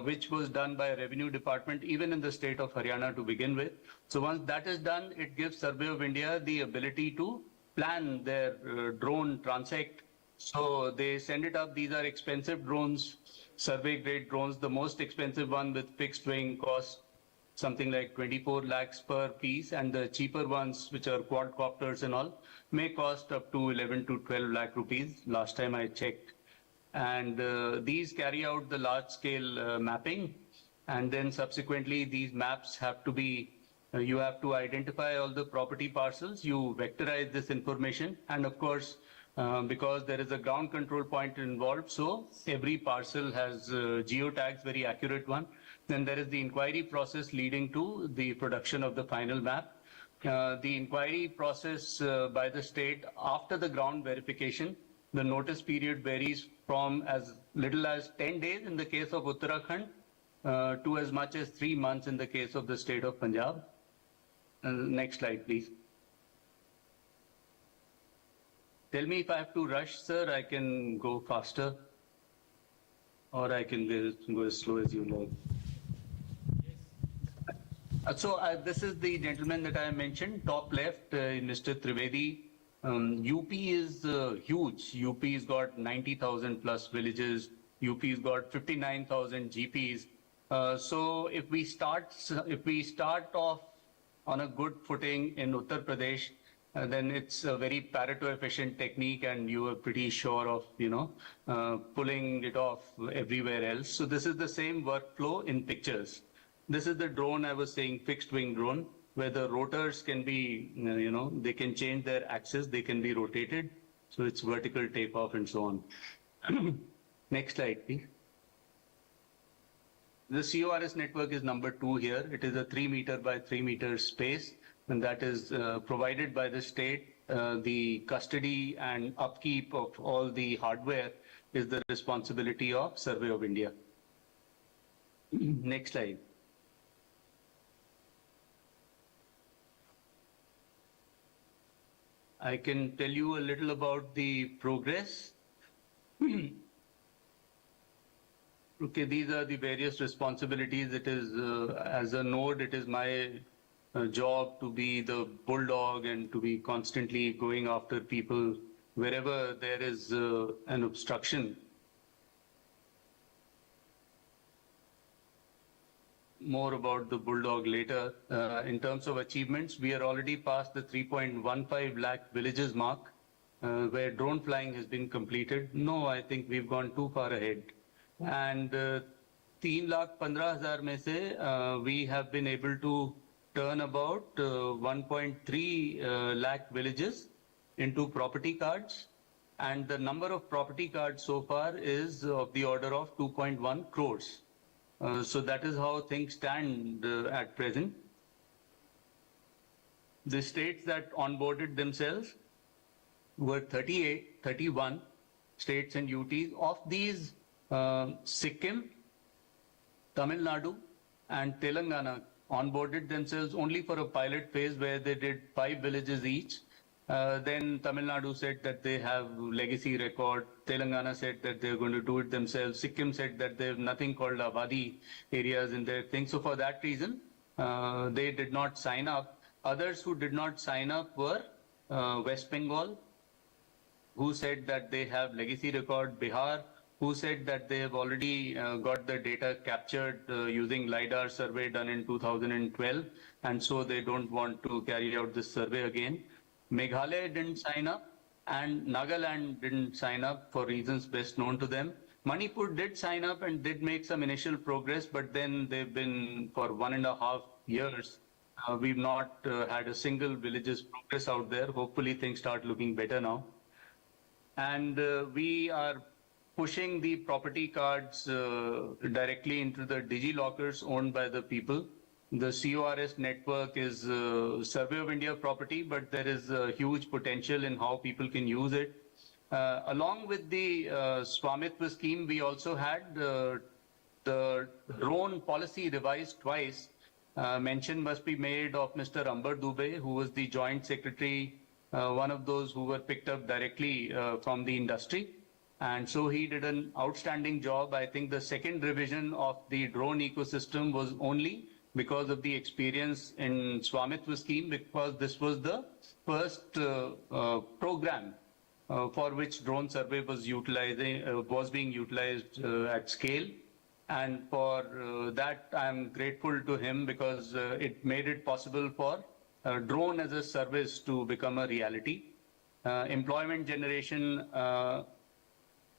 which was done by Revenue Department, even in the state of Haryana to begin with. So once that is done, it gives Survey of India the ability to plan their drone transect. So they send it up. These are expensive drones, survey grade drones. The most expensive one with fixed wing costs something like 24 lakhs per piece, and the cheaper ones, which are quadcopters and all, may cost up to 11 to 12 lakh rupees, last time I checked. And these carry out the large scale mapping, and then subsequently these maps have to be, you have to identify all the property parcels, you vectorize this information, and of course, because there is a ground control point involved, so every parcel has geotags, very accurate one. Then there is the inquiry process leading to the production of the final map. The inquiry process by the state after the ground verification The notice period varies from as little as 10 days in the case of Uttarakhand to as much as 3 months in the case of the state of Punjab. Next slide, please. Tell me if I have to rush, sir. I can go faster, or I can go as slow as you like. So this is the gentleman that I mentioned, top left, Mr. Trivedi. UP is huge. UP's got 90,000 plus villages. UP's got 59,000 GPs. So if we start off on a good footing in Uttar Pradesh, then it's a very Pareto efficient technique, and you are pretty sure of, pulling it off everywhere else. So this is the same workflow in pictures. This is the drone I was saying, fixed wing drone, where the rotors can be, they can change their axis, they can be rotated. So it's vertical takeoff and so on. Next slide, please. The CORS network is number 2 here. It is a 3 meter by 3 meter space, and that is provided by the state. The custody and upkeep of all the hardware is the responsibility of Survey of India. Next slide. I can tell you a little about the progress. Okay, these are the various responsibilities. It is, as a node, it is my job to be the bulldog and to be constantly going after people wherever there is an obstruction. More about the bulldog later. In terms of achievements, we are already past the 3.15 lakh villages mark, where drone flying has been completed. No, I think we've gone too far ahead. And 3,15,000 में से we have been able to turn about 1.3 lakh villages into property cards, and the number of property cards so far is of the order of 2.1 crores. So that is how things stand at present. The states that onboarded themselves were 31 states and UTs. Of these, Sikkim, Tamil Nadu and Telangana onboarded themselves only for a pilot phase where they did 5 villages each. Then Tamil Nadu said that they have legacy record. Telangana said that they're going to do it themselves. Sikkim said that they have nothing called Avadi areas in their thing. So for that reason, they did not sign up. Others who did not sign up were West Bengal, who said that they have legacy record, Bihar, who said that they have already got the data captured using LiDAR survey done in 2012, and so they don't want to carry out this survey again. Meghalaya didn't sign up, and Nagaland didn't sign up for reasons best known to them. Manipur did sign up and did make some initial progress, but then they've been for 1.5 years. We've not had a single village's progress out there. Hopefully things start looking better now. And we are pushing the property cards directly into the DigiLockers owned by the people. The CORS network is Survey of India property, but there is a huge potential in how people can use it. Along with the Swamitva scheme, we also had the drone policy revised twice. Mention must be made of Mr. Ambar Dubey, who was the joint secretary, one of those who were picked up directly from the industry. And so he did an outstanding job. I think the second revision of the drone ecosystem was only because of the experience in Swamitva scheme, because this was the first program for which drone survey was being utilized at scale. And for that, I am grateful to him, because it made it possible for drone as a service to become a reality. Employment generation,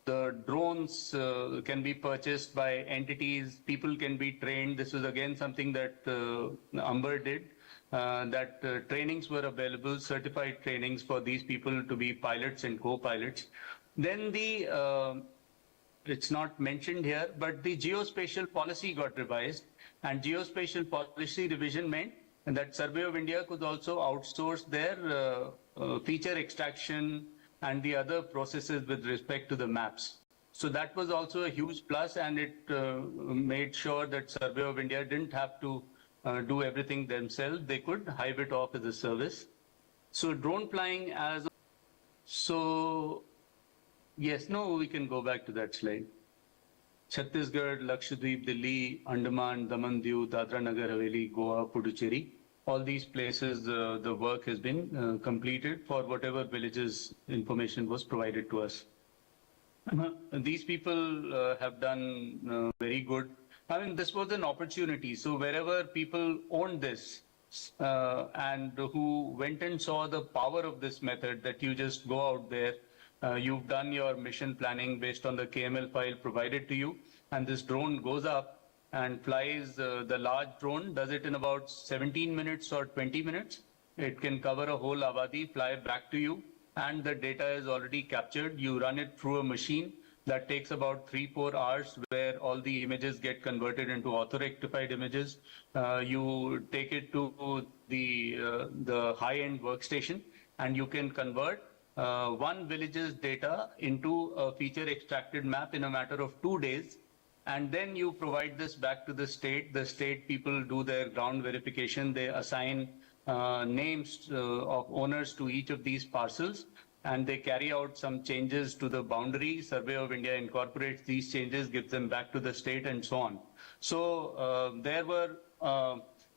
the drones can be purchased by entities, people can be trained. This was again something that Amber did, that trainings were available, certified trainings for these people to be pilots and co-pilots. Then it's not mentioned here, but the geospatial policy got revised, and geospatial policy revision meant that Survey of India could also outsource their feature extraction, and the other processes with respect to the maps. So that was also a huge plus, and it made sure that Survey of India didn't have to do everything themselves. They could hive it off as a service. So drone flying as... So, yes, no, we can go back to that slide. Chhattisgarh, Lakshadweep, Delhi, Andaman, Daman, Diu, Dadra Nagar Haveli, Goa, Puducherry. All these places, the work has been completed for whatever villages information was provided to us. These people have done very good. I mean, this was an opportunity. So wherever people owned this and who went and saw the power of this method, that you just go out there, you've done your mission planning based on the KML file provided to you, and this drone goes up and flies. The large drone does it in about 17 minutes or 20 minutes. It can cover a whole Avadi, fly back to you, and the data is already captured. You run it through a machine that takes about 3-4 hours, where all the images get converted into auto-rectified images. You take it to the high-end workstation, and you can convert one village's data into a feature extracted map in a matter of 2 days. And then you provide this back to the state. The state people do their ground verification. They assign names of owners to each of these parcels, and they carry out some changes to the boundary. Survey of India incorporates these changes, gives them back to the state, and so on. So there were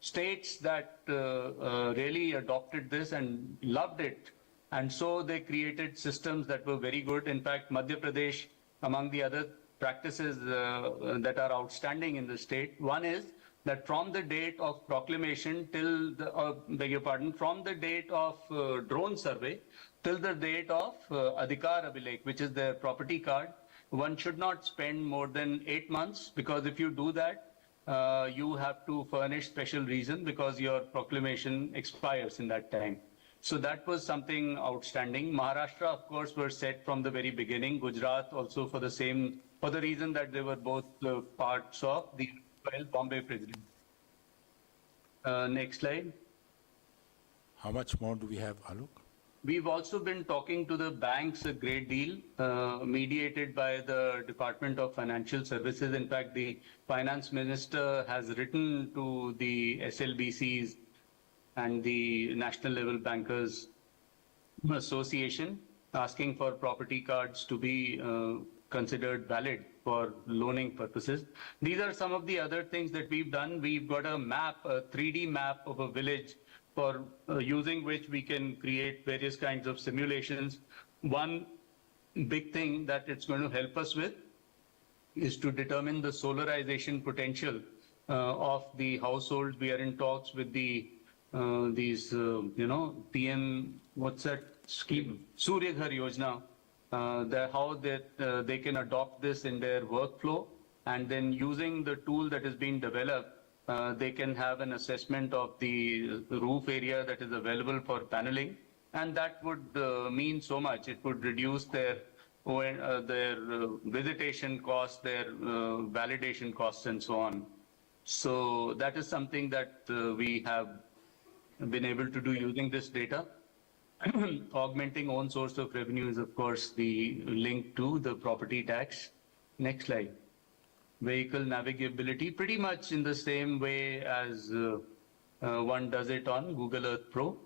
states that really adopted this and loved it. And so they created systems that were very good. In fact, Madhya Pradesh, among the other practices that are outstanding in the state, one is that from the date of proclamation till the, from the date of drone survey till the date of Adhikar Abhilekh, which is their property card, one should not spend more than 8 months, because if you do that, you have to furnish special reason because your proclamation expires in that time. So that was something outstanding. Maharashtra, of course, were set from the very beginning. Gujarat also for the same, for the reason that they were both parts of the Bombay Presidency. Next slide. How much more do we have, Alok? We've also been talking to the banks a great deal, mediated by the Department of Financial Services. In fact, the Finance Minister has written to the SLBCs and the National Level Bankers Association asking for property cards to be considered valid for loaning purposes. These are some of the other things that we've done. We've got a map, a 3D map of a village for using which we can create various kinds of simulations. One big thing that it's going to help us with is to determine the solarization potential of the households. We are in talks with the PM, what's that scheme? Surya Ghar Yojana, how they can adopt this in their workflow, and then using the tool that is being developed, they can have an assessment of the roof area that is available for paneling, and that would mean so much. It would reduce their visitation costs, their validation costs, and so on. So that is something that we have been able to do using this data. Augmenting own source of revenue is, of course, the link to the property tax. Next slide. Vehicle navigability, pretty much in the same way as one does it on Google Earth Pro.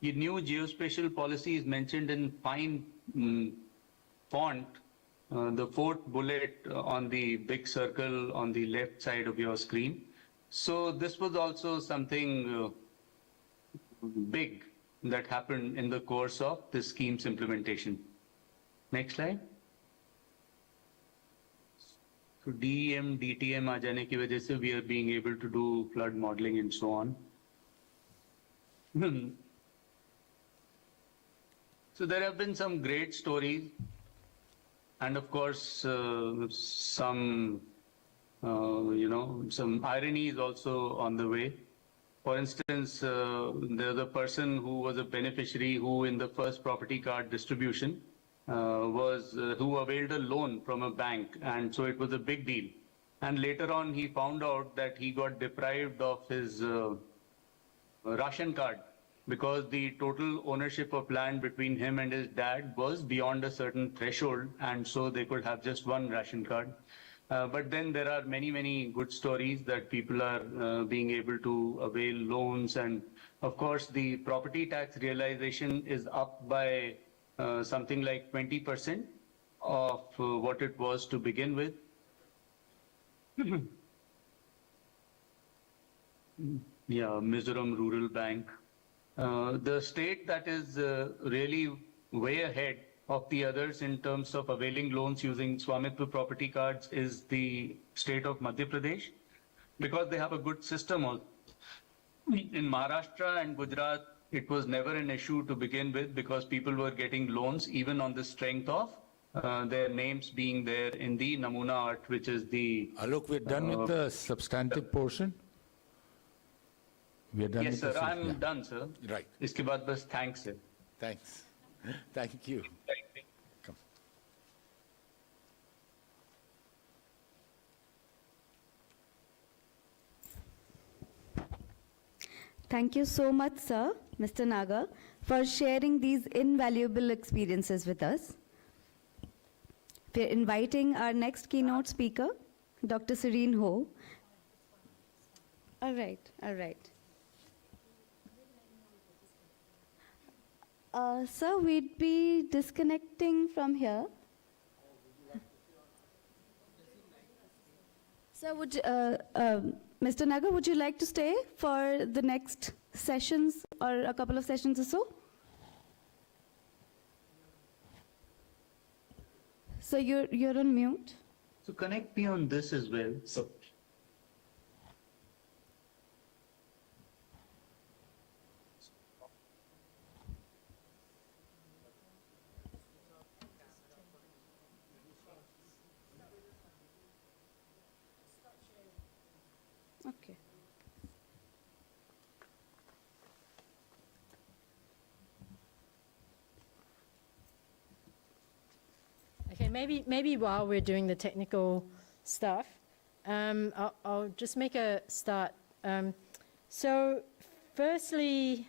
The new geospatial policy is mentioned in fine font, the fourth bullet on the big circle on the left side of your screen. So this was also something big that happened in the course of this scheme's implementation. Next slide. So DEM, DTM aa jaane ki wajah se we are being able to do flood modeling and so on. So there have been some great stories, and of course some some irony is also on the way. For instance, there's a person who was a beneficiary who in the first property card distribution who availed a loan from a bank, and so it was a big deal. And later on he found out that he got deprived of his ration card because the total ownership of land between him and his dad was beyond a certain threshold, and so they could have just one ration card. But then there are many, many good stories that people are being able to avail loans, and of course the property tax realization is up by something like 20% of what it was to begin with. Yeah, Mizoram Rural Bank. The state that is really way ahead of the others in terms of availing loans using Swamitva property cards is the state of Madhya Pradesh, because they have a good system. In Maharashtra and Gujarat, it was never an issue to begin with because people were getting loans even on the strength of their names being there in the Namuna Art, which is the... Alok, we're done with the substantive portion. We are done. Yes, with sir. the I'm done, sir. Right. Iske baad bas thanks, sir. Thanks. Thank you. Come. Thank you so much, sir, Mr. Nagar, for sharing these invaluable experiences with us. We're inviting our next keynote speaker, Dr. Serene Ho. All right, all right. Sir, we'd be disconnecting from here. Sir, Mr. Nagar, would you like to stay for the next sessions or a couple of sessions or so? So you're on mute. So connect me on this as well. So. Okay. Okay, maybe while we're doing the technical stuff, I'll just make a start. So firstly,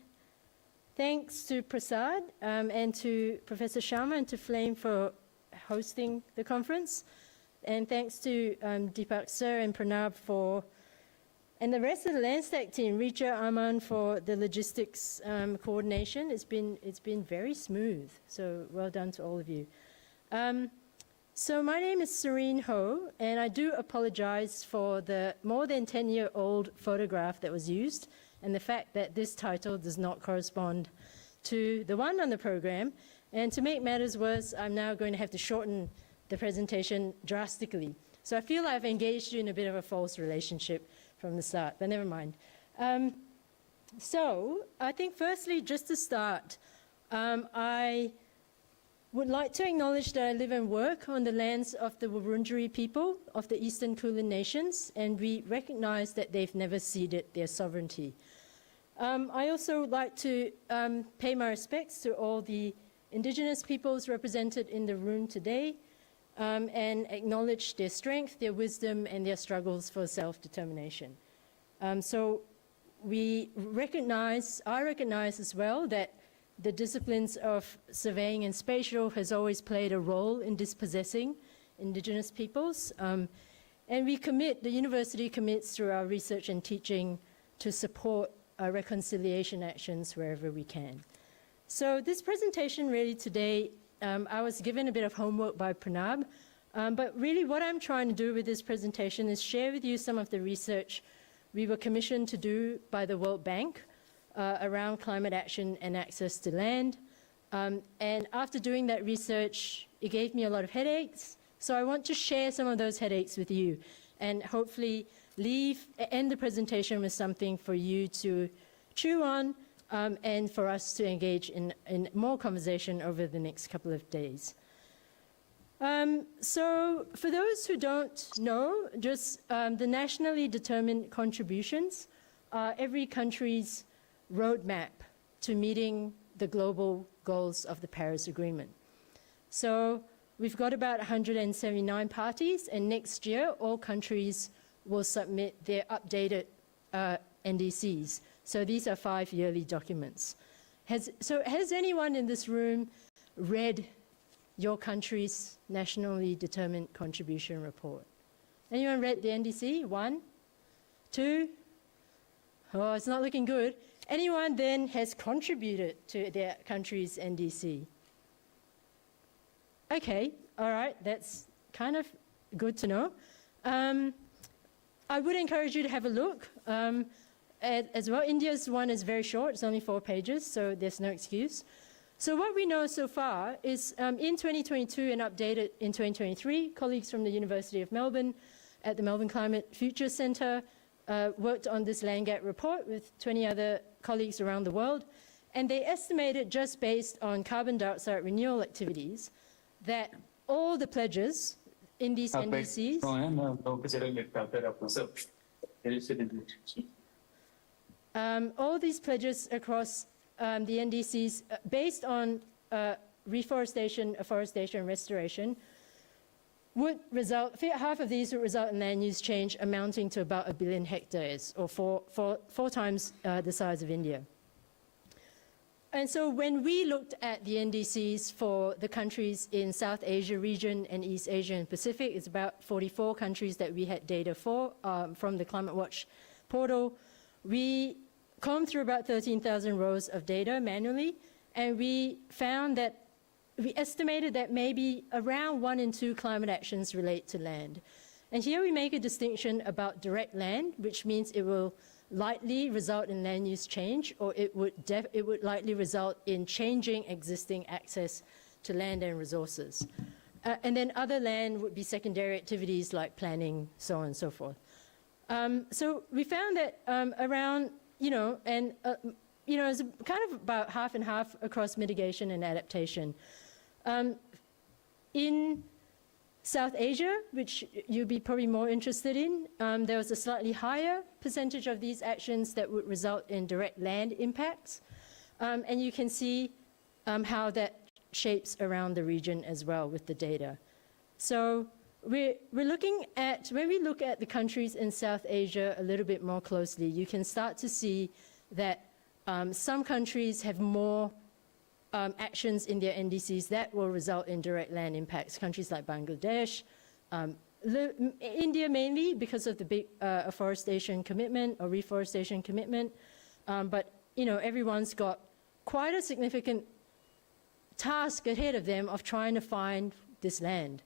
thanks to Prasad and to Professor Sharma and to Flame for hosting the conference. And thanks to Deepak Sir and Pranab and the rest of the Landstack team, Richa, Aman, for the logistics coordination. It's been very smooth, so well done to all of you. So my name is Serene Ho, and I do apologize for the more than 10-year-old photograph that was used and the fact that this title does not correspond to the one on the program. And to make matters worse, I'm now going to have to shorten the presentation drastically. So I feel I've engaged you in a bit of a false relationship from the start, but never mind. So I think firstly, just to start, I would like to acknowledge that I live and work on the lands of the Wurundjeri people of the Eastern Kulin Nations, and we recognize that they've never ceded their sovereignty. I also would like to pay my respects to all the Indigenous peoples represented in the room today, and acknowledge their strength, their wisdom, and their struggles for self-determination. So I recognize as well that the disciplines of surveying and spatial has always played a role in dispossessing Indigenous peoples. And the university commits through our research and teaching to support reconciliation actions wherever we can. So this presentation really today, I was given a bit of homework by Pranab, but really what I'm trying to do with this presentation is share with you some of the research we were commissioned to do by the World Bank around climate action and access to land. And after doing that research, it gave me a lot of headaches. So I want to share some of those headaches with you and hopefully end the presentation with something for you to chew on and for us to engage in more conversation over the next couple of days. So for those who don't know, just the nationally determined contributions are every country's roadmap to meeting the global goals of the Paris Agreement. So we've got about 179 parties, and next year all countries will submit their updated NDCs. So these are 5 yearly documents. Has anyone in this room read your country's nationally determined contribution report? Anyone read the NDC? 1, 2? Oh, it's not looking good. Anyone then has contributed to their country's NDC? Okay, all right, that's kind of good to know. I would encourage you to have a look as well. India's one is very short, it's only 4 pages, so there's no excuse. So what we know so far is in 2022 and updated in 2023, colleagues from the University of Melbourne at the Melbourne Climate Future Centre worked on this land gap report with 20 other colleagues around the world, and they estimated, just based on carbon dioxide renewal activities, that all the pledges in these NDCs all these pledges across the NDCs based on reforestation, afforestation, and restoration would result, half of these would result in land use change amounting to about 1 billion hectares, or four times the size of India. And so when we looked at the NDCs for the countries in South Asia region and East Asia and Pacific, it's about 44 countries that we had data for from the Climate Watch portal. We combed through about 13,000 rows of data manually, and we found that we estimated that maybe around 1 in 2 climate actions relate to land. And here we make a distinction about direct land, which means it will likely result in land use change, or it would likely result in changing existing access to land and resources. And then other land would be secondary activities like planning, so on and so forth. So we found that around, it's kind of about half and half across mitigation and adaptation. In South Asia, which you'd be probably more interested in, there was a slightly higher percentage of these actions that would result in direct land impacts. And you can see how that shapes around the region as well with the data. So we're looking at, when we look at the countries in South Asia a little bit more closely, you can start to see that some countries have more actions in their NDCs that will result in direct land impacts. Countries like Bangladesh, India mainly because of the big afforestation commitment or reforestation commitment. But everyone's got quite a significant task ahead of them of trying to find this land.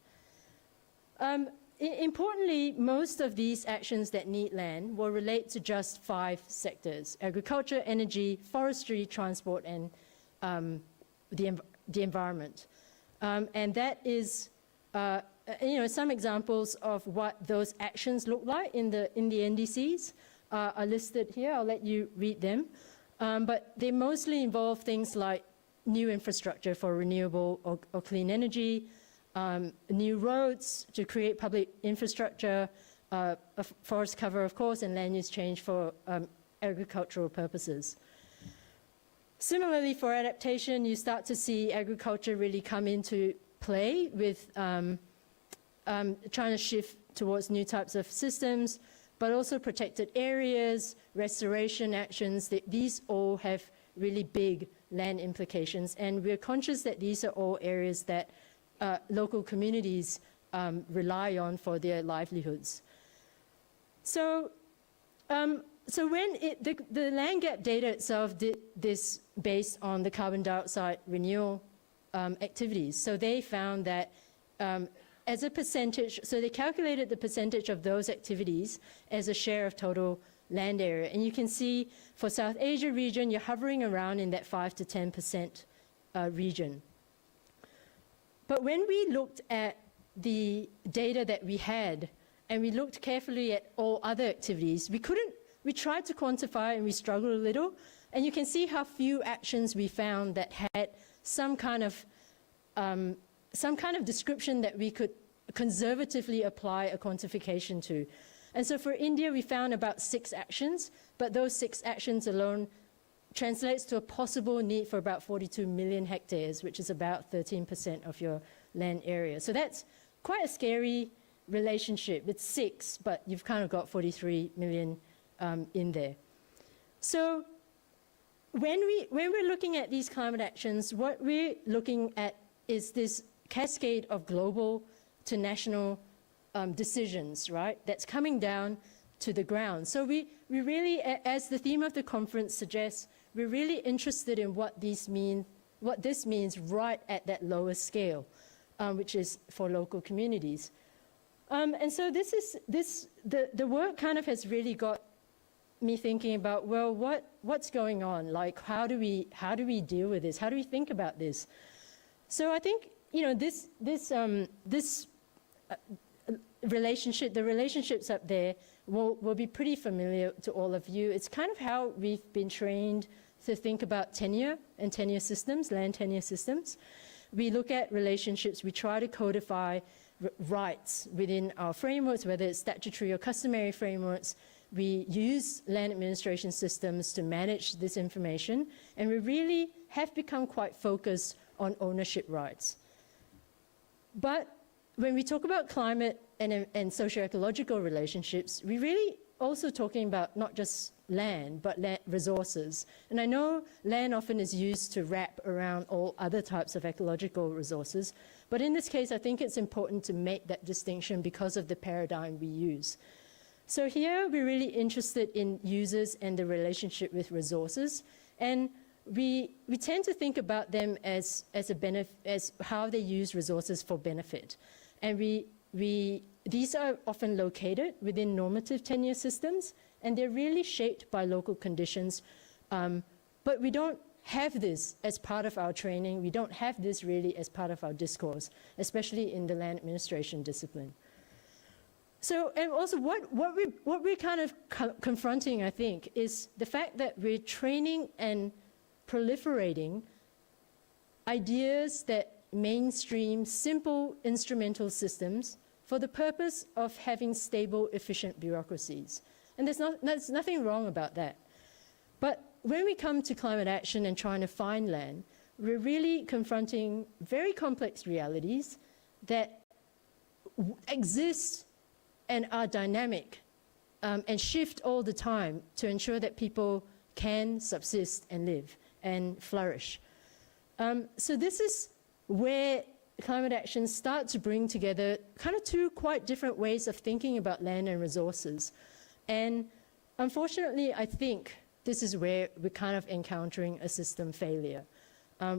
Importantly, most of these actions that need land will relate to just 5 sectors: agriculture, energy, forestry, transport, and the environment. And that is, some examples of what those actions look like in the NDCs are listed here. I'll let you read them. But they mostly involve things like new infrastructure for renewable or clean energy, new roads to create public infrastructure, forest cover, of course, and land use change for agricultural purposes. Similarly, for adaptation, you start to see agriculture really come into play with trying to shift towards new types of systems, but also protected areas, restoration actions. These all have really big land implications, and we're conscious that these are all areas that local communities rely on for their livelihoods. So when the land gap data itself did this based on the carbon dioxide renewal activities. So they found that as a percentage, so they calculated the percentage of those activities as a share of total land area. And you can see for South Asia region, you're hovering around in that 5 to 10% region. But when we looked at the data that we had, and we looked carefully at all other activities, we tried to quantify and we struggled a little, and you can see how few actions we found that had some kind of description that we could conservatively apply a quantification to. And so for India, we found about 6 actions, but those 6 actions alone translates to a possible need for about 42 million hectares, which is about 13% of your land area. So that's quite a scary relationship. It's 6, but you've kind of got 43 million in there. So when we're looking at these climate actions, what we're looking at is this cascade of global to national decisions, right? That's coming down to the ground. So we really, as the theme of the conference suggests, we're really interested in what this means right at that lower scale, which is for local communities. And so the work kind of has really got me thinking about, well, what's going on? Like, how do we deal with this? How do we think about this? So I think, you know, this relationship, the relationships up there will be pretty familiar to all of you. It's kind of how we've been trained to think about tenure and tenure systems, land tenure systems. We look at relationships, we try to codify rights within our frameworks, whether it's statutory or customary frameworks. We use land administration systems to manage this information, and we really have become quite focused on ownership rights. But when we talk about climate and socio-ecological relationships, we're really also talking about not just land, but resources. And I know land often is used to wrap around all other types of ecological resources, but in this case, I think it's important to make that distinction because of the paradigm we use. So here, we're really interested in users and the relationship with resources, and we tend to think about them as how they use resources for benefit. And these are often located within normative tenure systems, and they're really shaped by local conditions. But we don't have this as part of our training. We don't have this really as part of our discourse, especially in the land administration discipline. So, and also what we're kind of confronting, I think, is the fact that we're training and proliferating ideas that mainstream simple instrumental systems for the purpose of having stable, efficient bureaucracies. And there's nothing wrong about that. But when we come to climate action and trying to find land, we're really confronting very complex realities that exist and are dynamic and shift all the time to ensure that people can subsist and live and flourish. So this is where climate actions start to bring together kind of two quite different ways of thinking about land and resources. And unfortunately, I think this is where we're kind of encountering a system failure.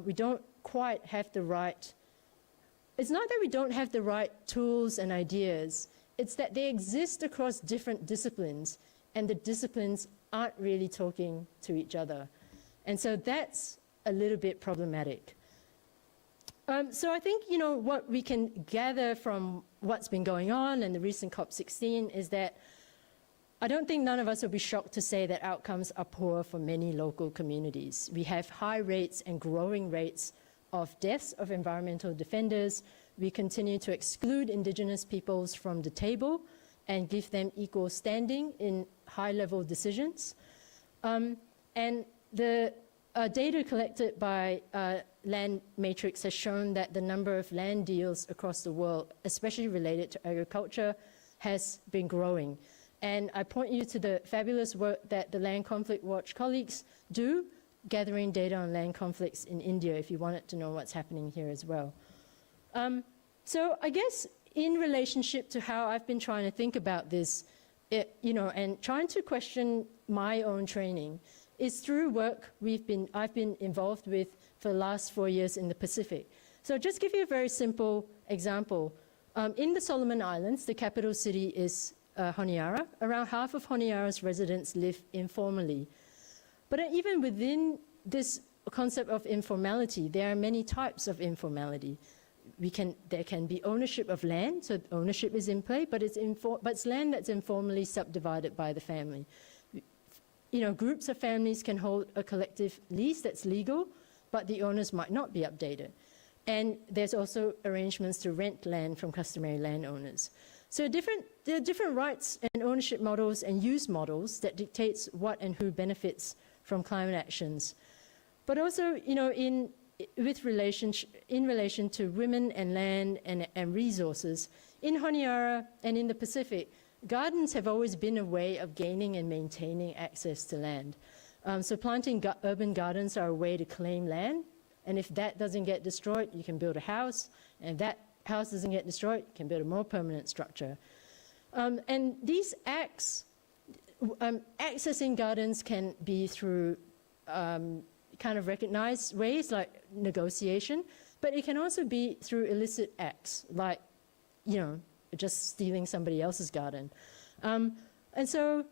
We don't quite have the right, it's not that we don't have the right tools and ideas, it's that they exist across different disciplines, and the disciplines aren't really talking to each other. And so that's a little bit problematic. So I think, you know, what we can gather from what's been going on and the recent COP16 is that I don't think none of us will be shocked to say that outcomes are poor for many local communities. We have high rates and growing rates of deaths of environmental defenders. We continue to exclude Indigenous peoples from the table and give them equal standing in high-level decisions. And the data collected by Land Matrix has shown that the number of land deals across the world, especially related to agriculture, has been growing. And I point you to the fabulous work that the Land Conflict Watch colleagues do, gathering data on land conflicts in India, if you wanted to know what's happening here as well. So I guess in relationship to how I've been trying to think about this, you know, and trying to question my own training, is through work I've been involved with for the last 4 years in the Pacific. So I'll just give you a very simple example. In the Solomon Islands, the capital city is Honiara. Around half of Honiara's residents live informally. But even within this concept of informality, there are many types of informality. There can be ownership of land, so ownership is in play, but it's land that's informally subdivided by the family. You know, groups of families can hold a collective lease that's legal, but the owners might not be updated. And there's also arrangements to rent land from customary landowners. So there are different rights and ownership models and use models that dictates what and who benefits from climate actions. But also, you know, in relation to women and land and resources, in Honiara and in the Pacific, gardens have always been a way of gaining and maintaining access to land. So planting urban gardens are a way to claim land. And if that doesn't get destroyed, you can build a house. And if that house doesn't get destroyed, you can build a more permanent structure. And these acts, accessing gardens can be through kind of recognized ways like negotiation, but it can also be through illicit acts like, you know, just stealing somebody else's garden. And so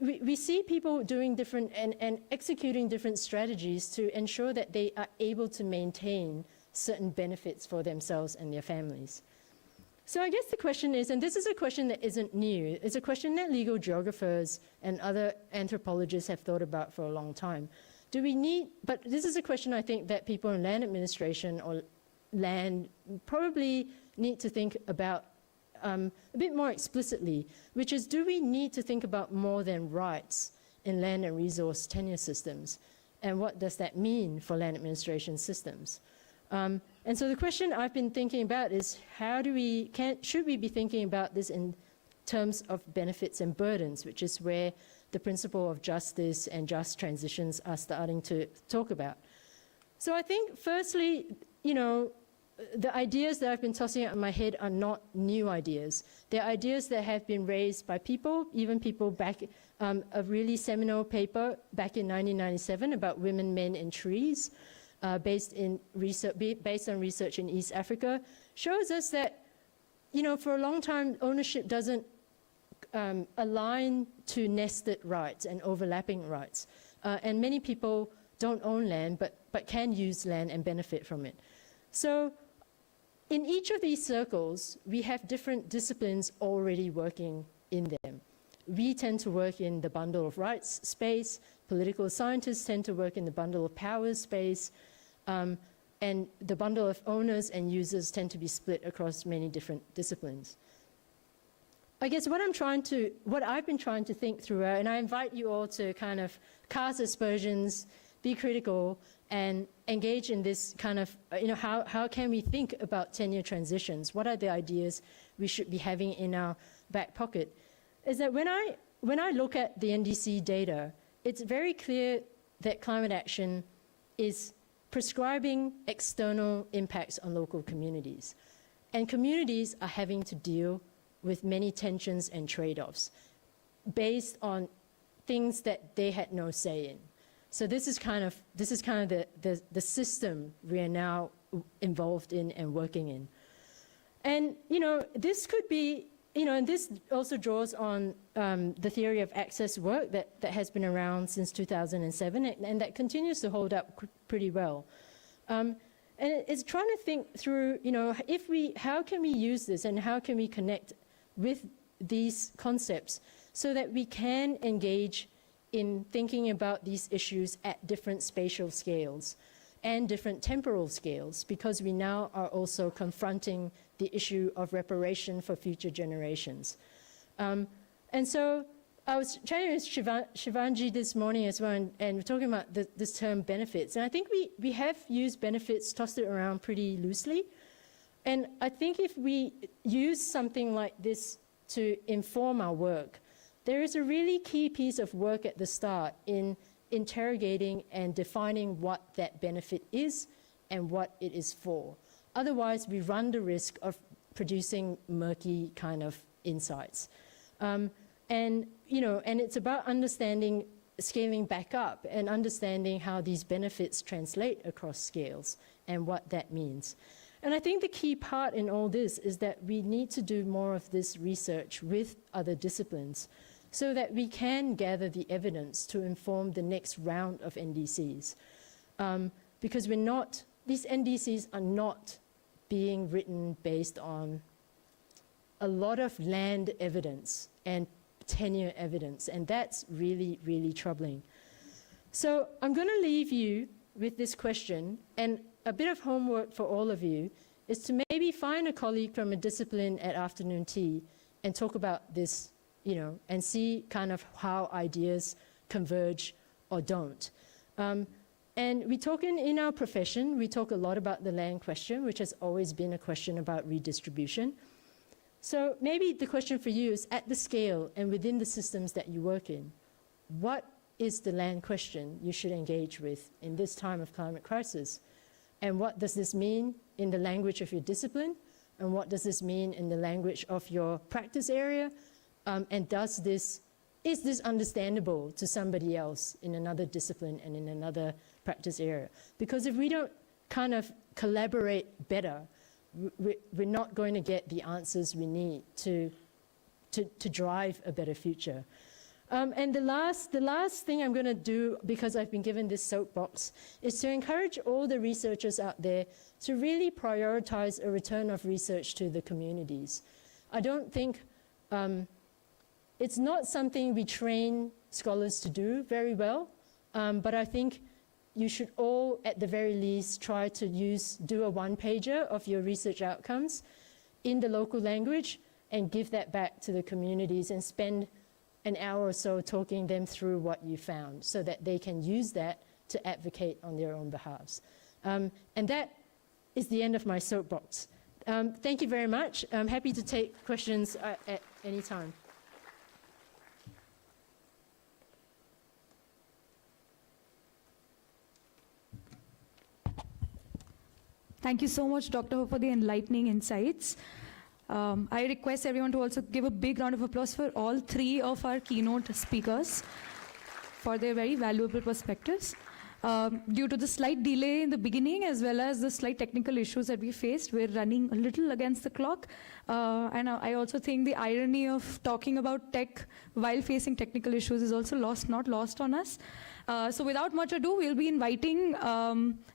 we see people doing different and executing different strategies to ensure that they are able to maintain certain benefits for themselves and their families. So I guess the question is, and this is a question that isn't new, it's a question that legal geographers and other anthropologists have thought about for a long time. Do we need, but this is a question I think that people in land administration or land probably need to think about a bit more explicitly, which is, do we need to think about more than rights in land and resource tenure systems? And what does that mean for land administration systems? And so the question I've been thinking about is, should we be thinking about this in terms of benefits and burdens, which is where the principle of justice and just transitions are starting to talk about. So I think firstly, the ideas that I've been tossing out in my head are not new ideas. They're ideas that have been raised by people, even people back, a really seminal paper back in 1997 about women, men, and trees, based on research in East Africa, shows us that, for a long time, ownership doesn't align to nested rights and overlapping rights. And many people don't own land, but can use land and benefit from it. So in each of these circles, we have different disciplines already working in them. We tend to work in the bundle of rights space, political scientists tend to work in the bundle of powers space, and the bundle of owners and users tend to be split across many different disciplines. I guess what I've been trying to think through, and I invite you all to kind of cast aspersions, be critical, and engage in this kind of, how can we think about tenure transitions? What are the ideas we should be having in our back pocket? Is that when I look at the NDC data, it's very clear that climate action is prescribing external impacts on local communities. And communities are having to deal with many tensions and trade-offs based on things that they had no say in. So this is kind of the system we are now involved in and working in. And this could be, and this also draws on the theory of access work that has been around since 2007 and that continues to hold up pretty well. And it's trying to think through, how can we use this and how can we connect with these concepts so that we can engage in thinking about these issues at different spatial scales and different temporal scales, because we now are also confronting the issue of reparation for future generations. And so I was chatting with Shivanji this morning as well, and we're talking about this term benefits. And I think we have used benefits, tossed it around pretty loosely. And I think if we use something like this to inform our work, there is a really key piece of work at the start in interrogating and defining what that benefit is and what it is for. Otherwise, we run the risk of producing murky kind of insights. And it's about understanding, scaling back up and understanding how these benefits translate across scales and what that means. And I think the key part in all this is that we need to do more of this research with other disciplines so that we can gather the evidence to inform the next round of NDCs. Because these NDCs are not being written based on a lot of land evidence and tenure evidence, and that's really, really troubling. So I'm going to leave you with this question, and a bit of homework for all of you is to maybe find a colleague from a discipline at afternoon tea and talk about this, and see kind of how ideas converge or don't. And we talk in our profession, we talk a lot about the land question, which has always been a question about redistribution. So maybe the question for you is, at the scale and within the systems that you work in, what is the land question you should engage with in this time of climate crisis. And what does this mean in the language of your discipline? And what does this mean in the language of your practice area? And is this understandable to somebody else in another discipline and in another practice area? Because if we don't kind of collaborate better, we're not going to get the answers we need to drive a better future. And the last thing I'm going to do, because I've been given this soapbox, is to encourage all the researchers out there to really prioritize a return of research to the communities. I don't think, it's not something we train scholars to do very well, but I think you should all, at the very least, try to do a one-pager of your research outcomes in the local language and give that back to the communities and spend an hour or so talking them through what you found so that they can use that to advocate on their own behalves. And that is the end of my soapbox. Thank you very much. I'm happy to take questions at any time. Thank you so much, Dr. Ho, for the enlightening insights. I request everyone to also give a big round of applause for all three of our keynote speakers for their very valuable perspectives. Due to the slight delay in the beginning as well as the slight technical issues that we faced, we're running a little against the clock. And I also think the irony of talking about tech while facing technical issues is also not lost on us. So without much ado, we'll be inviting,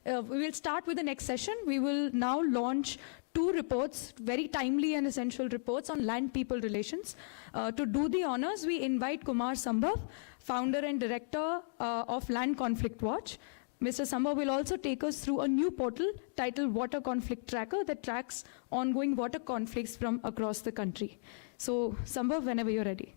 we will start with the next session. We will now launch 2 reports, very timely and essential reports on land-people relations. To do the honors, we invite Kumar Sambhav, founder and director of Land Conflict Watch. Mr. Sambhav will also take us through a new portal titled Water Conflict Tracker that tracks ongoing water conflicts from across the country. So, Sambhav, whenever you're ready.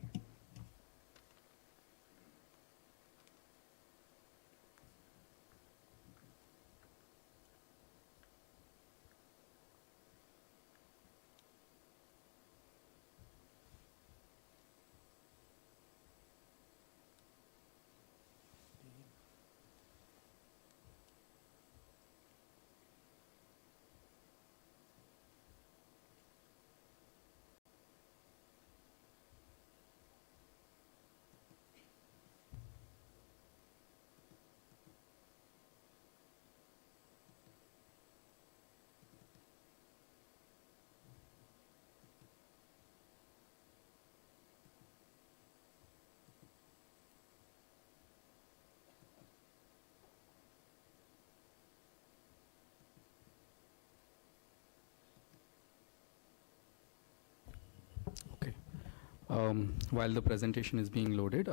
While the presentation is being loaded,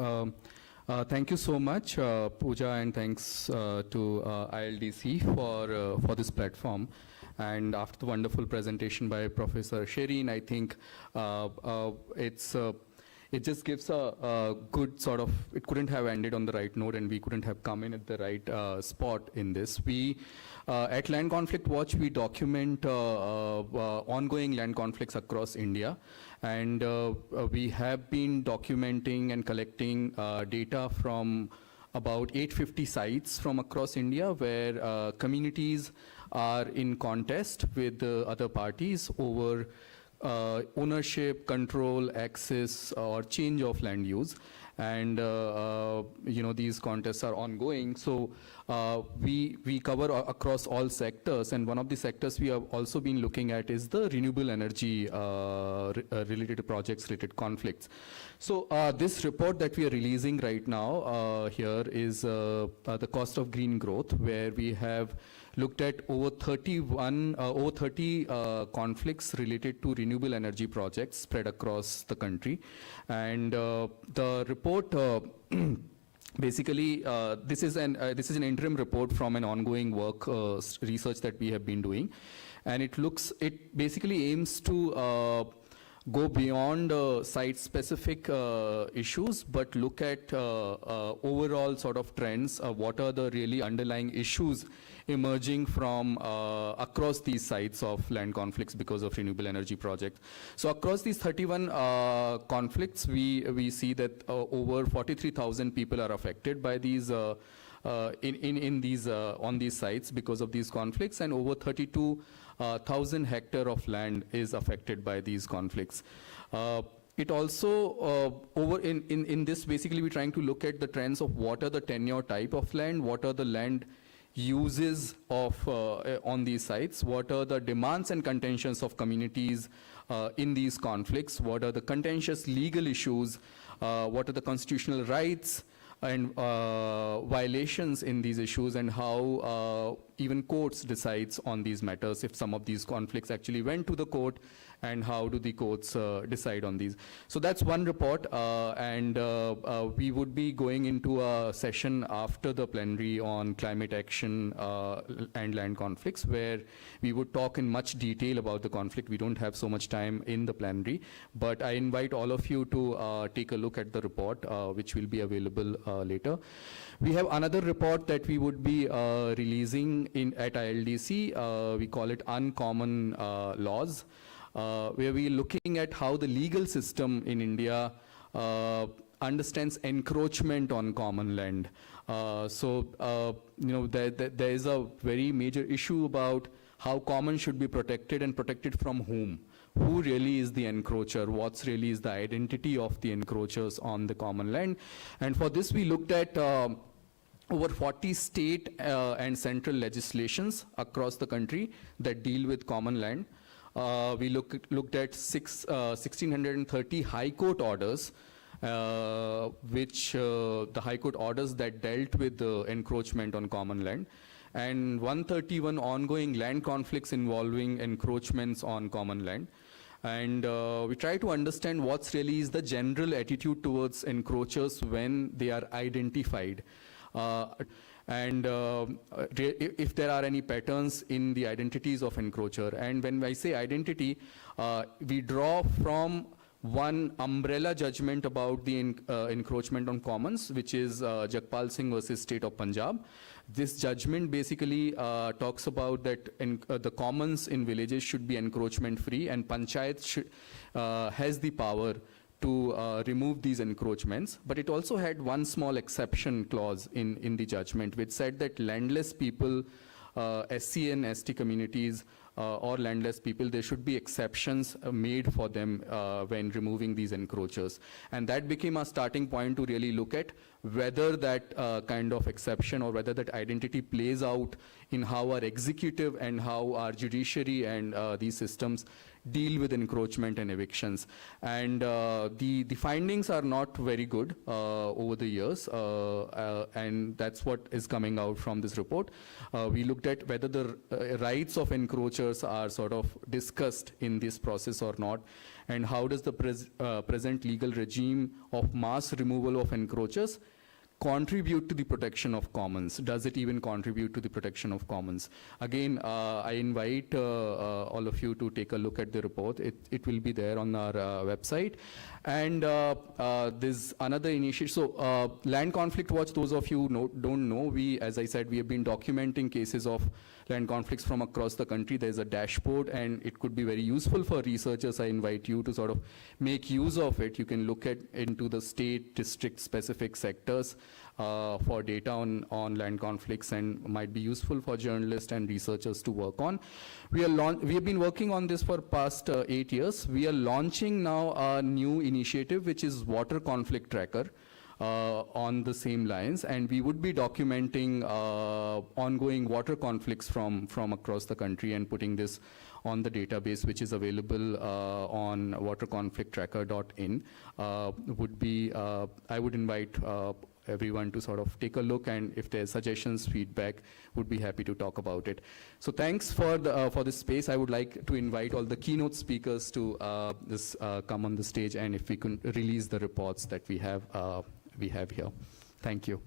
thank you so much, Pooja, and thanks to ILDC for this platform. And after the wonderful presentation by Professor Shereen, I think it just gives a good sort of, it couldn't have ended on the right note and we couldn't have come in at the right spot in this. At Land Conflict Watch, we document ongoing land conflicts across India. And we have been documenting and collecting data from about 850 sites from across India where communities are in contest with other parties over ownership, control, access, or change of land use. And these contests are ongoing. So we cover across all sectors, and one of the sectors we have also been looking at is the renewable energy related projects, related conflicts. So this report that we are releasing right now here is the cost of green growth, where we have looked at over 30 conflicts related to renewable energy projects spread across the country. And the report basically, this is an interim report from an ongoing work research that we have been doing, and it basically aims to go beyond site-specific issues, but look at overall sort of trends. What are the really underlying issues emerging from across these sites of land conflicts because of renewable energy projects. So across these 31 conflicts, we see that over 43,000 people are affected by these on these sites because of these conflicts, and over 32,000 hectares of land is affected by these conflicts. It also, in this, basically we're trying to look at the trends of what are the tenure type of land, what are the land uses of on these sites, what are the demands and contentions of communities in these conflicts, what are the contentious legal issues, what are the constitutional rights and violations in these issues, and how even courts decides on these matters if some of these conflicts actually went to the court, and how do the courts decide on these. So that's one report, and we would be going into a session after the plenary on climate action and land conflicts, where we would talk in much detail about the conflict. We don't have so much time in the plenary, but I invite all of you to take a look at the report, which will be available later. We have another report that we would be releasing at ILDC. We call it Uncommon Laws, where we're looking at how the legal system in India understands encroachment on common land. There is a very major issue about how common should be protected, and protected from whom. Who really is the encroacher? What's really is the identity of the encroachers on the common land? And for this, we looked at over 40 state and central legislations across the country that deal with common land. We looked at 1,630 High Court orders, which the High Court orders that dealt with encroachment on common land, and 131 ongoing land conflicts involving encroachments on common land. And we try to understand what's really is the general attitude towards encroachers when they are identified. And if there are any patterns in the identities of encroacher. And when I say identity, we draw from one umbrella judgment about the encroachment on commons, which is Jagpal Singh versus State of Punjab. This judgment basically talks about that the commons in villages should be encroachment free, and panchayat has the power to remove these encroachments. But it also had one small exception clause in the judgment, which said that landless people, SC and ST communities, or landless people, there should be exceptions made for them when removing these encroachers. And that became a starting point to really look at whether that kind of exception or whether that identity plays out in how our executive and how our judiciary and these systems deal with encroachment and evictions. And the findings are not very good over the years, and that's what is coming out from this report. We looked at whether the rights of encroachers are sort of discussed in this process or not, and how does the present legal regime of mass removal of encroachers contribute to the protection of commons? Does it even contribute to the protection of commons? Again, I invite all of you to take a look at the report. It will be there on our website. And there's another initiative. So Land Conflict Watch, those of you who don't know, as I said, we have been documenting cases of land conflicts from across the country. There's a dashboard, and it could be very useful for researchers. I invite you to sort of make use of it. You can look into the state, district specific sectors for data on land conflicts, and might be useful for journalists and researchers to work on. We have been working on this for past 8 years. We are launching now a new initiative, which is Water Conflict Tracker, on the same lines, and we would be documenting ongoing water conflicts from across the country and putting this on the database, which is available on waterconflicttracker.in. I would invite everyone to sort of take a look, and if there's suggestions, feedback, would be happy to talk about it. So thanks for this space. I would like to invite all the keynote speakers to come on the stage, and if we can release the reports that we have here. Thank you.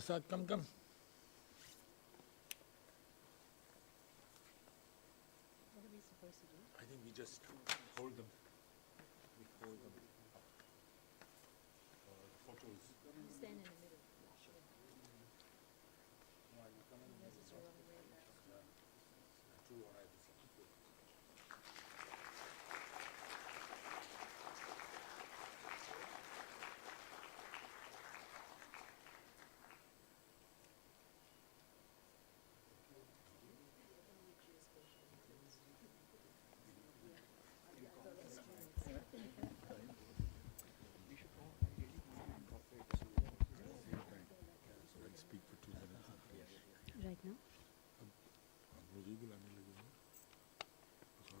Prasad, come. What are we supposed to do? I think we just hold them. We hold them. Photos. You stand in the middle. Sure. Unless it's the wrong way. Right now?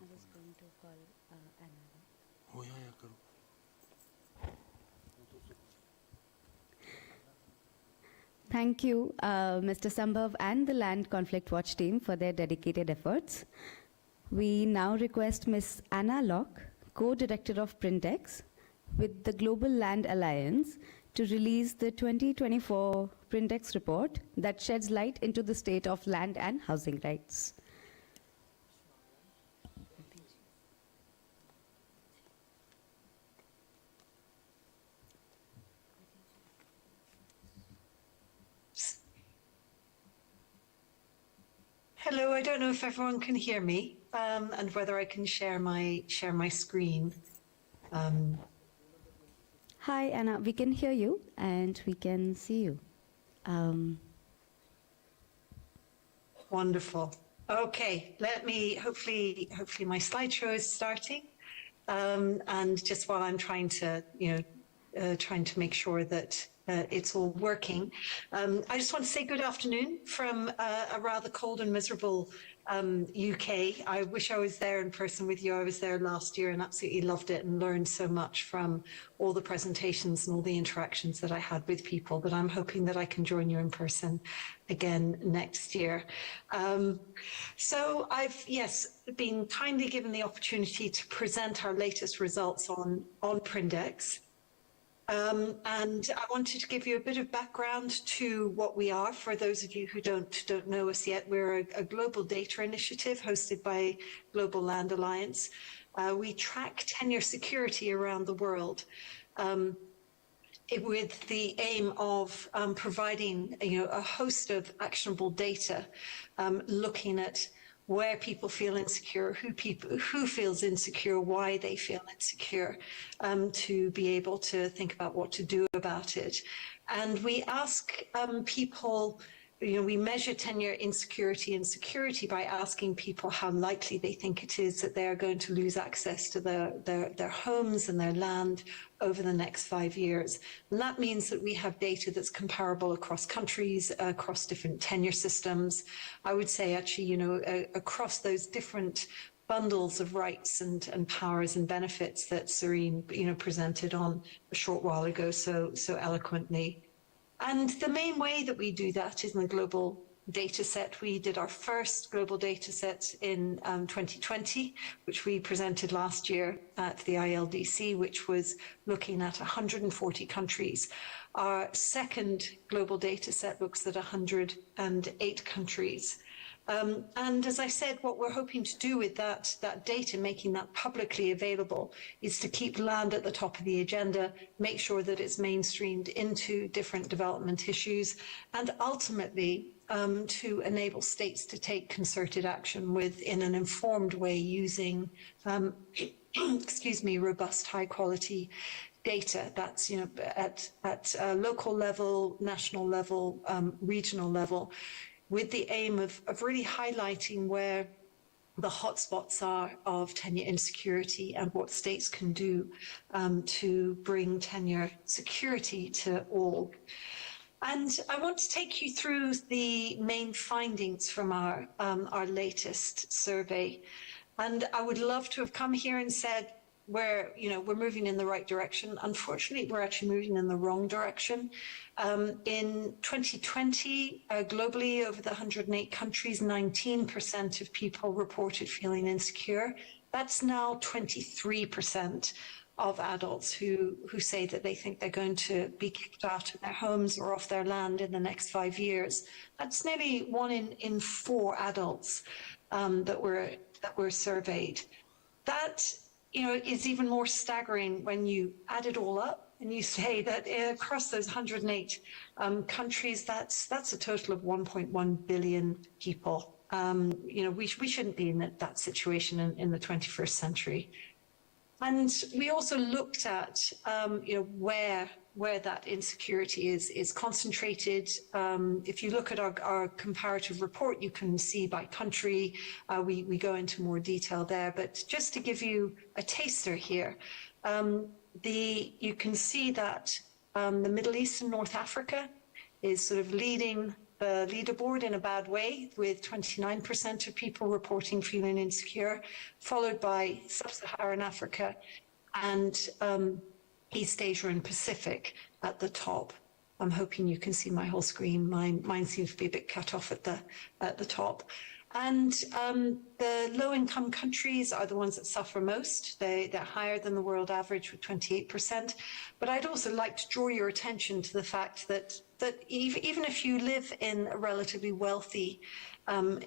I was going to call Anna. Oh, yeah, karo. Thank you, Mr. Sambhav and the Land Conflict Watch team for their dedicated efforts. We now request Ms. Anna Locke, co-director of Printex, with the Global Land Alliance, to release the 2024 Printex report that sheds light into the state of land and housing rights. Hello, I don't know if everyone can hear me, and whether I can share my screen. Hi, Anna. We can hear you and we can see you. Wonderful. Okay, let me. Hopefully, my slideshow is starting, and just while I'm trying to, trying to make sure that it's all working, I just want to say good afternoon from a rather cold and miserable UK. I wish I was there in person with you. I was there last year and absolutely loved it and learned so much from all the presentations and all the interactions that I had with people, but I'm hoping that I can join you in person again next year. So I've, been kindly given the opportunity to present our latest results on Prindex. And I wanted to give you a bit of background to what we are. For those of you who don't know us yet, we're a global data initiative hosted by Global Land Alliance. We track tenure security around the world with the aim of providing a host of actionable data, looking at where people feel insecure, who feels insecure, why they feel insecure, to be able to think about what to do about it. And we ask people, we measure tenure insecurity and security by asking people how likely they think it is that they are going to lose access to their homes and their land over the next 5 years. And that means that we have data that's comparable across countries, across different tenure systems. I would say actually, across those different bundles of rights and powers and benefits that Serene, presented on a short while ago so eloquently. And the main way that we do that is in the global data set. We did our first global data set in 2020, which we presented last year at the ILDC, which was looking at 140 countries. Our second global data set looks at 108 countries. And as I said, what we're hoping to do with that data, making that publicly available, is to keep land at the top of the agenda, make sure that it's mainstreamed into different development issues, and ultimately to enable states to take concerted action in an informed way using, robust, high quality data. That's at local level, national level, regional level, with the aim of really highlighting where the hotspots are of tenure insecurity and what states can do to bring tenure security to all. And I want to take you through the main findings from our latest survey. And I would love to have come here and said, we're moving in the right direction. Unfortunately, we're actually moving in the wrong direction. In 2020, globally, over the 108 countries, 19% of people reported feeling insecure. That's now 23%. adults who say that they think they're going to be kicked out of their homes or off their land in the next 5 years. That's nearly 1 in 4 adults that were surveyed. That, you know, is even more staggering when you add it all up and you say that across those 108 countries, that's a total of 1.1 billion people. You know, we shouldn't be in that situation in the 21st century. And we also looked at, you know, where that insecurity is concentrated. If you look at our comparative report, you can see by country. We go into more detail there, but just to give you a taster here, you can see that the Middle East and North Africa is sort of leading the leaderboard in a bad way, with 29% of people reporting feeling insecure, followed by Sub-Saharan Africa and East Asia and Pacific at the top. I'm hoping you can see my whole screen. Mine seems to be a bit cut off at the top. And the low-income countries are the ones that suffer most. They're higher than the world average with 28%. But I'd also like to draw your attention to the fact that even if you live in a relatively wealthy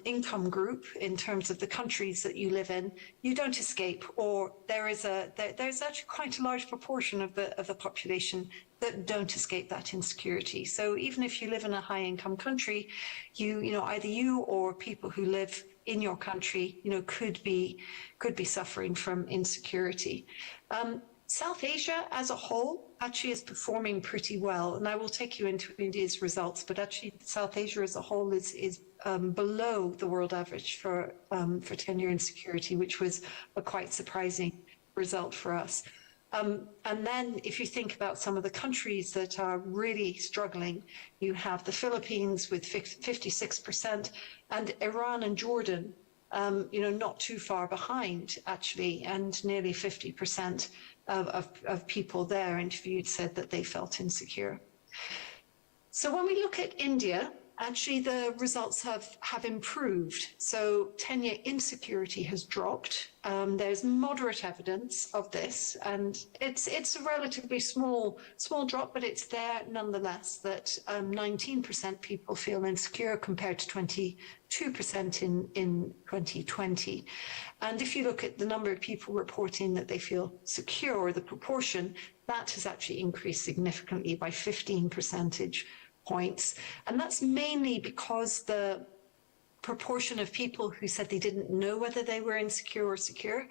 income group in terms of the countries that you live in, you don't escape, or there's actually quite a large proportion of the population that don't escape that insecurity. So even if you live in a high-income country, you know, either you or people who live in your country, you know, could be suffering from insecurity. South Asia as a whole actually is performing pretty well, and I will take you into India's results, but actually South Asia as a whole is below the world average for tenure insecurity, which was a quite surprising result for us. And then if you think about some of the countries that are really struggling, you have the Philippines with 56% and Iran and Jordan, you know, not too far behind actually, and nearly 50% of people there interviewed said that they felt insecure. So when we look at India, actually the results have improved. So tenure insecurity has dropped. There's moderate evidence of this, and it's a relatively small drop, but it's there nonetheless, that 19% people feel insecure compared to 22% in 2020. And if you look at the number of people reporting that they feel secure, or the proportion, that has actually increased significantly by 15 percentage points. And that's mainly because the proportion of people who said they didn't know whether they were insecure or secure,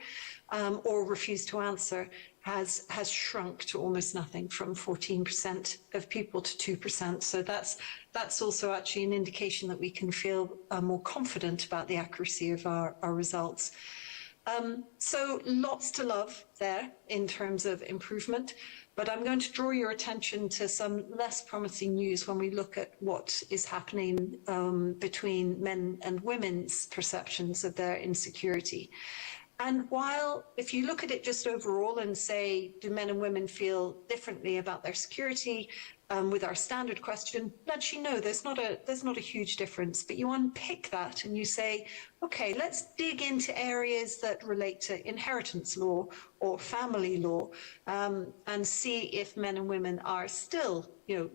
or refused to answer, has shrunk to almost nothing, from 14% of people to 2%. So that's also actually an indication that we can feel more confident about the accuracy of our results. So lots to love there in terms of improvement. But I'm going to draw your attention to some less promising news when we look at what is happening between men and women's perceptions of their insecurity. And while, if you look at it just overall and say, do men and women feel differently about their security, with our standard question, actually no, there's not a huge difference. But you unpick that and you say, okay, let's dig into areas that relate to inheritance law or family law, and see if men and women are still, you know,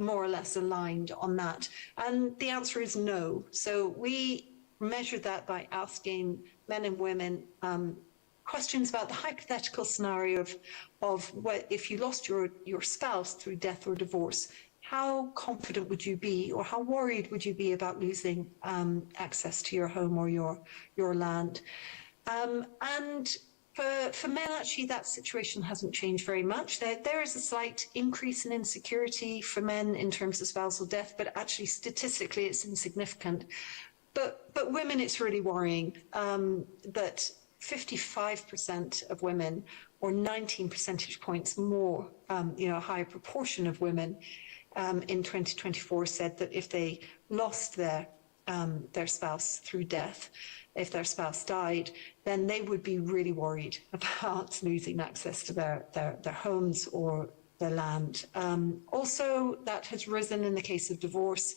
more or less aligned on that. And the answer is no. So we measured that by asking men and women questions about the hypothetical scenario of what if you lost your spouse through death or divorce, how confident would you be, or how worried would you be about losing access to your home or your land? And for men, actually, that situation hasn't changed very much. There is a slight increase in insecurity for men in terms of spousal death, but actually statistically it's insignificant. But women, it's really worrying that 55% of women, or 19 percentage points more, you know, a higher proportion of women in 2024 said that if they lost their spouse through death, if their spouse died, then they would be really worried about losing access to their homes or their land. Also, that has risen in the case of divorce.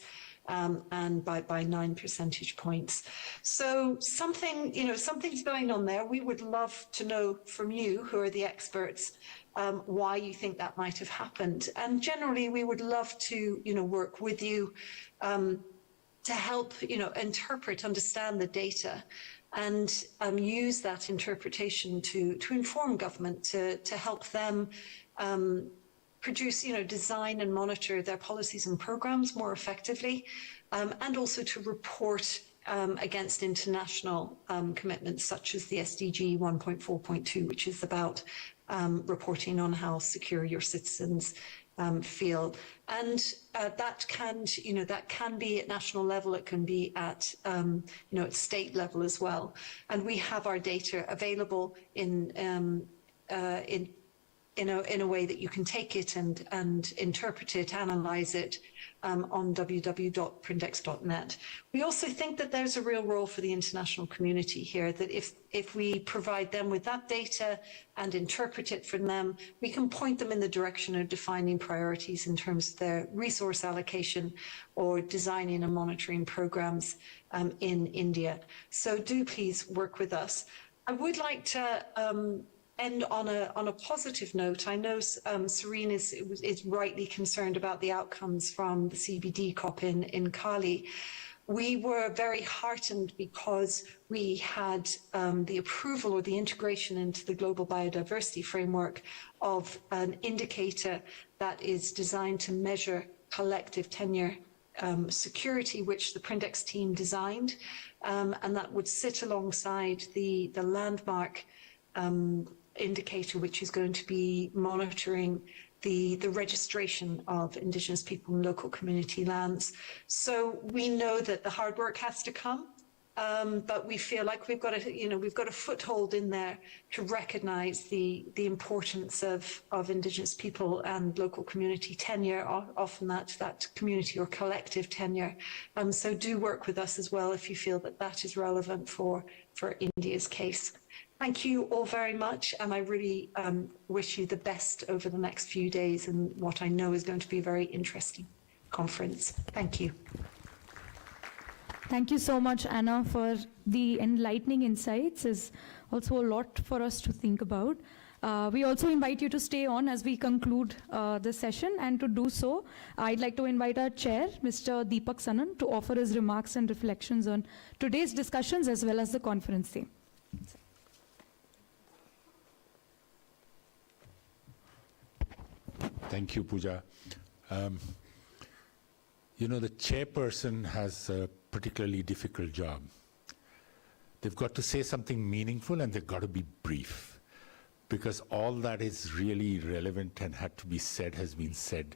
and by 9 percentage points. So something's going on there. We would love to know from you, who are the experts, why you think that might have happened. And generally, we would love to, work with you to help, interpret, understand the data, and use that interpretation to inform government, to help them produce, design and monitor their policies and programs more effectively, and also to report against international commitments such as the SDG 1.4.2, which is about reporting on how secure your citizens feel. And that can be at national level, it can be at at state level as well. And we have our data available in a way that you can take it and interpret it, analyze it on www.prindex.net. We also think that there's a real role for the international community here, that if we provide them with that data and interpret it from them, we can point them in the direction of defining priorities in terms of their resource allocation or designing and monitoring programs in India. So do please work with us. I would like to end on a positive note. I know Serene is rightly concerned about the outcomes from the CBD COP in Cali. We were very heartened because we had the approval or the integration into the Global Biodiversity Framework of an indicator that is designed to measure collective tenure security, which the Prindex team designed, and that would sit alongside the landmark indicator, which is going to be monitoring the registration of Indigenous people in local community lands. So we know that the hard work has to come, but we feel like we've got a foothold in there to recognise the importance of Indigenous people and local community tenure, often that community or collective tenure. So do work with us as well if you feel that that is relevant for India's case. Thank you all very much, and I really wish you the best over the next few days in what I know is going to be a very interesting conference. Thank you. Thank you so much, Anna, for the enlightening insights. Is also a lot for us to think about. We also invite you to stay on as we conclude the session, and to do so, I'd like to invite our chair, Mr. Deepak Sanan, to offer his remarks and reflections on today's discussions as well as the conference theme. Thank you, Pooja. The chairperson has a particularly difficult job. They've got to say something meaningful and they've got to be brief, because all that is really relevant and had to be said has been said.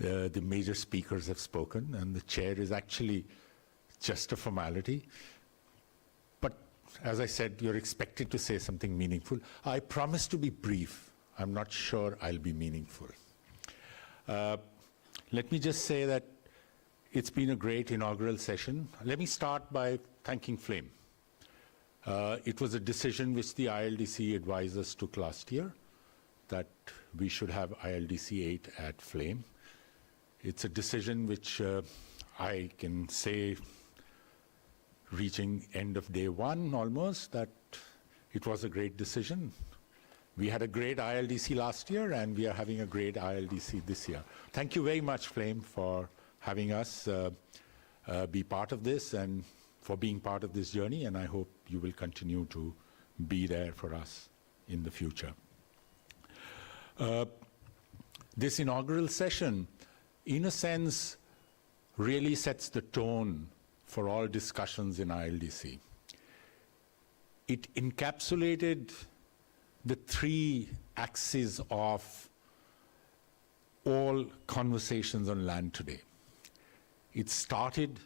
The major speakers have spoken, and the chair is actually just a formality. But as I said, you're expected to say something meaningful. I promise to be brief. I'm not sure I'll be meaningful. Let me just say that it's been a great inaugural session. Let me start by thanking Flame. It was a decision which the ILDC advisors took last year, that we should have ILDC 8 at Flame. It's a decision which I can say, reaching end of day one almost, that it was a great decision. We had a great ILDC last year, and we are having a great ILDC this year. Thank you very much, Flame, for having us be part of this and for being part of this journey, and I hope you will continue to be there for us in the future. This inaugural session, in a sense, really sets the tone for all discussions in ILDC. It encapsulated the three axes of all conversations on land today. It started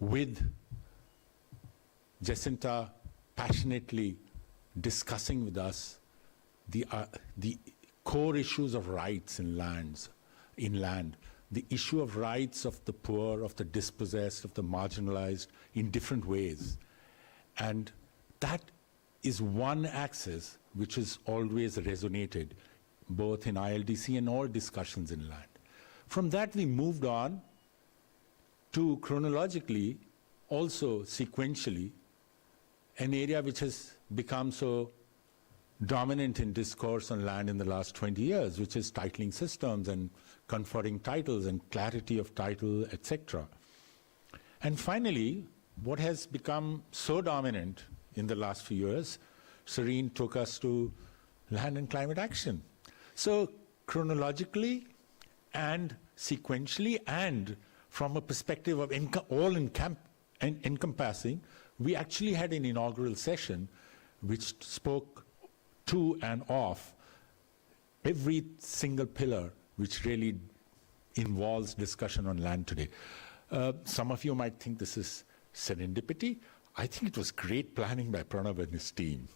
with Jacinta passionately discussing with us the core issues of rights in land, the issue of rights of the poor, of the dispossessed, of the marginalized in different ways. And that is one axis which has always resonated both in ILDC and all discussions in land. From that we moved on to chronologically, also sequentially, an area which has become so dominant in discourse on land in the last 20 years, which is titling systems and conferring titles and clarity of title, etc. And finally, what has become so dominant in the last few years, Serene took us to land and climate action. So chronologically and sequentially and from a perspective of encompassing, we actually had an inaugural session which spoke to and of every single pillar which really involves discussion on land today. Some of you might think this is serendipity. I think it was great planning by Pranav and his team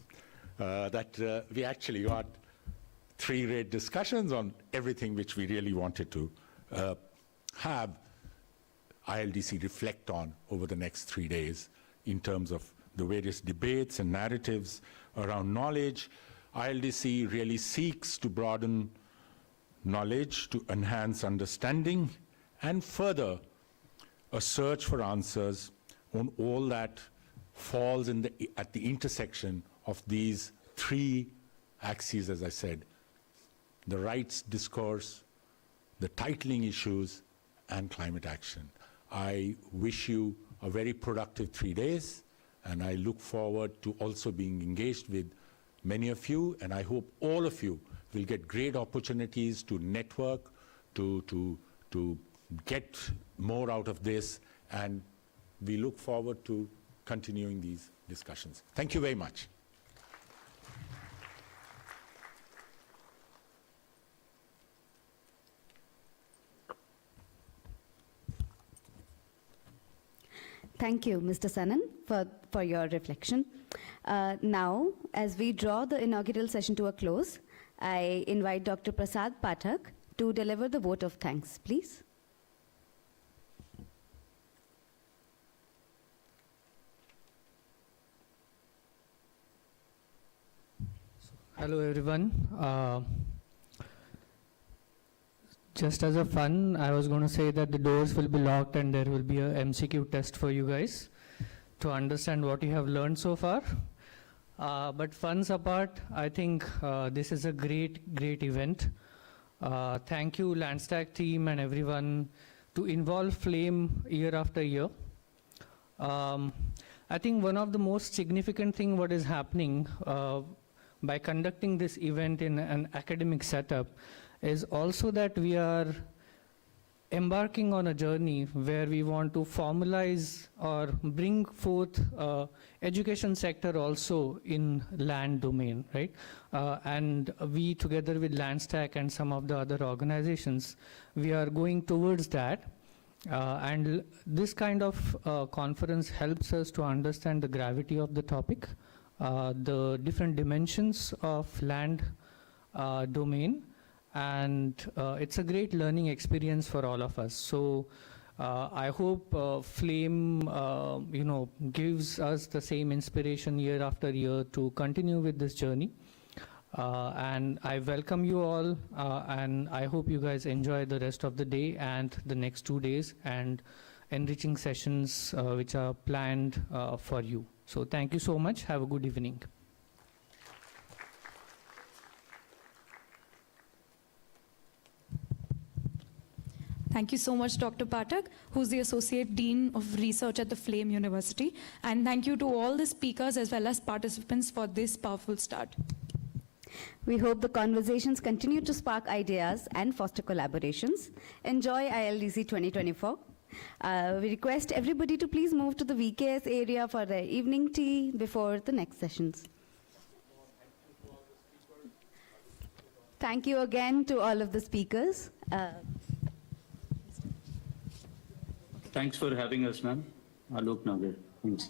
that we actually got 3 great discussions on everything which we really wanted to have ILDC reflect on over the next 3 days in terms of the various debates and narratives around knowledge. ILDC really seeks to broaden knowledge, to enhance understanding, and further a search for answers on all that falls at the intersection of these 3 axes, as I said: the rights discourse, the titling issues, and climate action. I wish you a very productive 3 days, and I look forward to also being engaged with many of you, and I hope all of you will get great opportunities to network, to get more out of this, and we look forward to continuing these discussions. Thank you very much. Thank you, Mr. Sanan, for your reflection. Now, as we draw the inaugural session to a close, I invite Dr. Prasad Pathak to deliver the vote of thanks, please. Hello, everyone. Just as a fun, I was going to say that the doors will be locked and there will be a MCQ test for you guys to understand what you have learned so far. But funs apart, I think this is a great event. Thank you, Landstack team and everyone to involve Flame year after year. I think one of the most significant thing what is happening by conducting this event in an academic setup is also that we are embarking on a journey where we want to formalize or bring forth education sector also in land domain, right? And we, together with Landstack and some of the other organizations, we are going towards that. And this kind of conference helps us to understand the gravity of the topic, the different dimensions of land domain, and it's a great learning experience for all of us. So I hope Flame gives us the same inspiration year after year to continue with this journey. And I welcome you all, and I hope you guys enjoy the rest of the day and the next 2 days and enriching sessions which are planned for you. So thank you so much. Have a good evening. Thank you so much, Dr. Pathak, who's the Associate Dean of Research at the Flame University. And thank you to all the speakers as well as participants for this powerful start. We hope the conversations continue to spark ideas and foster collaborations. Enjoy ILDC 2024. We request everybody to please move to the VKS area for their evening tea before the next sessions. Thank you again to all of the speakers. Thanks for having us, ma'am. Alok Nagar. Thanks.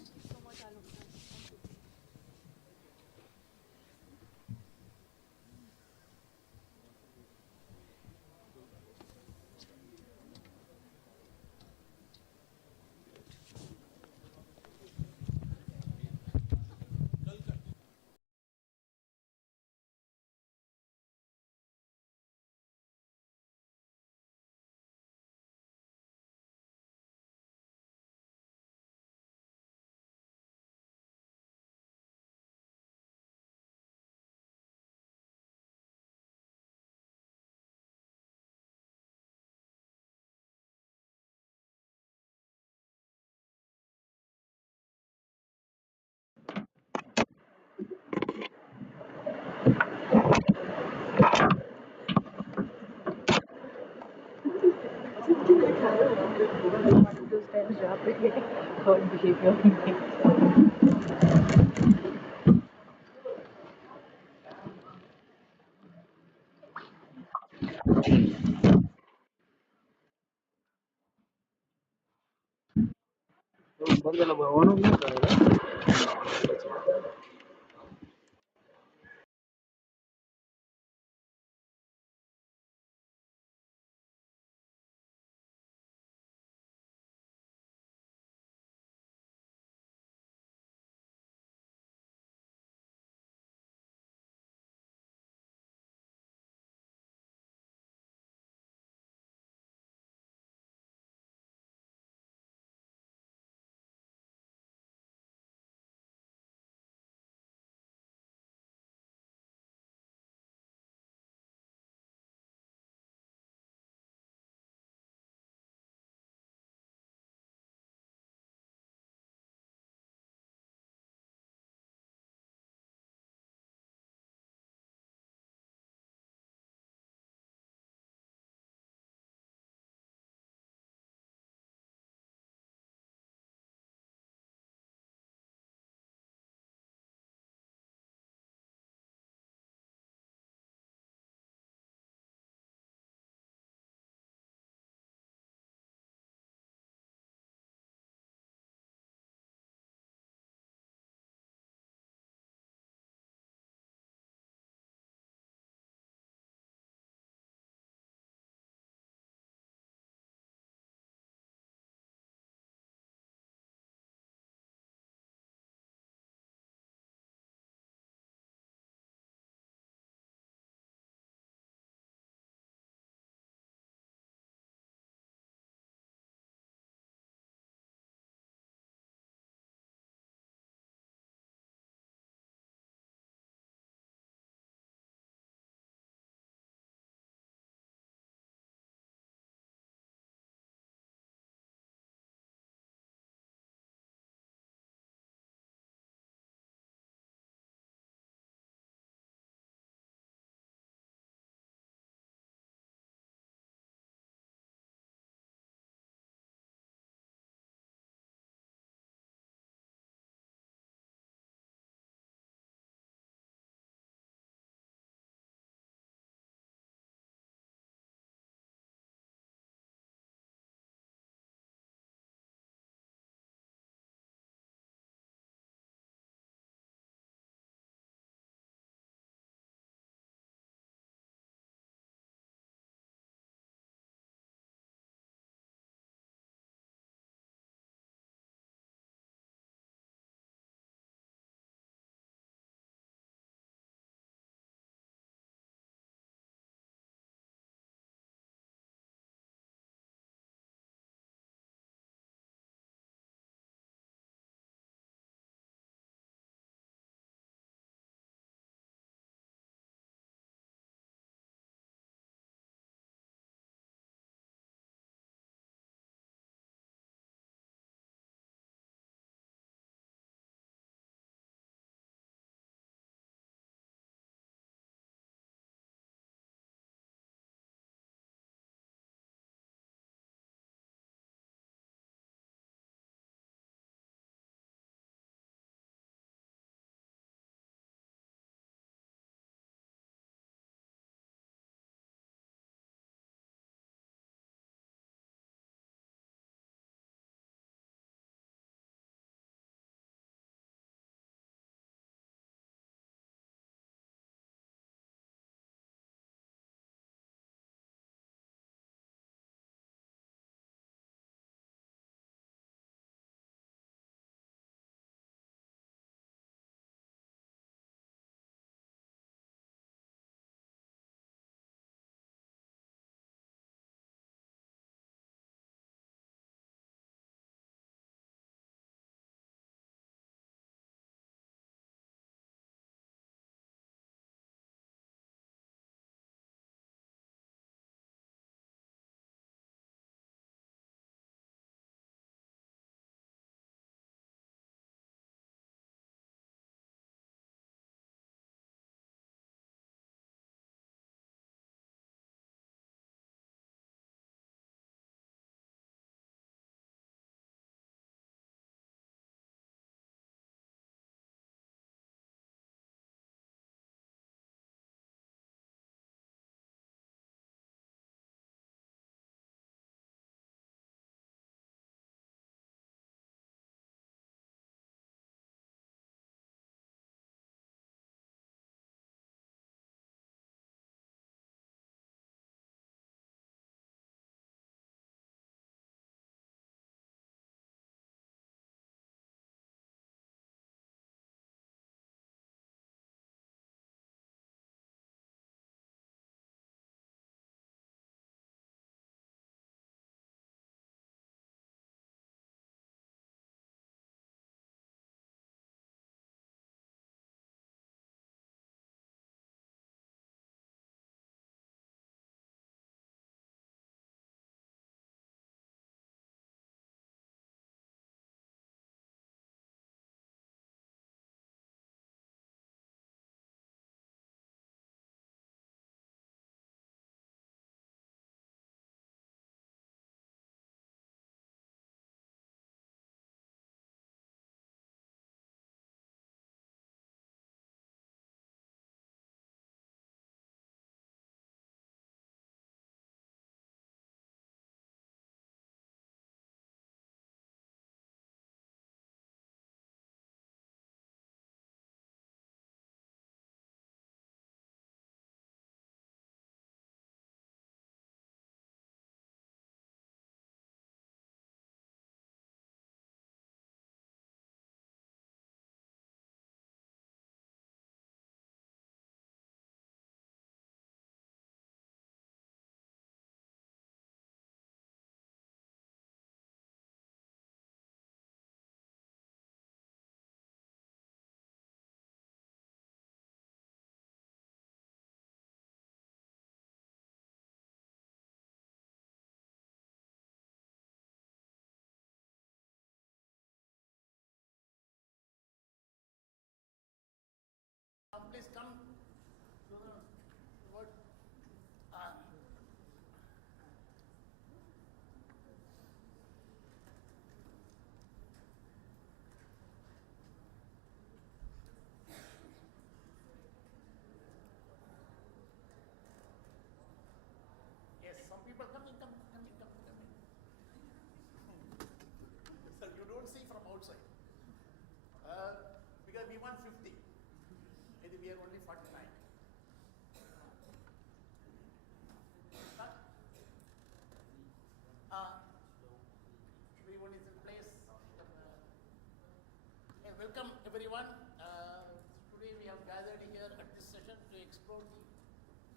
one of those times जहाँ पे thought behavior we are only 49. Everyone is in place. Welcome everyone. Today we have gathered here at this session to explore the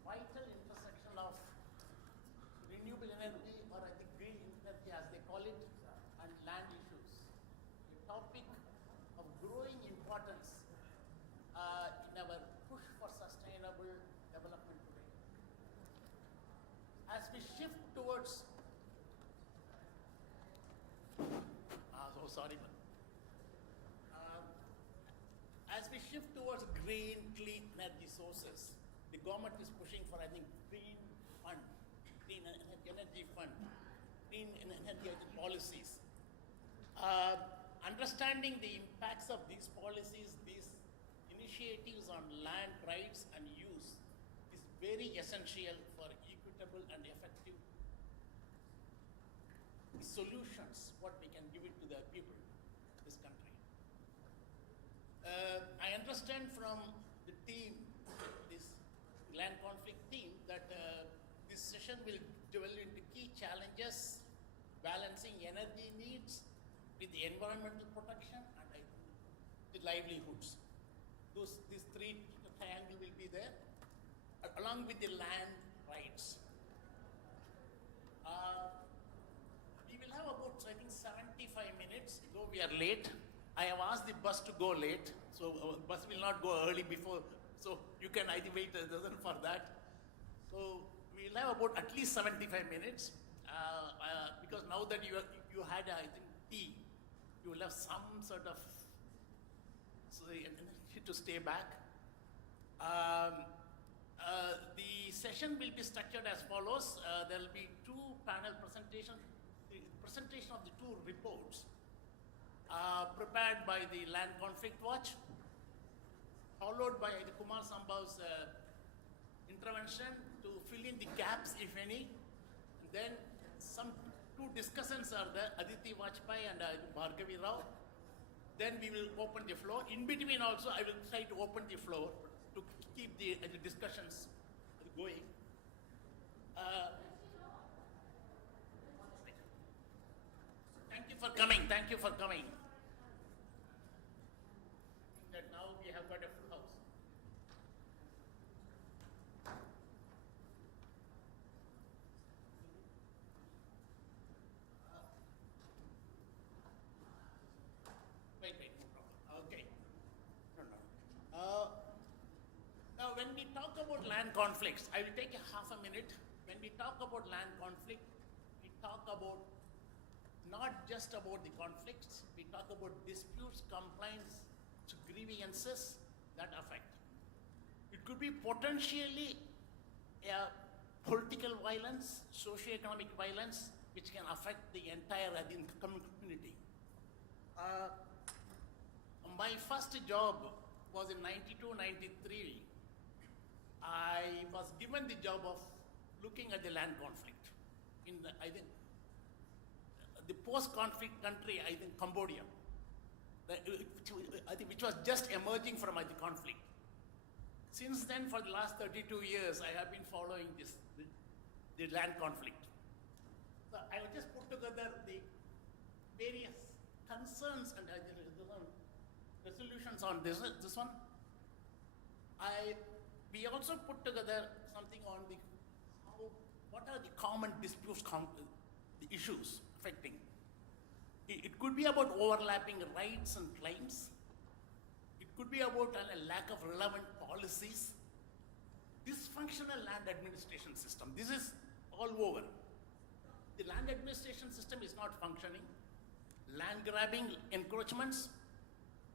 vital intersection of renewable energy, or I think green energy as they call it, and land issues. A topic of growing importance in our push for sustainable development today. As we shift towards as we shift towards green, clean energy sources, the government is pushing for, I think, green energy fund, green energy policies. Understanding the impacts of these policies, these initiatives on land rights and use is very essential for equitable and effective solutions, what we can give it to the people of this country. I understand from the team, this land conflict team, that this session will delve into key challenges, balancing energy needs with the environmental protection and the livelihoods. These three triangles will be there, along with the land rights. We will have about, I think, 75 minutes, though we are late. I have asked the bus to go late, so bus will not go early before, so you can either wait a dozen for that. So we will have about at least 75 minutes, because now that you had, I think, tea, you will have some sort of energy to stay back. The session will be structured as follows. There will be two panel presentations. The presentation of the two reports prepared by the Land Conflict Watch, followed by the Kumar Sambhav's intervention to fill in the gaps, if any. And then some two discussants are there, Aditi Vajpayee and Bhargavi Rao. Then we will open the floor. In between also, I will try to open the floor to keep the discussions going. Thank you for coming. Thank you for coming. That now we have got a full house. Wait, no problem. Okay. No. Now, when we talk about land conflicts, I will take half a minute. When we talk about land conflict, we talk about not just about the conflicts, we talk about disputes, complaints, grievances that affect. It could be potentially a political violence, socio-economic violence, which can affect the entire community. My first job was in 92-93. I was given the job of looking at the land conflict in the, I think, the post-conflict country, I think Cambodia, which was just emerging from the conflict. Since then, for the last 32 years, I have been following the land conflict. So I will just put together the various concerns and resolutions on this one. We also put together something on what are the common disputes, the issues affecting. It could be about overlapping rights and claims. It could be about a lack of relevant policies. Dysfunctional land administration system. This is all over. The land administration system is not functioning. Land grabbing encroachments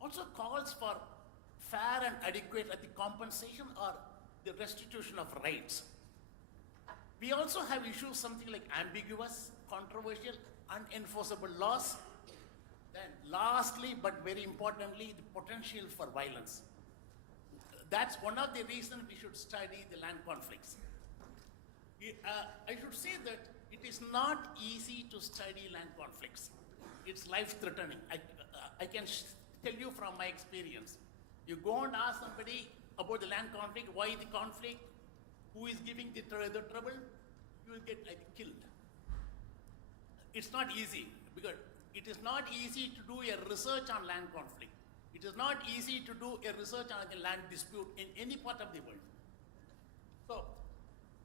also calls for fair and adequate compensation or the restitution of rights. We also have issues something like ambiguous, controversial, unenforceable laws. Then lastly, but very importantly, the potential for violence. That's one of the reasons we should study the land conflicts. I should say that it is not easy to study land conflicts. It's life-threatening. I can tell you from my experience. You go and ask somebody, about the land conflict, why the conflict, who is giving the trouble, you will get, I think, killed. It's not easy, because it is not easy to do a research on land conflict. It is not easy to do a research on a land dispute in any part of the world. So,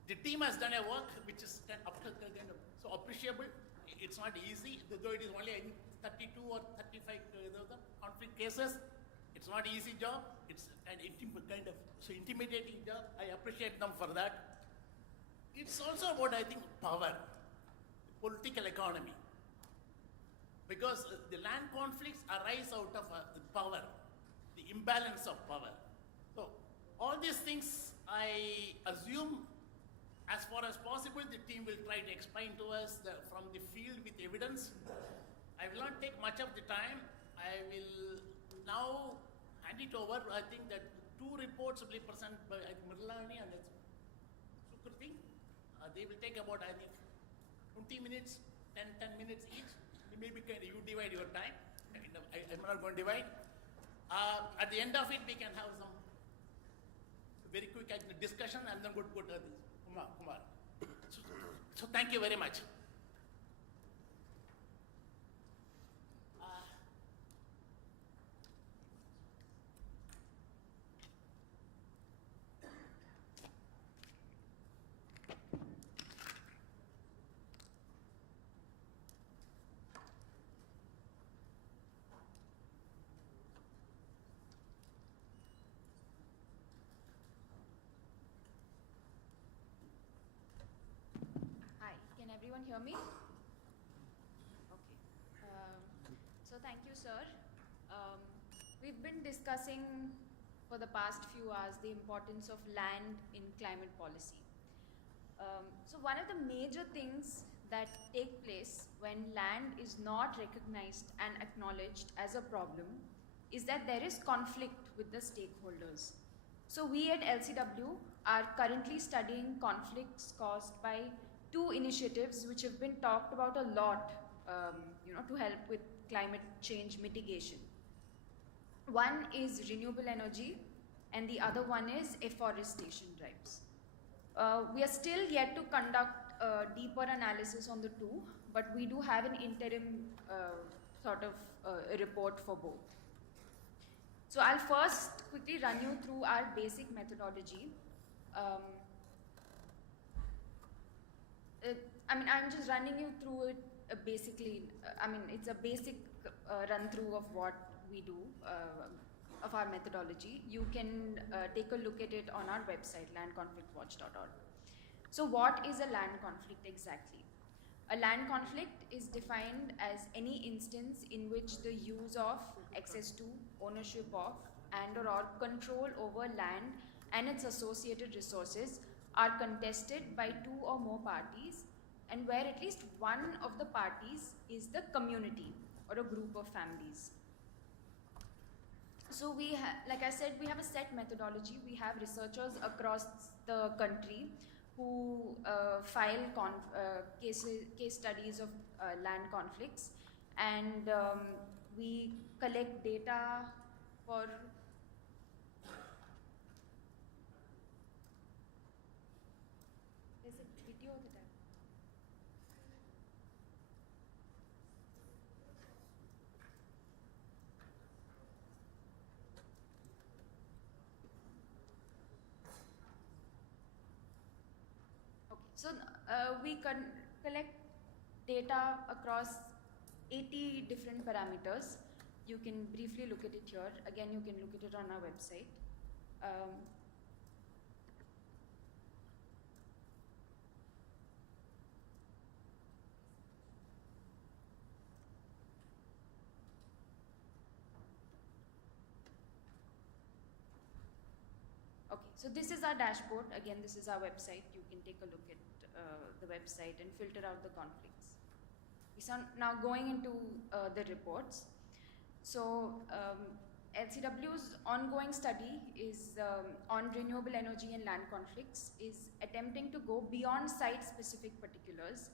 the team has done a work which is kind of so appreciable. It's not easy, though it is only 32 or 35 conflict cases. It's not easy job. It's an intimidating job. I appreciate them for that. It's also about, I think, power, political economy. Because the land conflicts arise out of power, the imbalance of power. So all these things, I assume, as far as possible, the team will try to explain to us from the field with evidence. I will not take much of the time. I will now hand it over. I think that 2 reports will be presented by Mirlani and Sukriti. They will take about, I think, 20 minutes, 10 minutes each. Maybe you divide your time. I'm not going to divide. At the end of it, we can have some very quick discussion and then go to this. Kumar. So thank you very much. Everyone hear me? Okay. So thank you, sir. We've been discussing for the past few hours the importance of land in climate policy. So one of the major things that take place when land is not recognized and acknowledged as a problem is that there is conflict with the stakeholders. So we at LCW are currently studying conflicts caused by 2 initiatives which have been talked about a lot, to help with climate change mitigation. One is renewable energy, and the other one is afforestation drives. We are still yet to conduct a deeper analysis on the 2, but we do have an interim a report for both. So I'll first quickly run you through our basic methodology. I'm just running you through it basically. It's a basic run through of what we do, of our methodology. You can take a look at it on our website, landconflictwatch.org. So what is a land conflict exactly? A land conflict is defined as any instance in which the use of, access to, ownership of, and or control over land and its associated resources are contested by 2 or more parties, and where at least one of the parties is the community or a group of families. So like I said, we have a set methodology. We have researchers across the country who file case studies of land conflicts, and we collect data for So we collect data across 80 different parameters. You can briefly look at it here. Again, you can look at it on our website. Okay, so this is our dashboard. Again, this is our website. You can take a look at the website and filter out the conflicts. So now going into the reports. So LCW's ongoing study is on renewable energy and land conflicts is attempting to go beyond site-specific particulars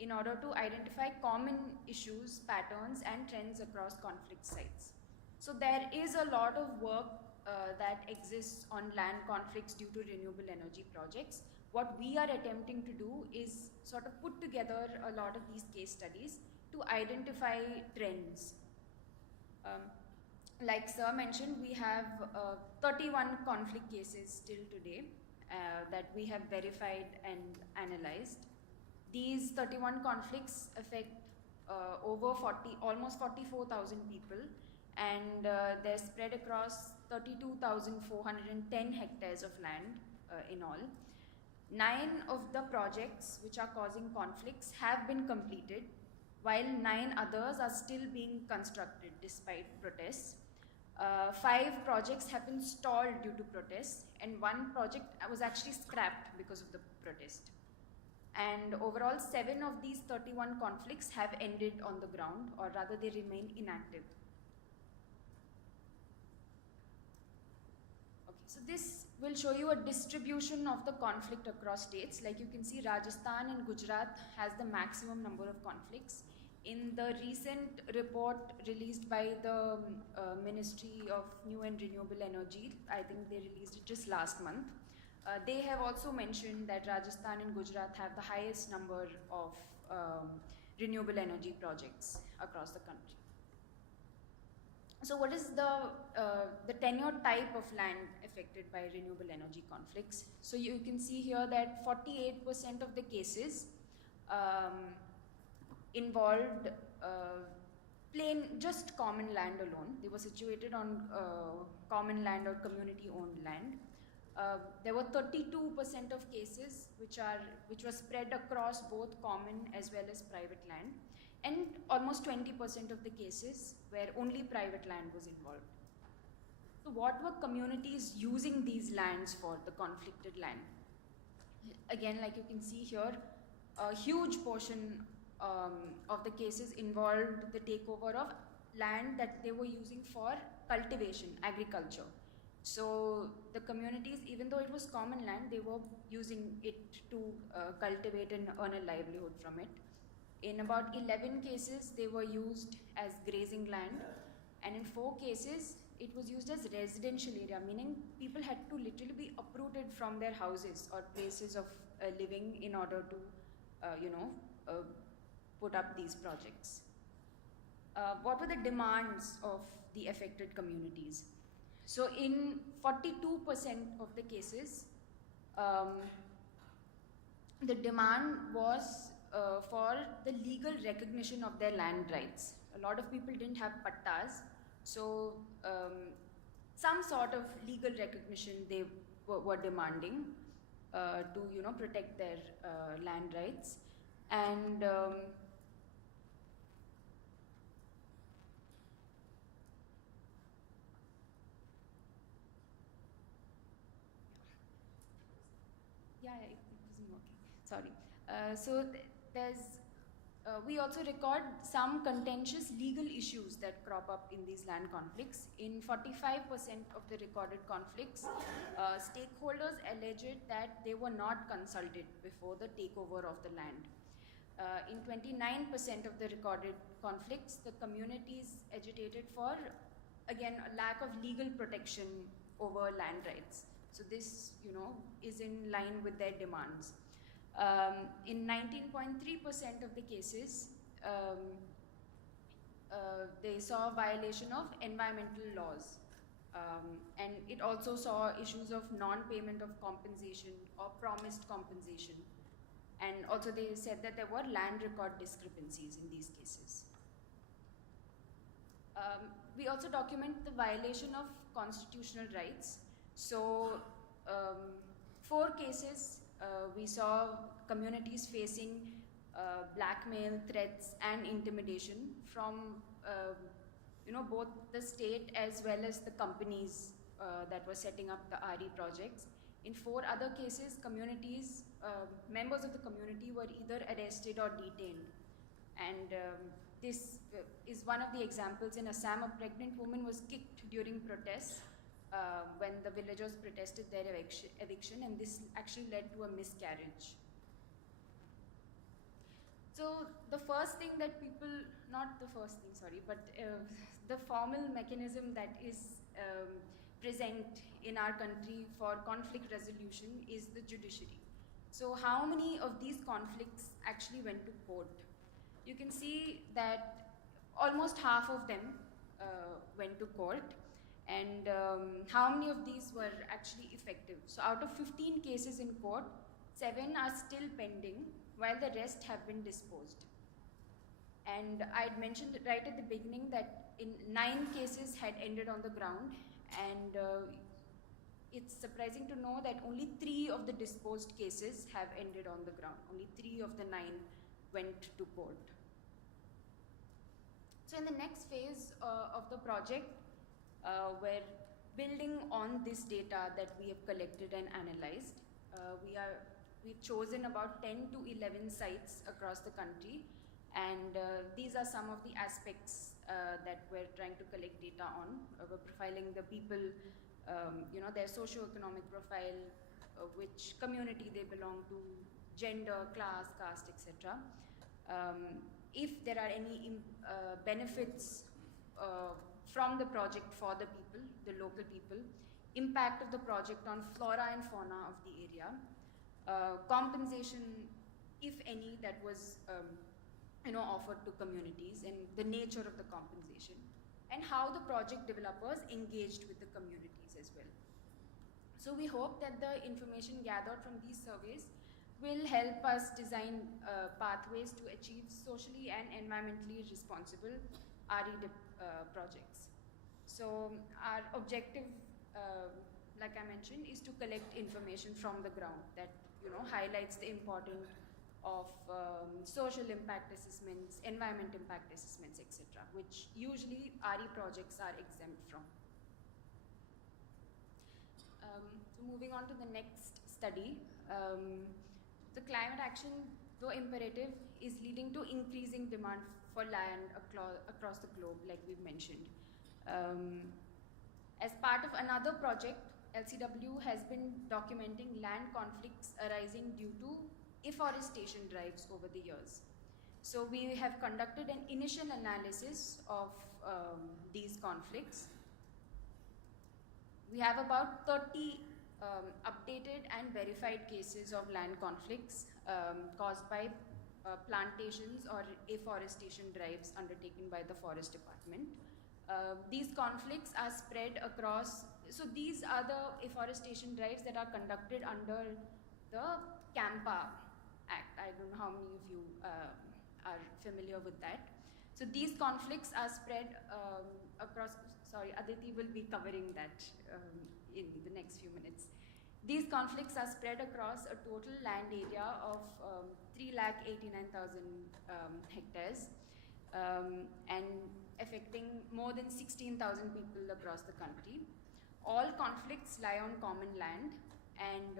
in order to identify common issues, patterns, and trends across conflict sites. So there is a lot of work that exists on land conflicts due to renewable energy projects. What we are attempting to do is sort of put together a lot of these case studies to identify trends. Like Sir mentioned, we have 31 conflict cases till today that we have verified and analyzed. These 31 conflicts affect almost 44,000 people, and they're spread across 32,410 hectares of land in all. 9 of the projects which are causing conflicts have been completed, while 9 others are still being constructed despite protests. 5 projects have been stalled due to protests, and 1 project was actually scrapped because of the protest. And overall, 7 of these 31 conflicts have ended on the ground, or rather they remain inactive. Okay, so this will show you a distribution of the conflict across states. Like you can see, Rajasthan and Gujarat has the maximum number of conflicts. In the recent report released by the Ministry of New and Renewable Energy, I think they released it just last month, they have also mentioned that Rajasthan and Gujarat have the highest number of renewable energy projects across the country. So what is the tenure type of land affected by renewable energy conflicts? So you can see here that 48% of the cases involved just common land alone. They were situated on common land or community-owned land. There were 32% of cases which were spread across both common as well as private land, and almost 20% of the cases where only private land was involved. So what were communities using these lands for, the conflicted land? Again, like you can see here, a huge portion of the cases involved the takeover of land that they were using for cultivation, agriculture. So the communities, even though it was common land, they were using it to cultivate and earn a livelihood from it. In about 11 cases, they were used as grazing land, and in 4 cases, it was used as residential area, meaning people had to literally be uprooted from their houses or places of living in order to, put up these projects. What were the demands of the affected communities? So in 42% of the cases, the demand was for the legal recognition of their land rights. A lot of people didn't have pattas, so some sort of legal recognition they were demanding to protect their land rights. And it wasn't working. Sorry. So we also record some contentious legal issues that crop up in these land conflicts. In 45% of the recorded conflicts, stakeholders alleged that they were not consulted before the takeover of the land. In 29% of the recorded conflicts, the communities agitated for, again, a lack of legal protection over land rights. So this, is in line with their demands. In 19.3% of the cases, they saw violation of environmental laws. And it also saw issues of non-payment of compensation or promised compensation. And also they said that there were land record discrepancies in these cases. We also document the violation of constitutional rights. So 4 cases we saw communities facing blackmail, threats and intimidation from both the state as well as the companies that were setting up the RE projects. In 4 other cases, communities, members of the community were either arrested or detained. And this is one of the examples. In Assam, a pregnant woman was kicked during protests when the villagers protested their eviction, and this actually led to a miscarriage. So the first thing that people, not the first thing, sorry, but the formal mechanism that is present in our country for conflict resolution is the judiciary. So how many of these conflicts actually went to court? You can see that almost half of them went to court, and how many of these were actually effective? So out of 15 cases in court, 7 are still pending, while the rest have been disposed. And I'd mentioned right at the beginning that in 9 cases had ended on the ground, and it's surprising to know that only 3 of the disposed cases have ended on the ground. Only 3 of the 9 went to court. So in the next phase of the project, we're building on this data that we have collected and analyzed. We've chosen about 10 to 11 sites across the country, and these are some of the aspects that we're trying to collect data on. We're profiling the people, their socio-economic profile, which community they belong to, gender, class, caste, etc. If there are any benefits from the project for the people, the local people, impact of the project on flora and fauna of the area, compensation, if any, that was offered to communities, and the nature of the compensation, and how the project developers engaged with the communities as well. So we hope that the information gathered from these surveys will help us design pathways to achieve socially and environmentally responsible RE projects. So our objective, like I mentioned, is to collect information from the ground that highlights the importance of social impact assessments, environment impact assessments, etc., which usually RE projects are exempt from. So moving on to the next study, the climate action, though imperative, is leading to increasing demand for land across the globe, like we've mentioned. As part of another project, LCW has been documenting land conflicts arising due to afforestation drives over the years. So we have conducted an initial analysis of these conflicts. We have about 30 updated and verified cases of land conflicts caused by plantations or afforestation drives undertaken by the Forest Department. These conflicts are spread across, so these are the afforestation drives that are conducted under the CAMPA Act. I don't know how many of you are familiar with that. So these conflicts are spread across, sorry, Aditi will be covering that in the next few minutes. These conflicts are spread across a total land area of 3,89,000 hectares and affecting more than 16,000 people across the country. All conflicts lie on common land, and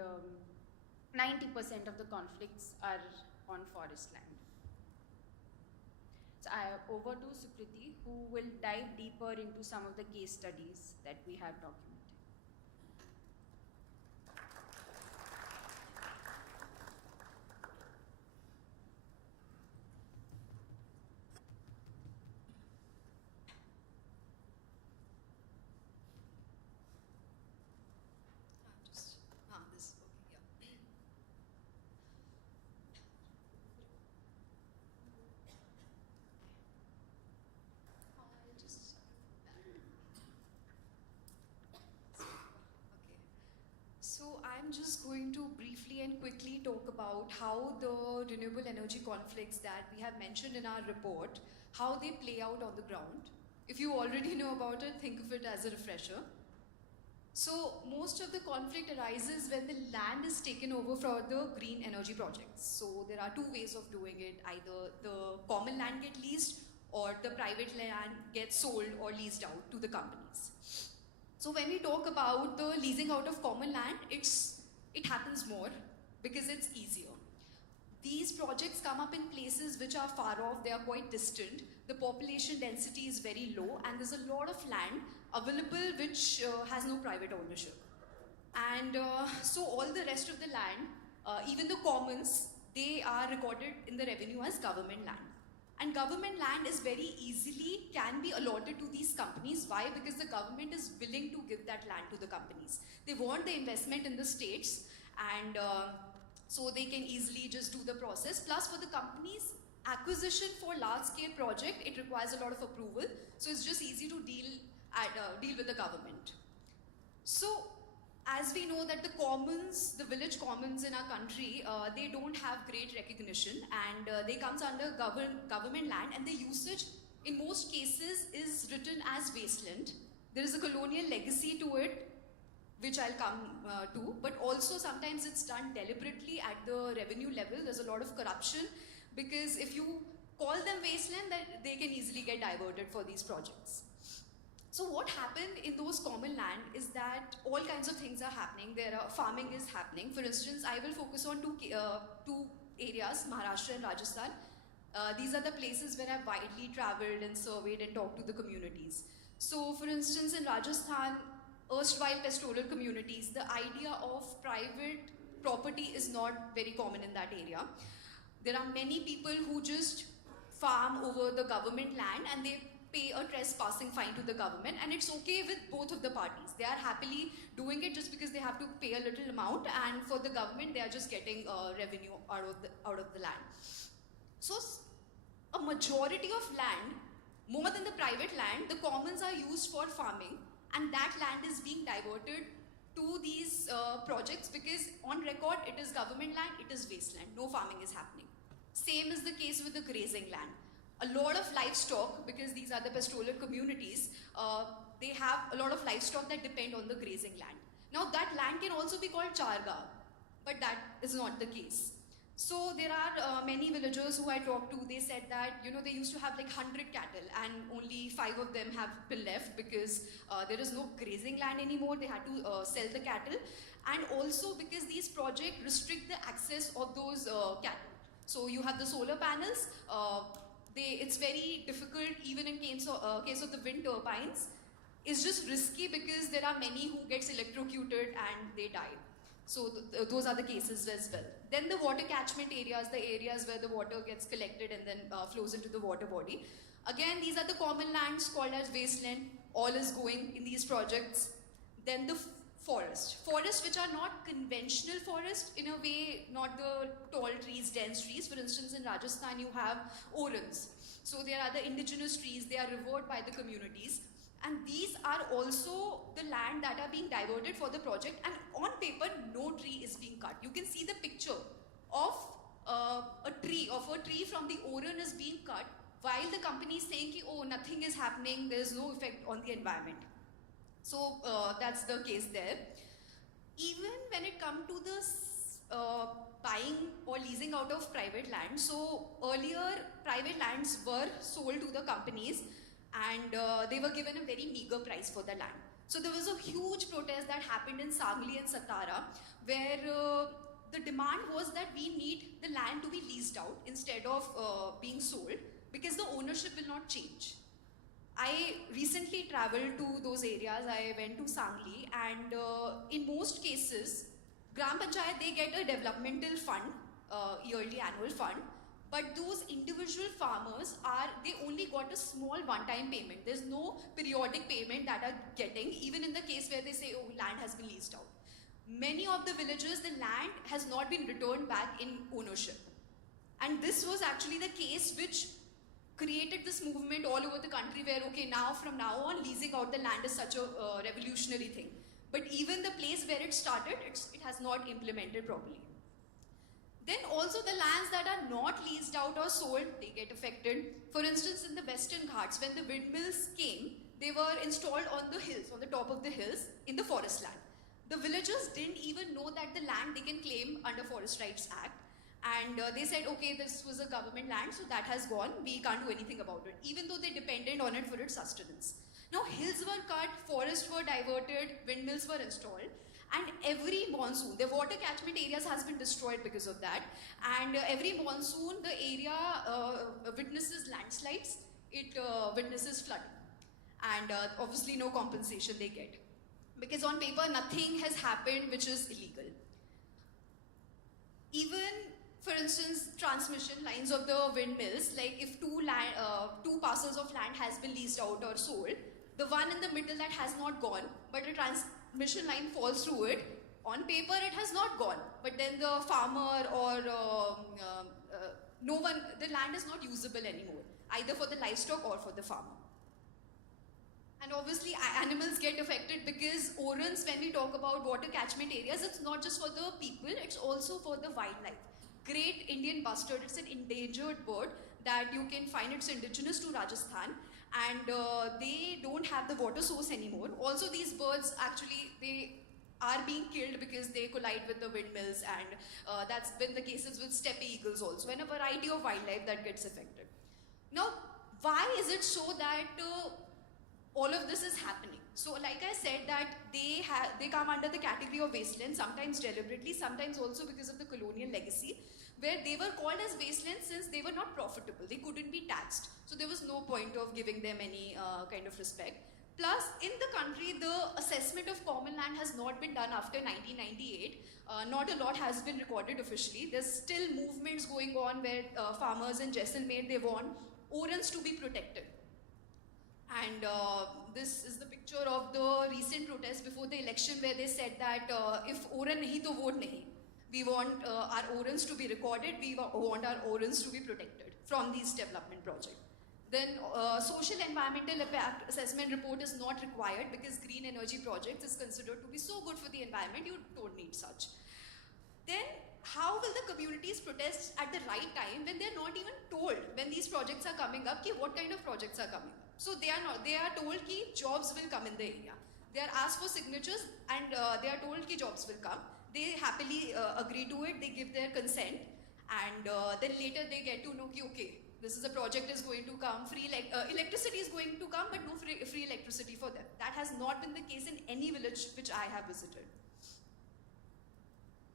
90% of the conflicts are on forest land. So over to Sukriti, who will dive deeper into some of the case studies that we have documented. So I'm just going to briefly and quickly talk about how the renewable energy conflicts that we have mentioned in our report, how they play out on the ground. If you already know about it, think of it as a refresher. So most of the conflict arises when the land is taken over for the green energy projects. So there are 2 ways of doing it. Either the common land gets leased, or the private land gets sold or leased out to the companies. So when we talk about the leasing out of common land, it happens more because it's easier. These projects come up in places which are far off, they are quite distant, the population density is very low, and there's a lot of land available which has no private ownership. And so all the rest of the land, even the commons, they are recorded in the revenue as government land. And government land is very easily can be allotted to these companies. Why? Because the government is willing to give that land to the companies. They want the investment in the states, and so they can easily just do the process. Plus, for the companies, acquisition for large-scale project, it requires a lot of approval. So it's just easy to deal with the government. So, as we know that the commons, the village commons in our country, they don't have great recognition, and they comes under government land, and the usage in most cases is written as wasteland. There is a colonial legacy to it, which I'll come to, but also sometimes it's done deliberately at the revenue level. There's a lot of corruption, because if you call them wasteland, that they can easily get diverted for these projects. So what happened in those common land is that all kinds of things are happening. Farming is happening. For instance, I will focus on two areas, Maharashtra and Rajasthan. These are the places where I've widely traveled and surveyed and talked to the communities. So for instance, in Rajasthan, erstwhile pastoral communities, the idea of private property is not very common in that area. There are many people who just farm over the government land, and they pay a trespassing fine to the government, and it's okay with both of the parties. They are happily doing it just because they have to pay a little amount, and for the government, they are just getting revenue out of the land. So a majority of land, more than the private land, the commons are used for farming, and that land is being diverted to these projects, because on record, it is government land, it is wasteland, no farming is happening. Same is the case with the grazing land. A lot of livestock, because these are the pastoral communities, they have a lot of livestock that depend on the grazing land. Now that land can also be called charga, but that is not the case. So there are many villagers who I talked to, they said that, they used to have like 100 cattle, and only 5 of them have been left because there is no grazing land anymore. They had to sell the cattle, and also because these projects restrict the access of those cattle. So you have the solar panels, it's very difficult, even in case of the wind turbines. It's just risky because there are many who gets electrocuted and they die. So those are the cases as well. Then the water catchment areas, the areas where the water gets collected and then flows into the water body. Again, these are the common lands called as wasteland. All is going in these projects. Then the forests which are not conventional forest, in a way, not the tall trees, dense trees. For instance, in Rajasthan, you have orans. So there are the indigenous trees, they are revered by the communities. And these are also the land that are being diverted for the project, and on paper, no tree is being cut. You can see the picture of a tree from the oran is being cut, while the company is saying, oh, nothing is happening, there is no effect on the environment. So that's the case there. Even when it comes to the buying or leasing out of private land, so earlier private lands were sold to the companies, and they were given a very meager price for the land. So there was a huge protest that happened in Sangli and Satara, where the demand was that we need the land to be leased out instead of being sold, because the ownership will not change. I recently traveled to those areas. I went to Sangli, and in most cases, Gram Panchayat, they get a developmental fund, yearly annual fund, but those individual farmers they only got a small one-time payment. There's no periodic payment that are getting, even in the case where they say, oh, land has been leased out. Many of the villages, the land has not been returned back in ownership. And this was actually the case which created this movement all over the country where, okay, from now on, leasing out the land is such a revolutionary thing. But even the place where it started, it has not implemented properly. Then also the lands that are not leased out or sold, they get affected. For instance, in the Western Ghats, when the windmills came, they were installed on the hills, on the top of the hills, in the forest land. The villagers didn't even know that the land they can claim under Forest Rights Act. And they said, okay, this was a government land, so that has gone, we can't do anything about it, even though they depended on it for its sustenance. Now, hills were cut, forests were diverted, windmills were installed, and every monsoon, the water catchment areas has been destroyed because of that, and every monsoon, the area witnesses landslides, it witnesses flooding, and obviously no compensation they get. Because on paper, nothing has happened which is illegal. Even For instance, transmission lines of the windmills, like if two parcels of land has been leased out or sold, the one in the middle that has not gone, but a transmission line falls through it, on paper it has not gone, but then the farmer or the land is not usable anymore, either for the livestock or for the farmer. And obviously animals get affected because orans, when we talk about water catchment areas, it's not just for the people, it's also for the wildlife. Great Indian bustard, it's an endangered bird that you can find, it's indigenous to Rajasthan, and they don't have the water source anymore. Also these birds actually, they are being killed because they collide with the windmills, and that's been the cases with steppe eagles also, and a variety of wildlife that gets affected. Now, why is it so that all of this is happening? So like I said, that they come under the category of wasteland, sometimes deliberately, sometimes also because of the colonial legacy, where they were called as wastelands since they were not profitable, they couldn't be taxed. So there was no point of giving them any kind of respect. Plus, in the country, the assessment of common land has not been done after 1998. Not a lot has been recorded officially. There's still movements going on where farmers in Jaisalmer, they want orans to be protected. And this is the picture of the recent protest before the election, where they said that if oran nahi to vote nahi. We want our orans to be recorded, we want our orans to be protected from these development projects. Then social environmental impact assessment report is not required because green energy projects is considered to be so good for the environment, you don't need such. Then how will the communities protest at the right time when they're not even told when these projects are coming up, what kind of projects are coming up? So they are told that jobs will come in the area. They are asked for signatures and they are told that jobs will come. They happily agree to it, they give their consent, and then later they get to know that, okay, this is a project is going to come, free electricity is going to come, but no free electricity for them. That has not been the case in any village which I have visited.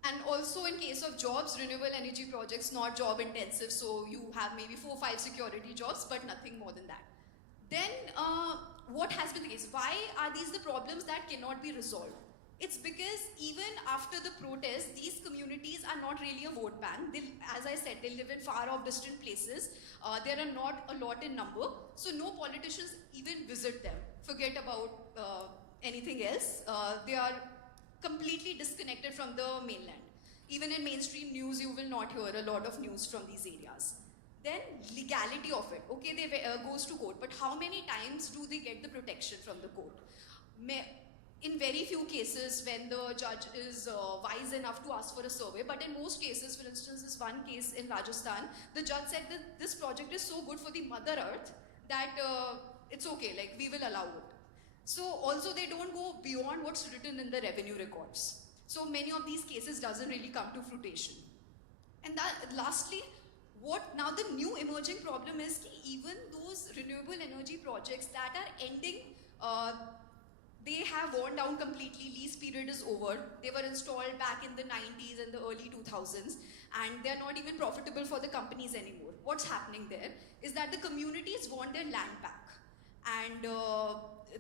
And also in case of jobs, renewable energy projects, not job intensive, so you have maybe 4 or 5 security jobs, but nothing more than that. Then what has been the case? Why are these the problems that cannot be resolved? It's because even after the protest, these communities are not really a vote bank. As I said, they live in far off distant places. There are not a lot in number, so no politicians even visit them. Forget about anything else. They are completely disconnected from the mainland. Even in mainstream news, you will not hear a lot of news from these areas. Then legality of it. Okay, they goes to court, but how many times do they get the protection from the court? In very few cases when the judge is wise enough to ask for a survey, but in most cases, for instance, this one case in Rajasthan, the judge said that this project is so good for the Mother Earth that it's okay, like we will allow it. So also they don't go beyond what's written in the revenue records. So many of these cases doesn't really come to fruition. And lastly, now the new emerging problem is that even those renewable energy projects that are ending, they have worn down completely, lease period is over. They were installed back in the 90s and the early 2000s, and they're not even profitable for the companies anymore. What's happening there is that the communities want their land back, and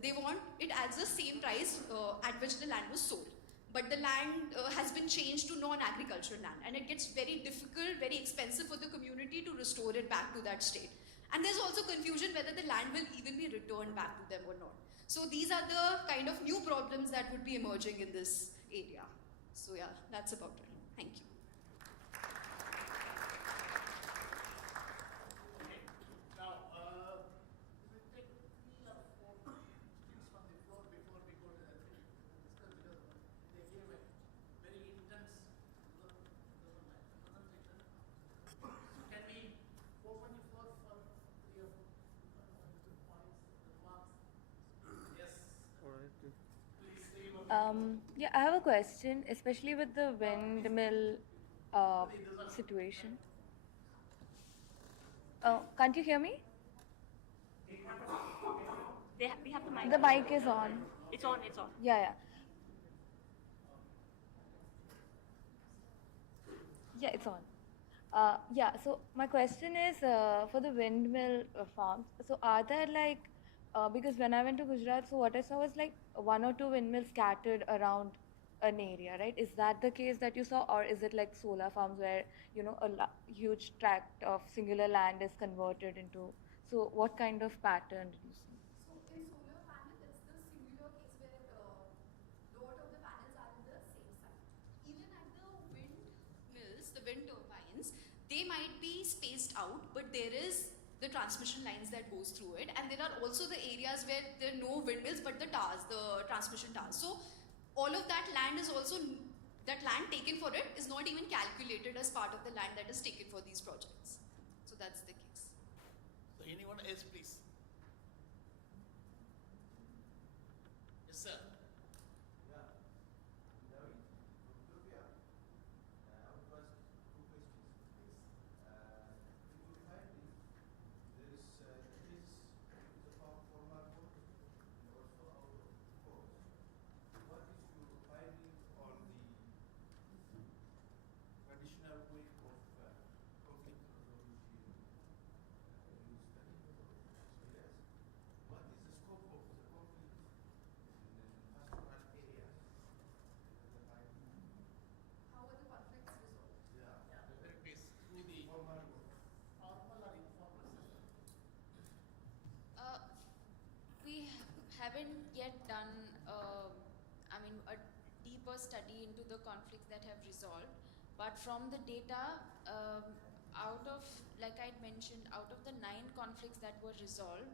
they want it at the same price at which the land was sold. But the land has been changed to non-agricultural land, and it gets very difficult, very expensive for the community to restore it back to that state. And there's also confusion whether the land will even be returned back to them or not. So these are the kind of new problems that would be emerging in this area. So yeah, that's about it. Thank you. Now, we'll take 3 or 4 questions from the floor before we go to the discuss, because they gave a very intense presentation. Can we open the floor for 3 or 4 points, remarks? Yes. Yeah, I have a question, especially with the windmill situation. Can't you hear me? We have the mic. The mic is on. It's on, it's on. Yeah. Yeah, it's on. Yeah, so my question is for the windmill farms. So are there because when I went to Gujarat, so what I saw was 1 or 2 windmills scattered around an area, right? Is that the case that you saw, or is it like solar farms where, you know, a huge tract of singular land is converted into? So what kind of pattern did you see? So in solar panel, it's the singular case where lot of the panels are in the same site. Even at the windmills, the wind turbines, they might be spaced out, but there is the transmission lines that goes through it, and there are also the areas where there are no windmills but the towers, the transmission towers. So all of that land is also, that land taken for it is not even calculated as part of the land that is taken for these projects. So that's the case. So anyone else, please? Yes, sir. How are the conflicts resolved? Whether it is through the formal or informal system. We haven't yet done, a deeper study into the conflicts that have resolved. But from the data, out of, like I mentioned, out of the 9 conflicts that were resolved,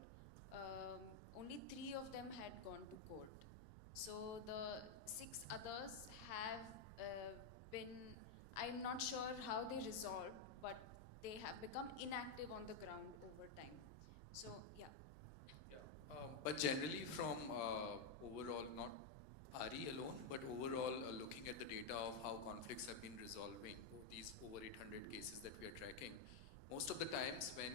only 3 of them had gone to court. So the 6 others have been, I'm not sure how they resolved, but they have become inactive on the ground over time. So, yeah. But generally from overall, not RE alone, but overall looking at the data of how conflicts have been resolving, these over 800 cases that we are tracking, most of the times when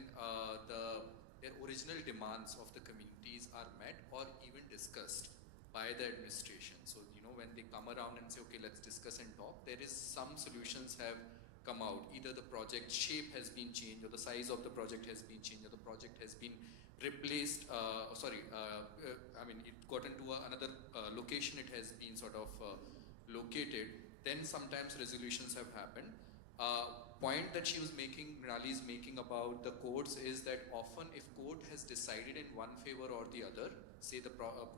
their original demands of the communities are met or even discussed by the administration. So, you know, when they come around and say, okay, let's discuss and talk, there is some solutions have come out. Either the project shape has been changed, or the size of the project has been changed, or the project has been replaced, it got into another location, it has been sort of located, then sometimes resolutions have happened. Point that she was making, Mrinali is making about the courts is that often if court has decided in one favor or the other, say the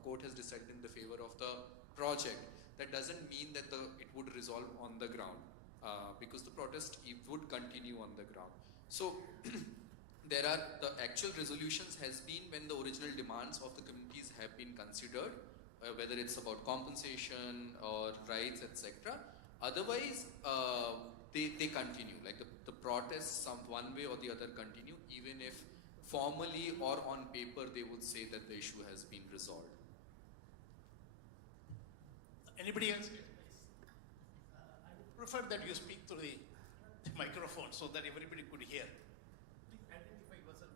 court has decided in the favor of the project, that doesn't mean that it would resolve on the ground, because the protest would continue on the ground. So there are, the actual resolutions has been when the original demands of the communities have been considered, whether it's about compensation or rights, etc. Otherwise, they continue, like the protests, one way or the other continue, even if formally or on paper they would say that the issue has been resolved. Anybody else? I would prefer that you speak through the microphone so that everybody could hear. Please identify yourself.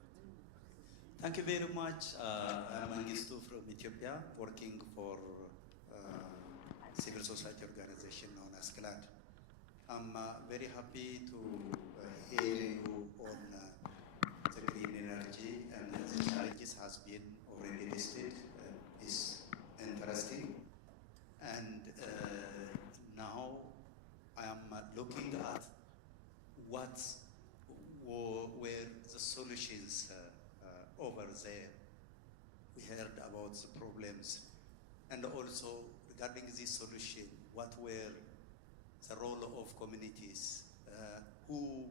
Thank you very much. I'm Mengistu from Ethiopia, working for civil society organization known as GLAD. I'm very happy to hear you on the green energy, and the challenges has been already listed. Is interesting. And now I am looking at what were the solutions over there. We heard about the problems, and also regarding this solution, what were the role of communities who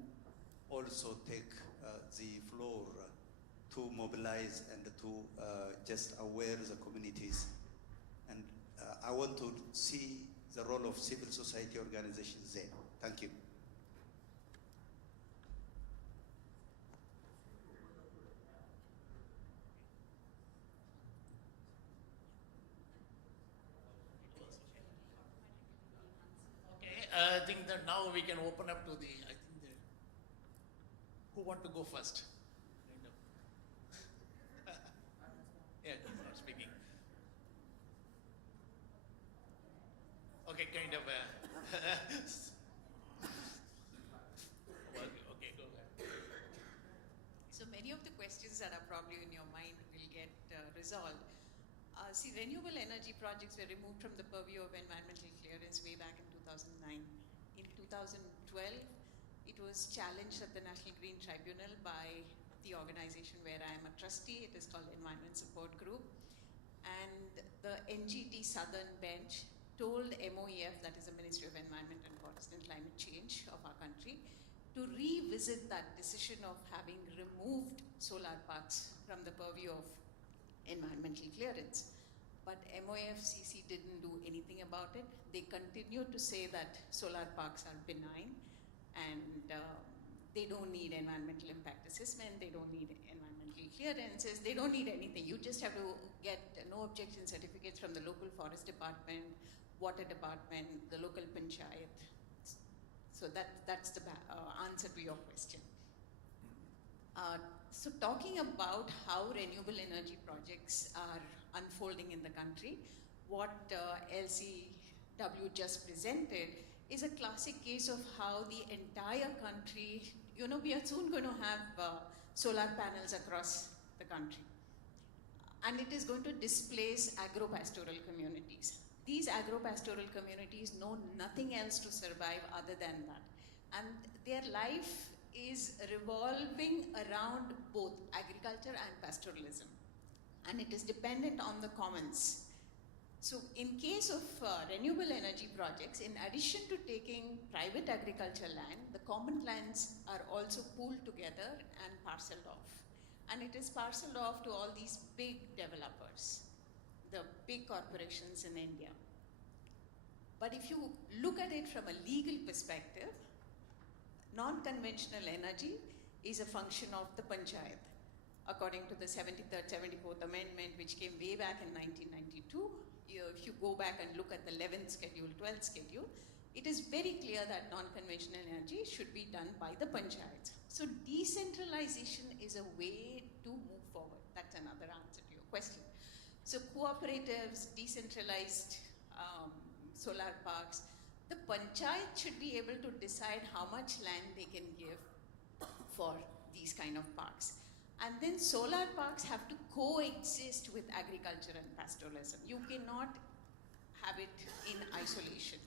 also take the floor to mobilize and to just aware the communities. And I want to see the role of civil society organizations there. Thank you. Okay, I think that now we can open up to the, who want to go first? Yeah, he's not speaking. Okay, kind of. Okay, go ahead. So many of the questions that are probably in your mind will get resolved. See, renewable energy projects were removed from the purview of environmental clearance way back in 2009. In 2012, it was challenged at the National Green Tribunal by the organization where I am a trustee. It is called Environment Support Group. And the NGT Southern Bench told MOEF, that is the Ministry of Environment and Forest and Climate Change of our country, to revisit that decision of having removed solar parks from the purview of environmental clearance. But MOFCC didn't do anything about it. They continued to say that solar parks are benign and they don't need environmental impact assessment, they don't need environmental clearances, they don't need anything. You just have to get no objection certificates from the local forest department, water department, the local panchayat. So that's the answer to your question. So talking about how renewable energy projects are unfolding in the country, what LCW just presented is a classic case of how the entire country, you know, we are soon going to have solar panels across the country. And it is going to displace agro-pastoral communities. These agro-pastoral communities know nothing else to survive other than that. And their life is revolving around both agriculture and pastoralism. And it is dependent on the commons. So in case of renewable energy projects, in addition to taking private agriculture land, the common lands are also pooled together and parceled off. And it is parceled off to all these big developers, the big corporations in India. But if you look at it from a legal perspective, non-conventional energy is a function of the panchayat. According to the 73rd, 74th Amendment, which came way back in 1992, if you go back and look at the 11th schedule, 12th schedule, it is very clear that non-conventional energy should be done by the panchayats. So decentralization is a way to move forward. That's another answer to your question. So cooperatives, decentralized solar parks, the panchayat should be able to decide how much land they can give for these kind of parks. And then solar parks have to coexist with agriculture and pastoralism. You cannot have it in isolation.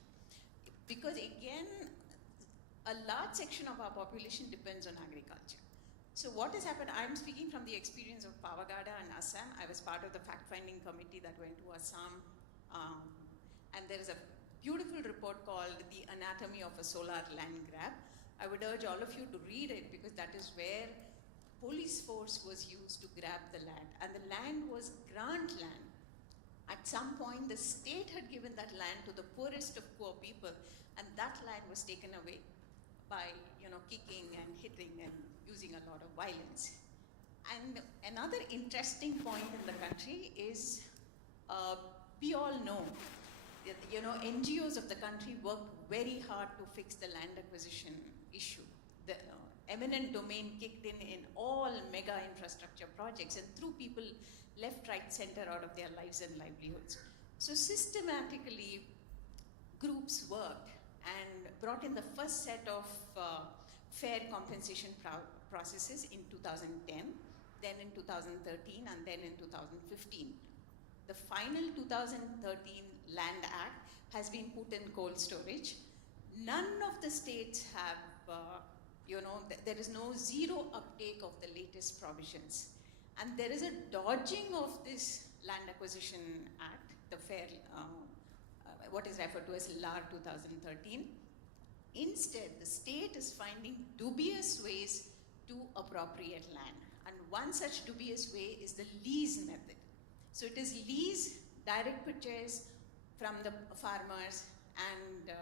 Because again, a large section of our population depends on agriculture. So what has happened, I'm speaking from the experience of Pavagada and Assam. I was part of the fact-finding committee that went to Assam. And there is a beautiful report called The Anatomy of a Solar Land Grab. I would urge all of you to read it because that is where police force was used to grab the land. And the land was grant land. At some point, the state had given that land to the poorest of poor people, and that land was taken away by, you know, kicking and hitting and using a lot of violence. And another interesting point in the country is we all know that, you know, NGOs of the country worked very hard to fix the land acquisition issue. The eminent domain kicked in all mega infrastructure projects and threw people left, right, center out of their lives and livelihoods. So systematically, groups worked and brought in the first set of fair compensation processes in 2010, then in 2013, and then in 2015. The final 2013 Land Act has been put in cold storage. None of the states have, you know, there is no zero uptake of the latest provisions. And there is a dodging of this Land Acquisition Act, the fair, what is referred to as LAR 2013. Instead, the state is finding dubious ways to appropriate land. And one such dubious way is the lease method. So it is lease, direct purchase from the farmers and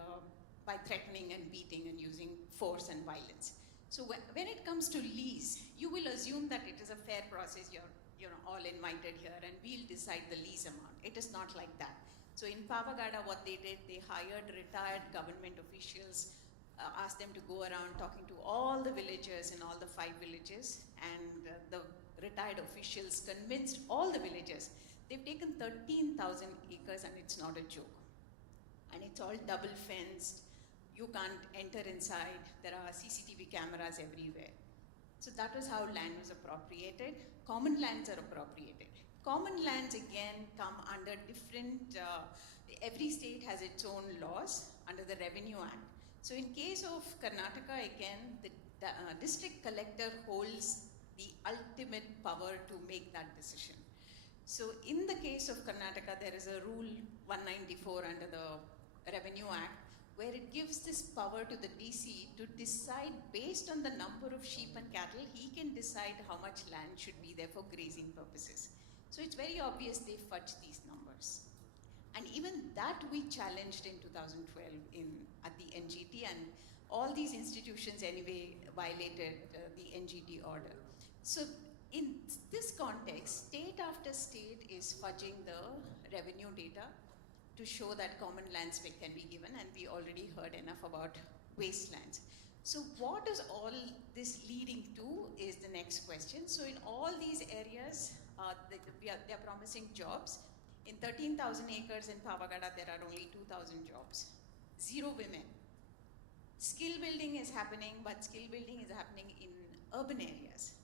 by threatening and beating and using force and violence. So when it comes to lease, you will assume that it is a fair process, you're all invited here and we'll decide the lease amount. It is not like that. So in Pavagada, what they did, they hired retired government officials, asked them to go around talking to all the villagers in all the 5 villages, and the retired officials convinced all the villagers. They've taken 13,000 acres and it's not a joke. And it's all double fenced. You can't enter inside. There are CCTV cameras everywhere. So that was how land was appropriated. Common lands are appropriated. Common lands again come under different, every state has its own laws under the Revenue Act. So in case of Karnataka again, the district collector holds the ultimate power to make that decision. So in the case of Karnataka, there is a rule 194 under the Revenue Act where it gives this power to the DC to decide based on the number of sheep and cattle, he can decide how much land should be there for grazing purposes. So it's very obvious they fudge these numbers. And even that we challenged in 2012 at the NGT, and all these institutions anyway violated the NGT order. So in this context, state after state is fudging the revenue data to show that common land spec can be given, and we already heard enough about wastelands. So what is all this leading to is the next question. So in all these areas, they're promising jobs. In 13,000 acres in Pavagada, there are only 2,000 jobs. 0 women. Skill building is happening, but skill building is happening in urban areas.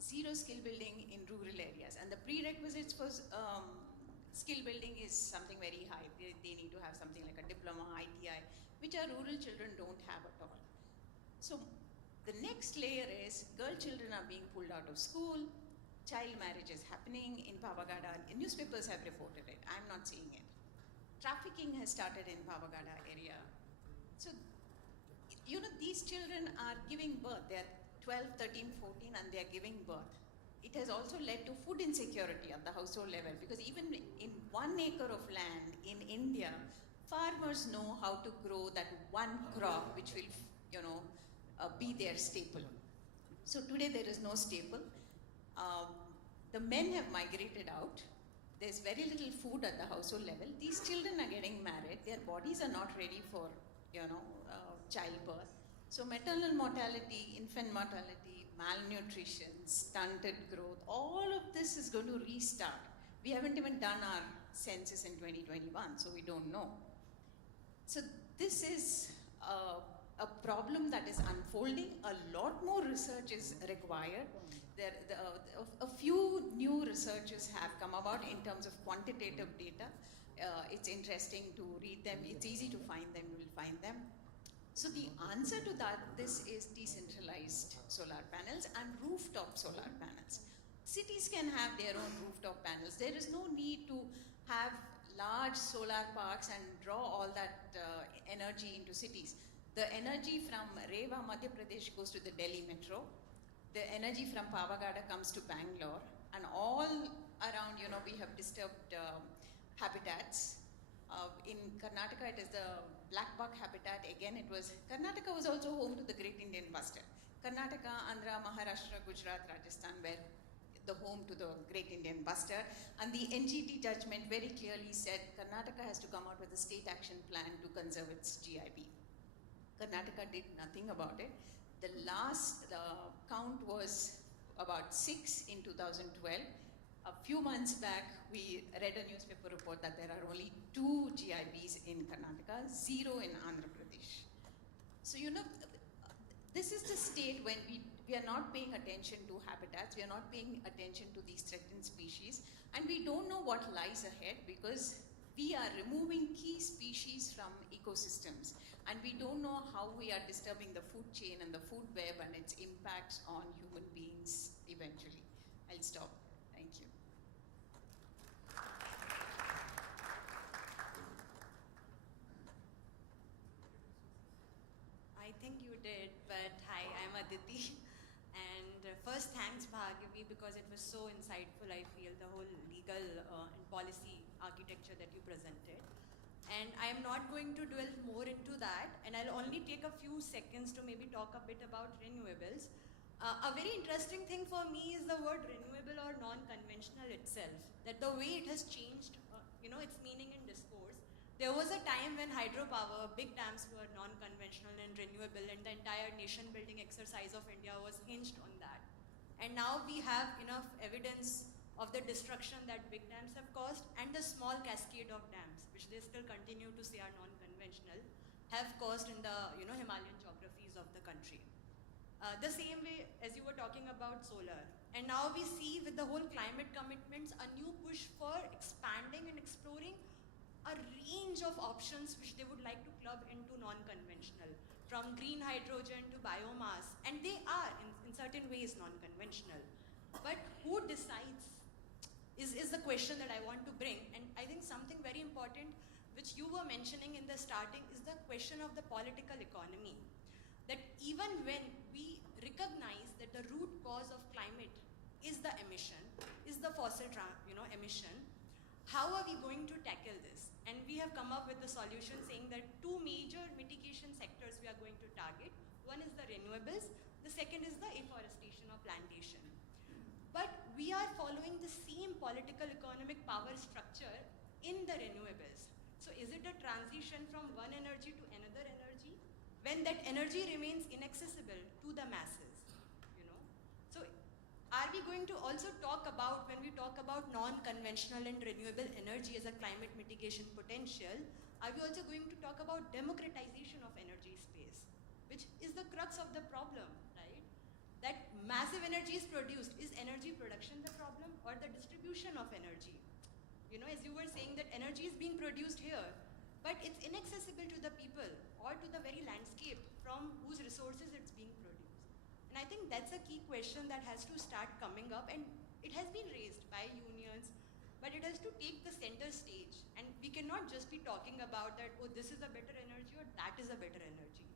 0 skill building in rural areas. And the prerequisites for skill building is something very high. They need to have something like a diploma, ITI, which our rural children don't have at all. So the next layer is girl children are being pulled out of school, child marriage is happening in Pavagada. Newspapers have reported it. I'm not seeing it. Trafficking has started in Pavagada area. So, you know, these children are giving birth. They're 12, 13, 14, and they're giving birth. It has also led to food insecurity at the household level, because even in 1 acre of land in India, farmers know how to grow that one crop which will, you know, be their staple. So today there is no staple. The men have migrated out. There's very little food at the household level. These children are getting married. Their bodies are not ready for, you know, childbirth. So maternal mortality, infant mortality, malnutrition, stunted growth, all of this is going to restart. We haven't even done our census in 2021, so we don't know. So this is a problem that is unfolding. A lot more research is required. A few new researches have come about in terms of quantitative data. It's interesting to read them. It's easy to find them. You will find them. So the answer to this is decentralized solar panels and rooftop solar panels. Cities can have their own rooftop panels. There is no need to have large solar parks and draw all that energy into cities. The energy from Rewa, Madhya Pradesh goes to the Delhi metro. The energy from Pavagada comes to Bangalore. And all around, you know, we have disturbed habitats. In Karnataka, it is the black buck habitat. Again, Karnataka was also home to the Great Indian Bustard. Karnataka, Andhra, Maharashtra, Gujarat, Rajasthan were the home to the Great Indian Bustard. And the NGT judgment very clearly said Karnataka has to come out with a state action plan to conserve its GIB. Karnataka did nothing about it. The last count was about 6 in 2012. A few months back, we read a newspaper report that there are only 2 GIBs in Karnataka, 0 in Andhra Pradesh. So, you know, this is the state when we are not paying attention to habitats, we are not paying attention to these threatened species, and we don't know what lies ahead because we are removing key species from ecosystems, and we don't know how we are disturbing the food chain and the food web and its impacts on human beings eventually. I'll stop. Thank you. I think you did, but hi, I'm Aditi. And first, thanks Bhargavi, because it was so insightful, I feel, the whole legal and policy architecture that you presented. And I'm not going to delve more into that, and I'll only take a few seconds to maybe talk a bit about renewables. A very interesting thing for me is the word renewable or non-conventional itself, that the way it has changed, you know, its meaning in discourse. There was a time when hydropower, big dams were non-conventional and renewable, and the entire nation-building exercise of India was hinged on that. And now we have enough evidence of the destruction that big dams have caused, and the small cascade of dams, which they still continue to say are non-conventional, have caused in the, you know, Himalayan geographies of the country. The same way as you were talking about solar, And now we see with the whole climate commitments, a new push for expanding and exploring a range of options which they would like to club into non-conventional, from green hydrogen to biomass, and they are in certain ways non-conventional. But who decides is the question that I want to bring. And I think something very important which you were mentioning in the starting is the question of the political economy. That even when we recognize that the root cause of climate is the emission, is the fossil emission, how are we going to tackle this? And we have come up with the solution saying that two major mitigation sectors we are going to target. One is the renewables, the second is the afforestation or plantation. But we are following the same political economic power structure in the renewables. So is it a transition from one energy to another energy when that energy remains inaccessible to the masses? So are we going to also talk about, when we talk about non-conventional and renewable energy as a climate mitigation potential, are we also going to talk about democratization of energy space, which is the crux of the problem, right? That massive energy is produced. Is energy production the problem or the distribution of energy? As you were saying that energy is being produced here, but it's inaccessible to the people or to the very landscape from whose resources it's being produced. And I think that's a key question that has to start coming up, and it has been raised by unions, but it has to take the center stage. And we cannot just be talking about that, oh, this is a better energy or that is a better energy.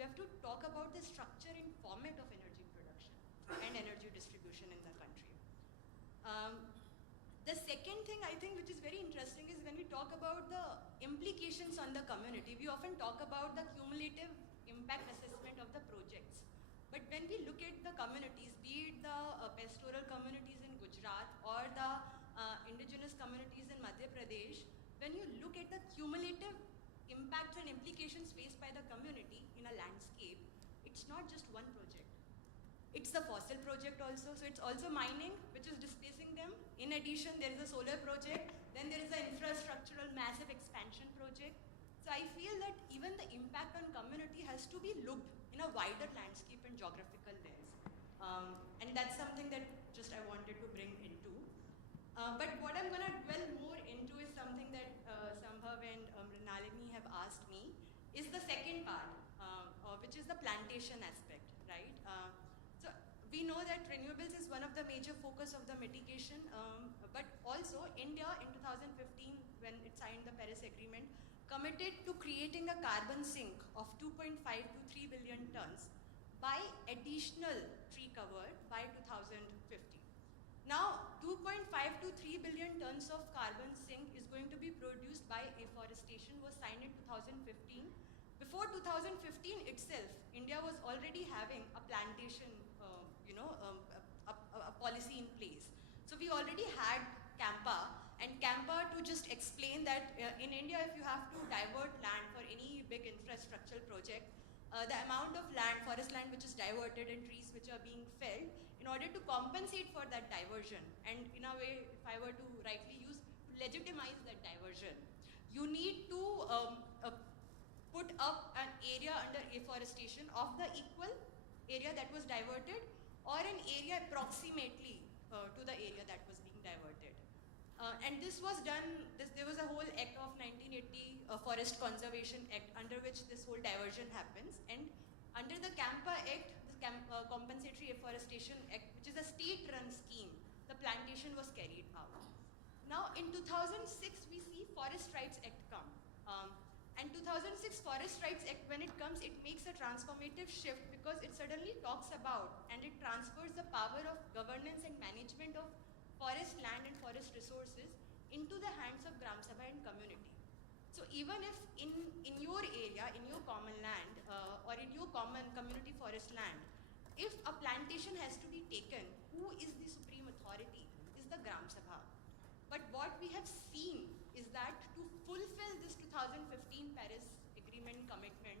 We have to talk about the structure and format of energy production and energy distribution in the country. The second thing I think which is very interesting is when we talk about the implications on the community, we often talk about the cumulative impact assessment of the projects. But when we look at the communities, be it the pastoral communities in Gujarat or the indigenous communities in Madhya Pradesh, when you look at the cumulative impacts and implications faced by the community in a landscape, it's not just one project. It's the fossil project also, so it's also mining, which is displacing them. In addition, there is a solar project, then there is an infrastructural massive expansion project. So I feel that even the impact on community has to be looked in a wider landscape and geographical lens. And that's something that just I wanted to bring into. But what I'm going to dwell more into is something that Sambhav and Nalini have asked me, is the second part, which is the plantation aspect, right? So we know that renewables is one of the major focus of the mitigation, but also India in 2015, when it signed the Paris Agreement, committed to creating a carbon sink of 2.5 to 3 billion tons by additional tree cover by 2050. Now, 2.5 to 3 billion tons of carbon sink is going to be produced by afforestation, was signed in 2015. Before 2015 itself, India was already having a plantation, a policy in place. So we already had CAMPA, and CAMPA, to just explain that in India, if you have to divert land for any big infrastructural project, the amount of land, forest land which is diverted and trees which are being felled, in order to compensate for that diversion, and in a way, if I were to rightly use, to legitimize that diversion, you need to put up an area under afforestation of the equal area that was diverted, or an area approximately to the area that was being diverted. And this was done, there was a whole act of 1980, Forest Conservation Act, under which this whole diversion happens. And under the CAMPA Act, the Compensatory Afforestation Act, which is a state-run scheme, the plantation was carried out. Now in 2006, we see Forest Rights Act come. And 2006 Forest Rights Act, when it comes, it makes a transformative shift, because it suddenly talks about and it transfers the power of governance and management of forest land and forest resources into the hands of Gram Sabha and community. So even if in your area, in your common land, or in your common community forest land, if a plantation has to be taken, who is the supreme authority? Is the Gram Sabha. But what we have seen is that to fulfill this 2015 Paris Agreement commitment,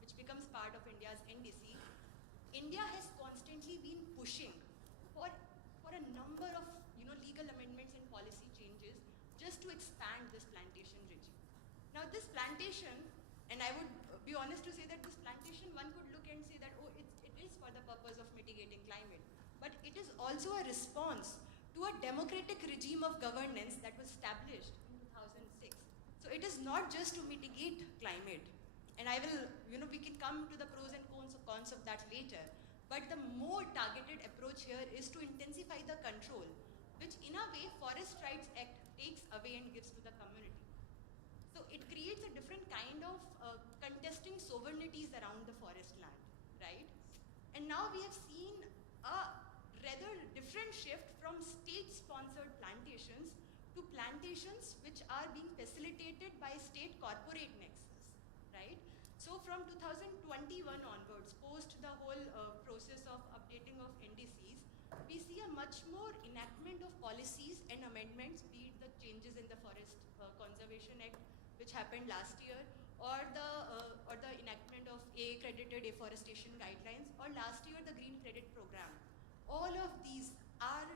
which becomes part of India's NDC, India has constantly been pushing for a number of legal amendments and policy changes just to expand this plantation regime. Now this plantation, and I would be honest to say that this plantation, one could look and say that, oh, it is for the purpose of mitigating climate. but it is also a response to a democratic regime of governance that was established in 2006. So it is not just to mitigate climate, and I will, we can come to the pros and cons of that later, but the more targeted approach here is to intensify the control, which in a way Forest Rights Act takes away and gives to the community. So it creates a different kind of contesting sovereignties around the forest land, right? And now we have seen a rather different shift from state-sponsored plantations to plantations which are being facilitated by state corporate nexus, right? So from 2021 onwards, post the whole process of updating of NDCs, we see a much more enactment of policies and amendments, be it the changes in the Forest Conservation Act, which happened last year, or the enactment of accredited afforestation guidelines, or last year the Green Credit Program. All of these are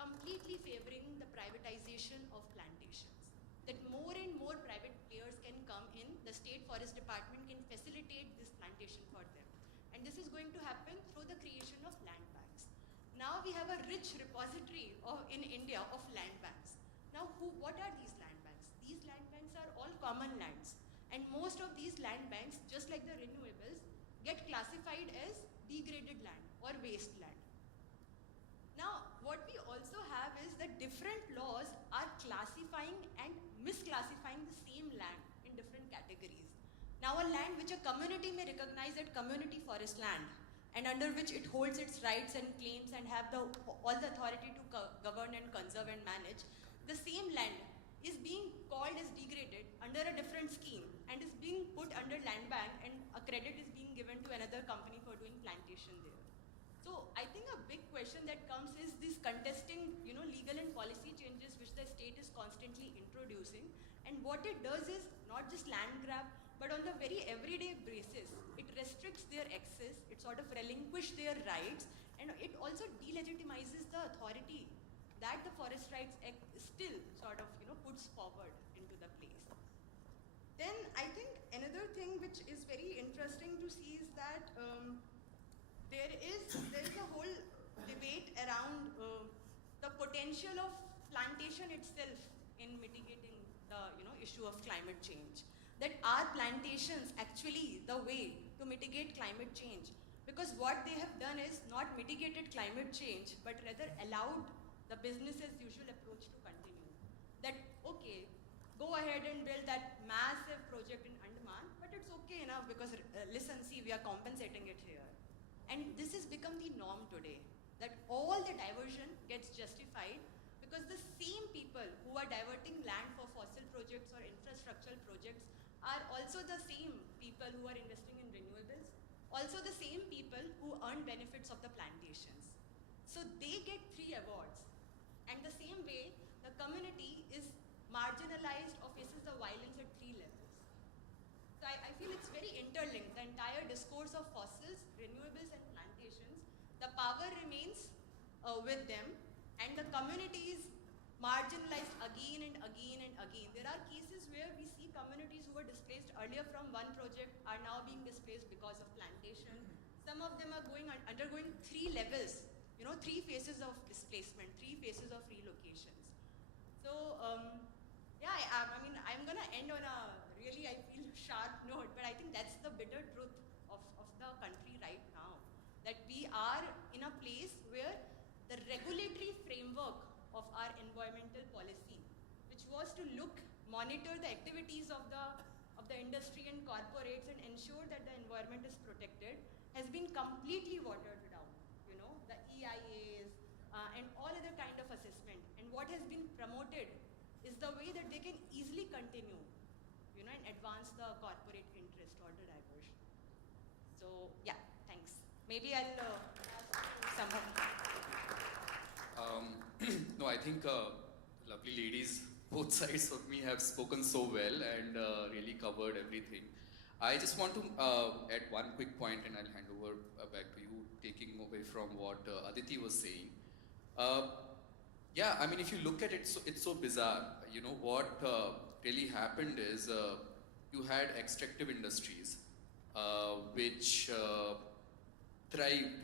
completely favoring the privatization of plantations. That more and more private players can come in, the State Forest Department can facilitate this plantation for them. And this is going to happen through the creation of land banks. Now we have a rich repository in India of land banks. Now what are these land banks? These land banks are all common lands. And most of these land banks, just like the renewables, get classified as degraded land or wasteland. Now, what we also have is that different laws are classifying and misclassifying the same land in different categories. Now, a land which a community may recognize as community forest land, and under which it holds its rights and claims and have all the authority to govern and conserve and manage, the same land is being called as degraded under a different scheme and is being put under land bank, and a credit is being given to another company for doing plantation there. So I think a big question that comes is this contesting, legal and policy changes which the state is constantly introducing, and what it does is not just land grab, but on the very everyday basis, it restricts their access, it sort of relinquishes their rights, and it also delegitimizes the authority that the Forest Rights Act still sort of, puts forward into the place. Then I think another thing which is very interesting to see is that there is a whole debate around the potential of plantation itself in mitigating the issue of climate change. That are plantations actually the way to mitigate climate change? Because what they have done is not mitigated climate change, but rather allowed the business as usual approach to continue. That, okay, go ahead and build that massive project in Andaman, but it's okay enough because listen, see, we are compensating it here. And this has become the norm today, that all the diversion gets justified because the same people who are diverting land for fossil projects or infrastructural projects are also the same people who are investing in renewables, also the same people who earn benefits of the plantations. So they get 3 awards. And the same way, the community is marginalized or faces the violence at 3 levels. So I feel it's very interlinked, the entire discourse of fossils, renewables and plantations. The power remains with them, and the community is marginalized again and again and again. There are cases where we see communities who were displaced earlier from one project are now being displaced because of plantation. Some of them are undergoing 3 levels, 3 phases of displacement, 3 phases of relocations. So, yeah, I'm going to end on a really, I feel, sharp note, but I think that's the bitter truth of the country right now. That we are in a place where the regulatory framework of our environmental policy, which was to monitor the activities of the industry and corporates and ensure that the environment is protected, has been completely watered down. The EIAs and all other kind of assessment. And what has been promoted is the way that they can easily continue, and advance the corporate interest or the diversion. So yeah, thanks. Maybe I'll ask somebody. No, I think lovely ladies, both sides of me have spoken so well and really covered everything. I just want to add one quick point, and I'll hand over back to you, taking away from what Aditi was saying. Yeah, if you look at it, it's so bizarre. What really happened is you had extractive industries which thrived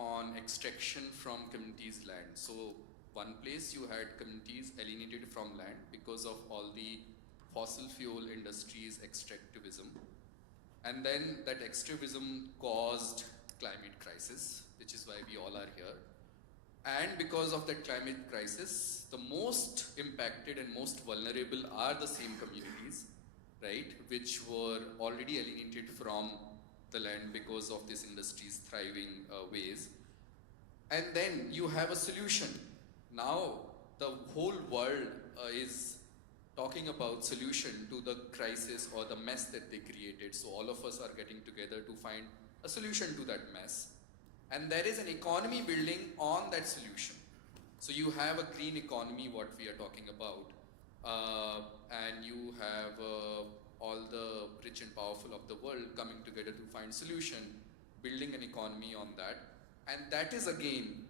on extraction from communities' land. So one place you had communities alienated from land because of all the fossil fuel industries extractivism. And then that extractivism caused climate crisis, which is why we all are here. And because of that climate crisis, the most impacted and most vulnerable are the same communities, right, which were already alienated from the land because of this industry's thriving ways. And then you have a solution. Now the whole world is talking about solution to the crisis or the mess that they created. So all of us are getting together to find a solution to that mess. And there is an economy building on that solution. So you have a green economy, what we are talking about, and you have all the rich and powerful of the world coming together to find solution, building an economy on that. And that is again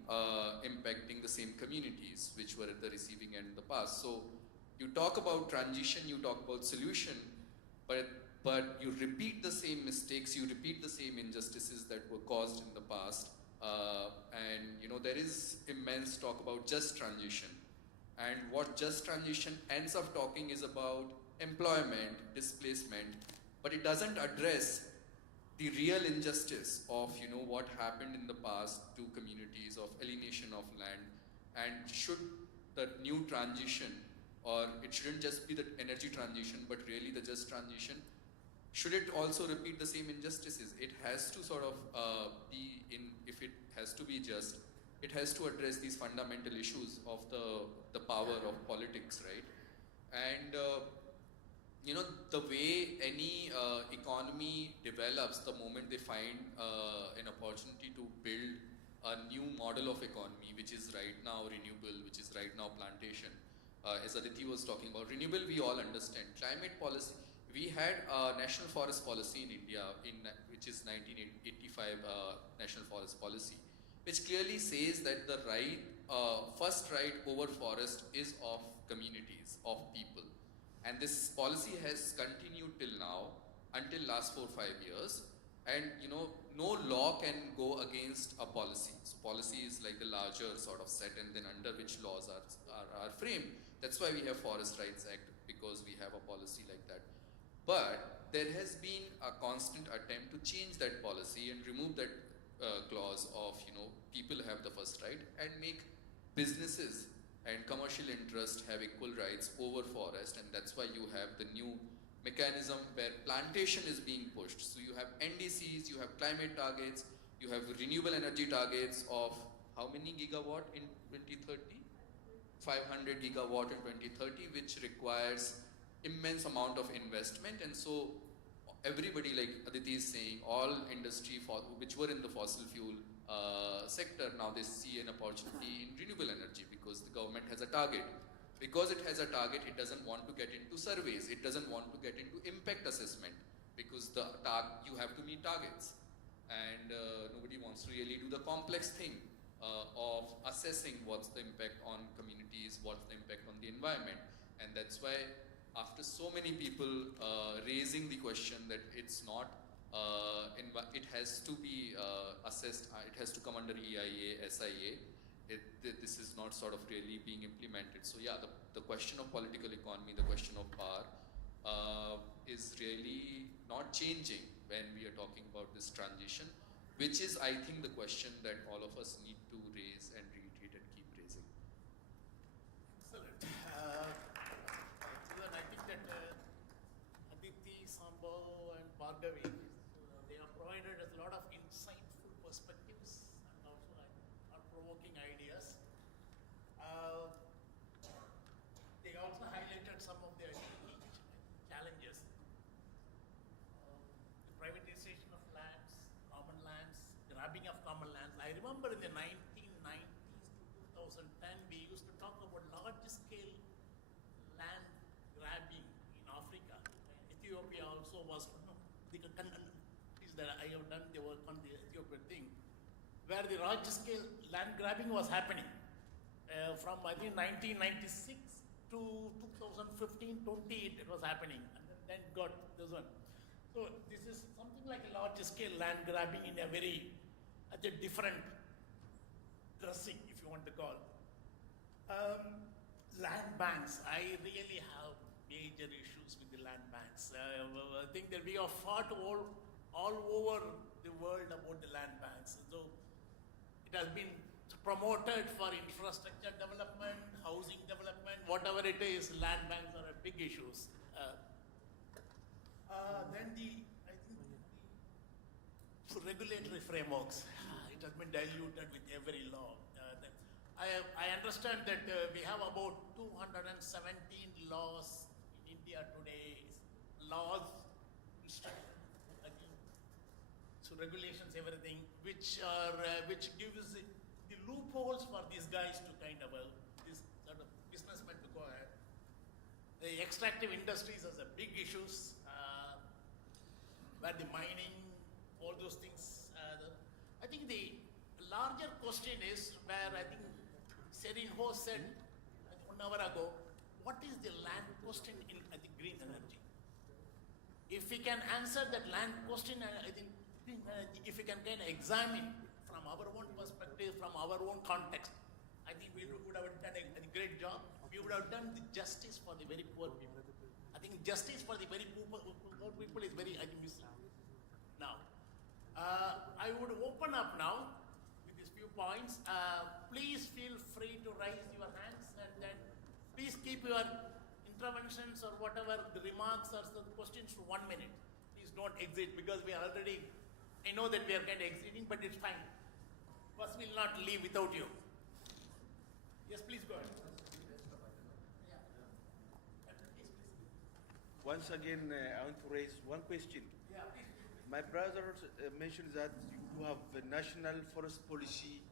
impacting the same communities which were at the receiving end in the past. So you talk about transition, you talk about solution, but you repeat the same mistakes, you repeat the same injustices that were caused in the past. And you know, there is immense talk about just transition. And what just transition ends up talking is about employment, displacement, but it doesn't address the real injustice of, you know, what happened in the past to communities of alienation of land. And should the new transition, or it shouldn't just be the energy transition, but really the just transition, should it also repeat the same injustices? It has to sort of be in, if it has to be just, it has to address these fundamental issues of the power of politics, right? And you know, the way any economy develops, the moment they find an opportunity to build a new model of economy, which is right now renewable, which is right now plantation. As Aditi was talking about, renewable we all understand. Climate policy, we had a national forest policy in India, which is 1985 national forest policy, which clearly says that the right, first right over forest is of communities, of people. And this policy has continued till now, until last 4 or 5 years. And you know, no law can go against a policy. So policy is like the larger sort of set, and then under which laws are framed. That's why we have Forest Rights Act, because we have a policy like that. But there has been a constant attempt to change that policy and remove that clause of, you know, people have the first right, and make businesses and commercial interests have equal rights over forest. And that's why you have the new mechanism where plantation is being pushed. So you have NDCs, you have climate targets, you have renewable energy targets of how many gigawatt in 2030? 500 gigawatt in 2030, which requires immense amount of investment. And so everybody, like Aditi is saying, all industry which were in the fossil fuel sector, now they see an opportunity in renewable energy because the government has a target. Because it has a target, it doesn't want to get into surveys, it doesn't want to get into impact assessment, because you have to meet targets. And nobody wants to really do the complex thing of assessing what's the impact on communities, what's the impact on the environment. And that's why after so many people raising the question that it's not, it has to be assessed, it has to come under EIA, SIA, this is not sort of really being implemented. So yeah, the question of political economy, the question of power is really not changing when we are talking about this transition, which is, I think, the question that all of us need to raise and reiterate and keep raising. Excellent. I think that Aditi, Sambhav and Bhargavi, they have provided us a lot of insightful perspectives and also thought-provoking ideas. They also highlighted some of the challenges. The privatization of lands, common lands, grabbing of common lands. I remember in the 1990s to 2010, we used to talk about large-scale land grabbing in Africa. Ethiopia also was one of the countries that I have done the work on the Ethiopian thing, where the large-scale land grabbing was happening from, I think, 1996 to 2015, 28, it was happening, and then got this one. So this is something like a large-scale land grabbing in a very different pressing, if you want to call. Land banks, I really have major issues with the land banks. I think that we have fought all over the world about the land banks. So it has been promoted for infrastructure development, housing development, whatever it is, land banks are a big issues. Then I think the regulatory frameworks, it has been diluted with every law. I understand that we have about 217 laws in India today, laws, so regulations, everything, which gives the loopholes for these guys to kind of, this sort of businessmen to go ahead. The extractive industries has a big issues, where the mining, all those things. I think the larger question is where I think Serinho said 1 hour ago, what is the land question in the green energy? If we can answer that land question, I think green energy, if we can kind of examine from our own perspective, from our own context, I think we would have done a great job. We would have done the justice for the very poor people. I think justice for the very poor people is very missing. Now, I would open up now with these few points. Please feel free to raise your hands, and then please keep your interventions or whatever the remarks or the questions to 1 minute. Please don't exit, because we are already, I know that we are kind of exiting, but it's fine. Bus will not leave without you. Yes, please go ahead. Once again, I want to raise one question. Yeah, please. My brother mentioned that you have a national forest policy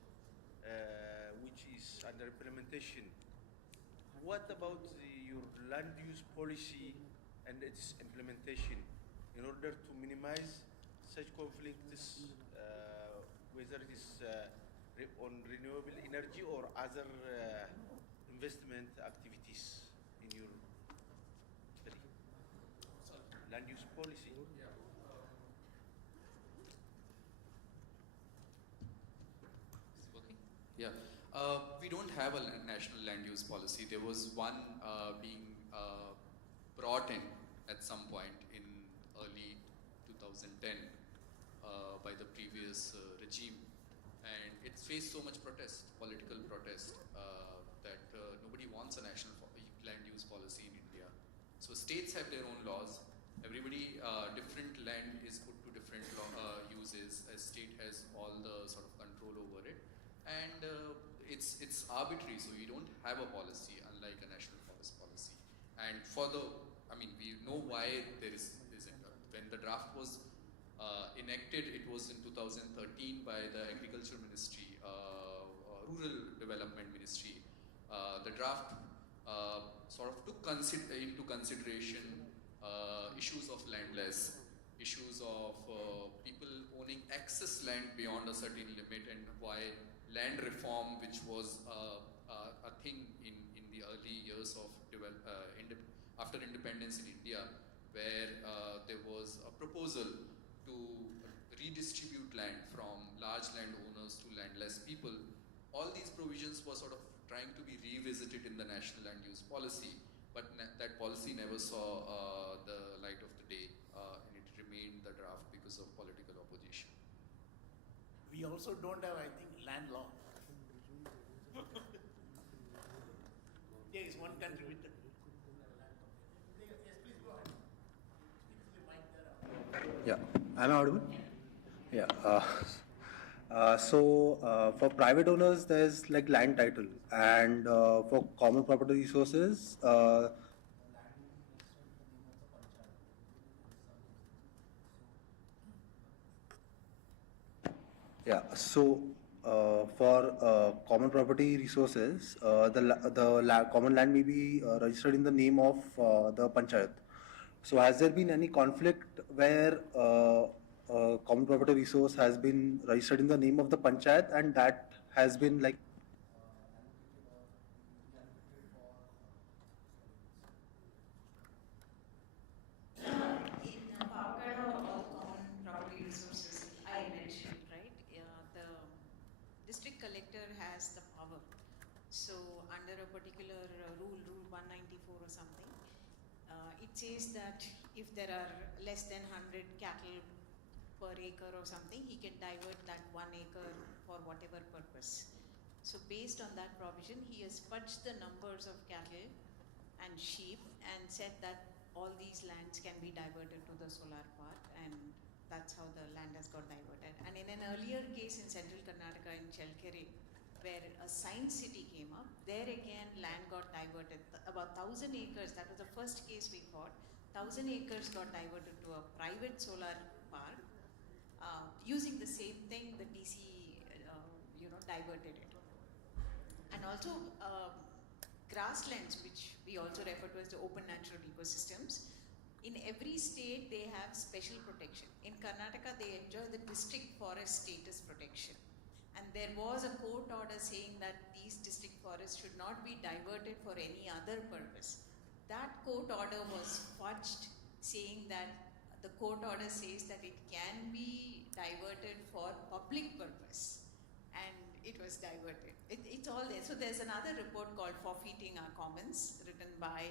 which is under implementation. What about your land use policy and its implementation in order to minimize such conflicts, whether it is on renewable energy or other investment activities in your study? Land use policy. Yeah, we don't have a national land use policy. There was one being brought in at some point in early 2010 by the previous regime, and it faced so much protest, political protest, that nobody wants a national land use policy in India. So states have their own laws. Everybody, different land is put to different uses. A state has all the sort of control over it. And it's arbitrary, so we don't have a policy, unlike a national forest policy. And we know why there isn't. When the draft was enacted, it was in 2013 by the Agriculture Ministry, Rural Development Ministry. The draft sort of took into consideration issues of landless, issues of people owning excess land beyond a certain limit, and why land reform, which was a thing in the early years of after independence in India, where there was a proposal to redistribute land from large landowners to landless people. All these provisions were sort of trying to be revisited in the national land use policy, but that policy never saw the light of the day, and it remained the draft because of political opposition. We also don't have, I think, land law. There is one country with the... Yes, please go ahead. Yeah, am I audible? Yeah. For private owners, there's like land title, and for common property resources, yeah. So for common property resources, the common land may be registered in the name of the panchayat. So has there been any conflict where common property resource has been registered in the name of the panchayat, and that has been like In Pavgada, all common property resources I mentioned, right? The district collector collector has the power. So under a particular rule 194 or something, it says that if there are less than 100 cattle per acre or something, he can divert that 1 acre for whatever purpose. So based on that provision, he has fudged the numbers of cattle and sheep and said that all these lands can be diverted to the solar park, and that's how the land has got diverted. And in an earlier case in central Karnataka in Chelkere, where a science city came up, there again land got diverted. About 1,000 acres, that was the first case we fought, 1,000 acres got diverted to a private solar park. Using the same thing, the DC diverted it. And also grasslands, which we also refer to as the open natural ecosystems. In every state, they have special protection. In Karnataka, they enjoy the district forest status protection. And there was a court order saying that these district forests should not be diverted for any other purpose. That court order was fudged, saying that the court order says that it can be diverted for public purpose. And it was diverted. It's all there. So there's another report called Forfeiting Our Commons, written by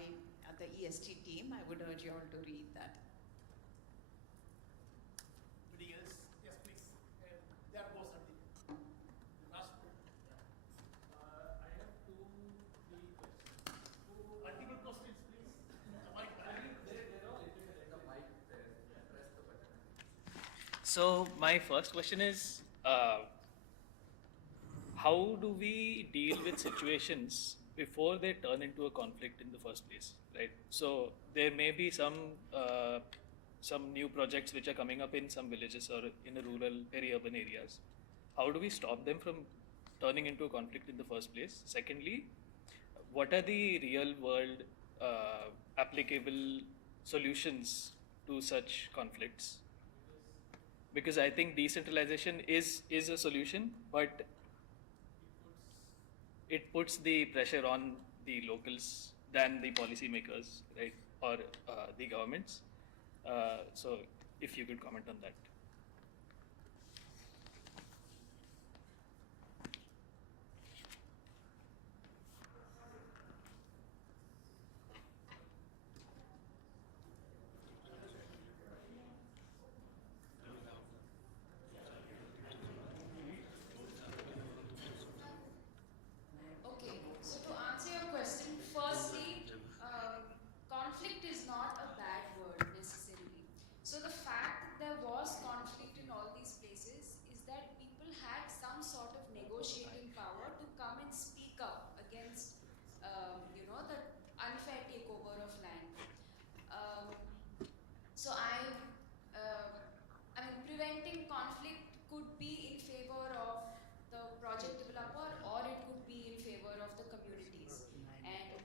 the EST team. I would urge you all to read that. Anybody else? Yes, please. There goes at the last one. I have three questions. Multiple questions, please. So my first question is, how do we deal with situations before they turn into a conflict in the first place, right? So there may be some new projects which are coming up in some villages or in a rural, peri-urban areas. How do we stop them from turning into a conflict in the first place? Secondly, what are the real world applicable solutions to such conflicts? Because I think decentralization is a solution, but it puts the pressure on the locals than the policymakers, right, or the governments. So if you could comment on that. Okay, so to answer your question, firstly, conflict is not a bad word necessarily. So the fact that there was conflict in all these places is that people had some sort of negotiating power to come and speak up against, the unfair takeover of land. So preventing conflict could be in favor of the project developer, or it could be in favor of the communities. And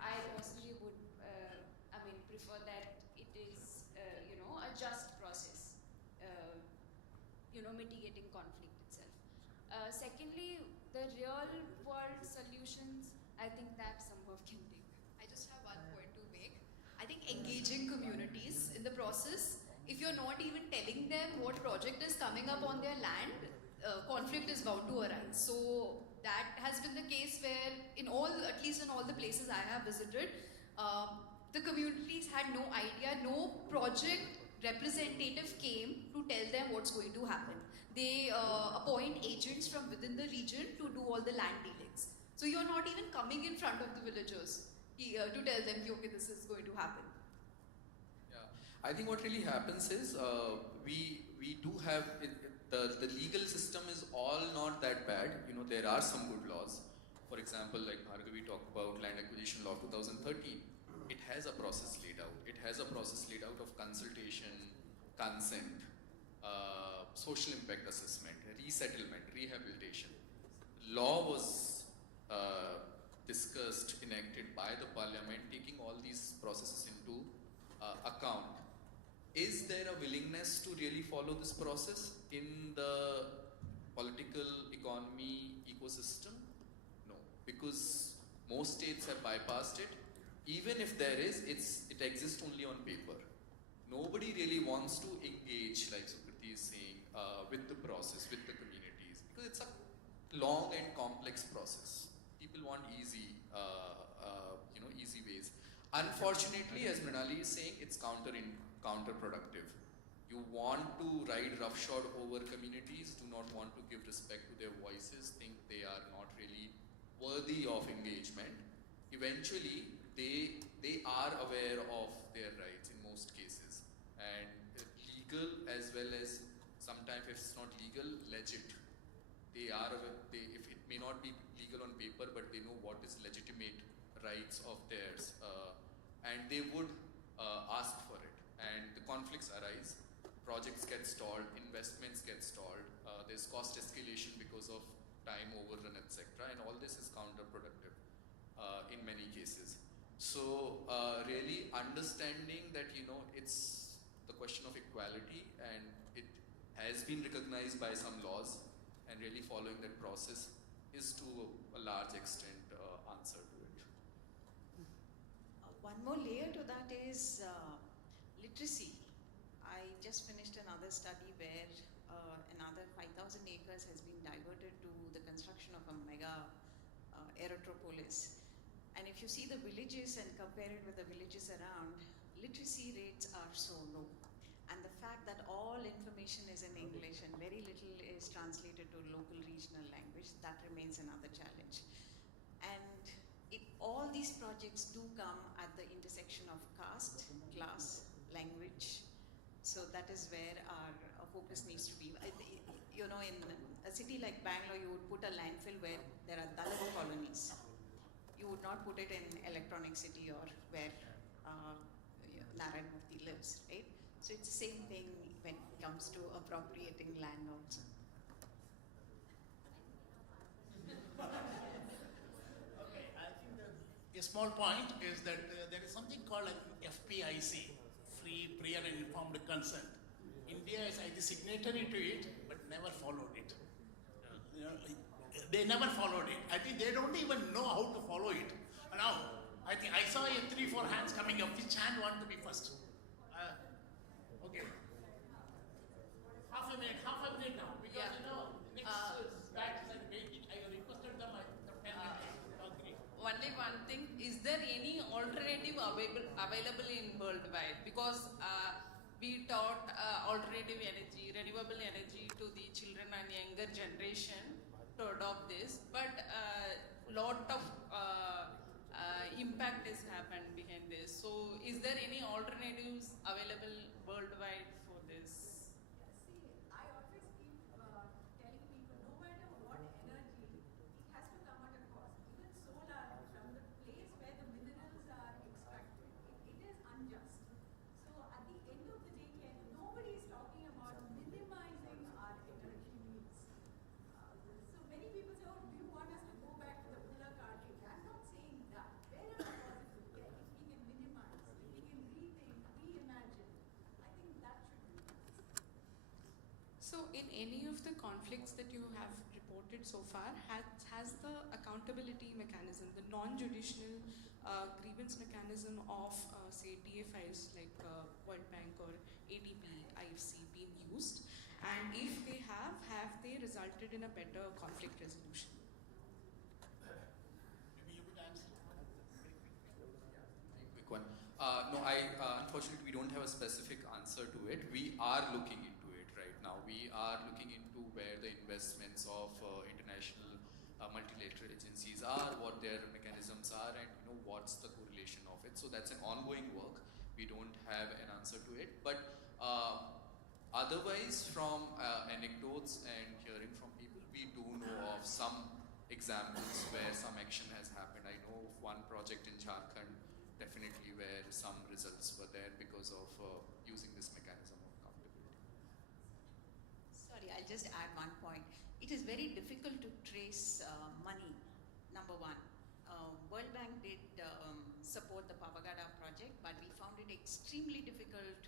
I personally would, prefer that it is, a just process, mitigating conflict itself. Secondly, the real world solutions, I think that Sambhav can take. I just have one point to make. I think engaging communities in the process, if you're not even telling them what project is coming up on their land, conflict is bound to arise. So that has been the case where at least in all the places I have visited, the communities had no idea, no project representative came to tell them what's going to happen. They appoint agents from within the region to do all the land dealings. So you're not even coming in front of the villagers to tell them, okay, this is going to happen. Yeah, I think what really happens is we do have the legal system is all not that bad. There are some good laws. For example, like Bhargavi talked about Land Acquisition Law 2013. It has a process laid out. It has a process laid out of consultation, consent, social impact assessment, resettlement, rehabilitation. Law was discussed, enacted by the parliament, taking all these processes into account. Is there a willingness to really follow this process in the political economy ecosystem? No, because most states have bypassed it. Even if there is, it exists only on paper. Nobody really wants to engage, like Sukriti is saying, with the process, with the communities, because it's a long and complex process. People want easy, easy ways. Unfortunately, as Mrinali is saying, it's counterproductive. You want to ride roughshod over communities, do not want to give respect to their voices, think they are not really worthy of engagement. Eventually, they are aware of their rights in most cases, and legal as well as sometimes if it's not legal, legit. They are aware, if it may not be legal on paper, but they know what is legitimate rights of theirs, and they would ask for it. And the conflicts arise, projects get stalled, investments get stalled, there's cost escalation because of time overrun, etc. And all this is counterproductive in many cases. So really understanding that, it's the question of equality, and it has been recognized by some laws, and really following that process is to a large extent answer to it. One more layer to that is literacy. I just finished another study where another 5,000 acres has been diverted to the construction of a mega aerotropolis. And if you see the villages and compare it with the villages around, literacy rates are so low. And the fact that all information is in English and very little is translated to local regional language, that remains another challenge. And all these projects do come at the intersection of caste, class, language. So that is where our focus needs to be. In a city like Bangalore, you would put a landfill where there are Dalit colonies. You would not put it in Electronic City or where Narayan Murthy lives, right? So it's the same thing when it comes to appropriating land also. Okay, I think a small point is that there is something called an FPIC, Free, Prior and Informed Consent. India is either signatory to it, but never followed it. They never followed it. I think they don't even know how to follow it. Now, I think I saw 3-4 hands coming up. Which hand want to be first? Okay. Half a minute now. Because next batch is waiting. I requested them. Only one thing, is there any alternative available in worldwide? Because we taught alternative energy, renewable energy to the children and younger generation to adopt this, but lot of impact has happened behind this. So is there any alternatives available worldwide for this? See, I always keep telling people, no matter what energy, it has to come at a cost. Even solar, from the place where the minerals are extracted, it is unjust. So at the end of the day, nobody is talking about minimizing our energy needs. So many people say, oh, do you want us to go back to the Bulla cart age? I'm not saying that. Wherever possible, if we can minimize, if we can rethink, reimagine, I think that should be done. So in any of the conflicts that you have reported so far, has the accountability mechanism, the non-judicial grievance mechanism of, say, DFIs like World Bank or ADB, IFC been used? And if they have they resulted in a better conflict resolution? Maybe you could answer. Quick one. No, unfortunately, we don't have a specific answer to it. We are looking into it right now. We are looking into where the investments of international multilateral agencies are, what their mechanisms are, and what's the correlation of it. So that's an ongoing work. We don't have an answer to it, but otherwise, from anecdotes and hearing from people, we do know of some examples where some action has happened. I know of one project in Jharkhand, definitely where some results were there because of using this mechanism of accountability. Sorry, I'll just add one point. It is very difficult to trace money, number one. World Bank did support the Pavagada project, but we found it extremely difficult,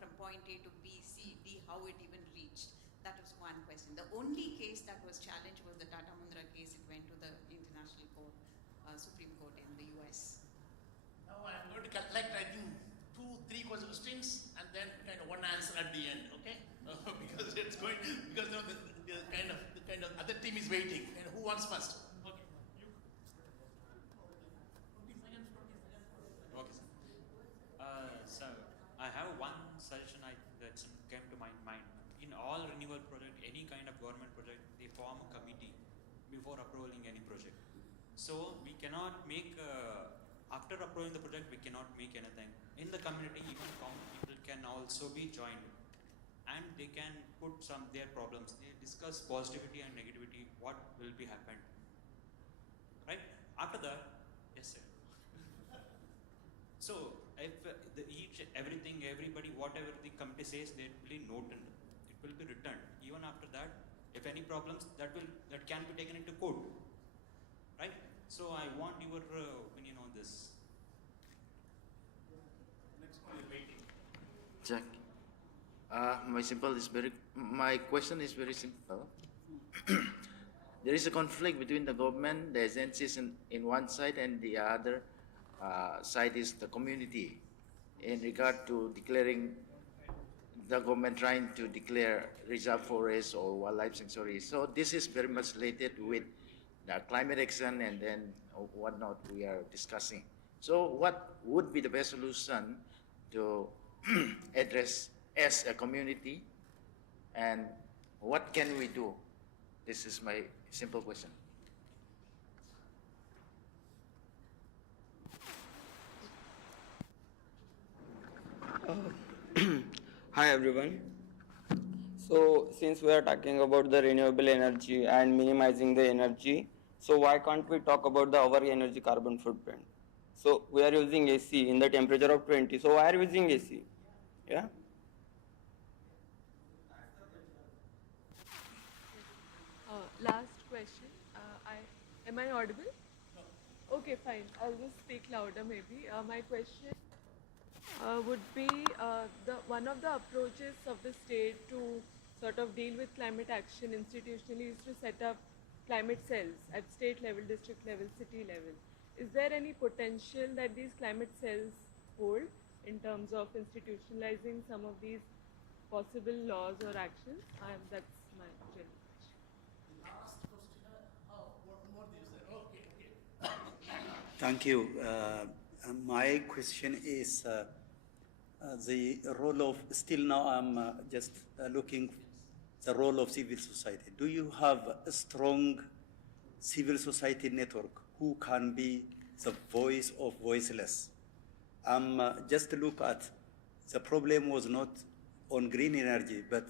from point A to B, C, D, how it even reached. That was one question. The only case that was challenged was the Tata Mundra case. It went to the International Court, Supreme Court in the US. Now I'm going to collect, I think, 2-3 questions and then kind of one answer at the end, okay? Because it's going, because the kind of other team is waiting. Who wants first? Okay. You. 20 seconds. Okay, sir. So I have one suggestion that came to my mind. In all renewable project, any kind of government project, they form a committee before approving any project. So we cannot make, after approving the project, we cannot make anything. In the community, even common people can also be joined, and they can put their problems. They discuss positivity and negativity, what will be happened. Right? After that, yes sir. So if everybody, whatever the committee says, they will be noted. It will be written. Even after that, if any problems, that can be taken into court. Right? So I want your opinion on this. Next one is waiting. Jack. My question is very simple. There is a conflict between the government, the agencies in one side, and the other side is the community in regard to declaring the government trying to declare reserve forest or wildlife sanctuary. So this is very much related with the climate action and then whatnot we are discussing. So what would be the best solution to address as a community, and what can we do? This is my simple question. Hi everyone. So since we are talking about the renewable energy and minimizing the energy, so why can't we talk about our energy carbon footprint? So we are using AC in the temperature of 20. So why are we using AC? Yeah. Last question. Am I audible? Okay, fine. I'll just speak louder maybe. My question would be one of the approaches of the state to sort of deal with climate action institutionally is to set up climate cells at state level, district level, city level. Is there any potential that these climate cells hold in terms of institutionalizing some of these possible laws or actions? That's my general question. Last question. One more thing, sir. Okay. Thank you. My question is the role of, still now I'm just looking the role of civil society. Do you have a strong civil society network who can be the voice of voiceless? Just look at the problem was not on green energy, but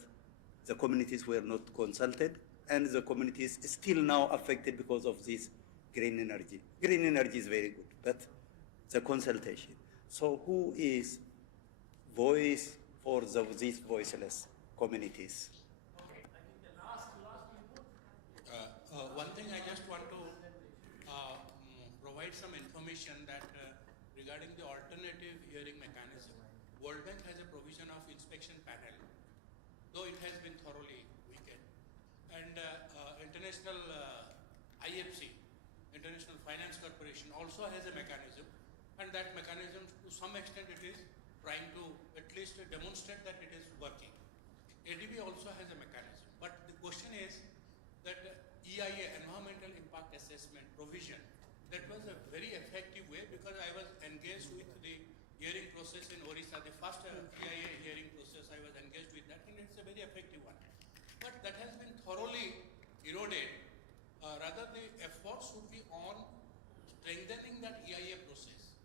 the communities were not consulted, and the communities still now affected because of this green energy. Green energy is very good, but the consultation. So who is voice for these voiceless communities? Okay, I think the last input. One thing I just want to provide some information that regarding the alternative hearing mechanism, World Bank has a provision of inspection panel, though it has been thoroughly weakened, and international IFC, International Finance Corporation, also has a mechanism, and that mechanism to some extent it is trying to at least demonstrate that it is working. ADB also has a mechanism, but the question is that EIA, Environmental Impact Assessment provision, that was a very effective way, because I was engaged with the hearing process in Orissa, the first EIA hearing process, I was engaged with that, and it's a very effective one. But that has been thoroughly eroded. Rather, the efforts should be on strengthening that EIA process.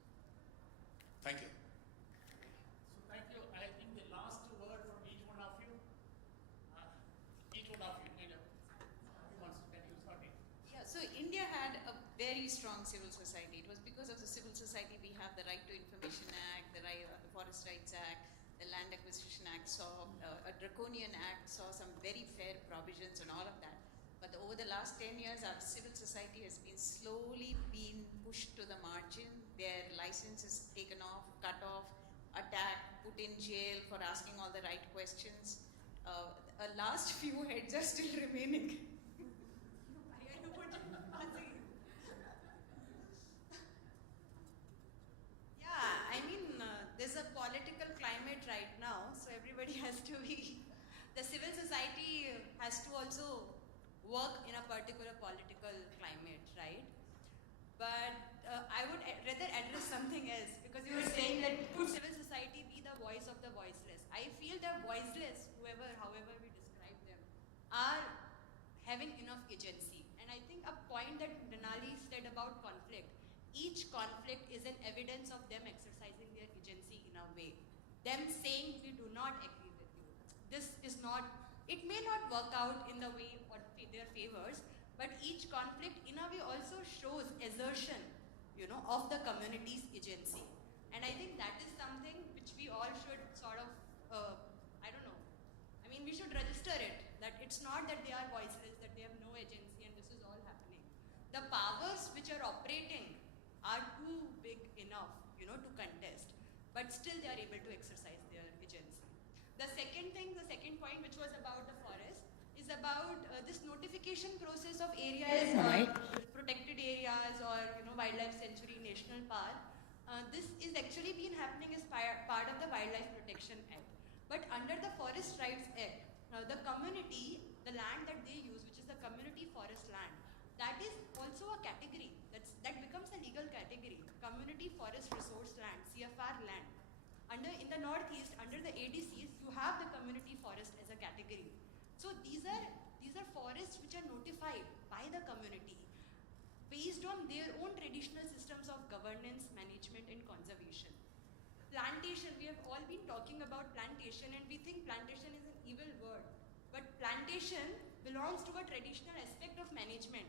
Thank you. So thank you. I think the last word from each one of you. Each one of you. Who wants to tell you something? Yeah, so India had a very strong civil society. It was because of the civil society we have the Right to Information Act, the Forest Rights Act, the Land Acquisition Act saw, a draconian act saw some very fair provisions and all of that. But over the last 10 years, our civil society has been slowly being pushed to the margin. Their license is taken off, cut off, attacked, put in jail for asking all the right questions. A last few heads are still remaining. Yeah, I mean, there's a political climate right now, so everybody has to the civil society has to also work in a particular political but I would rather address something else, because you were saying that could civil society be the voice of the voiceless? I feel the voiceless, however we describe them, are having enough agency. And I think a point that Denali said about conflict, each conflict is an evidence of them exercising their agency in a way. Them saying we do not agree with you. This is not, it may not work out in the way or their favors, but each conflict in a way also shows assertion, of the community's agency. And I think that is something which we all should sort of, we should register it, that it's not that they are voiceless, that they have no agency and this is all happening. The powers which are operating are too big enough, to contest, but still they are able to exercise their agency. The second point, which was about the forest, is about this notification process of areas, protected areas or wildlife sanctuary, national park. This is actually been happening as part of the Wildlife Protection Act. But under the Forest Rights Act, the community, the land that they use, which is the community forest land, that is also a category. That becomes a legal category. Community forest resource land, CFR land. In the Northeast, under the ADCs, you have the community forest as a category. So these are forests which are notified by the community based on their own traditional systems of governance, management and conservation. Plantation, we have all been talking about plantation and we think plantation is an evil word. But plantation belongs to a traditional aspect of management.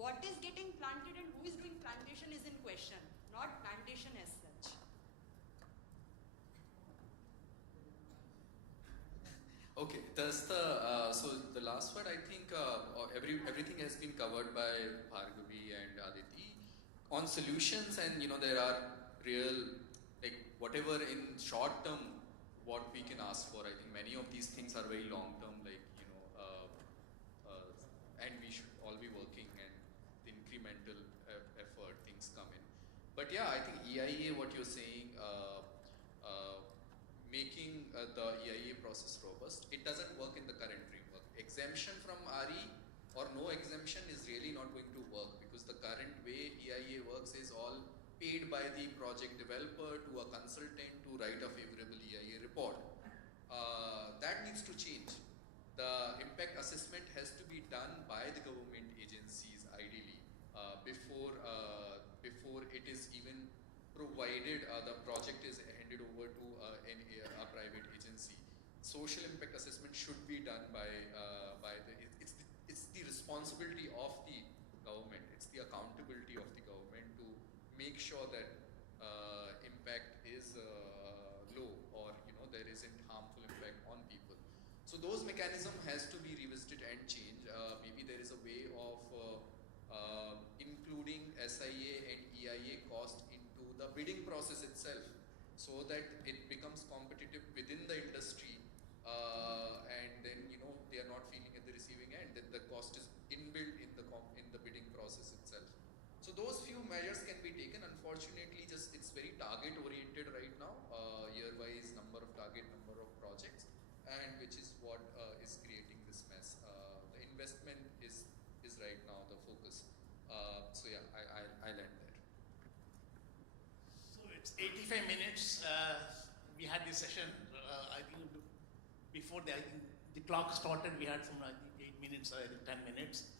What is getting planted and who is doing plantation is in question, not plantation as such. Okay, so the last part, I think everything has been covered by Bhargavi and Aditi. On solutions, and there are real, whatever in short term, what we can ask for. I think many of these things are very long term, and we should all be working and the incremental effort, things come in. But yeah, I think EIA, what you're saying, making the EIA process robust, it doesn't work in the current framework. Exemption from RE or no exemption is really not going to work, because the current way EIA works is all paid by the project developer to a consultant to write a favorable EIA report. That needs to change. The impact assessment has to be done by the government agencies ideally before it is even provided the project is handed over to a private agency. Social impact assessment should be done by it's the responsibility of the government, it's the accountability of the government to make sure that impact is low, or there isn't harmful impact on people. So those mechanism has to be revisited and changed. Maybe there is a way of including SIA and EIA cost into the bidding process itself, so that it becomes competitive within the industry, and then they are not feeling at the receiving end, that the cost is inbuilt in the bidding process itself. So those few measures can be taken. Unfortunately, it's very target oriented right now, year-wise number of projects, and which is what is creating this mess. The investment is right now the focus. So yeah, I'll end there. So it's 85 minutes. We had this session. I think before the clock started, we had some 8 minutes or 10 minutes.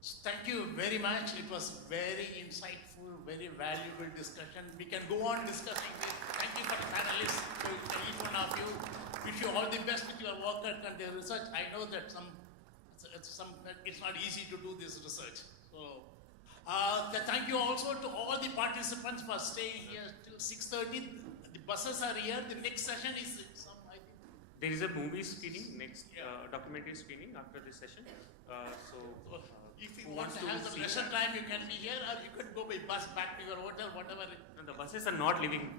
So thank you very much. It was very insightful, very valuable discussion. We can go on discussing this. Thank you for the panelists, to each one of you. Wish you all the best with your work and the research. I know that it's not easy to do this research. So thank you also to all the participants for staying here till 6:30. The buses are here. The next session is there is a movie screening, next documentary screening after this session. If you want to have some leisure time, you can be here, or you can go by bus back to your hotel, whatever. No, the buses are not leaving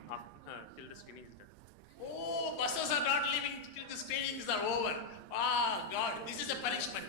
till the screening is done. Oh, buses are not leaving till the screenings are over. Ah, God, this is a punishment.